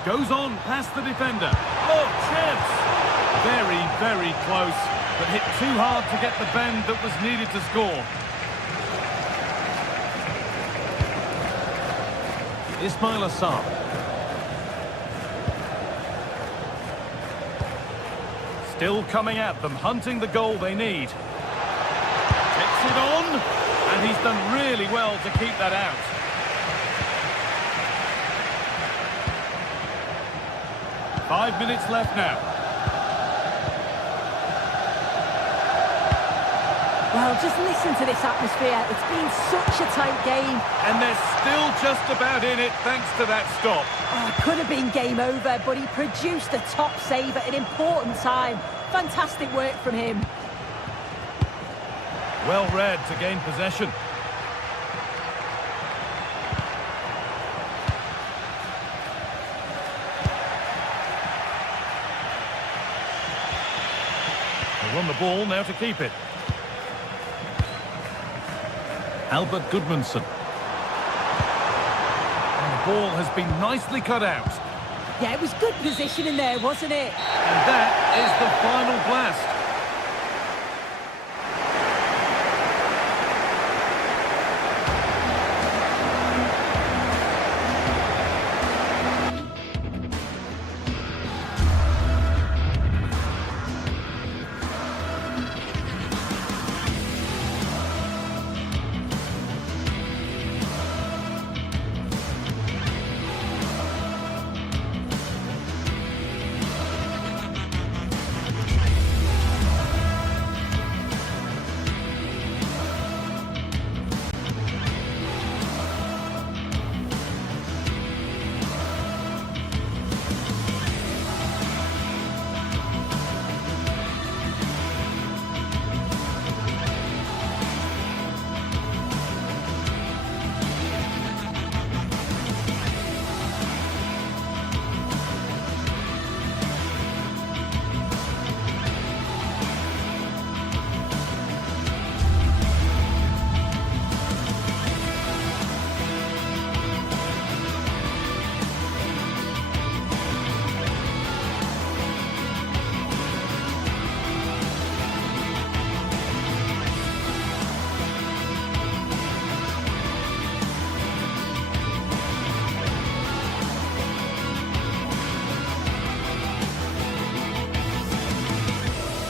Goes on past the defender. Oh, chance! Very, very close, but hit too hard to get the bend that was needed to score. Ismail Assar. Still coming at them, hunting the goal they need. Takes it on, and he's done really well to keep that out. Five minutes left now. Well, just listen to this atmosphere. It's been such a tight game. And they're still just about in it thanks to that stop. Oh, it could have been game over, but he produced a top save at an important time. Fantastic work from him. Well read to gain possession. They won the ball, now to keep it. Albert Goodmanson. And the ball has been nicely cut out. Yeah, it was good positioning there, wasn't it? And that is the final blast.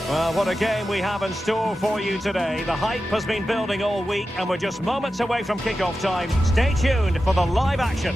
Well, what a game we have in store for you today. The hype has been building all week, and we're just moments away from kick-off time. Stay tuned for the live action.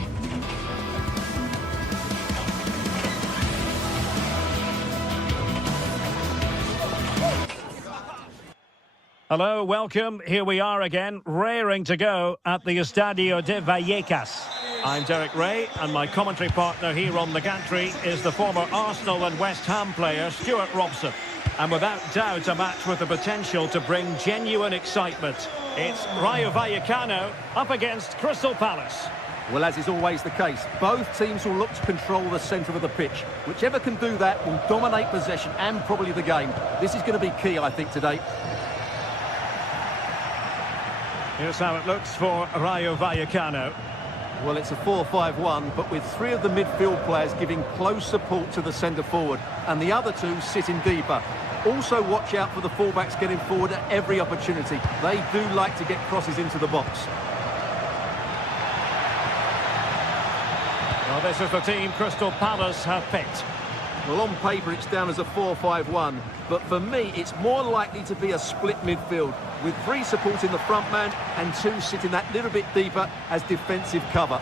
Hello, welcome. Here we are again, raring to go at the Estadio de Vallecas. I'm Derek Ray, and my commentary partner here on the gantry is the former Arsenal and West Ham player Stuart Robson. And without doubt, a match with the potential to bring genuine excitement. It's Rayo Vallecano up against Crystal Palace. Well, as is always the case, both teams will look to control the centre of the pitch. Whichever can do that will dominate possession and probably the game. This is going to be key, I think, today. Here's how it looks for Rayo Vallecano. Well, it's a 4-5-1, but with three of the midfield players giving close support to the centre forward, and the other two sitting deeper. Also watch out for the fullbacks getting forward at every opportunity. They do like to get crosses into the box. Well, this is the team Crystal Palace have picked. Well, on paper it's down as a 4-5-1, but for me it's more likely to be a split midfield, with three supporting the front man and two sitting that little bit deeper as defensive cover.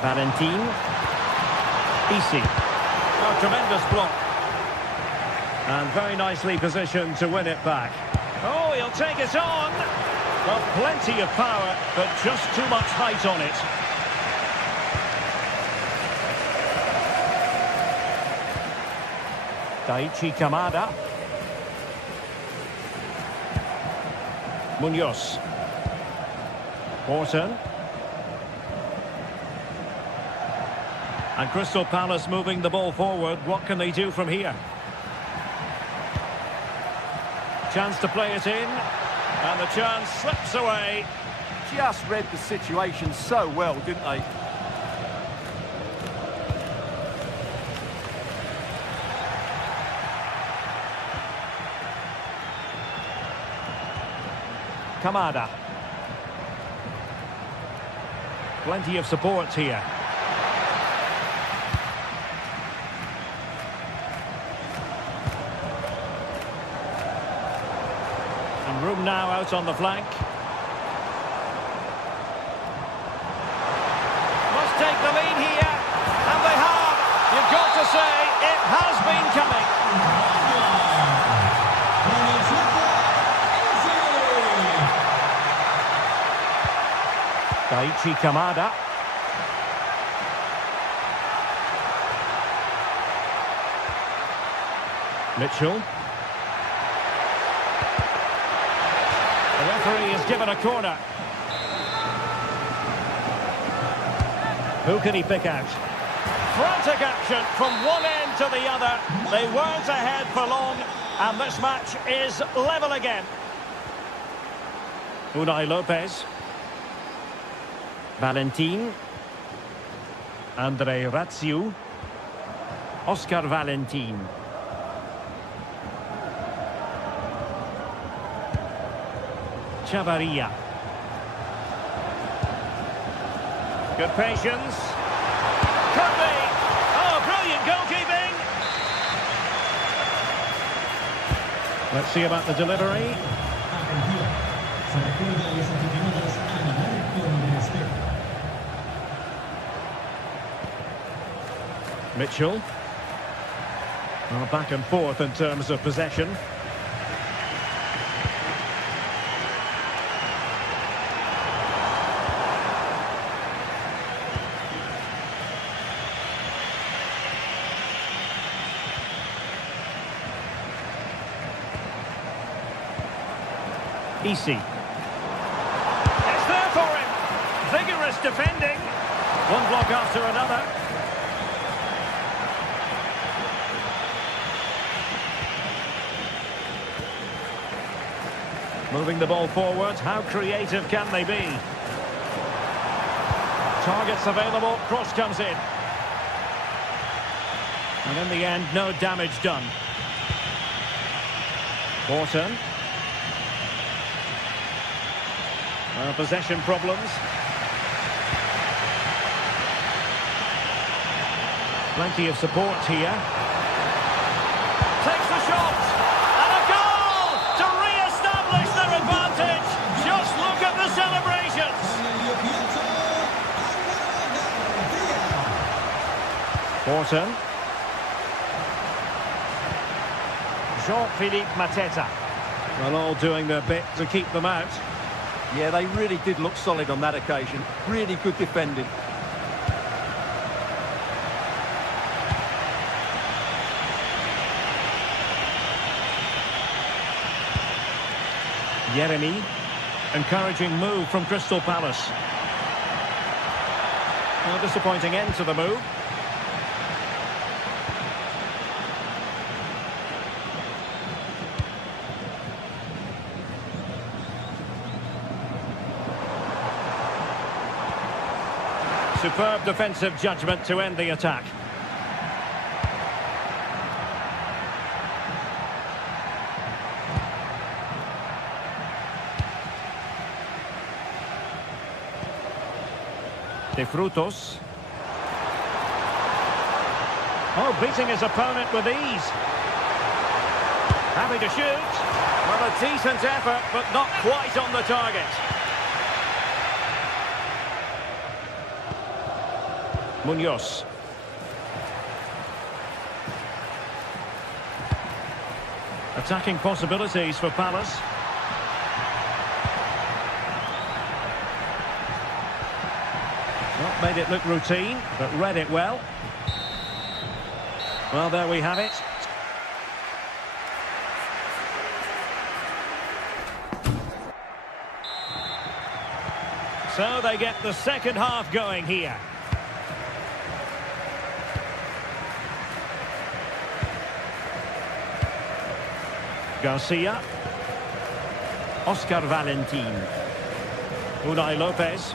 Valentin. Easy. Oh, tremendous block. And very nicely positioned to win it back. Oh, he'll take it on. Well, plenty of power, but just too much height on it. Daichi Kamada. Munoz. Horton. And Crystal Palace moving the ball forward. What can they do from here? Chance to play it in. And the chance slips away. Just read the situation so well, didn't they? Kamada. Plenty of support here. And room now out on the flank. Must take the lead here. And they have. You've got to say, it has been coming. Daichi Kamada. Mitchell. The referee has given a corner. Who can he pick out? Frantic action from one end to the other. They weren't ahead for long, and this match is level again. Unai Lopez. Valentin. Andre Ratsiu. Oscar Valentin. Chavarria. Good patience. Could be. Oh, brilliant goalkeeping. Let's see about the delivery. Mitchell. Well, back and forth in terms of possession. Easy. It's there for him. Vigorous defending. One block after another. Moving the ball forward. How creative can they be? Targets available. Cross comes in. And in the end, no damage done. Horton. Possession problems. Plenty of support here. Takes the shot. And a goal to re-establish their advantage. Just look at the celebrations. Horton. Jean-Philippe Mateta. Well, all doing their bit to keep them out. Yeah, they really did look solid on that occasion. Really good defending. Yeremy. Encouraging move from Crystal Palace. A disappointing end to the move. Superb defensive judgment to end the attack. De Frutos. Oh, beating his opponent with ease. Happy to shoot. Well, a decent effort, but not quite on the target. Munoz. Attacking possibilities for Palace. Not made it look routine, but read it well. Well, there we have it. So they get the second half going here. Garcia. Oscar Valentin. Unai Lopez.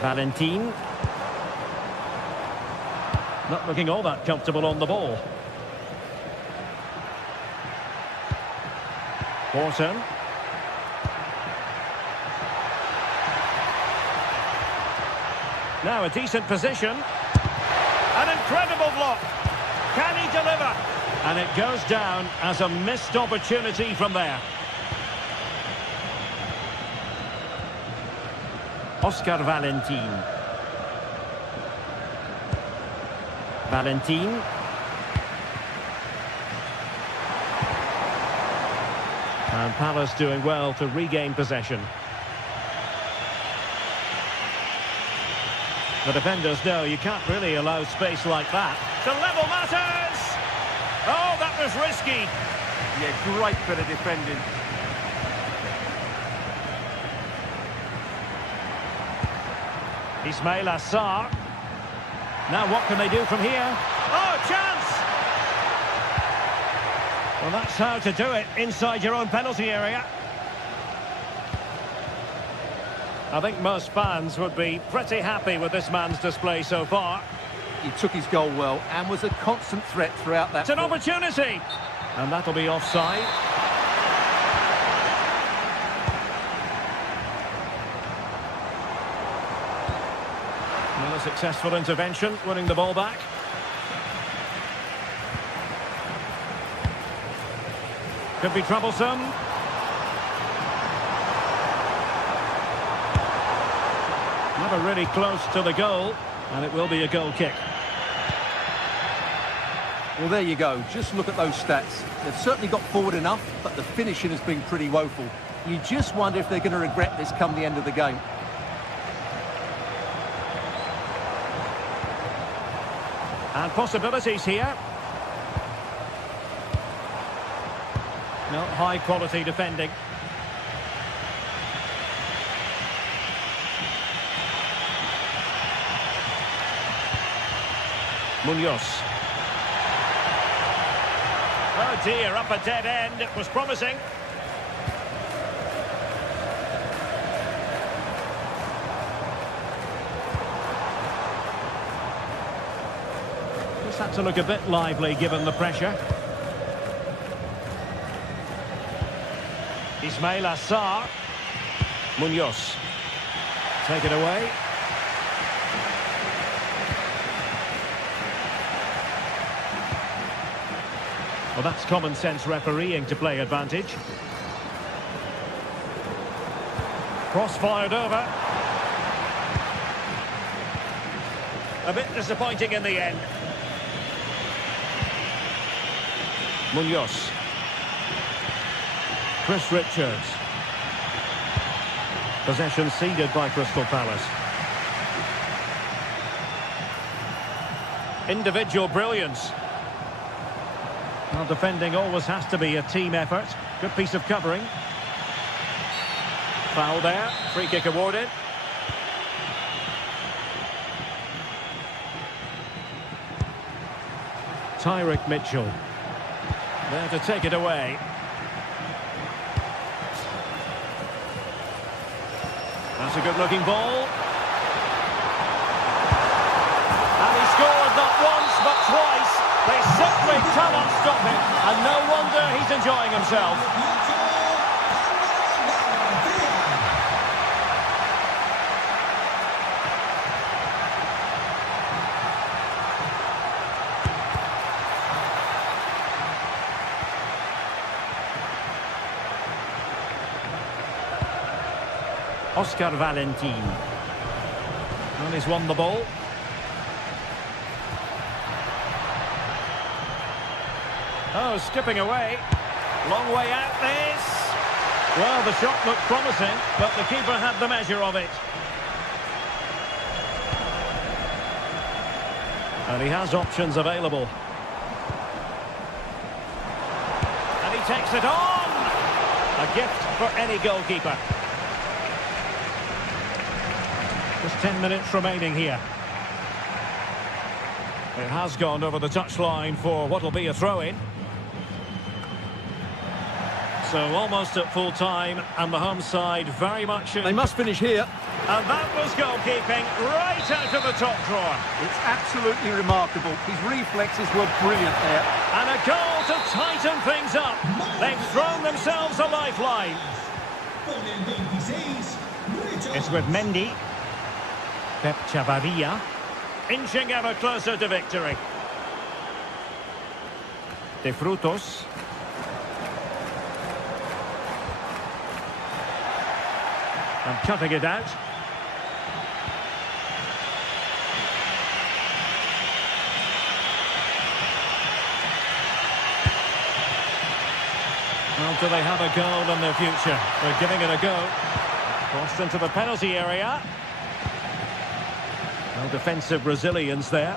Valentin. Not looking all that comfortable on the ball. Wharton. Now a decent position. An incredible block. Can he deliver? And it goes down as a missed opportunity from there. Oscar Valentin. Valentin. And Palace doing well to regain possession. The defenders know you can't really allow space like that. To level matters! Oh, that was risky. Yeah, great bit of defending. Ismail Assar. Now what can they do from here? Oh, chance! Well, that's how to do it inside your own penalty area. I think most fans would be pretty happy with this man's display so far. He took his goal well and was a constant threat throughout that. It's an opportunity! And that'll be offside. Well, a successful intervention, winning the ball back. Could be troublesome. Never really close to the goal, and it will be a goal kick. Well, there you go. Just look at those stats. They've certainly got forward enough, but the finishing has been pretty woeful. You just wonder if they're going to regret this come the end of the game. And possibilities here. No, high quality defending. Munoz. Oh dear, up a dead end. It was promising. Just had to look a bit lively given the pressure. Ismail Assar. Munoz. Take it away. Well, that's common sense refereeing to play advantage. Cross fired over. A bit disappointing in the end. Munoz. Chris Richards. Possession ceded by Crystal Palace. Individual brilliance. Well, defending always has to be a team effort. Good piece of covering. Foul there. Free kick awarded. Tyrick Mitchell. There to take it away. That's a good-looking ball. And he scored not once, but twice. They simply cannot stop him. And no wonder he's enjoying himself. Oscar Valentin. And he's won the ball. Oh, skipping away. Long way out this. Well, the shot looked promising, but the keeper had the measure of it. And he has options available. And he takes it on. A gift for any goalkeeper. Just 10 minutes remaining here. It has gone over the touchline for what will be a throw-in. So almost at full time, and the home side very much... They must finish here. And that was goalkeeping right out of the top drawer. It's absolutely remarkable. His reflexes were brilliant there. And a goal to tighten things up. They've thrown themselves a lifeline. It's with Mendy. Pep Chavarria, inching ever closer to victory. De Frutos. And cutting it out. Well, do they have a goal in their future? They're giving it a go. Crossed into the penalty area. Well, defensive resilience there.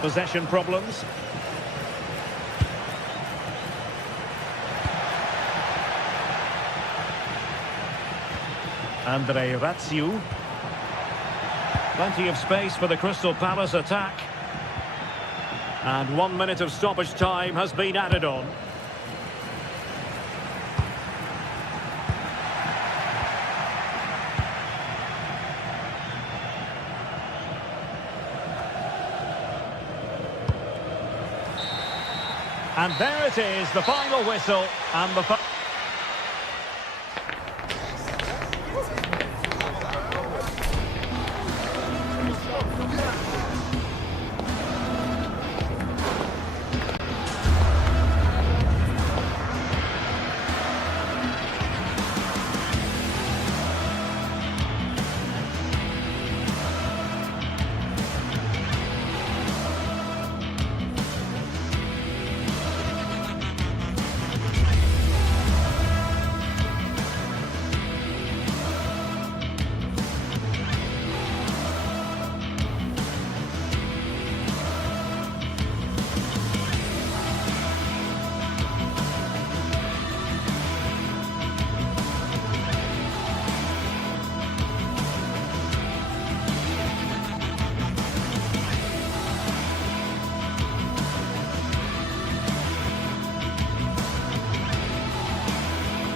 Possession problems. Andre Ratsiu. Plenty of space for the Crystal Palace attack. And 1 minute of stoppage time has been added on. And there it is, the final whistle, and the...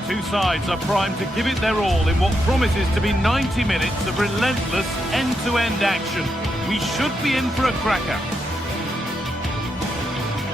Two sides are primed to give it their all in what promises to be 90 minutes of relentless end-to-end action. We should be in for a cracker.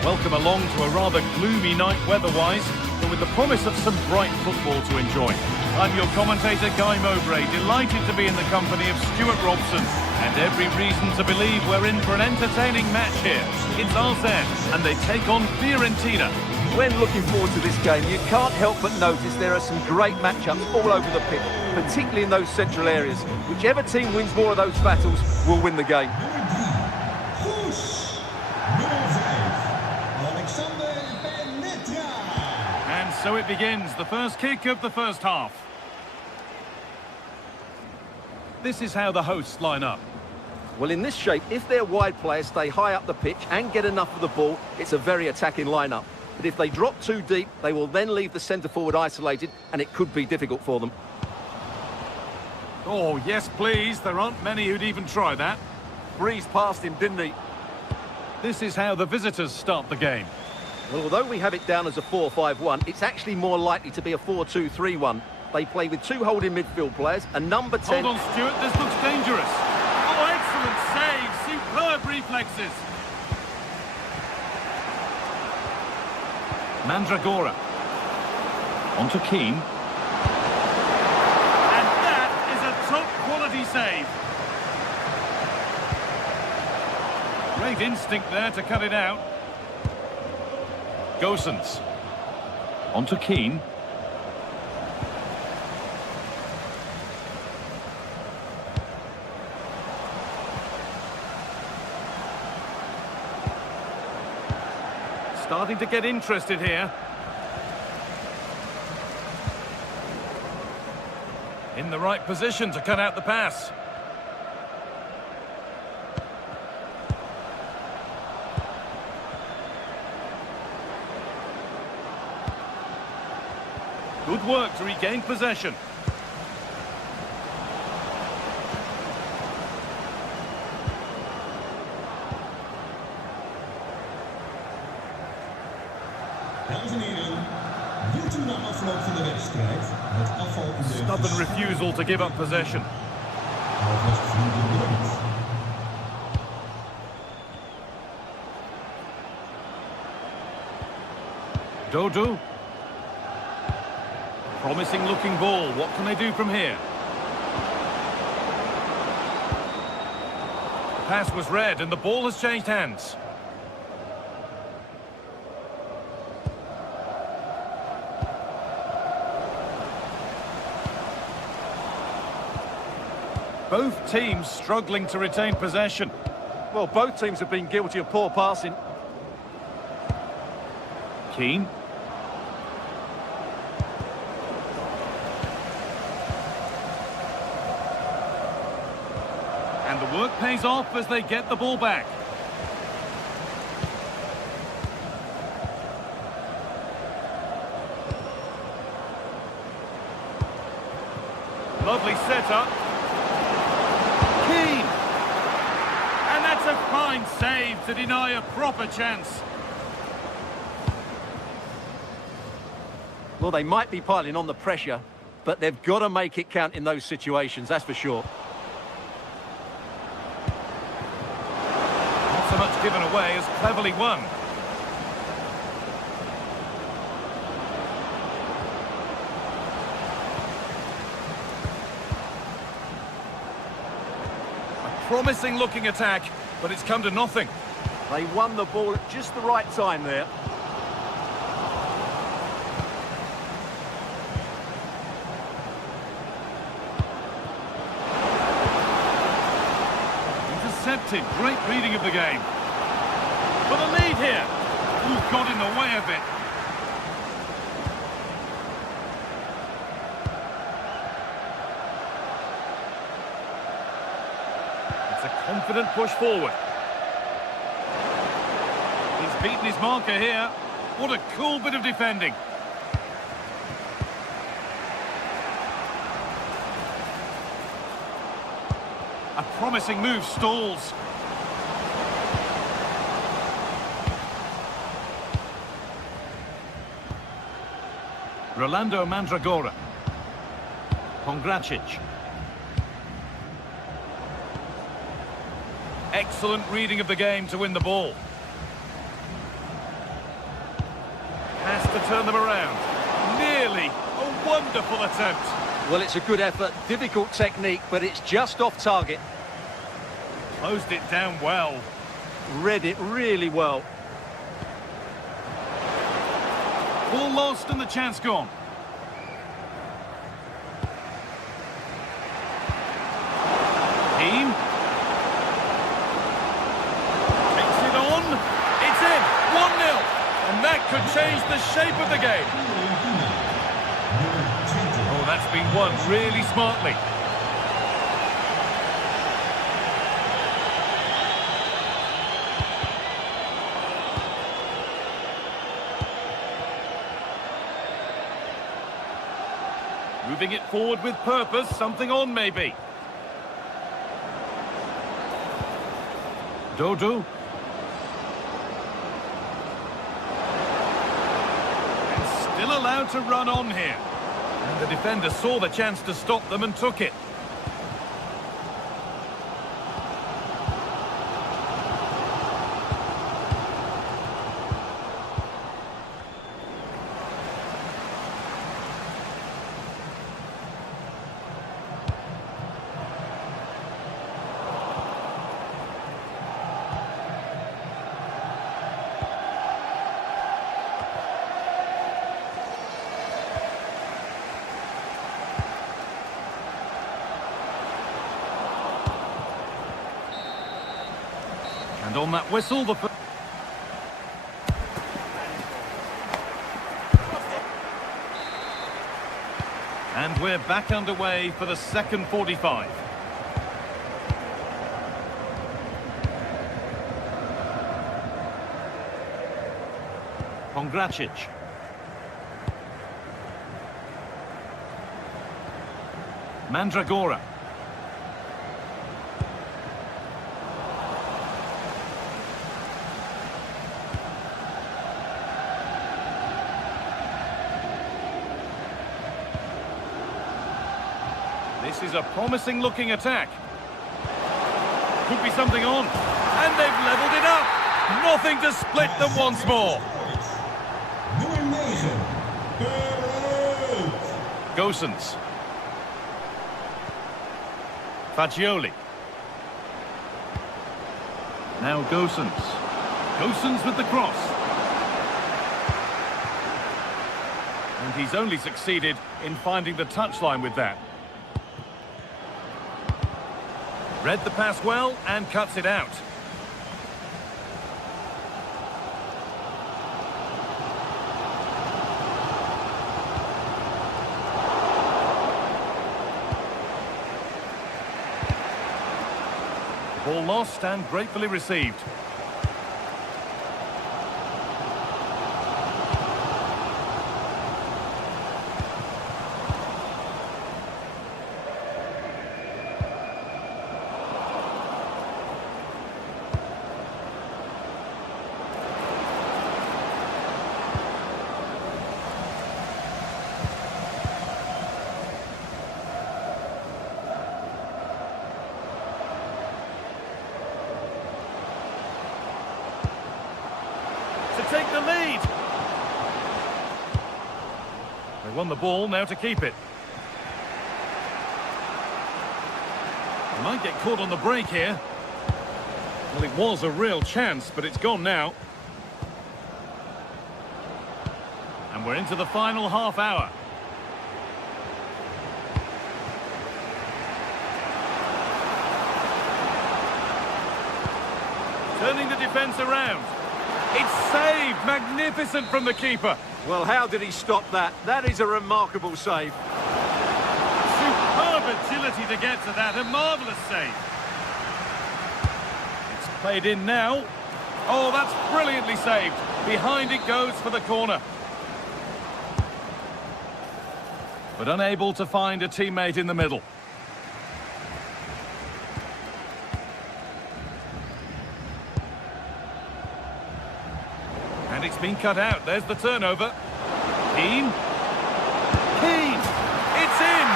Welcome along to a rather gloomy night weather-wise, but with the promise of some bright football to enjoy. I'm your commentator, Guy Mowbray, delighted to be in the company of Stuart Robson, and every reason to believe we're in for an entertaining match here. It's Arsene, and they take on Fiorentina. When looking forward to this game, you can't help but notice there are some great matchups all over the pitch, particularly in those central areas. Whichever team wins more of those battles will win the game. so it begins, the first kick of the first half. This is how the hosts line up. Well, in this shape, if their wide players stay high up the pitch and get enough of the ball, it's a very attacking lineup. But if they drop too deep, they will then leave the centre-forward isolated, and it could be difficult for them. Oh, yes, please. There aren't many who'd even try that. Breezed past him, didn't he? This is how the visitors start the game. Well, although we have it down as a 4-5-1, it's actually more likely to be a 4-2-3-1. They play with two holding midfield players, and number 10... Hold on, Stuart, this looks dangerous. Oh, excellent save, superb reflexes. Mandragora. On to Keane. And that is a top-quality save. Great instinct there to cut it out. Gosens. On to Keane. Starting to get interested here. In the right position to cut out the pass. Good work to regain possession. Dames en heren, wilt u na afloop van de wedstrijd het afval in de... Stubborn refusal to give up possession. Dodo. Promising looking ball. What can they do from here? The pass was read and the ball has changed hands. Both teams struggling to retain possession. Well, both teams have been guilty of poor passing. Keane. And the work pays off as they get the ball back. Lovely setup. Keane! And that's a fine save to deny a proper chance. Well, they might be piling on the pressure, but they've got to make it count in those situations, that's for sure. Not so much given away as cleverly won. Promising looking attack, but it's come to nothing. They won the ball at just the right time there. Intercepted, great reading of the game. For the lead here. Ooh, got in the way of it. Confident push forward. He's beaten his marker here. What a cool bit of defending. A promising move stalls. Rolando Mandragora. Pongracic. Excellent reading of the game to win the ball. Has to turn them around. Nearly a wonderful attempt. Well, it's a good effort, difficult technique, but it's just off target. Closed it down well. Read it really well. Ball lost and the chance gone. Keane. It's in, 1-0, and that could change the shape of the game. been won really smartly. Moving it forward with purpose, something on maybe. Dodo. And still allowed to run on here. And the defender saw the chance to stop them and took it. And on that whistle, the... And we're back underway for the second 45. Pongracic. Mandragora. This is a promising-looking attack. Could be something on. And they've levelled it up. Nothing to split them once more. Nummer 9. Gosens. Fagioli. Now Gosens. Gosens with the cross. And he's only succeeded in finding the touchline with that. Read the pass well and cuts it out. Ball lost and gratefully received. To take the lead. They won the ball, now to keep it. They might get caught on the break here. Well, it was a real chance, but it's gone now. And we're into the final half hour. Turning the defence around. It's saved. Magnificent from the keeper. Well, how did he stop that? That is a remarkable save. Superb agility to get to that. A marvellous save. It's played in now. Oh, that's brilliantly saved. Behind it goes for the corner. But unable to find a teammate in the middle. And it's been cut out. There's the turnover. Keane. Keane. It's in.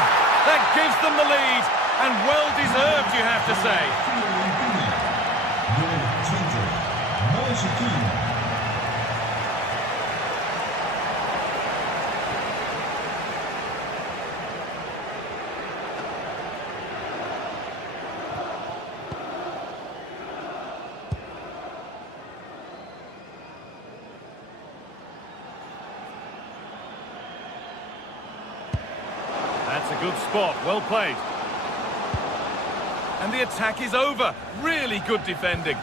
That gives them the lead. And well deserved, you have to say. Nummer 20. That's a good spot, well played. And the attack is over. Really good defending.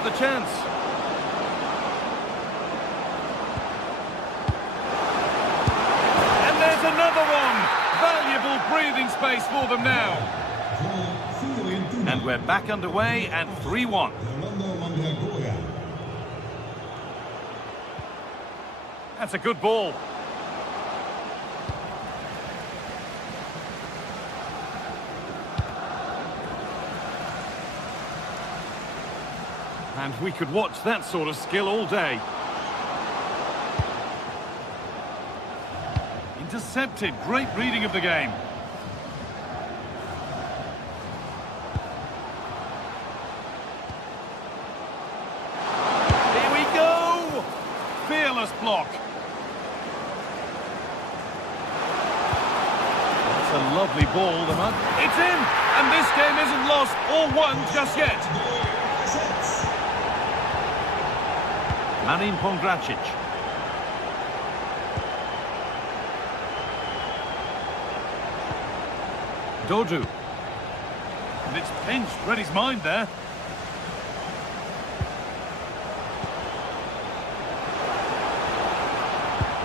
have the chance. And there's another one. Valuable breathing space for them now. And we're back underway at 3-1. That's a good ball. And we could watch that sort of skill all day. Intercepted. Great reading of the game. Here we go! Fearless block. That's a lovely ball, the mug. It's in! And this game isn't lost or won just yet. Marin Pongracic. Dodu. And it's pinched, read his mind there.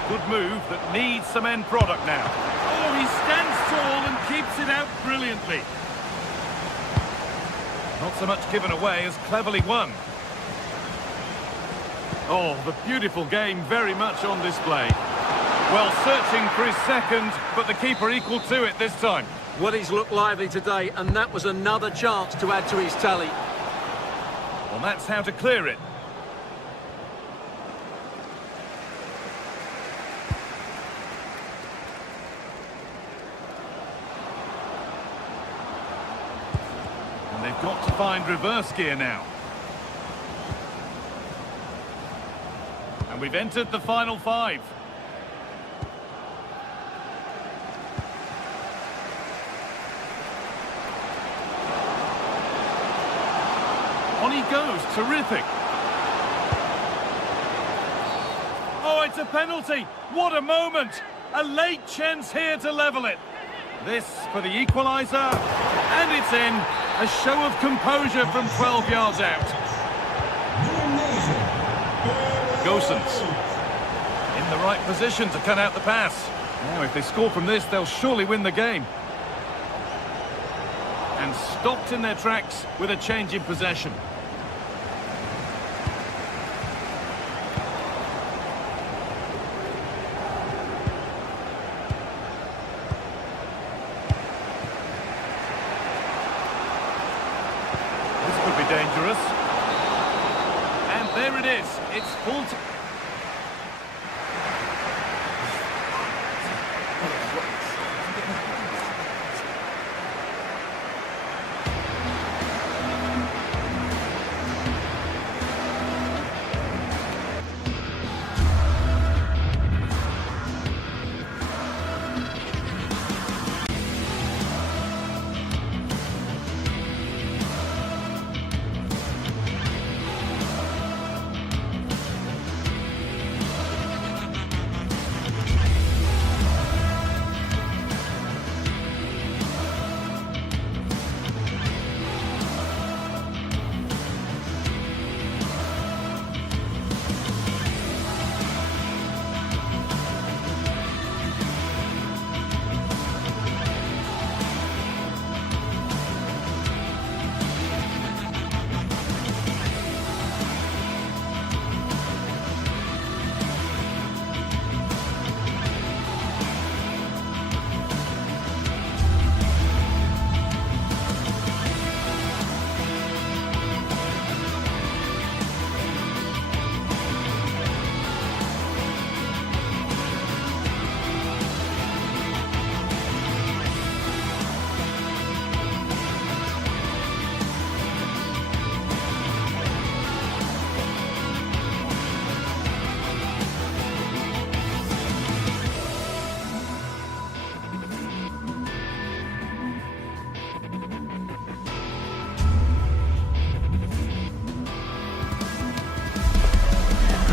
Good move that needs some end product now. Oh, he stands tall and keeps it out brilliantly. Not so much given away as cleverly won. Oh, the beautiful game very much on display. Well, searching for his second, but the keeper equal to it this time. Well, he's looked lively today, and that was another chance to add to his tally. Well, that's how to clear it. And they've got to find reverse gear now. And we've entered the final 5. On he goes, terrific. Oh, it's a penalty. What a moment. A late chance here to level it. This for the equaliser. And it's in. A show of composure from 12 yards out. Gosens in the right position to cut out the pass. Now, if they score from this, they'll surely win the game. And stopped in their tracks with a change in possession. This could be dangerous. And there it is. It's full time.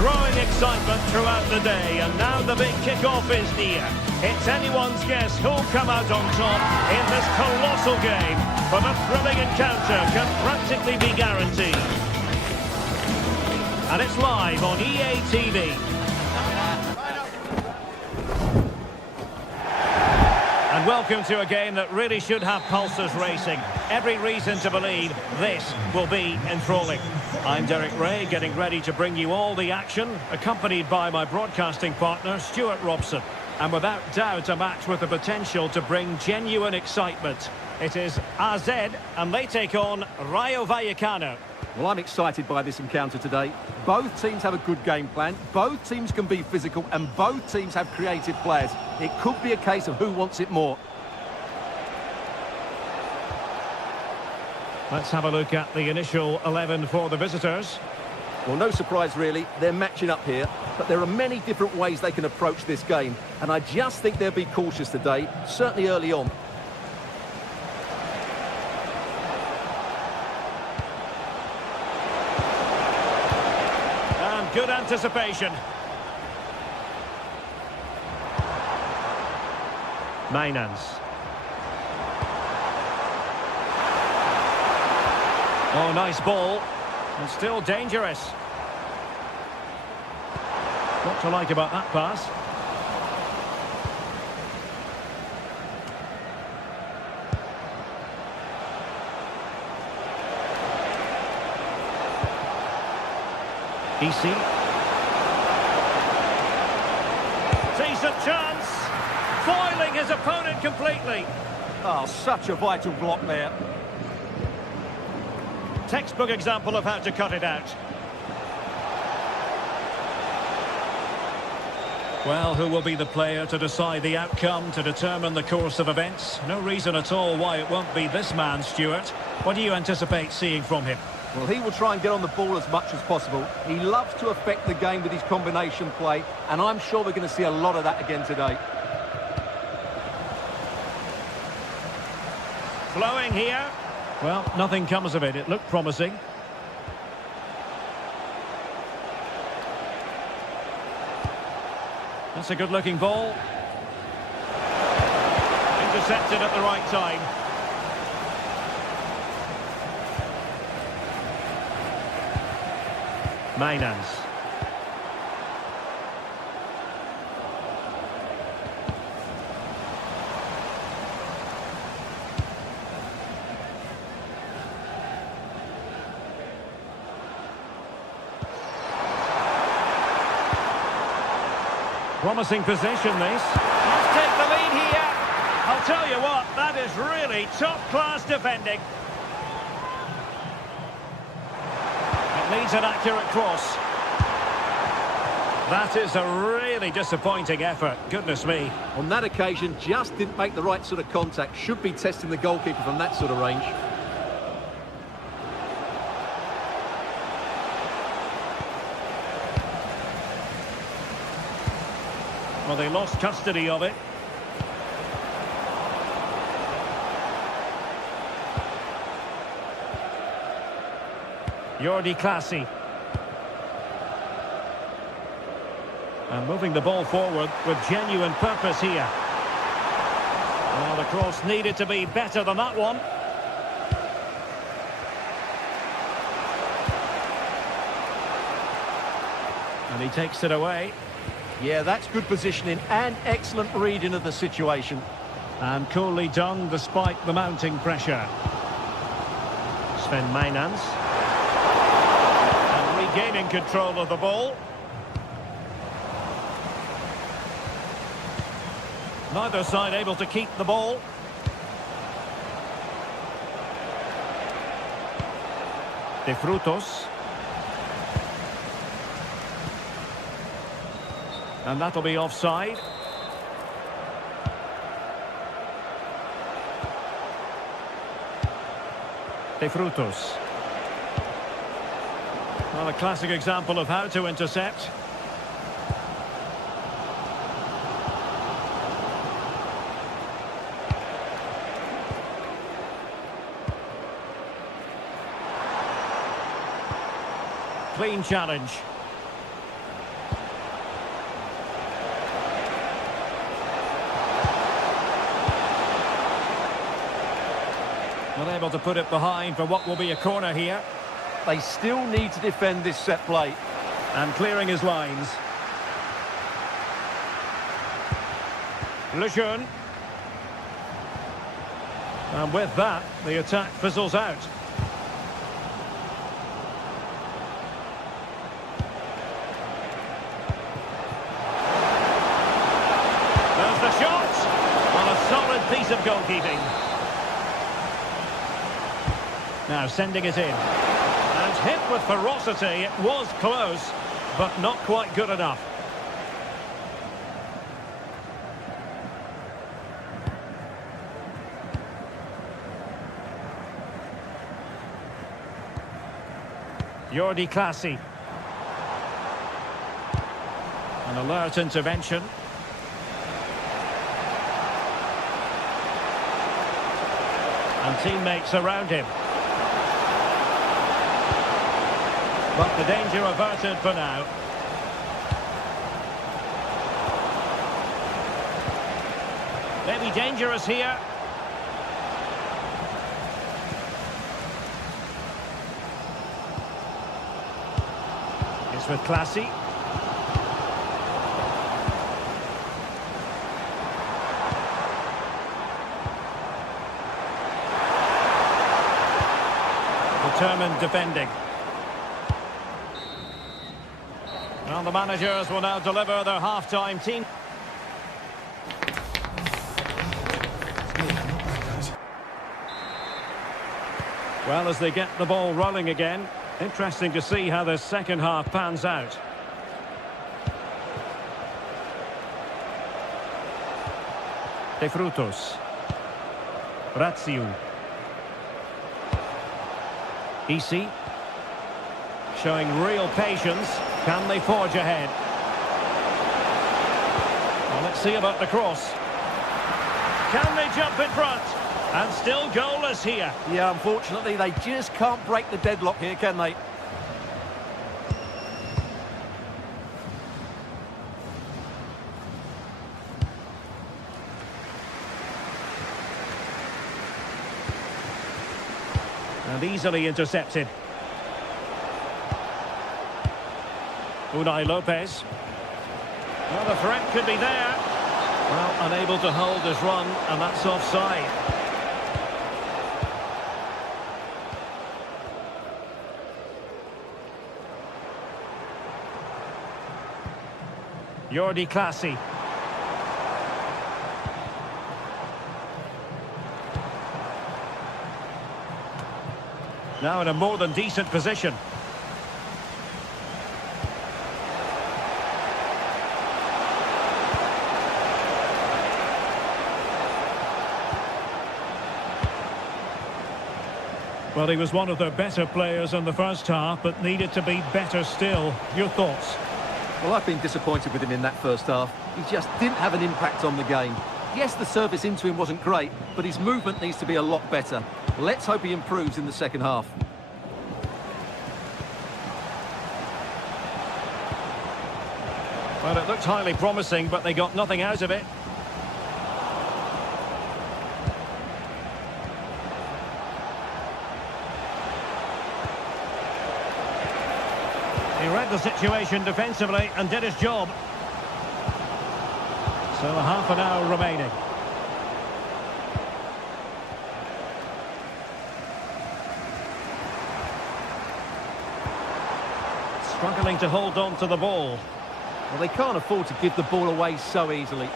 Growing excitement throughout the day, and now the big kick-off is near. It's anyone's guess who'll come out on top in this colossal game, but a thrilling encounter can practically be guaranteed. And it's live on EA TV. And welcome to a game that really should have pulses racing. Every reason to believe this will be enthralling. I'm Derek Ray, getting ready to bring you all the action, accompanied by my broadcasting partner, Stuart Robson. And without doubt, a match with the potential to bring genuine excitement. It is AZ, and they take on Rayo Vallecano. Well, I'm excited by this encounter today. Both teams have a good game plan, both teams can be physical, and both teams have creative players. It could be a case of who wants it more. Let's have a look at the initial 11 for the visitors. Well, no surprise really, they're matching up here, but there are many different ways they can approach this game, and I just think they'll be cautious today, certainly early on. Good anticipation. Mainans. Oh, nice ball. And still dangerous. What to like about that pass? Easy. Decent chance. Foiling his opponent completely. Oh, such a vital block there. Textbook example of how to cut it out. Well, who will be the player to decide the outcome, to determine the course of events? No reason at all why it won't be this man, Stuart. What do you anticipate seeing from him? Well, he will try and get on the ball as much as possible. He loves to affect the game with his combination play, and I'm sure we're going to see a lot of that again today. Flowing here. Well, nothing comes of it. It looked promising. That's a good-looking ball. Intercepted at the right time. Mainans. Promising position, this. Let's take the lead here. I'll tell you what, that is really top-class defending. Needs an accurate cross. That is a really disappointing effort. Goodness me. On that occasion, just didn't make the right sort of contact. Should be testing the goalkeeper from that sort of range. Well, they lost custody of it. Jordi Classy. And moving the ball forward with genuine purpose here. Well, the cross needed to be better than that one. And he takes it away. Yeah, that's good positioning and excellent reading of the situation. And coolly done despite the mounting pressure. Sven Mainans. Gaining control of the ball. Neither side able to keep the ball. De Frutos. And that'll be offside. De Frutos. Well, a classic example of how to intercept. Clean challenge. Unable to put it behind for what will be a corner here. They still need to defend this set play. And clearing his lines. Lejeune. And with that, the attack fizzles out. There's the shot! Well, a solid piece of goalkeeping. Now sending it in. And hit with ferocity. It was close, but not quite good enough. Jordi Clasie. An alert intervention. And teammates around him. But the danger averted for now. Maybe dangerous here. It's with Clasie. Determined defending. Well, the managers will now deliver their half-time team. Well, as they get the ball rolling again, interesting to see how the second half pans out. De Frutos. Razziu. Isi. Showing real patience. Can they forge ahead? Well, let's see about the cross. Can they jump in front? And still goalless here. Yeah, unfortunately, they just can't break the deadlock here, can they? And easily intercepted. Unai Lopez. Well, the threat could be there. Well, unable to hold his run, and that's offside. Jordi Clasie. Now in a more than decent position. Well, he was one of their better players in the first half, but needed to be better still. Your thoughts? Well, I've been disappointed with him in that first half. He just didn't have an impact on the game. Yes, the service into him wasn't great, but his movement needs to be a lot better. Let's hope he improves in the second half. Well, it looked highly promising, but they got nothing out of it. He read the situation defensively and did his job. So a half an hour remaining. Struggling to hold on to the ball. Well, they can't afford to give the ball away so easily.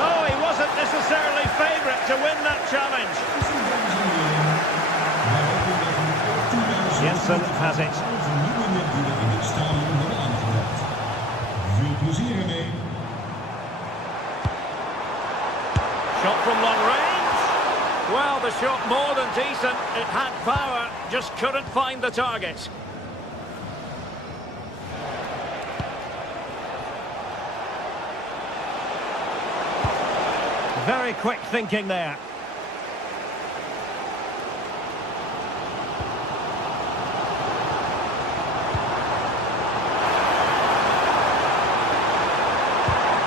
Oh, he wasn't necessarily favourite to win that challenge. Jensen has it. Shot from long range. Well, the shot more than decent. It had power, just couldn't find the target. Very quick thinking there.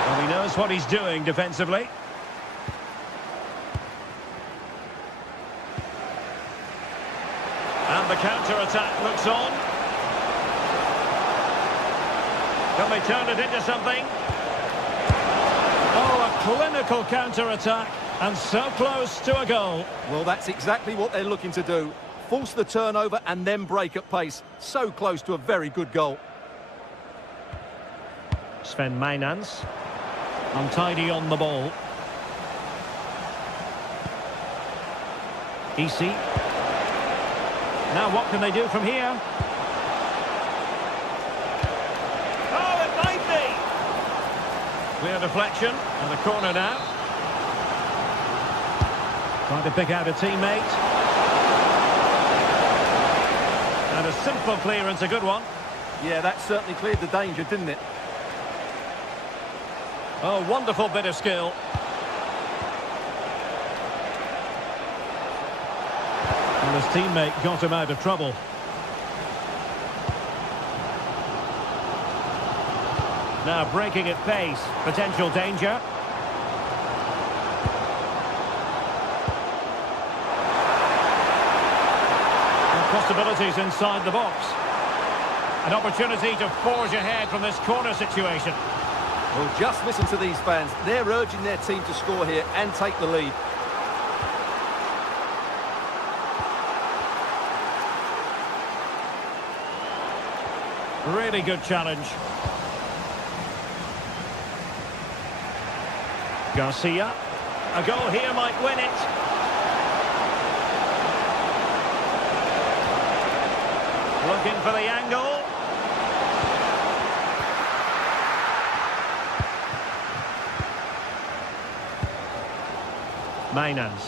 Well, he knows what he's doing defensively. And the counter-attack looks on. Can they turn it into something? Oh, a clinical counter-attack, and so close to a goal. Well, that's exactly what they're looking to do. Force the turnover and then break at pace. So close to a very good goal. Sven Mijnans. Untidy on the ball. Easy. Now what can they do from here? Oh, it might be! Clear deflection, and the corner now. Trying to pick out a teammate. And a simple clearance, a good one. Yeah, that certainly cleared the danger, didn't it? Oh, wonderful bit of skill. And his teammate got him out of trouble. Now breaking at pace, potential danger. And possibilities inside the box. An opportunity to forge ahead from this corner situation. Well, just listen to these fans. They're urging their team to score here and take the lead. Really good challenge. Garcia. A goal here might win it. Looking for the angle. Mijnans.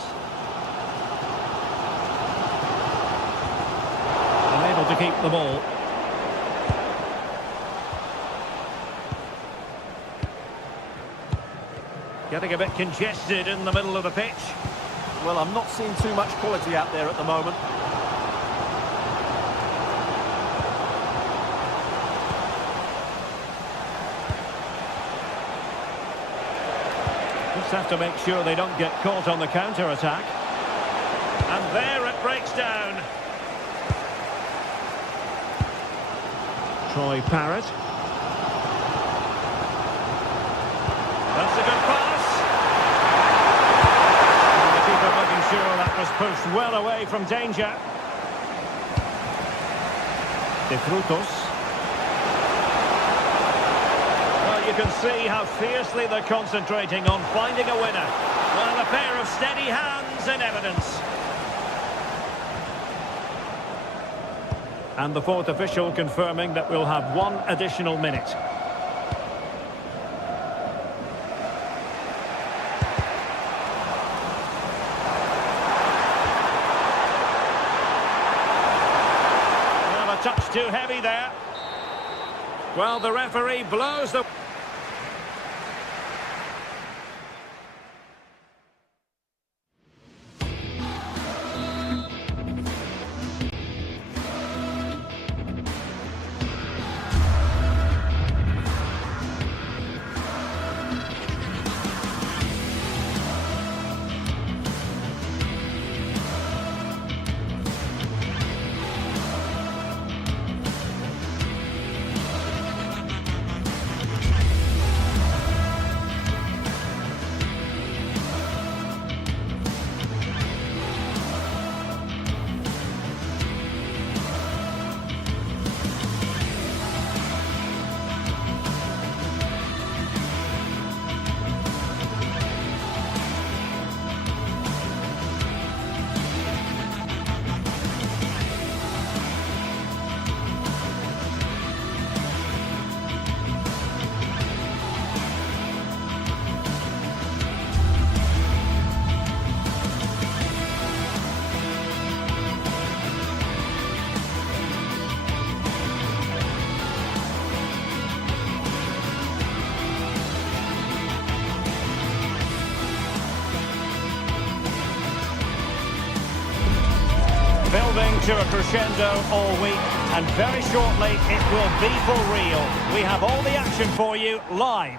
Unable to keep the ball. Getting a bit congested in the middle of the pitch. Well, I'm not seeing too much quality out there at the moment. Just have to make sure they don't get caught on the counter-attack. And there it breaks down. Troy Parrott. That's a good pass. And the keeper making sure that was pushed well away from danger. De Frutos. Well, you can see how fiercely they're concentrating on finding a winner. Well, a pair of steady hands in evidence. And the fourth official confirming that we'll have one additional minute. Touch too heavy there. Well, the referee blows the... Building to a crescendo all week, and very shortly it will be for real. We have all the action for you live.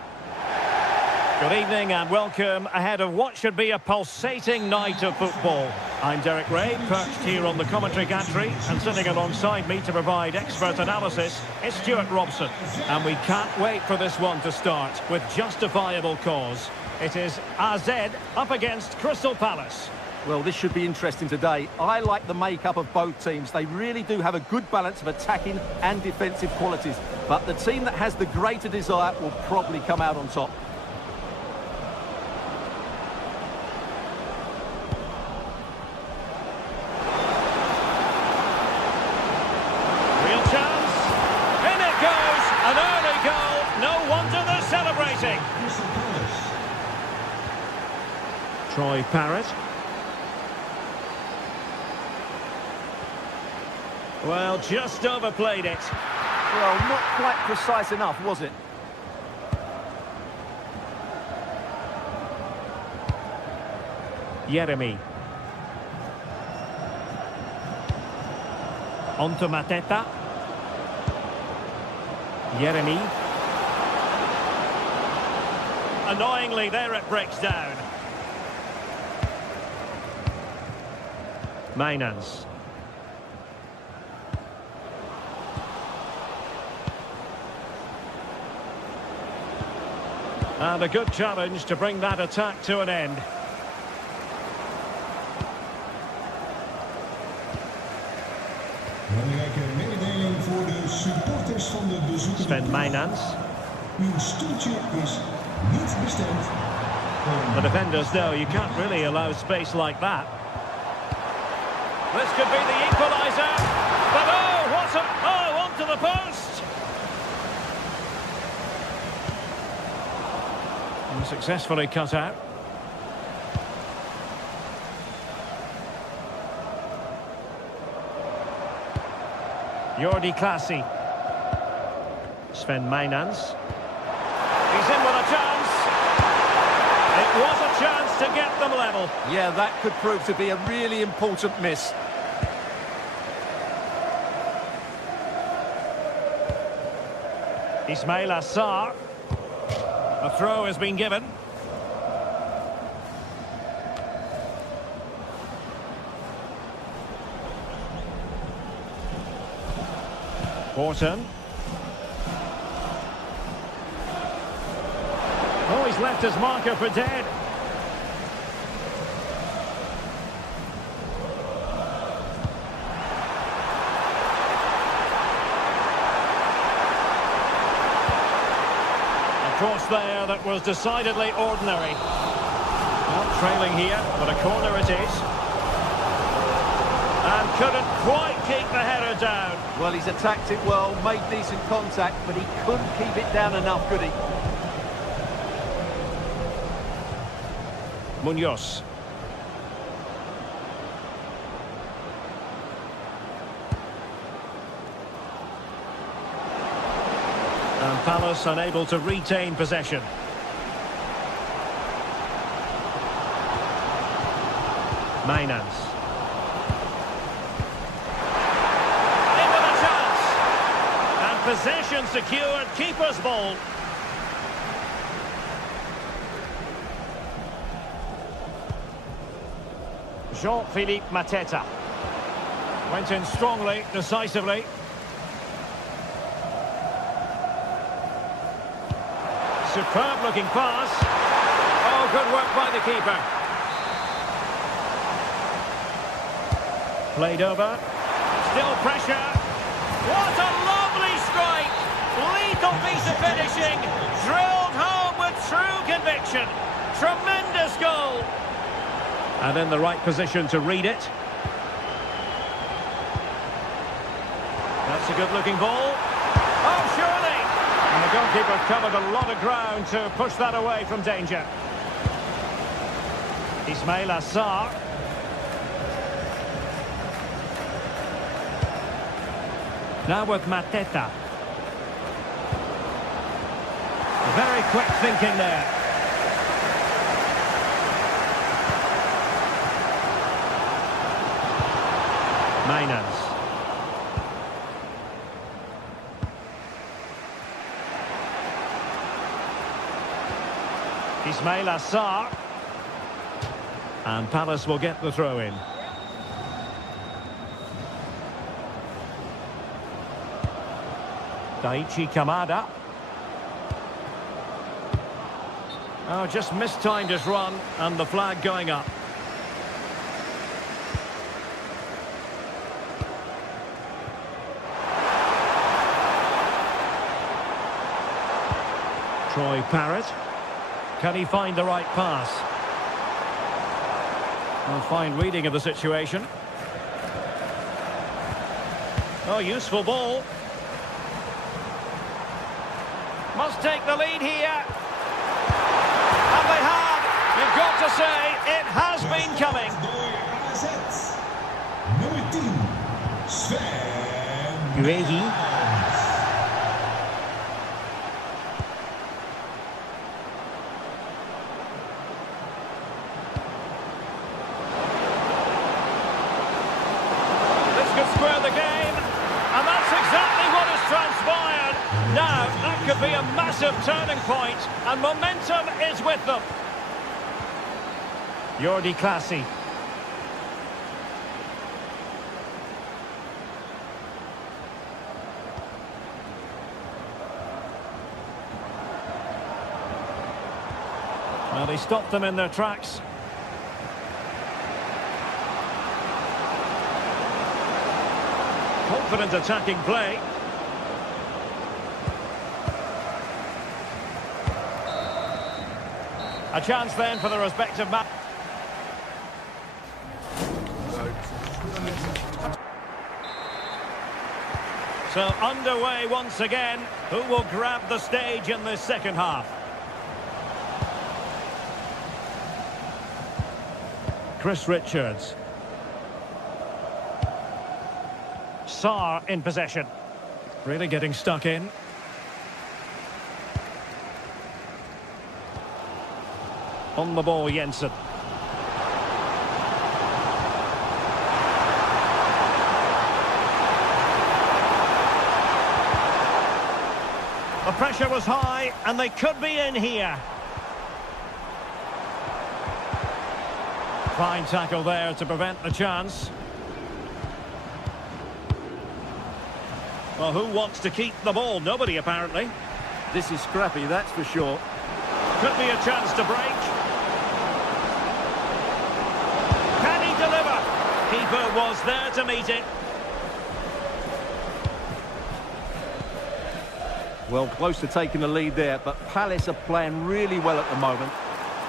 Good evening and welcome ahead of what should be a pulsating night of football. I'm Derek Ray, perched here on the commentary gantry, and sitting alongside me to provide expert analysis is Stuart Robson. And we can't wait for this one to start with justifiable cause. It is AZ up against Crystal Palace. Well, this should be interesting today. I like the makeup of both teams. They really do have a good balance of attacking and defensive qualities. But the team that has the greater desire will probably come out on top. Real chance. In it goes. An early goal. No wonder they're celebrating. Crystal Palace. Troy Parrott. Well, just overplayed it. Well, not quite precise enough, was it? Yeremi. On to Mateta. Yeremi. Annoyingly, there it breaks down. Mainans. And a good challenge to bring that attack to an end. Belangrijke mededeling voor de supporters van de bezoekende Sven ploeg. Mainans. Uw stoeltje is niet bestemd. The defenders know you can't really allow space like that. This could be the equaliser. But oh, what a... Oh, onto the post! And successfully cut out. Jordi Klaasie. Sven Mainans. He's in with a chance. It was a chance to get them level. Yeah, that could prove to be a really important miss. Ismail Assar. A throw has been given. Horton. Oh, he's left his marker for dead. A cross there that was decidedly ordinary. Not trailing here, but a corner it is. And couldn't quite keep the header down. Well, he's attacked it well, made decent contact, but he couldn't keep it down enough, could he? Munoz. And Palace unable to retain possession. Mainans. In with a chance. And possession secured, keeper's ball. Jean-Philippe Mateta. Went in strongly, decisively. Superb looking pass. Oh, good work by the keeper. Played over. Still pressure. What a lovely strike. Lethal piece of finishing. Drilled home with true conviction. Tremendous goal. And in the right position to read it. That's a good-looking ball. Oh, surely! And the goalkeeper covered a lot of ground to push that away from danger. Ismail Assar. Now with Mateta. Very quick thinking there. Mainans. Ismail Assar. And Palace will get the throw in. Daichi Kamada. Oh, just mistimed his run, and the flag going up. Troy Parrott. Can he find the right pass? A fine reading of the situation. Oh, useful ball. Must take the lead here. And they have. You've got to say, it has been coming. Nummer 10, Sven. Guehi. Square the game, and that's exactly what has transpired. Now, that could be a massive turning point, and momentum is with them. Jordi Clasie. Well, they stopped them in their tracks. Confident attacking play. A chance then for the respective match. So underway once again. Who will grab the stage in this second half? Chris Richards. Sarr in possession. Really getting stuck in. On the ball, Jensen. The pressure was high, and they could be in here. Fine tackle there to prevent the chance. Well, who wants to keep the ball? Nobody, apparently. This is scrappy, that's for sure. Could be a chance to break. Can he deliver? Keeper was there to meet it. Well, close to taking the lead there, but Palace are playing really well at the moment.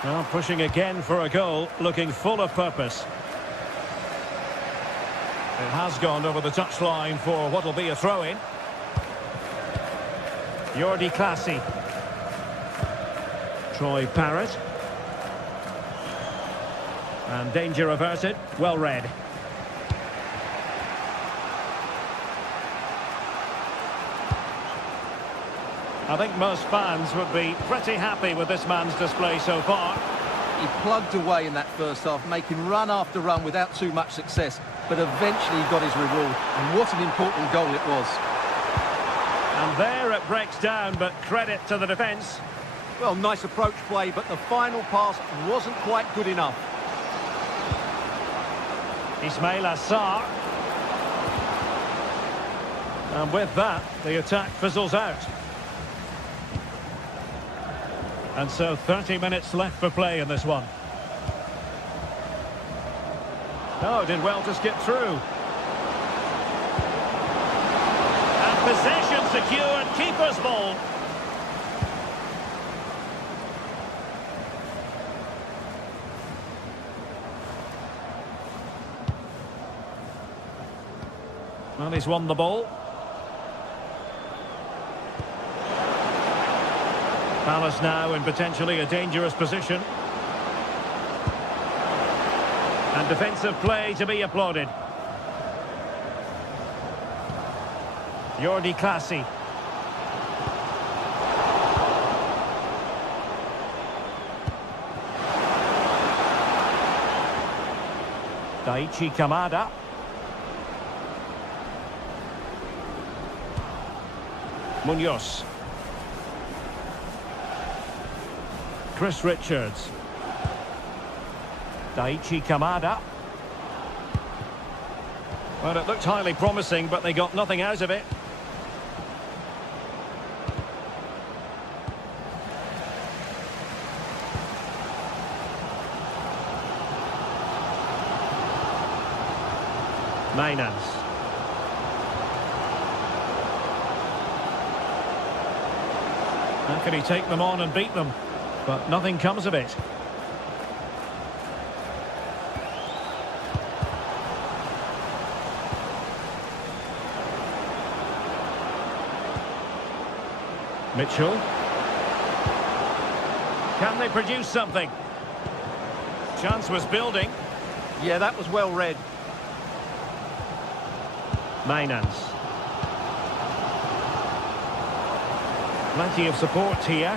Well, pushing again for a goal, looking full of purpose. It has gone over the touchline for what will be a throw-in. Jordi Clasie. Troy Parrott. And danger averted. Well read. I think most fans would be pretty happy with this man's display so far. He plugged away in that first half, making run after run without too much success, but eventually he got his reward, and what an important goal it was. And there it breaks down, but credit to the defence. Well, nice approach play, but the final pass wasn't quite good enough. Ismail Assar. And with that, the attack fizzles out. And so 30 minutes left for play in this one. Oh, did well to skip through. And possession secured, keeper's ball. Well, he's won the ball. Palace now in potentially a dangerous position. And defensive play to be applauded. Jordi Clasie. Daichi Kamada. Munoz. Chris Richards. Daichi Kamada. Well, it looked highly promising, but they got nothing out of it. Mainans. How can he take them on and beat them? But nothing comes of it. Mitchell. Can they produce something? Chance was building. Yeah, that was well read. Mainans. Plenty of support here.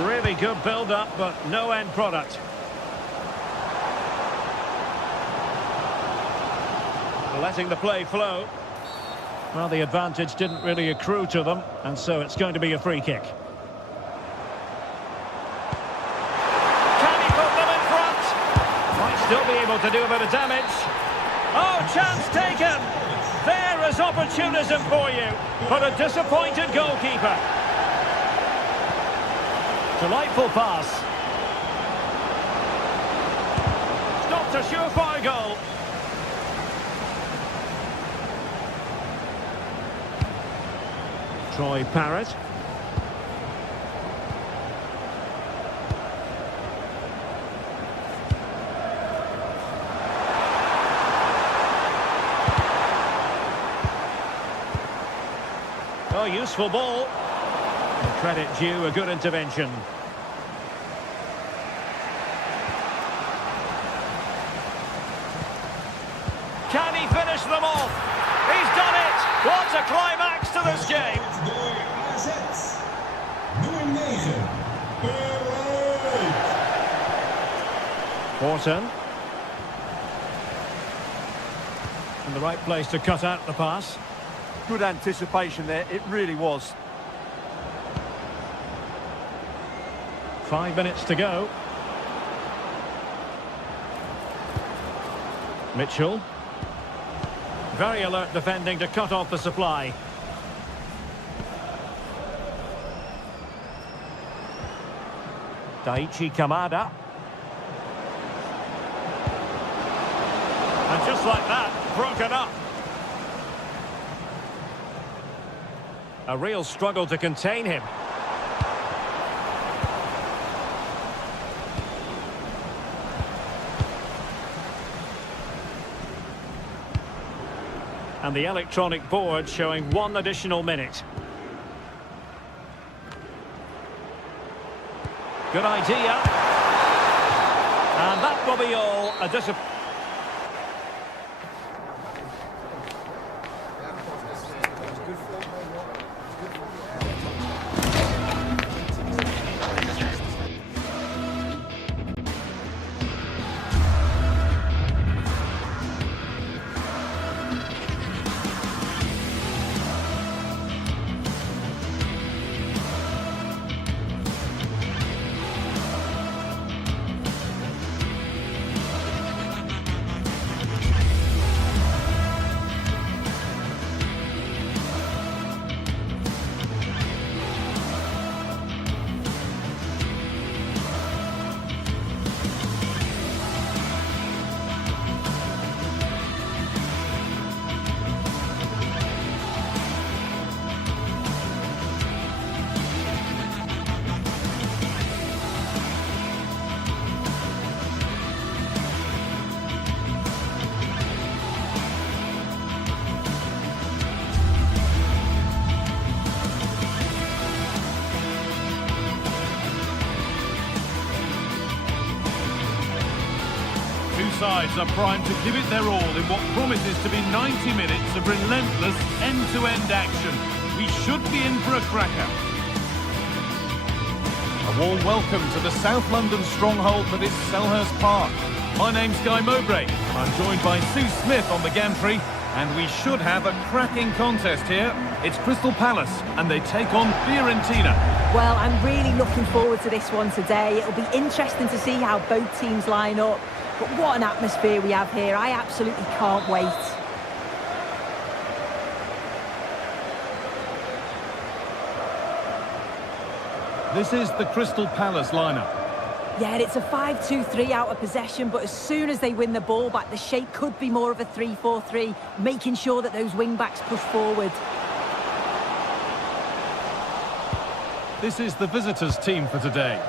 Really good build-up, but no end product. Letting the play flow. Well, the advantage didn't really accrue to them, and so it's going to be a free kick. Can he put them in front? Might still be able to do a bit of damage. Oh, chance taken! There is opportunism for you, but a disappointed goalkeeper. Delightful pass. Stopped a surefire goal. Troy Parrott. Oh, useful ball. Credit due, a good intervention. Can he finish them off? He's done it! What a climax to this game! Door AZ. Nummer 9. Bereid. Wharton. In the right place to cut out the pass. Good anticipation there, it really was. 5 minutes to go. Mitchell. Very alert defending to cut off the supply. Daichi Kamada. And just like that, broken up. A real struggle to contain him. And the electronic board showing 1 additional minute. Good idea. And that will be all. A disappointment. Sides are primed to give it their all in what promises to be 90 minutes of relentless end-to-end action. We should be in for a cracker. A warm welcome to the South London stronghold that is Selhurst Park. My name's Guy Mowbray. I'm joined by Sue Smith on the gantry, And we should have a cracking contest here. It's Crystal Palace, and they take on Fiorentina. Well, I'm really looking forward to this one today. It'll be interesting to see how both teams line up. But what an atmosphere we have here. I absolutely can't wait. This is the Crystal Palace lineup. Yeah, it's a 5-2-3 out of possession, but as soon as they win the ball back, the shape could be more of a 3-4-3, making sure that those wing-backs push forward. This is the visitors' team for today.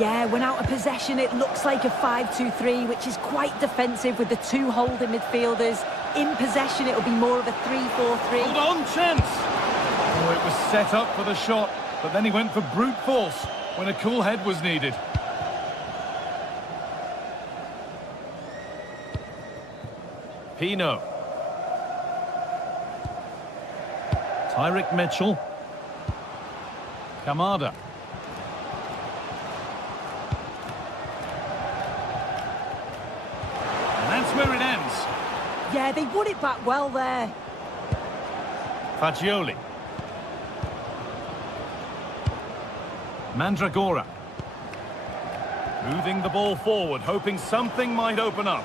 Yeah, when out of possession, it looks like a 5-2-3, which is quite defensive with the two holding midfielders. In possession, it'll be more of a 3-4-3. Hold on, chance! Oh, it was set up for the shot, but then he went for brute force when a cool head was needed. Pino. Tyrick Mitchell. Kamada. And that's where it ends. Yeah, they won it back well there. Fagioli. Mandragora. Moving the ball forward, hoping something might open up.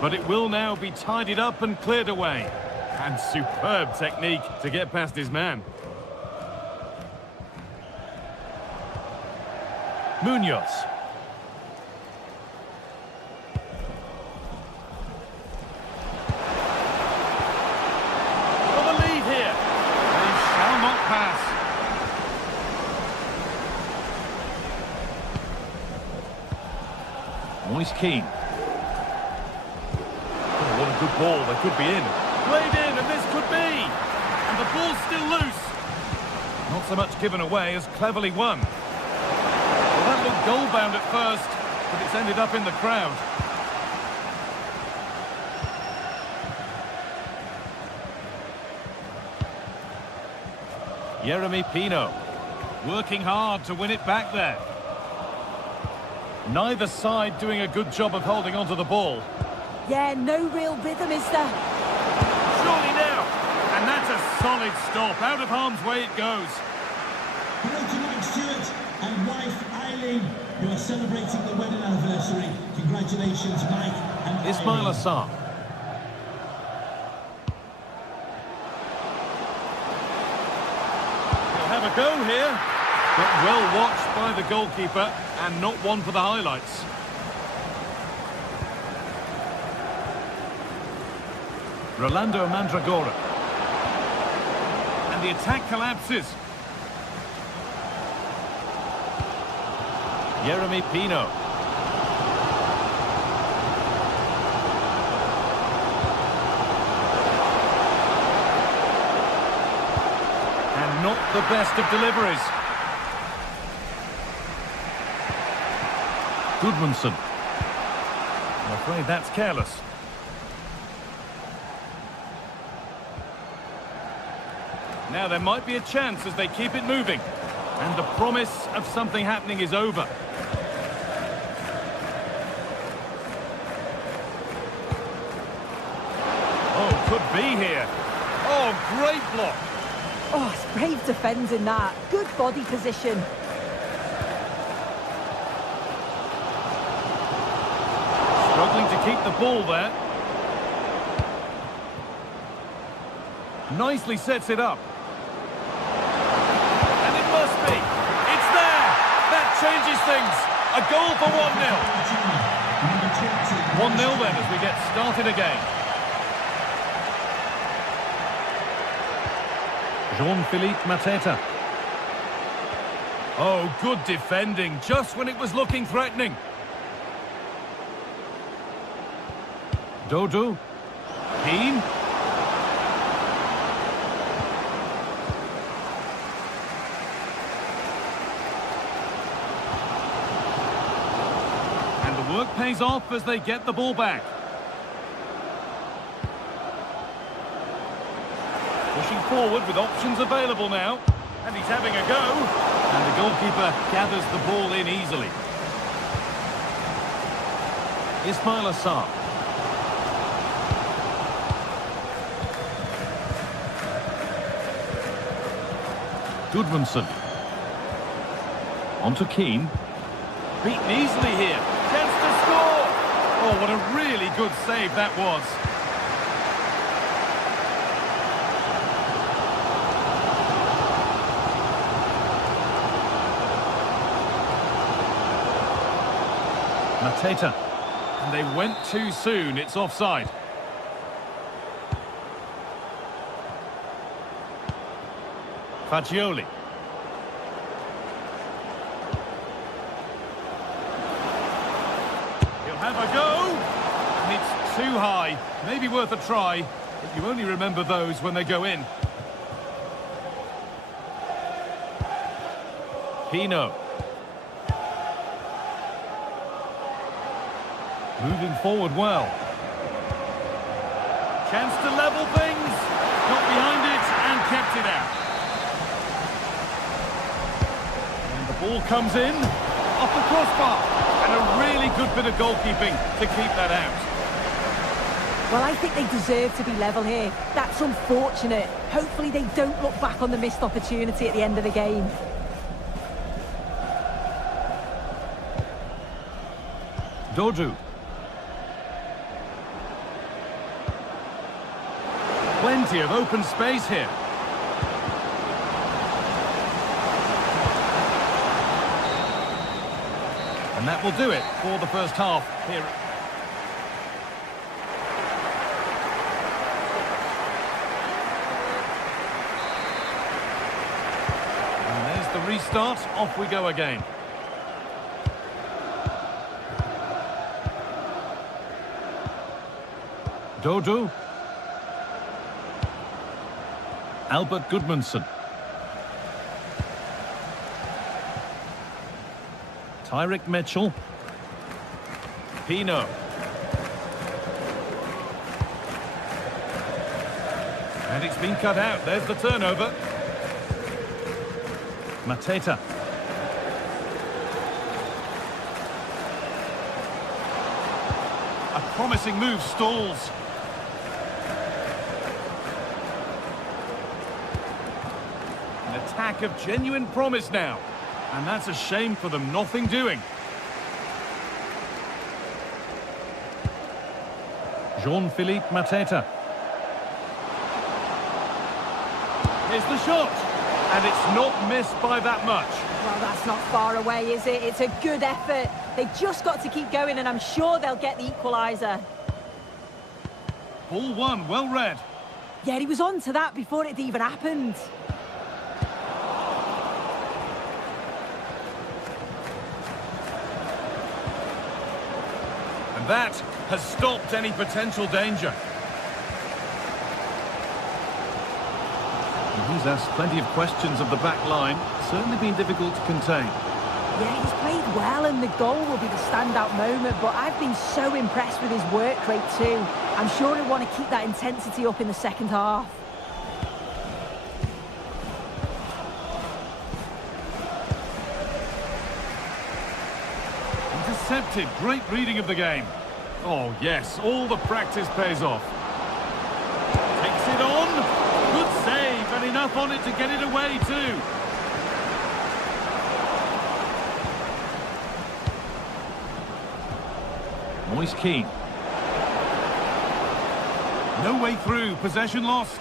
But it will now be tidied up and cleared away. And superb technique to get past his man. Munoz. For the lead here. They shall not pass. Moise Keane. Oh, what a good ball. They could be in. Played in, and this could be. And the ball's still loose. Not so much given away as cleverly won. Well, that looked goal-bound at first, but it's ended up in the crowd. Jeremy Pino, working hard to win it back there. Neither side doing a good job of holding onto the ball. Yeah, no real rhythm, is there? Surely now. And that's a solid stop. Out of harm's way it goes. Hello to Mike Stewart and wife Eileen, who are celebrating the wedding anniversary. Congratulations, Mike and Ismail Eileen. Assar. He'll have a go here. But well watched by the goalkeeper and not one for the highlights. Rolando Mandragora. And the attack collapses. Jeremy Pino. And not the best of deliveries. Goodmanson. I'm afraid that's careless. Now there might be a chance as they keep it moving. And the promise of something happening is over. Oh, could be here. Oh, great block. Oh, it's brave defending that. Good body position. Struggling to keep the ball there. Nicely sets it up. And it must be. It's there. That changes things. A goal for 1-0. 1-0 then as we get started again. Jean-Philippe Mateta. Oh, good defending, just when it was looking threatening. Dodo. Keane. And the work pays off as they get the ball back. Pushing forward with options available now. And he's having a go. And the goalkeeper gathers the ball in easily. Ismail Assar. Gudmundsson. On to Keane. Beaten easily here. Chance to score! Oh, what a really good save that was. Mateta. And they went too soon. It's offside. Fagioli. He'll have a go. And it's too high. Maybe worth a try, but you only remember those when they go in. Pino. Moving forward well. Chance to level things. Got behind it and kept it out. And the ball comes in. Off the crossbar. And a really good bit of goalkeeping to keep that out. Well, I think they deserve to be level here. That's unfortunate. Hopefully they don't look back on the missed opportunity at the end of the game. Dodu. Plenty of open space here. And that will do it for the first half here. And there's the restart. Off we go again. Dodu. Albert Gudmundsson. Tyrick Mitchell. Pino. And it's been cut out. There's the turnover. Mateta. A promising move stalls. An attack of genuine promise now. And that's a shame for them, nothing doing. Jean-Philippe Mateta. Here's the shot. And it's not missed by that much. Well, that's not far away, is it? It's a good effort. They've just got to keep going, and I'm sure they'll get the equaliser. Ball one, well read. Yeah, he was on to that before it even happened. And that has stopped any potential danger. And he's asked plenty of questions of the back line. Certainly been difficult to contain. Yeah, he's played well, and the goal will be the standout moment, but I've been so impressed with his work rate too. I'm sure he'll want to keep that intensity up in the second half. Intercepted, great reading of the game. Oh yes, all the practice pays off. Takes it on, good save, and enough on it to get it away too. Moise Keane. No way through, possession lost.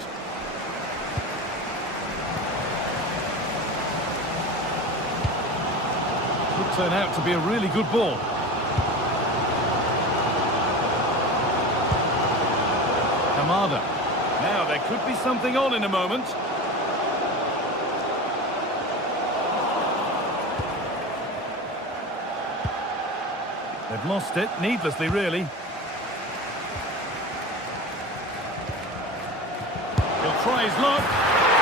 Could turn out to be a really good ball. Kamada. Now there could be something on in a moment. They've lost it, needlessly really. He'll try his luck.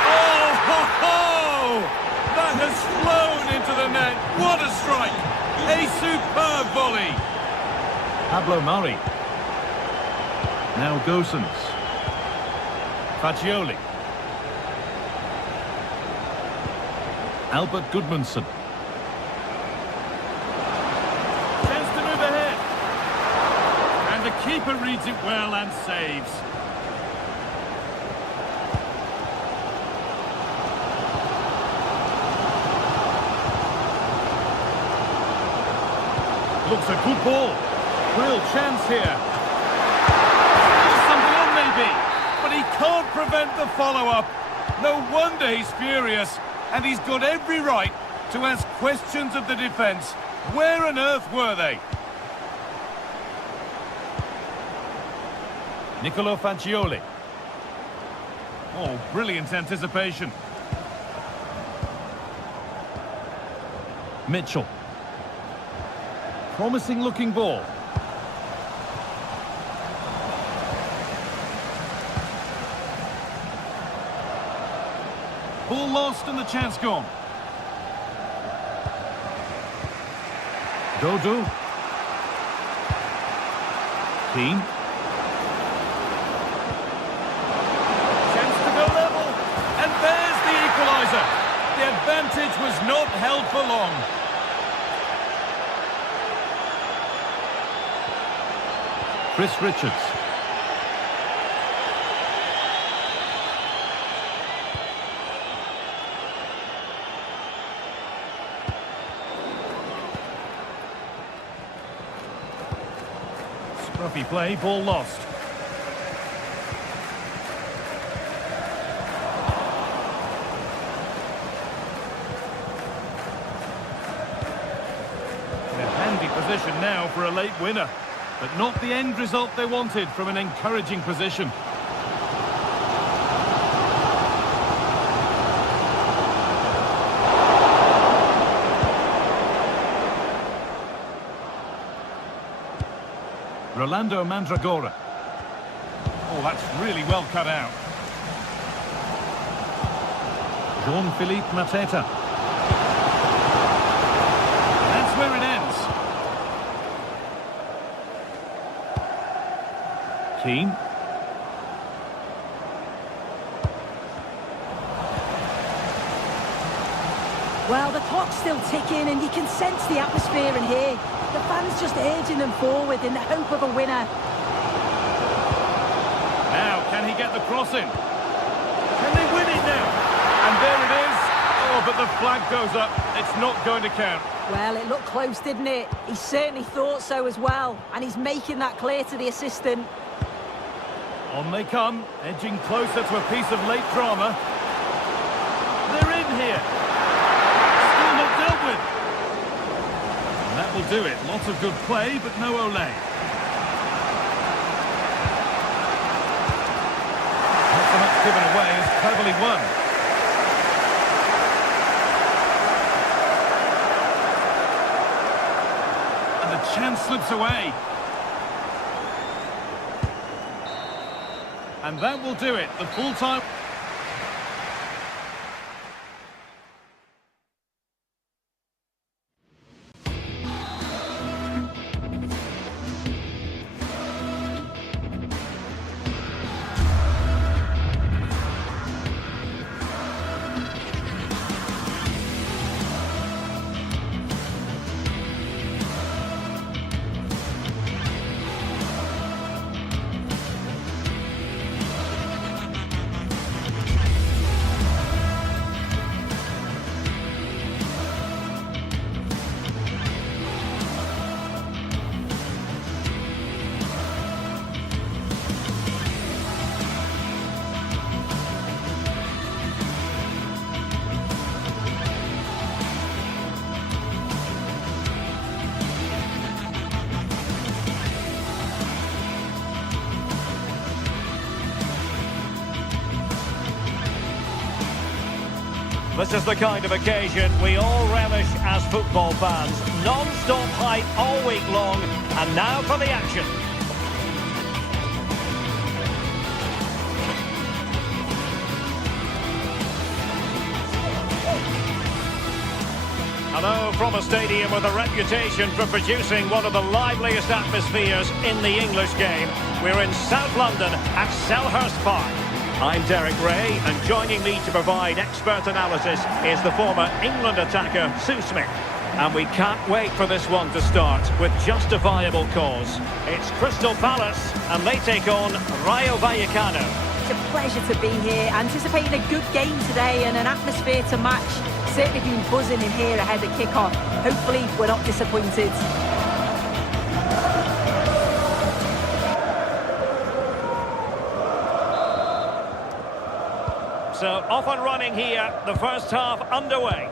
Oh, ho, ho! That has flown into the net. What a strike! A superb volley. Pablo Mari. Now Gosens. Fagioli. Albert Gudmundsson. Keeper reads it well and saves. looks a good ball. Real chance here. There's something on maybe, but he can't prevent the follow-up. No wonder he's furious, and he's got every right to ask questions of the defence. Where on earth were they? Nicolo Fagioli. Oh, brilliant anticipation. Mitchell. Promising looking ball. Ball lost and the chance gone. Dodo. Keane. Chance to go level. And there's the equaliser. The advantage was not held for long. Chris Richards. Scruffy play, ball lost. In a handy position now for a late winner, but not the end result they wanted from an encouraging position. Rolando Mandragora. Oh, that's really well cut out. Jean-Philippe Mateta. That's where it ends. Keane. Well, the clock's still ticking and you can sense the atmosphere in here. The fans just urging them forward in the hope of a winner. Now, can he get the cross in? Can they win it now? And there it is. Oh, but the flag goes up. It's not going to count. Well, it looked close, didn't it? He certainly thought so as well. And he's making that clear to the assistant. On they come, edging closer to a piece of late drama. They're in here. Still not dealt with. And that will do it. Lots of good play, but no Olay. Not so much given away as cleverly won. And the chance slips away. And that will do it. The full-time... This is the kind of occasion we all relish as football fans. Non-stop hype all week long, and now for the action. Hello from a stadium with a reputation for producing one of the liveliest atmospheres in the English game. We're in South London at Selhurst Park. I'm Derek Ray, and joining me to provide expert analysis is the former England attacker, Sue Smith. And we can't wait for this one to start with justifiable cause. It's Crystal Palace, and they take on Rayo Vallecano. It's a pleasure to be here, anticipating a good game today and an atmosphere to match. Certainly been buzzing in here ahead of kick-off. Hopefully we're not disappointed. So off and running here, the first half underway.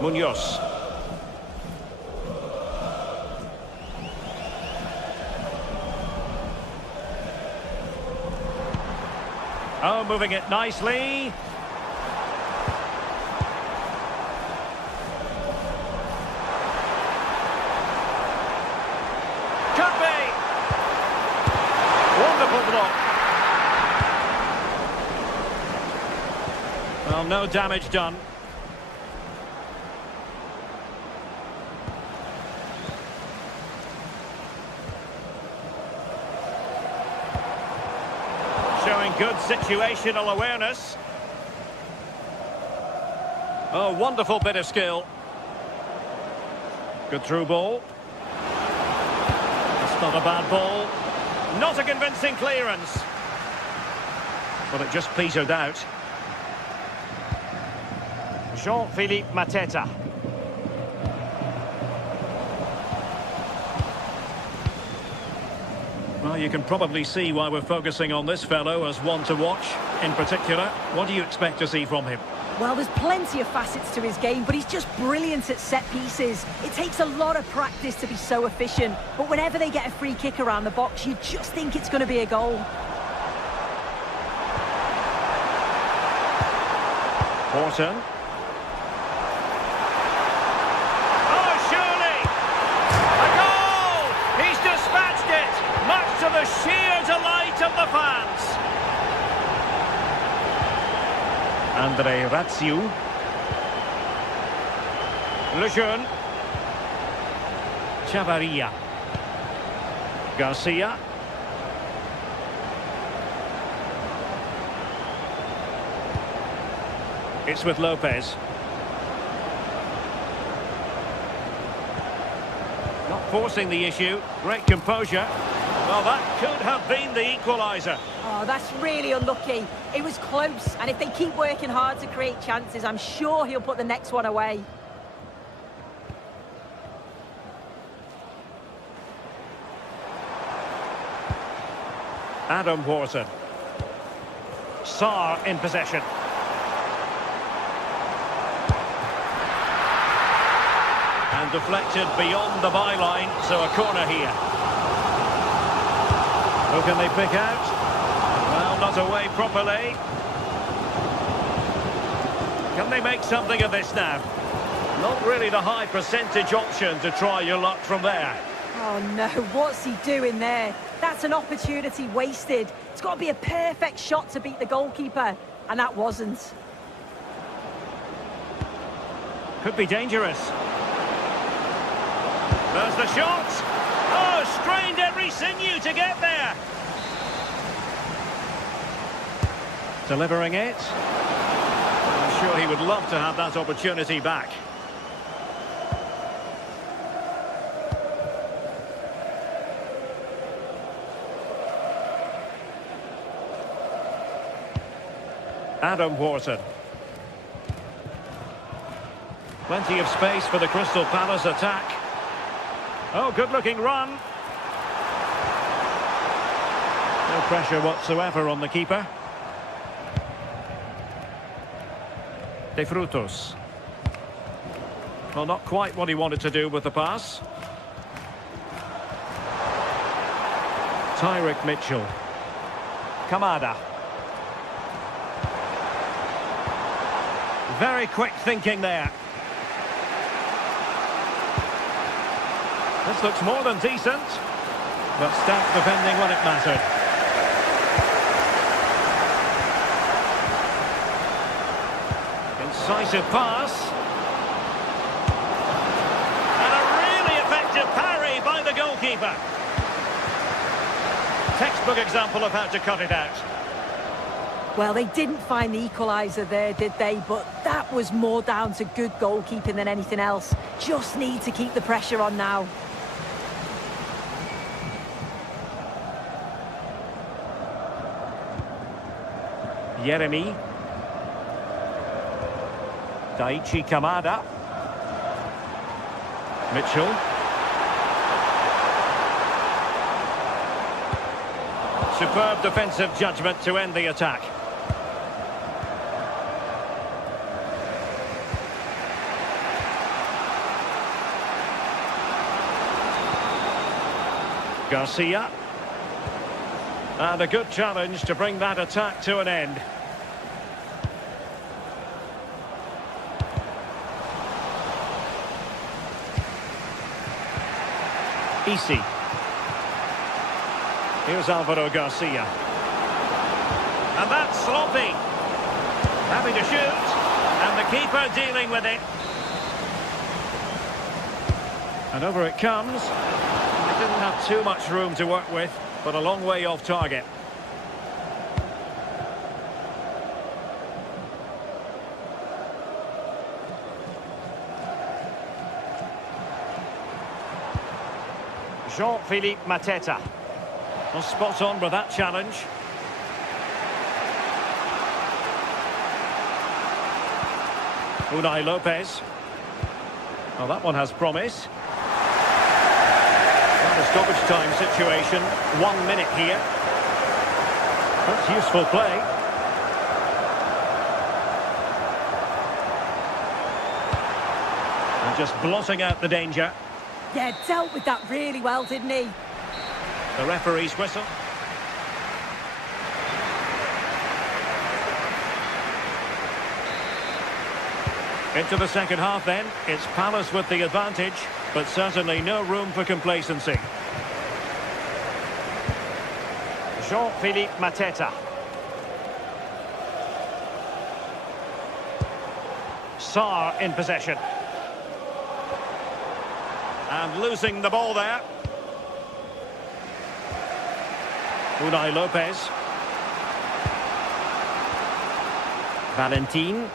Munoz. Oh, moving it nicely. Could be. Wonderful block. Well, no damage done. Showing good situational awareness. Oh, wonderful bit of skill. Good through ball. It's not a bad ball. Not a convincing clearance. But it just petered out. Jean-Philippe Mateta. Well, you can probably see why we're focusing on this fellow as one to watch. In particular, what do you expect to see from him? Well, there's plenty of facets to his game, but he's just brilliant at set pieces. It takes a lot of practice to be so efficient, but whenever they get a free kick around the box, you just think it's going to be a goal. Horton. Oh, surely! A goal! He's dispatched it, much to the sheer delight of the fans. Andre Ratsiu. Lejeune. Chavarria. Garcia. It's with Lopez. Not forcing the issue. Great composure. Well, that could have been the equaliser. Oh, that's really unlucky. It was close, and if they keep working hard to create chances, I'm sure he'll put the next one away. Adam Horton. Sarr in possession. And deflected beyond the byline, so a corner here. Who can they pick out? Well, not away properly. Can they make something of this now? Not really the high percentage option to try your luck from there. Oh no, what's he doing there? That's an opportunity wasted. It's got to be a perfect shot to beat the goalkeeper, and that wasn't. Could be dangerous. There's the shot. Oh, strained every sinew to get there. Delivering it. I'm sure he would love to have that opportunity back. Adam Horton. Plenty of space for the Crystal Palace attack. Oh, good-looking run. No pressure whatsoever on the keeper. De Frutos. Well, not quite what he wanted to do with the pass. Tyrick Mitchell. Kamada. Very quick thinking there. This looks more than decent, but stout defending when it mattered. Incisive pass. And a really effective parry by the goalkeeper. Textbook example of how to cut it out. Well, they didn't find the equaliser there, did they? But that was more down to good goalkeeping than anything else. Just need to keep the pressure on now. Yeremi. Daichi Kamada. Mitchell. Superb defensive judgment to end the attack. Garcia. And a good challenge to bring that attack to an end. Easy. Here's Alvaro Garcia. And that's sloppy. Happy to shoot. And the keeper dealing with it. And over it comes. They didn't have too much room to work with, but a long way off target. Jean-Philippe Mateta. Well, spot on with that challenge. Unai Lopez. Well, that one has promise. Well, a stoppage time situation. 1 minute here. That's useful play. And just blotting out the danger. Yeah, dealt with that really well, didn't he? The referee's whistle. Into the second half then. It's Palace with the advantage, but certainly no room for complacency. Jean-Philippe Mateta. Sarr in possession. And losing the ball there. Unai Lopez. Valentin.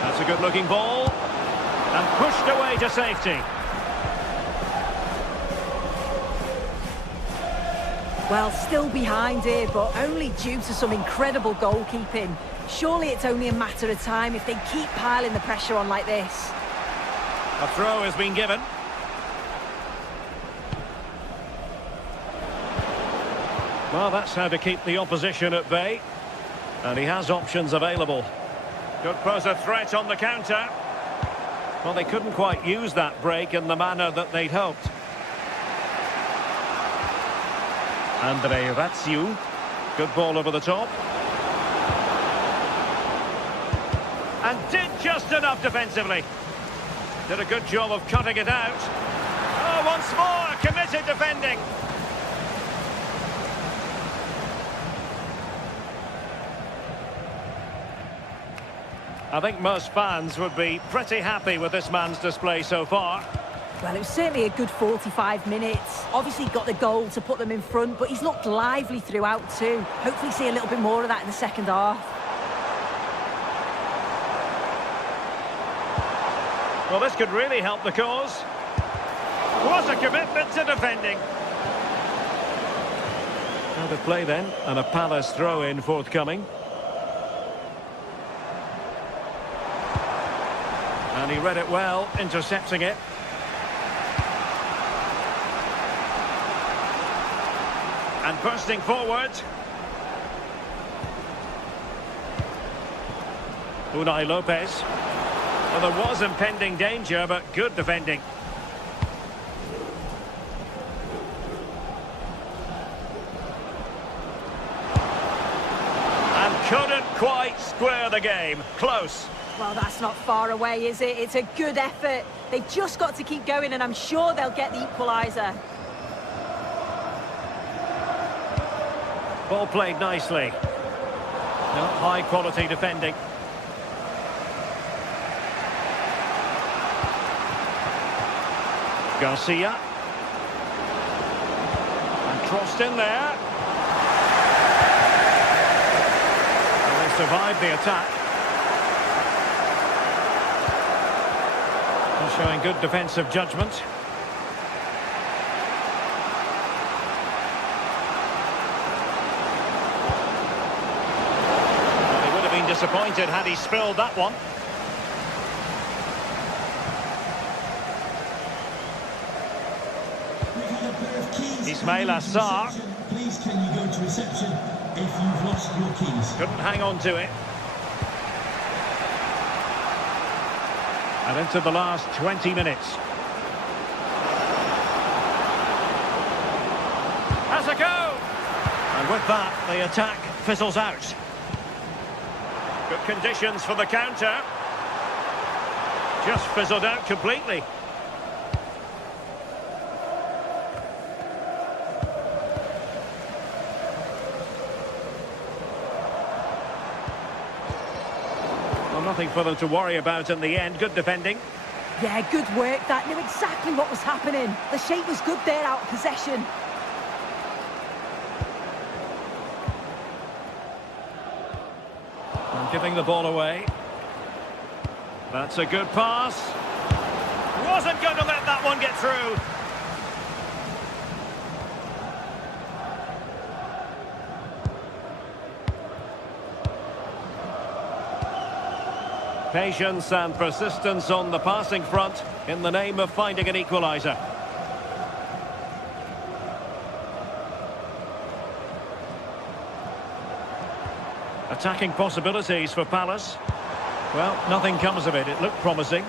That's a good-looking ball. And pushed away to safety. Well, still behind here, but only due to some incredible goalkeeping. Surely it's only a matter of time if they keep piling the pressure on like this. A throw has been given. Well, that's how to keep the opposition at bay. And he has options available. Could pose a threat on the counter. Well, they couldn't quite use that break in the manner that they'd hoped. Andre Ratsiu. Good ball over the top. And did just enough defensively. Did a good job of cutting it out. Oh, once more, committed defending. I think most fans would be pretty happy with this man's display so far. Well, it was certainly a good 45 minutes. Obviously got the goal to put them in front, but he's looked lively throughout too. Hopefully see a little bit more of that in the second half. Well, this could really help the cause. What a commitment to defending. Out of play then, and a Palace throw-in forthcoming. And he read it well, intercepting it. And bursting forward. Unai Lopez. Well, there was impending danger, but good defending. And couldn't quite square the game. Close. Well, that's not far away, is it? It's a good effort. They've just got to keep going, and I'm sure they'll get the equaliser. Ball played nicely. High-quality defending. Garcia. And crossed in there. And they survived the attack. They're showing good defensive judgment. Well, they would have disappointed had he spilled that one. Ismail Assar. Please can you go to reception if you've lost your keys? Couldn't hang on to it. And into the last 20 minutes. Has a go! And with that, the attack fizzles out. Good conditions for the counter. Just fizzled out completely. Well, nothing for them to worry about in the end. Good defending. Yeah, good work. That knew exactly what was happening. The shape was good there out of possession. And giving the ball away. That's a good pass. Wasn't going to let that one get through. Patience and persistence on the passing front in the name of finding an equaliser. Attacking possibilities for Palace. Well, nothing comes of it. It looked promising.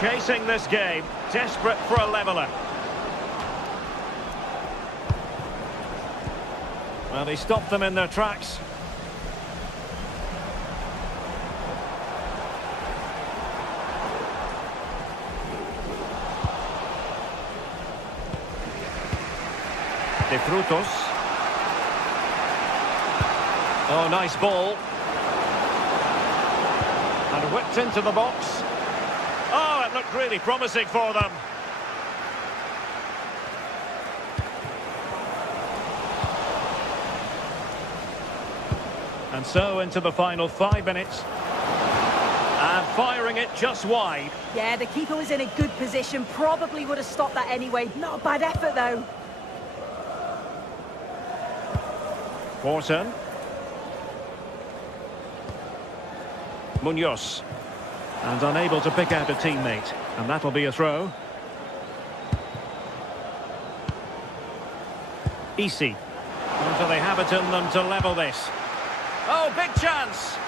Chasing this game, desperate for a leveller. Well, he stopped them in their tracks. De Frutos. Oh, nice ball. And whipped into the box. Oh, it looked really promising for them. And so into the final 5 minutes. And firing it just wide. Yeah, the keeper was in a good position. Probably would have stopped that anyway. Not a bad effort, though. Forten. Munoz. And unable to pick out a teammate. And that'll be a throw. Easy. And do they have it in them to level this? Oh, big chance!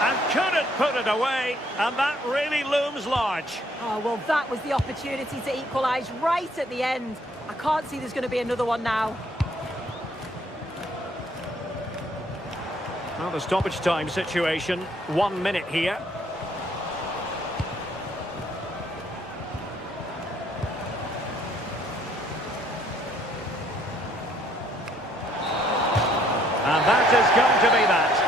And couldn't put it away, and that really looms large. Oh, well, that was the opportunity to equalise right at the end. I can't see there's going to be another one now. Well, the stoppage time situation, 1 minute here. And that is going to be that.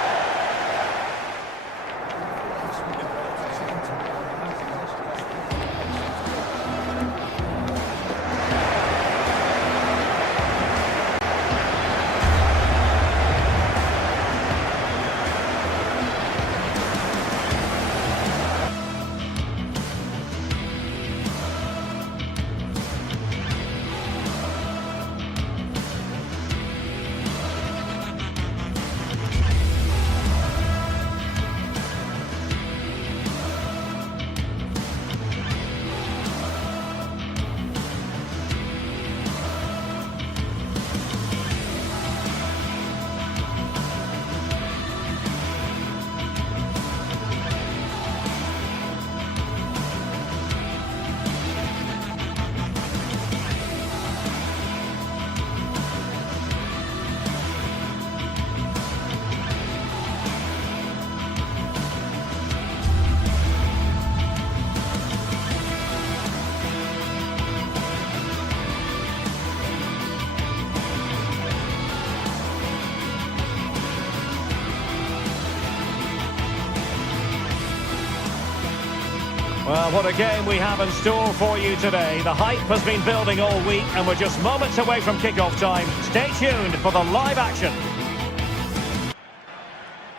Well, what a game we have in store for you today. The hype has been building all week and we're just moments away from kick-off time. Stay tuned for the live action.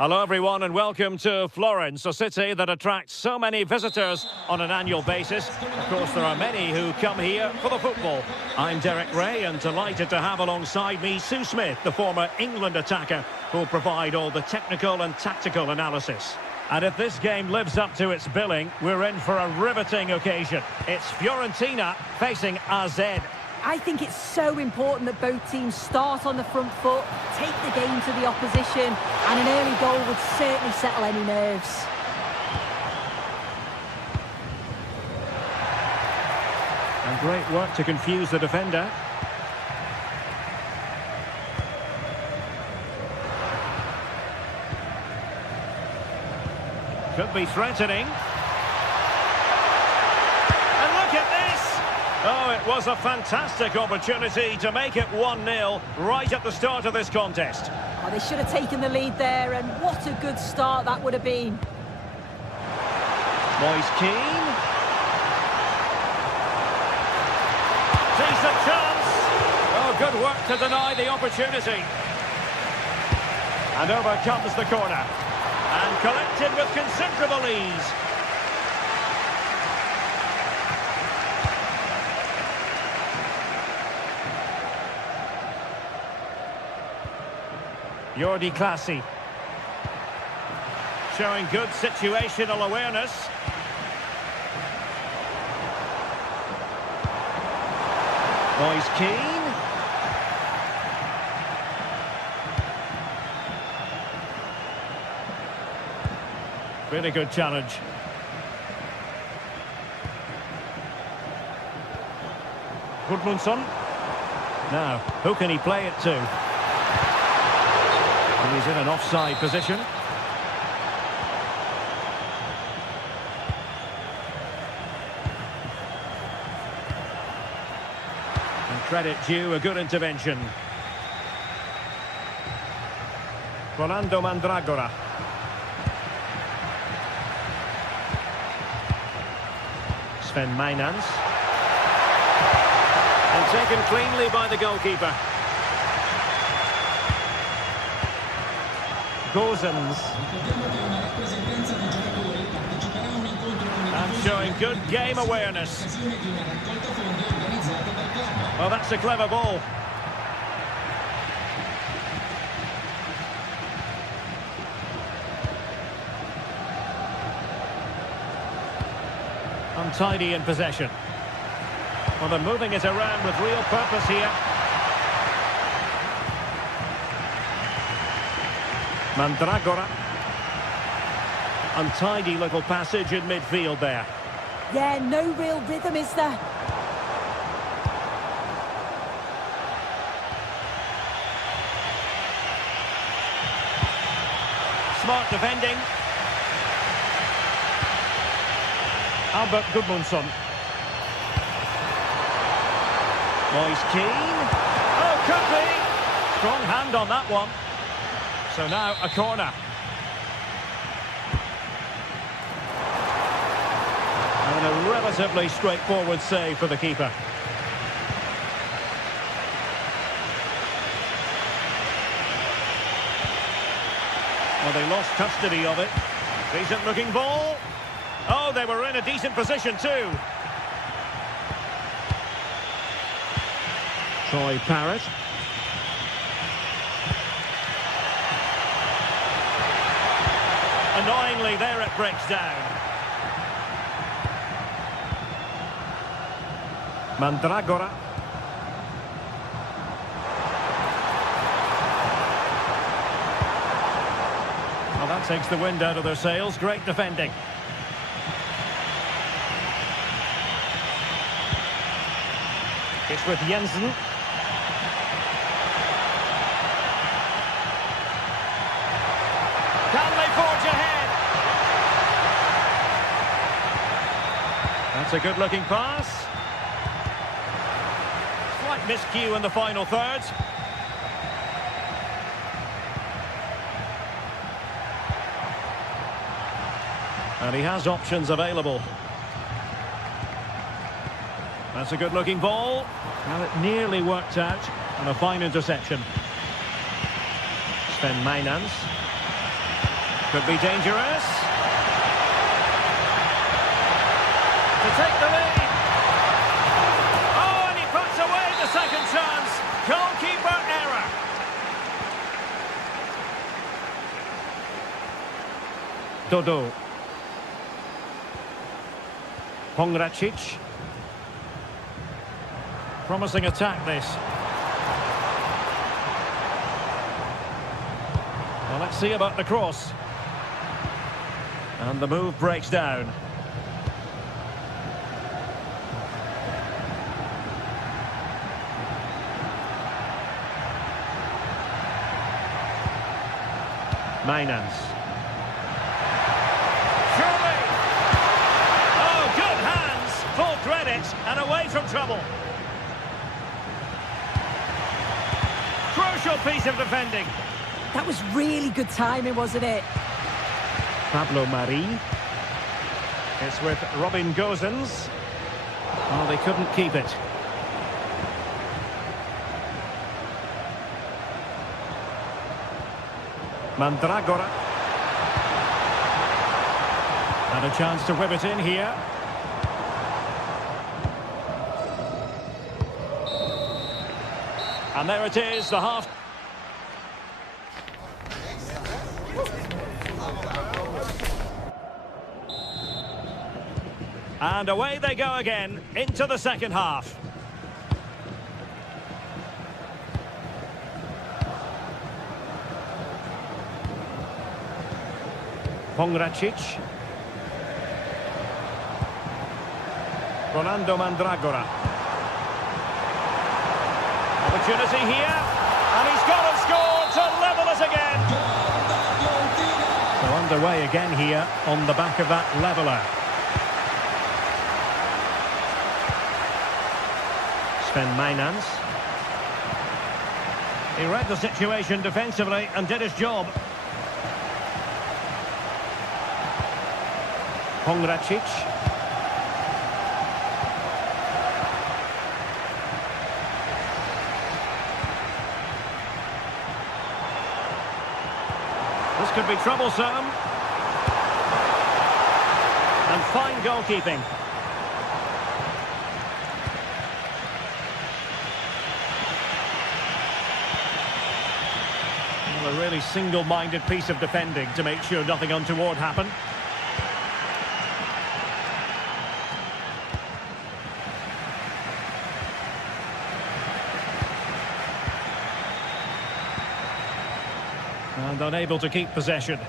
Hello everyone and welcome to Florence, a city that attracts so many visitors on an annual basis. Of course, there are many who come here for the football. I'm Derek Ray and delighted to have alongside me Sue Smith, the former England attacker, who'll provide all the technical and tactical analysis. And if this game lives up to its billing, we're in for a riveting occasion. It's Fiorentina facing AZ. I think it's so important that both teams start on the front foot, take the game to the opposition, and an early goal would certainly settle any nerves. And great work to confuse the defender. Could be threatening. And look at this! Oh, it was a fantastic opportunity to make it 1-0 right at the start of this contest. Oh, they should have taken the lead there, and what a good start that would have been. Moise Keane. Decent chance. Oh, good work to deny the opportunity. And over comes the corner. And collected with considerable ease. Jordi Clasie. Showing good situational awareness. Moise Keane. Really good challenge. Gudmundsson. Now, who can he play it to? And he's in an offside position. And credit due, a good intervention. Rolando Mandragora. Sven Mainans. And taken cleanly by the goalkeeper. Gozens. And showing good game awareness. Well, that's a clever ball. Untidy in possession. Well, they're moving it around with real purpose here. Mandragora. Untidy little passage in midfield there. Yeah, no real rhythm, is there? Smart defending. Albert Gudmundsson. Moise Keane. Oh, could be. Strong hand on that one. So now a corner. And a relatively straightforward save for the keeper. Well, they lost custody of it. Decent looking ball. Oh, they were in a decent position too. Troy Parrott. Annoyingly, there it breaks down. Mandragora. Well, that takes the wind out of their sails. Great defending. It's with Jensen. Can they forge ahead? That's a good-looking pass. Slight miscue in the final third. And he has options available. That's a good-looking ball. Well, it nearly worked out, and a fine interception. Sven Mainans. Could be dangerous. To take the lead. Oh, and he puts away the second chance. Goalkeeper error. Dodo. Pongracic. Promising attack, this. Well, let's see about the cross. And the move breaks down. Mainans. Surely! Oh, good hands! Full credit and away from trouble. Crucial piece of defending. That was really good timing, wasn't it? Pablo Mari. It's with Robin Gosens. Oh, they couldn't keep it. Mandragora. And a chance to whip it in here. And there it is, the half. And away they go again, into the second half. Pongracic. Rolando Mandragora. Opportunity here, and he's got to score to level us again. So underway again here on the back of that leveller. Sven Mainans. He read the situation defensively and did his job. Pongracic. This could be troublesome. And fine goalkeeping. Well, a really single-minded piece of defending to make sure nothing untoward happened. And unable to keep possession.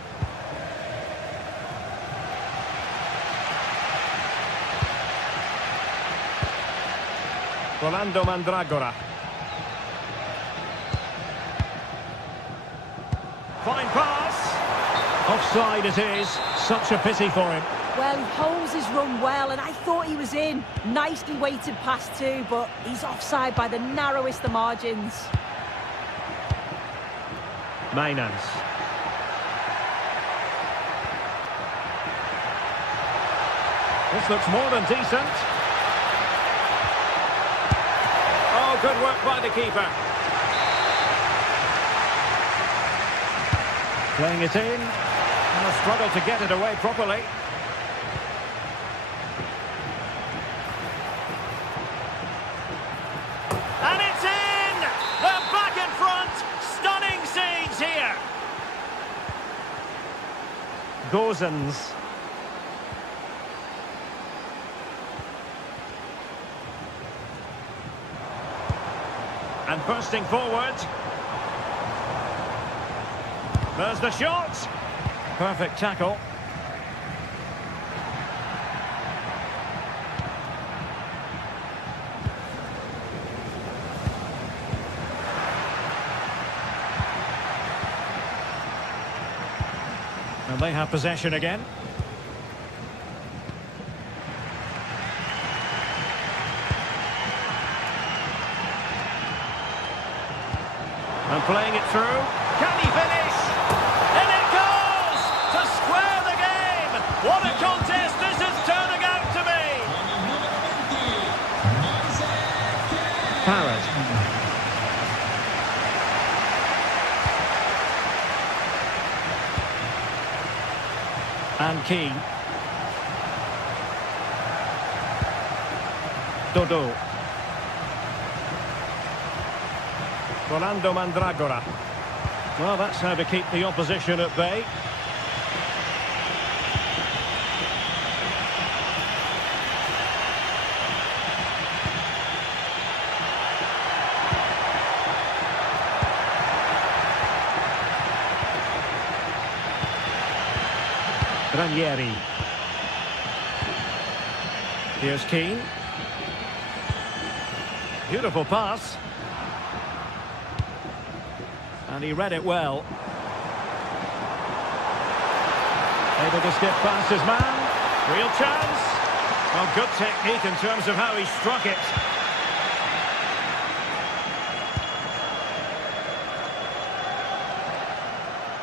Rolando Mandragora. Fine pass. Offside it is. Such a pity for him. Well, he holds his run well, and I thought he was in. Nicely weighted pass too, but he's offside by the narrowest of margins. Mainans. This looks more than decent. Oh, good work by the keeper. Playing it in. And a struggle to get it away properly. And it's in! They're back in front! Stunning scenes here! Gosens. And bursting forward. There's the shot. Perfect tackle. And they have possession again. And playing it through. Can he finish? And it goes! To square the game! What a contest this is turning out to be! Parrott. And Keane. Dodo. Rolando Mandragora. Well, that's how to keep the opposition at bay. Ranieri. Here's Keane. Beautiful pass. And he read it well. Able to skip past his man. Real chance. Well, good technique in terms of how he struck it.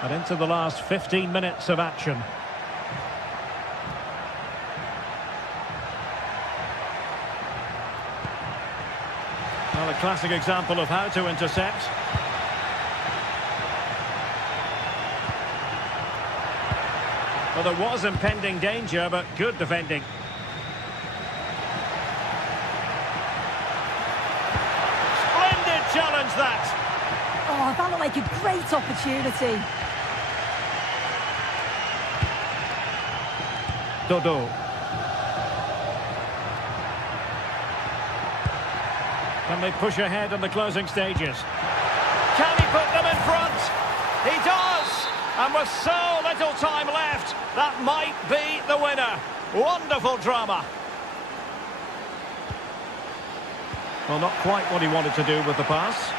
And into the last 15 minutes of action. Well, a classic example of how to intercept. Well, there was impending danger, but good defending. Splendid challenge, that! Oh, that looked like a great opportunity. Dodo. Can they push ahead in the closing stages? Can he put them in front? He does! And with so little time left, that might be the winner. Wonderful drama. Well, not quite what he wanted to do with the pass.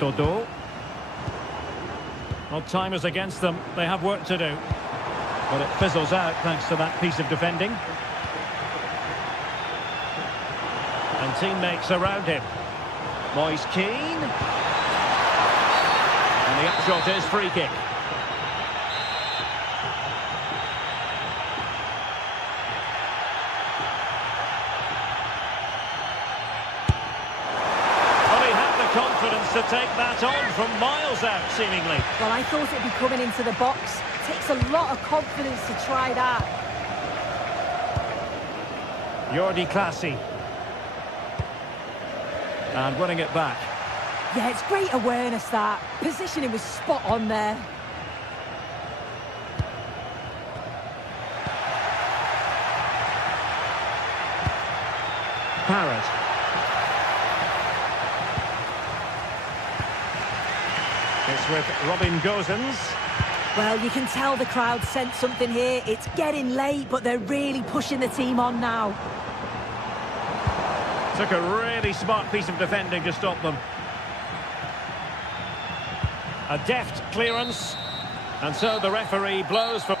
Dodo. Well, time is against them. They have work to do. But it fizzles out thanks to that piece of defending. And teammates around him. Moise Keane. And the upshot is free kick. Well, he had the confidence to take that on from miles out, seemingly. Well, I thought it'd be coming into the box. It takes a lot of confidence to try that. Jordi Classy. And winning it back. Yeah, it's great awareness, that. Positioning was spot on there. Parrott. It's with Robin Gosens. Well, you can tell the crowd sensed something here. It's getting late, but they're really pushing the team on now. Took a really smart piece of defending to stop them. A deft clearance. And so the referee blows for...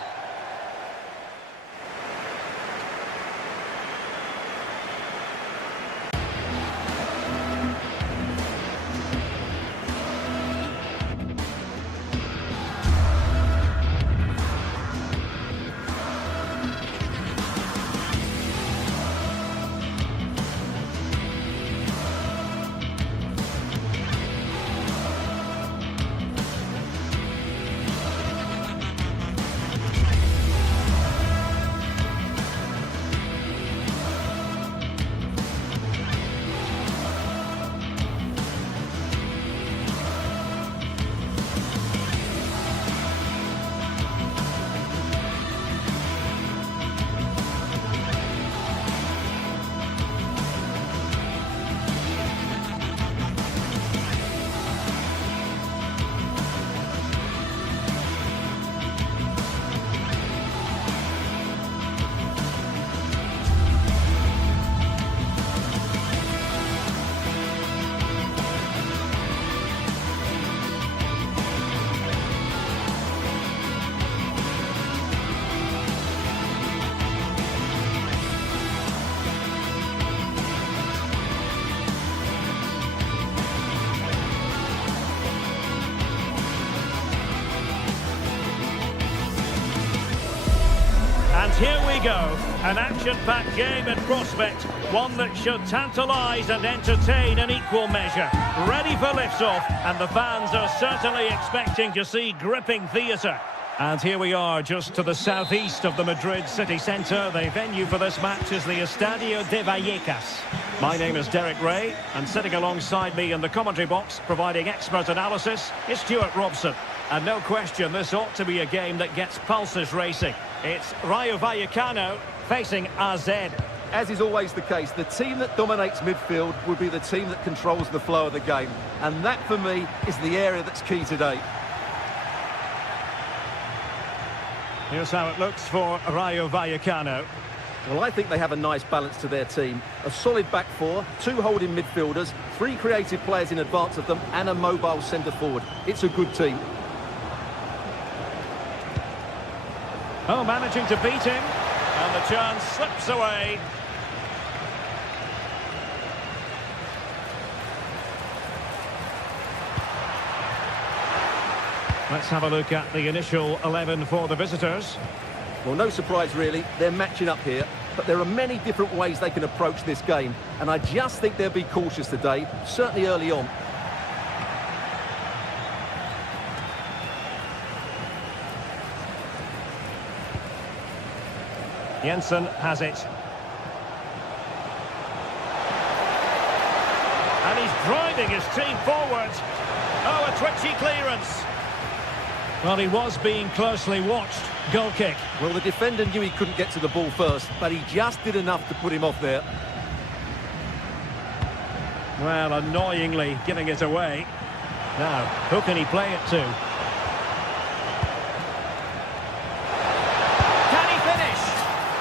go. An action-packed game in prospect, one that should tantalise and entertain in equal measure. Ready for liftoff, and the fans are certainly expecting to see gripping theatre. And here we are, just to the southeast of the Madrid city centre. The venue for this match is the Estadio de Vallecas. My name is Derek Ray, and sitting alongside me in the commentary box, providing expert analysis, is Stuart Robson. And no question, this ought to be a game that gets pulses racing. It's Rayo Vallecano facing AZ. As is always the case, the team that dominates midfield will be the team that controls the flow of the game. And that, for me, is the area that's key today. Here's how it looks for Rayo Vallecano. Well, I think they have a nice balance to their team. A solid back four, 2 holding midfielders, 3 creative players in advance of them, and a mobile centre-forward. It's a good team. Oh, managing to beat him. And the chance slips away. Let's have a look at the initial 11 for the visitors. Well, no surprise, really. They're matching up here. But there are many different ways they can approach this game. And I just think they'll be cautious today, certainly early on. Jensen has it. And he's driving his team forward. Oh, a twitchy clearance. Well, he was being closely watched. Goal kick. Well, the defender knew he couldn't get to the ball first, but he just did enough to put him off there. Well, annoyingly giving it away. Now, who can he play it to? Can he finish?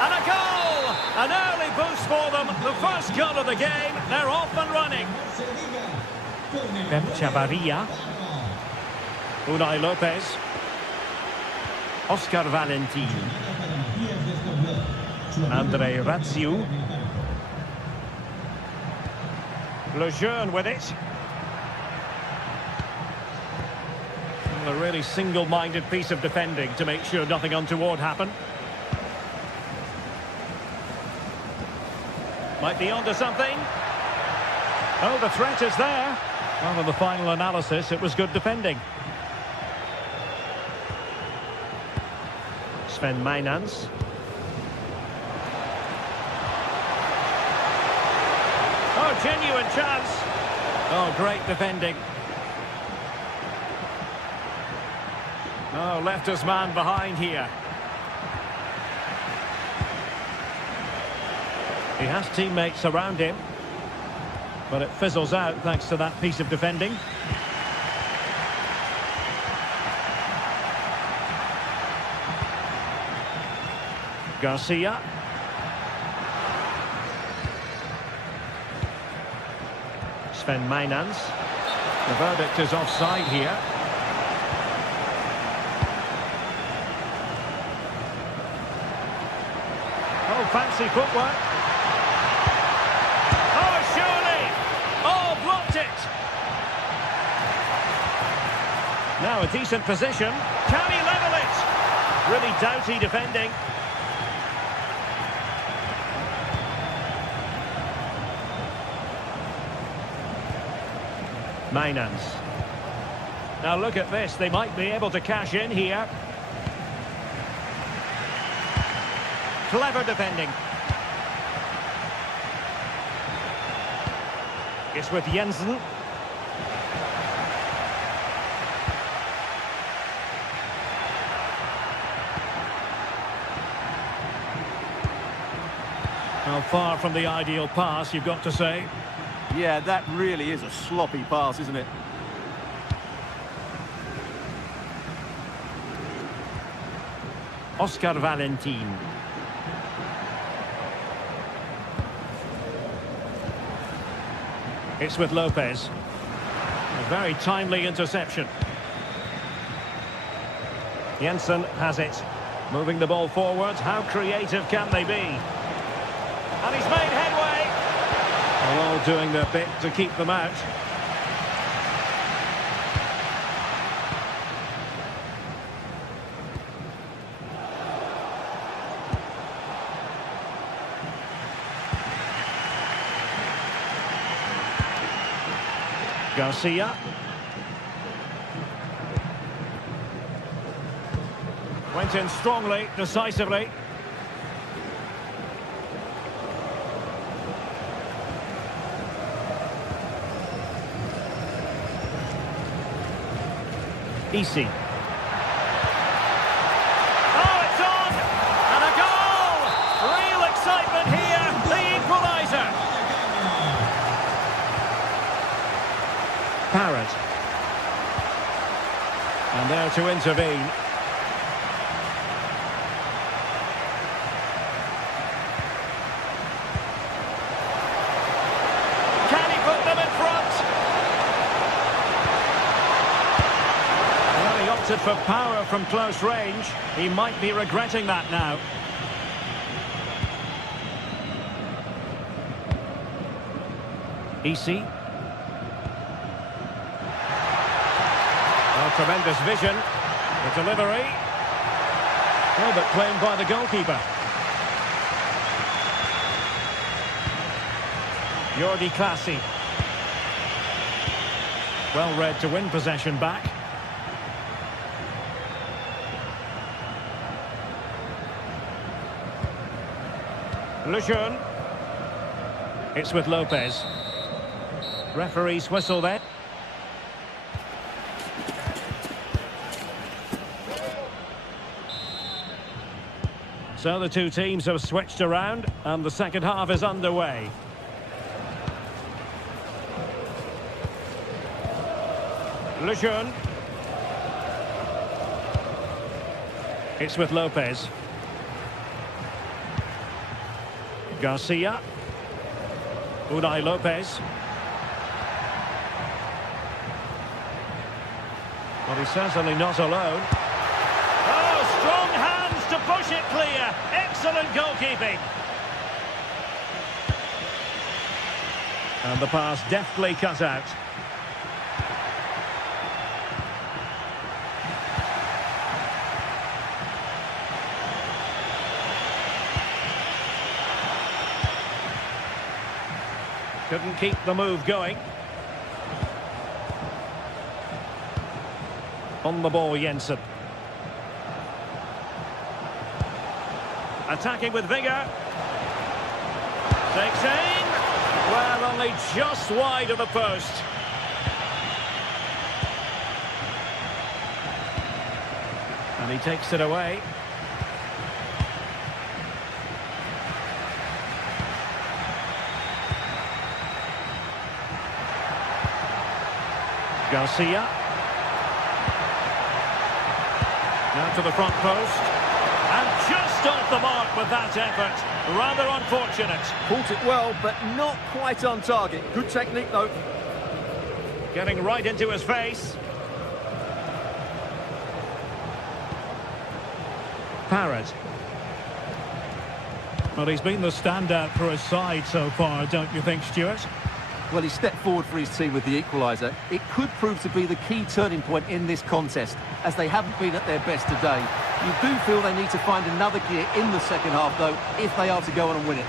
And a goal! An early boost for them. The first goal of the game. They're off and running. Pep Chavarria. Unai Lopez. Oscar Valentin. Andre Raziu. Lejeune with it. A really single-minded piece of defending to make sure nothing untoward happened. Might be onto something. Oh, the threat is there. Well, in the final analysis, it was good defending. Sven Mainans. Oh, genuine chance. Oh, great defending. Oh, left his man behind here. He has teammates around him, but it fizzles out thanks to that piece of defending. Garcia. Sven Mainans. The verdict is offside here. Oh, fancy footwork. Oh, surely! Oh, blocked it! Now a decent position. Can he level it? Really doughty defending. Mainans. Now look at this, they might be able to cash in here. Clever defending. It's with Jensen. Well, far from the ideal pass, you've got to say. Yeah, that really is a sloppy pass, isn't it? Oscar Valentin. It's with Lopez. A very timely interception. Jensen has it. Moving the ball forward. How creative can they be? And he's made headway. They're all doing their bit to keep them out. Garcia. Went in strongly, decisively. Easy. Oh, it's on! And a goal! Real excitement here, the equaliser. Parrott. And there to intervene. Can he put them in front? Well, he opted for power from close range. He might be regretting that now. Easy. Oh, tremendous vision. The delivery. Oh, but claimed by the goalkeeper. Jordi Classy. Well read to win possession back. Lejeune. It's with Lopez. Referee's whistle there. So the two teams have switched around and the second half is underway. Lejeune. It's with Lopez. Garcia. Unai Lopez. Well, he's certainly not alone. Oh, strong hands to push it clear. Excellent goalkeeping. And the pass deftly cut out. Couldn't keep the move going. On the ball, Jensen. Attacking with vigour. Takes aim. Well, only just wide of the post. And he takes it away. Garcia. Now to the front post. And just off the mark with that effort. Rather unfortunate. Caught it well, but not quite on target. Good technique, though. Getting right into his face. Parrott. Well, he's been the standout for his side so far, don't you think, Stuart? Well, he stepped forward for his team with the equaliser. It could prove to be the key turning point in this contest, as they haven't been at their best today. You do feel they need to find another gear in the second half, though, if they are to go on and win it.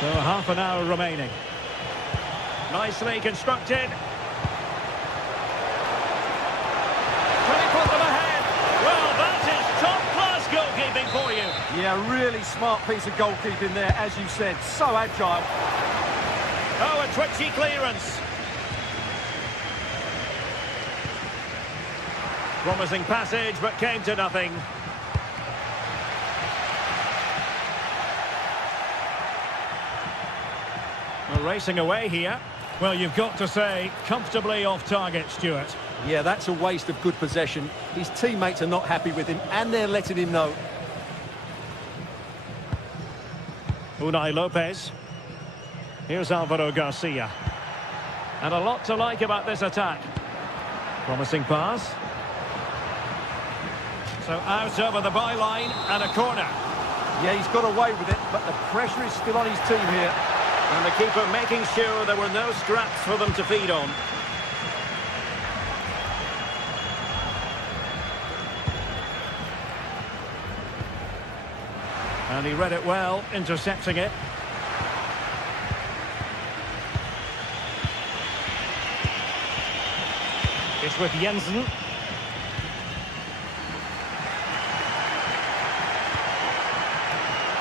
So half an hour remaining. Nicely constructed. Can he put them ahead? Well, that is top-class goalkeeping for you. Yeah, really smart piece of goalkeeping there, as you said. So agile. Oh, a twitchy clearance. Promising passage, but came to nothing. Well, racing away here. Well, you've got to say, comfortably off target, Stuart. Yeah, that's a waste of good possession. His teammates are not happy with him, and they're letting him know. Unai Lopez. Here's Alvaro Garcia. And a lot to like about this attack. Promising pass. So out over the byline and a corner. Yeah, he's got away with it, but the pressure is still on his team here. And the keeper making sure there were no scraps for them to feed on. And he read it well, intercepting it. It's with Jensen.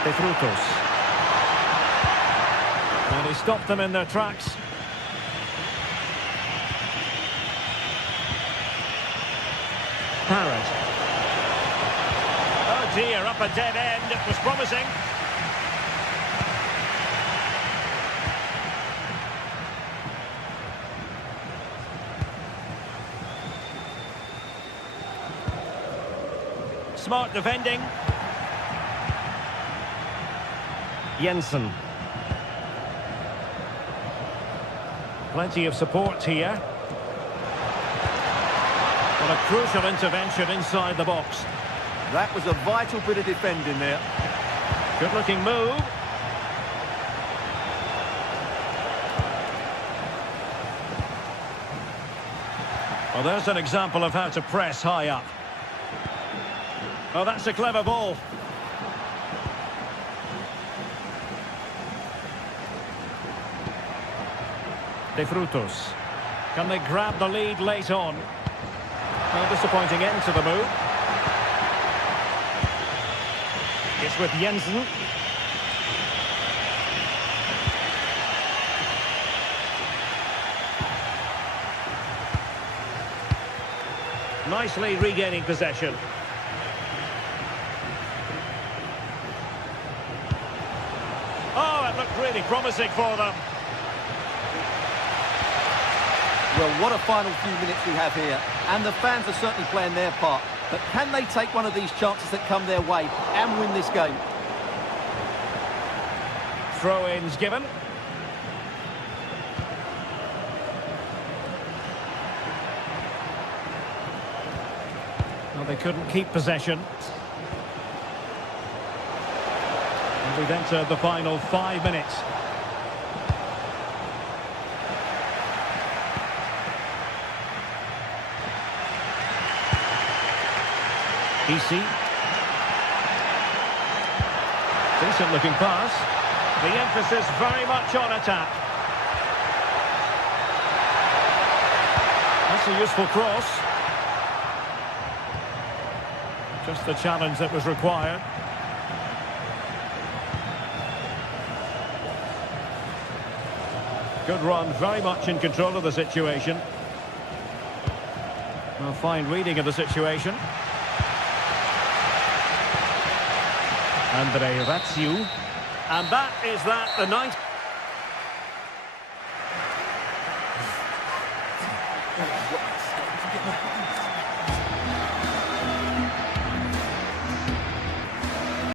De Frutos. And he stopped them in their tracks. Parrott. Oh dear, up a dead end. It was promising. Smart defending. Jensen. Plenty of support here. Well, a crucial intervention inside the box. That was a vital bit of defending there. Good-looking move. Well, there's an example of how to press high up. Oh, that's a clever ball. De Frutos. Can they grab the lead late on? A disappointing end to the move. It's with Jensen. Nicely regaining possession. Oh, it looked really promising for them. Well, what a final few minutes we have here. And the fans are certainly playing their part. But can they take one of these chances that come their way and win this game? Throw-ins given. Well, they couldn't keep possession. And we've entered the final 5 minutes. Easy. Decent looking pass. The emphasis very much on attack. That's a useful cross. Just the challenge that was required. Good run, very much in control of the situation. Well, fine reading of the situation. Andre Ratsiu. And that is that, the ninth.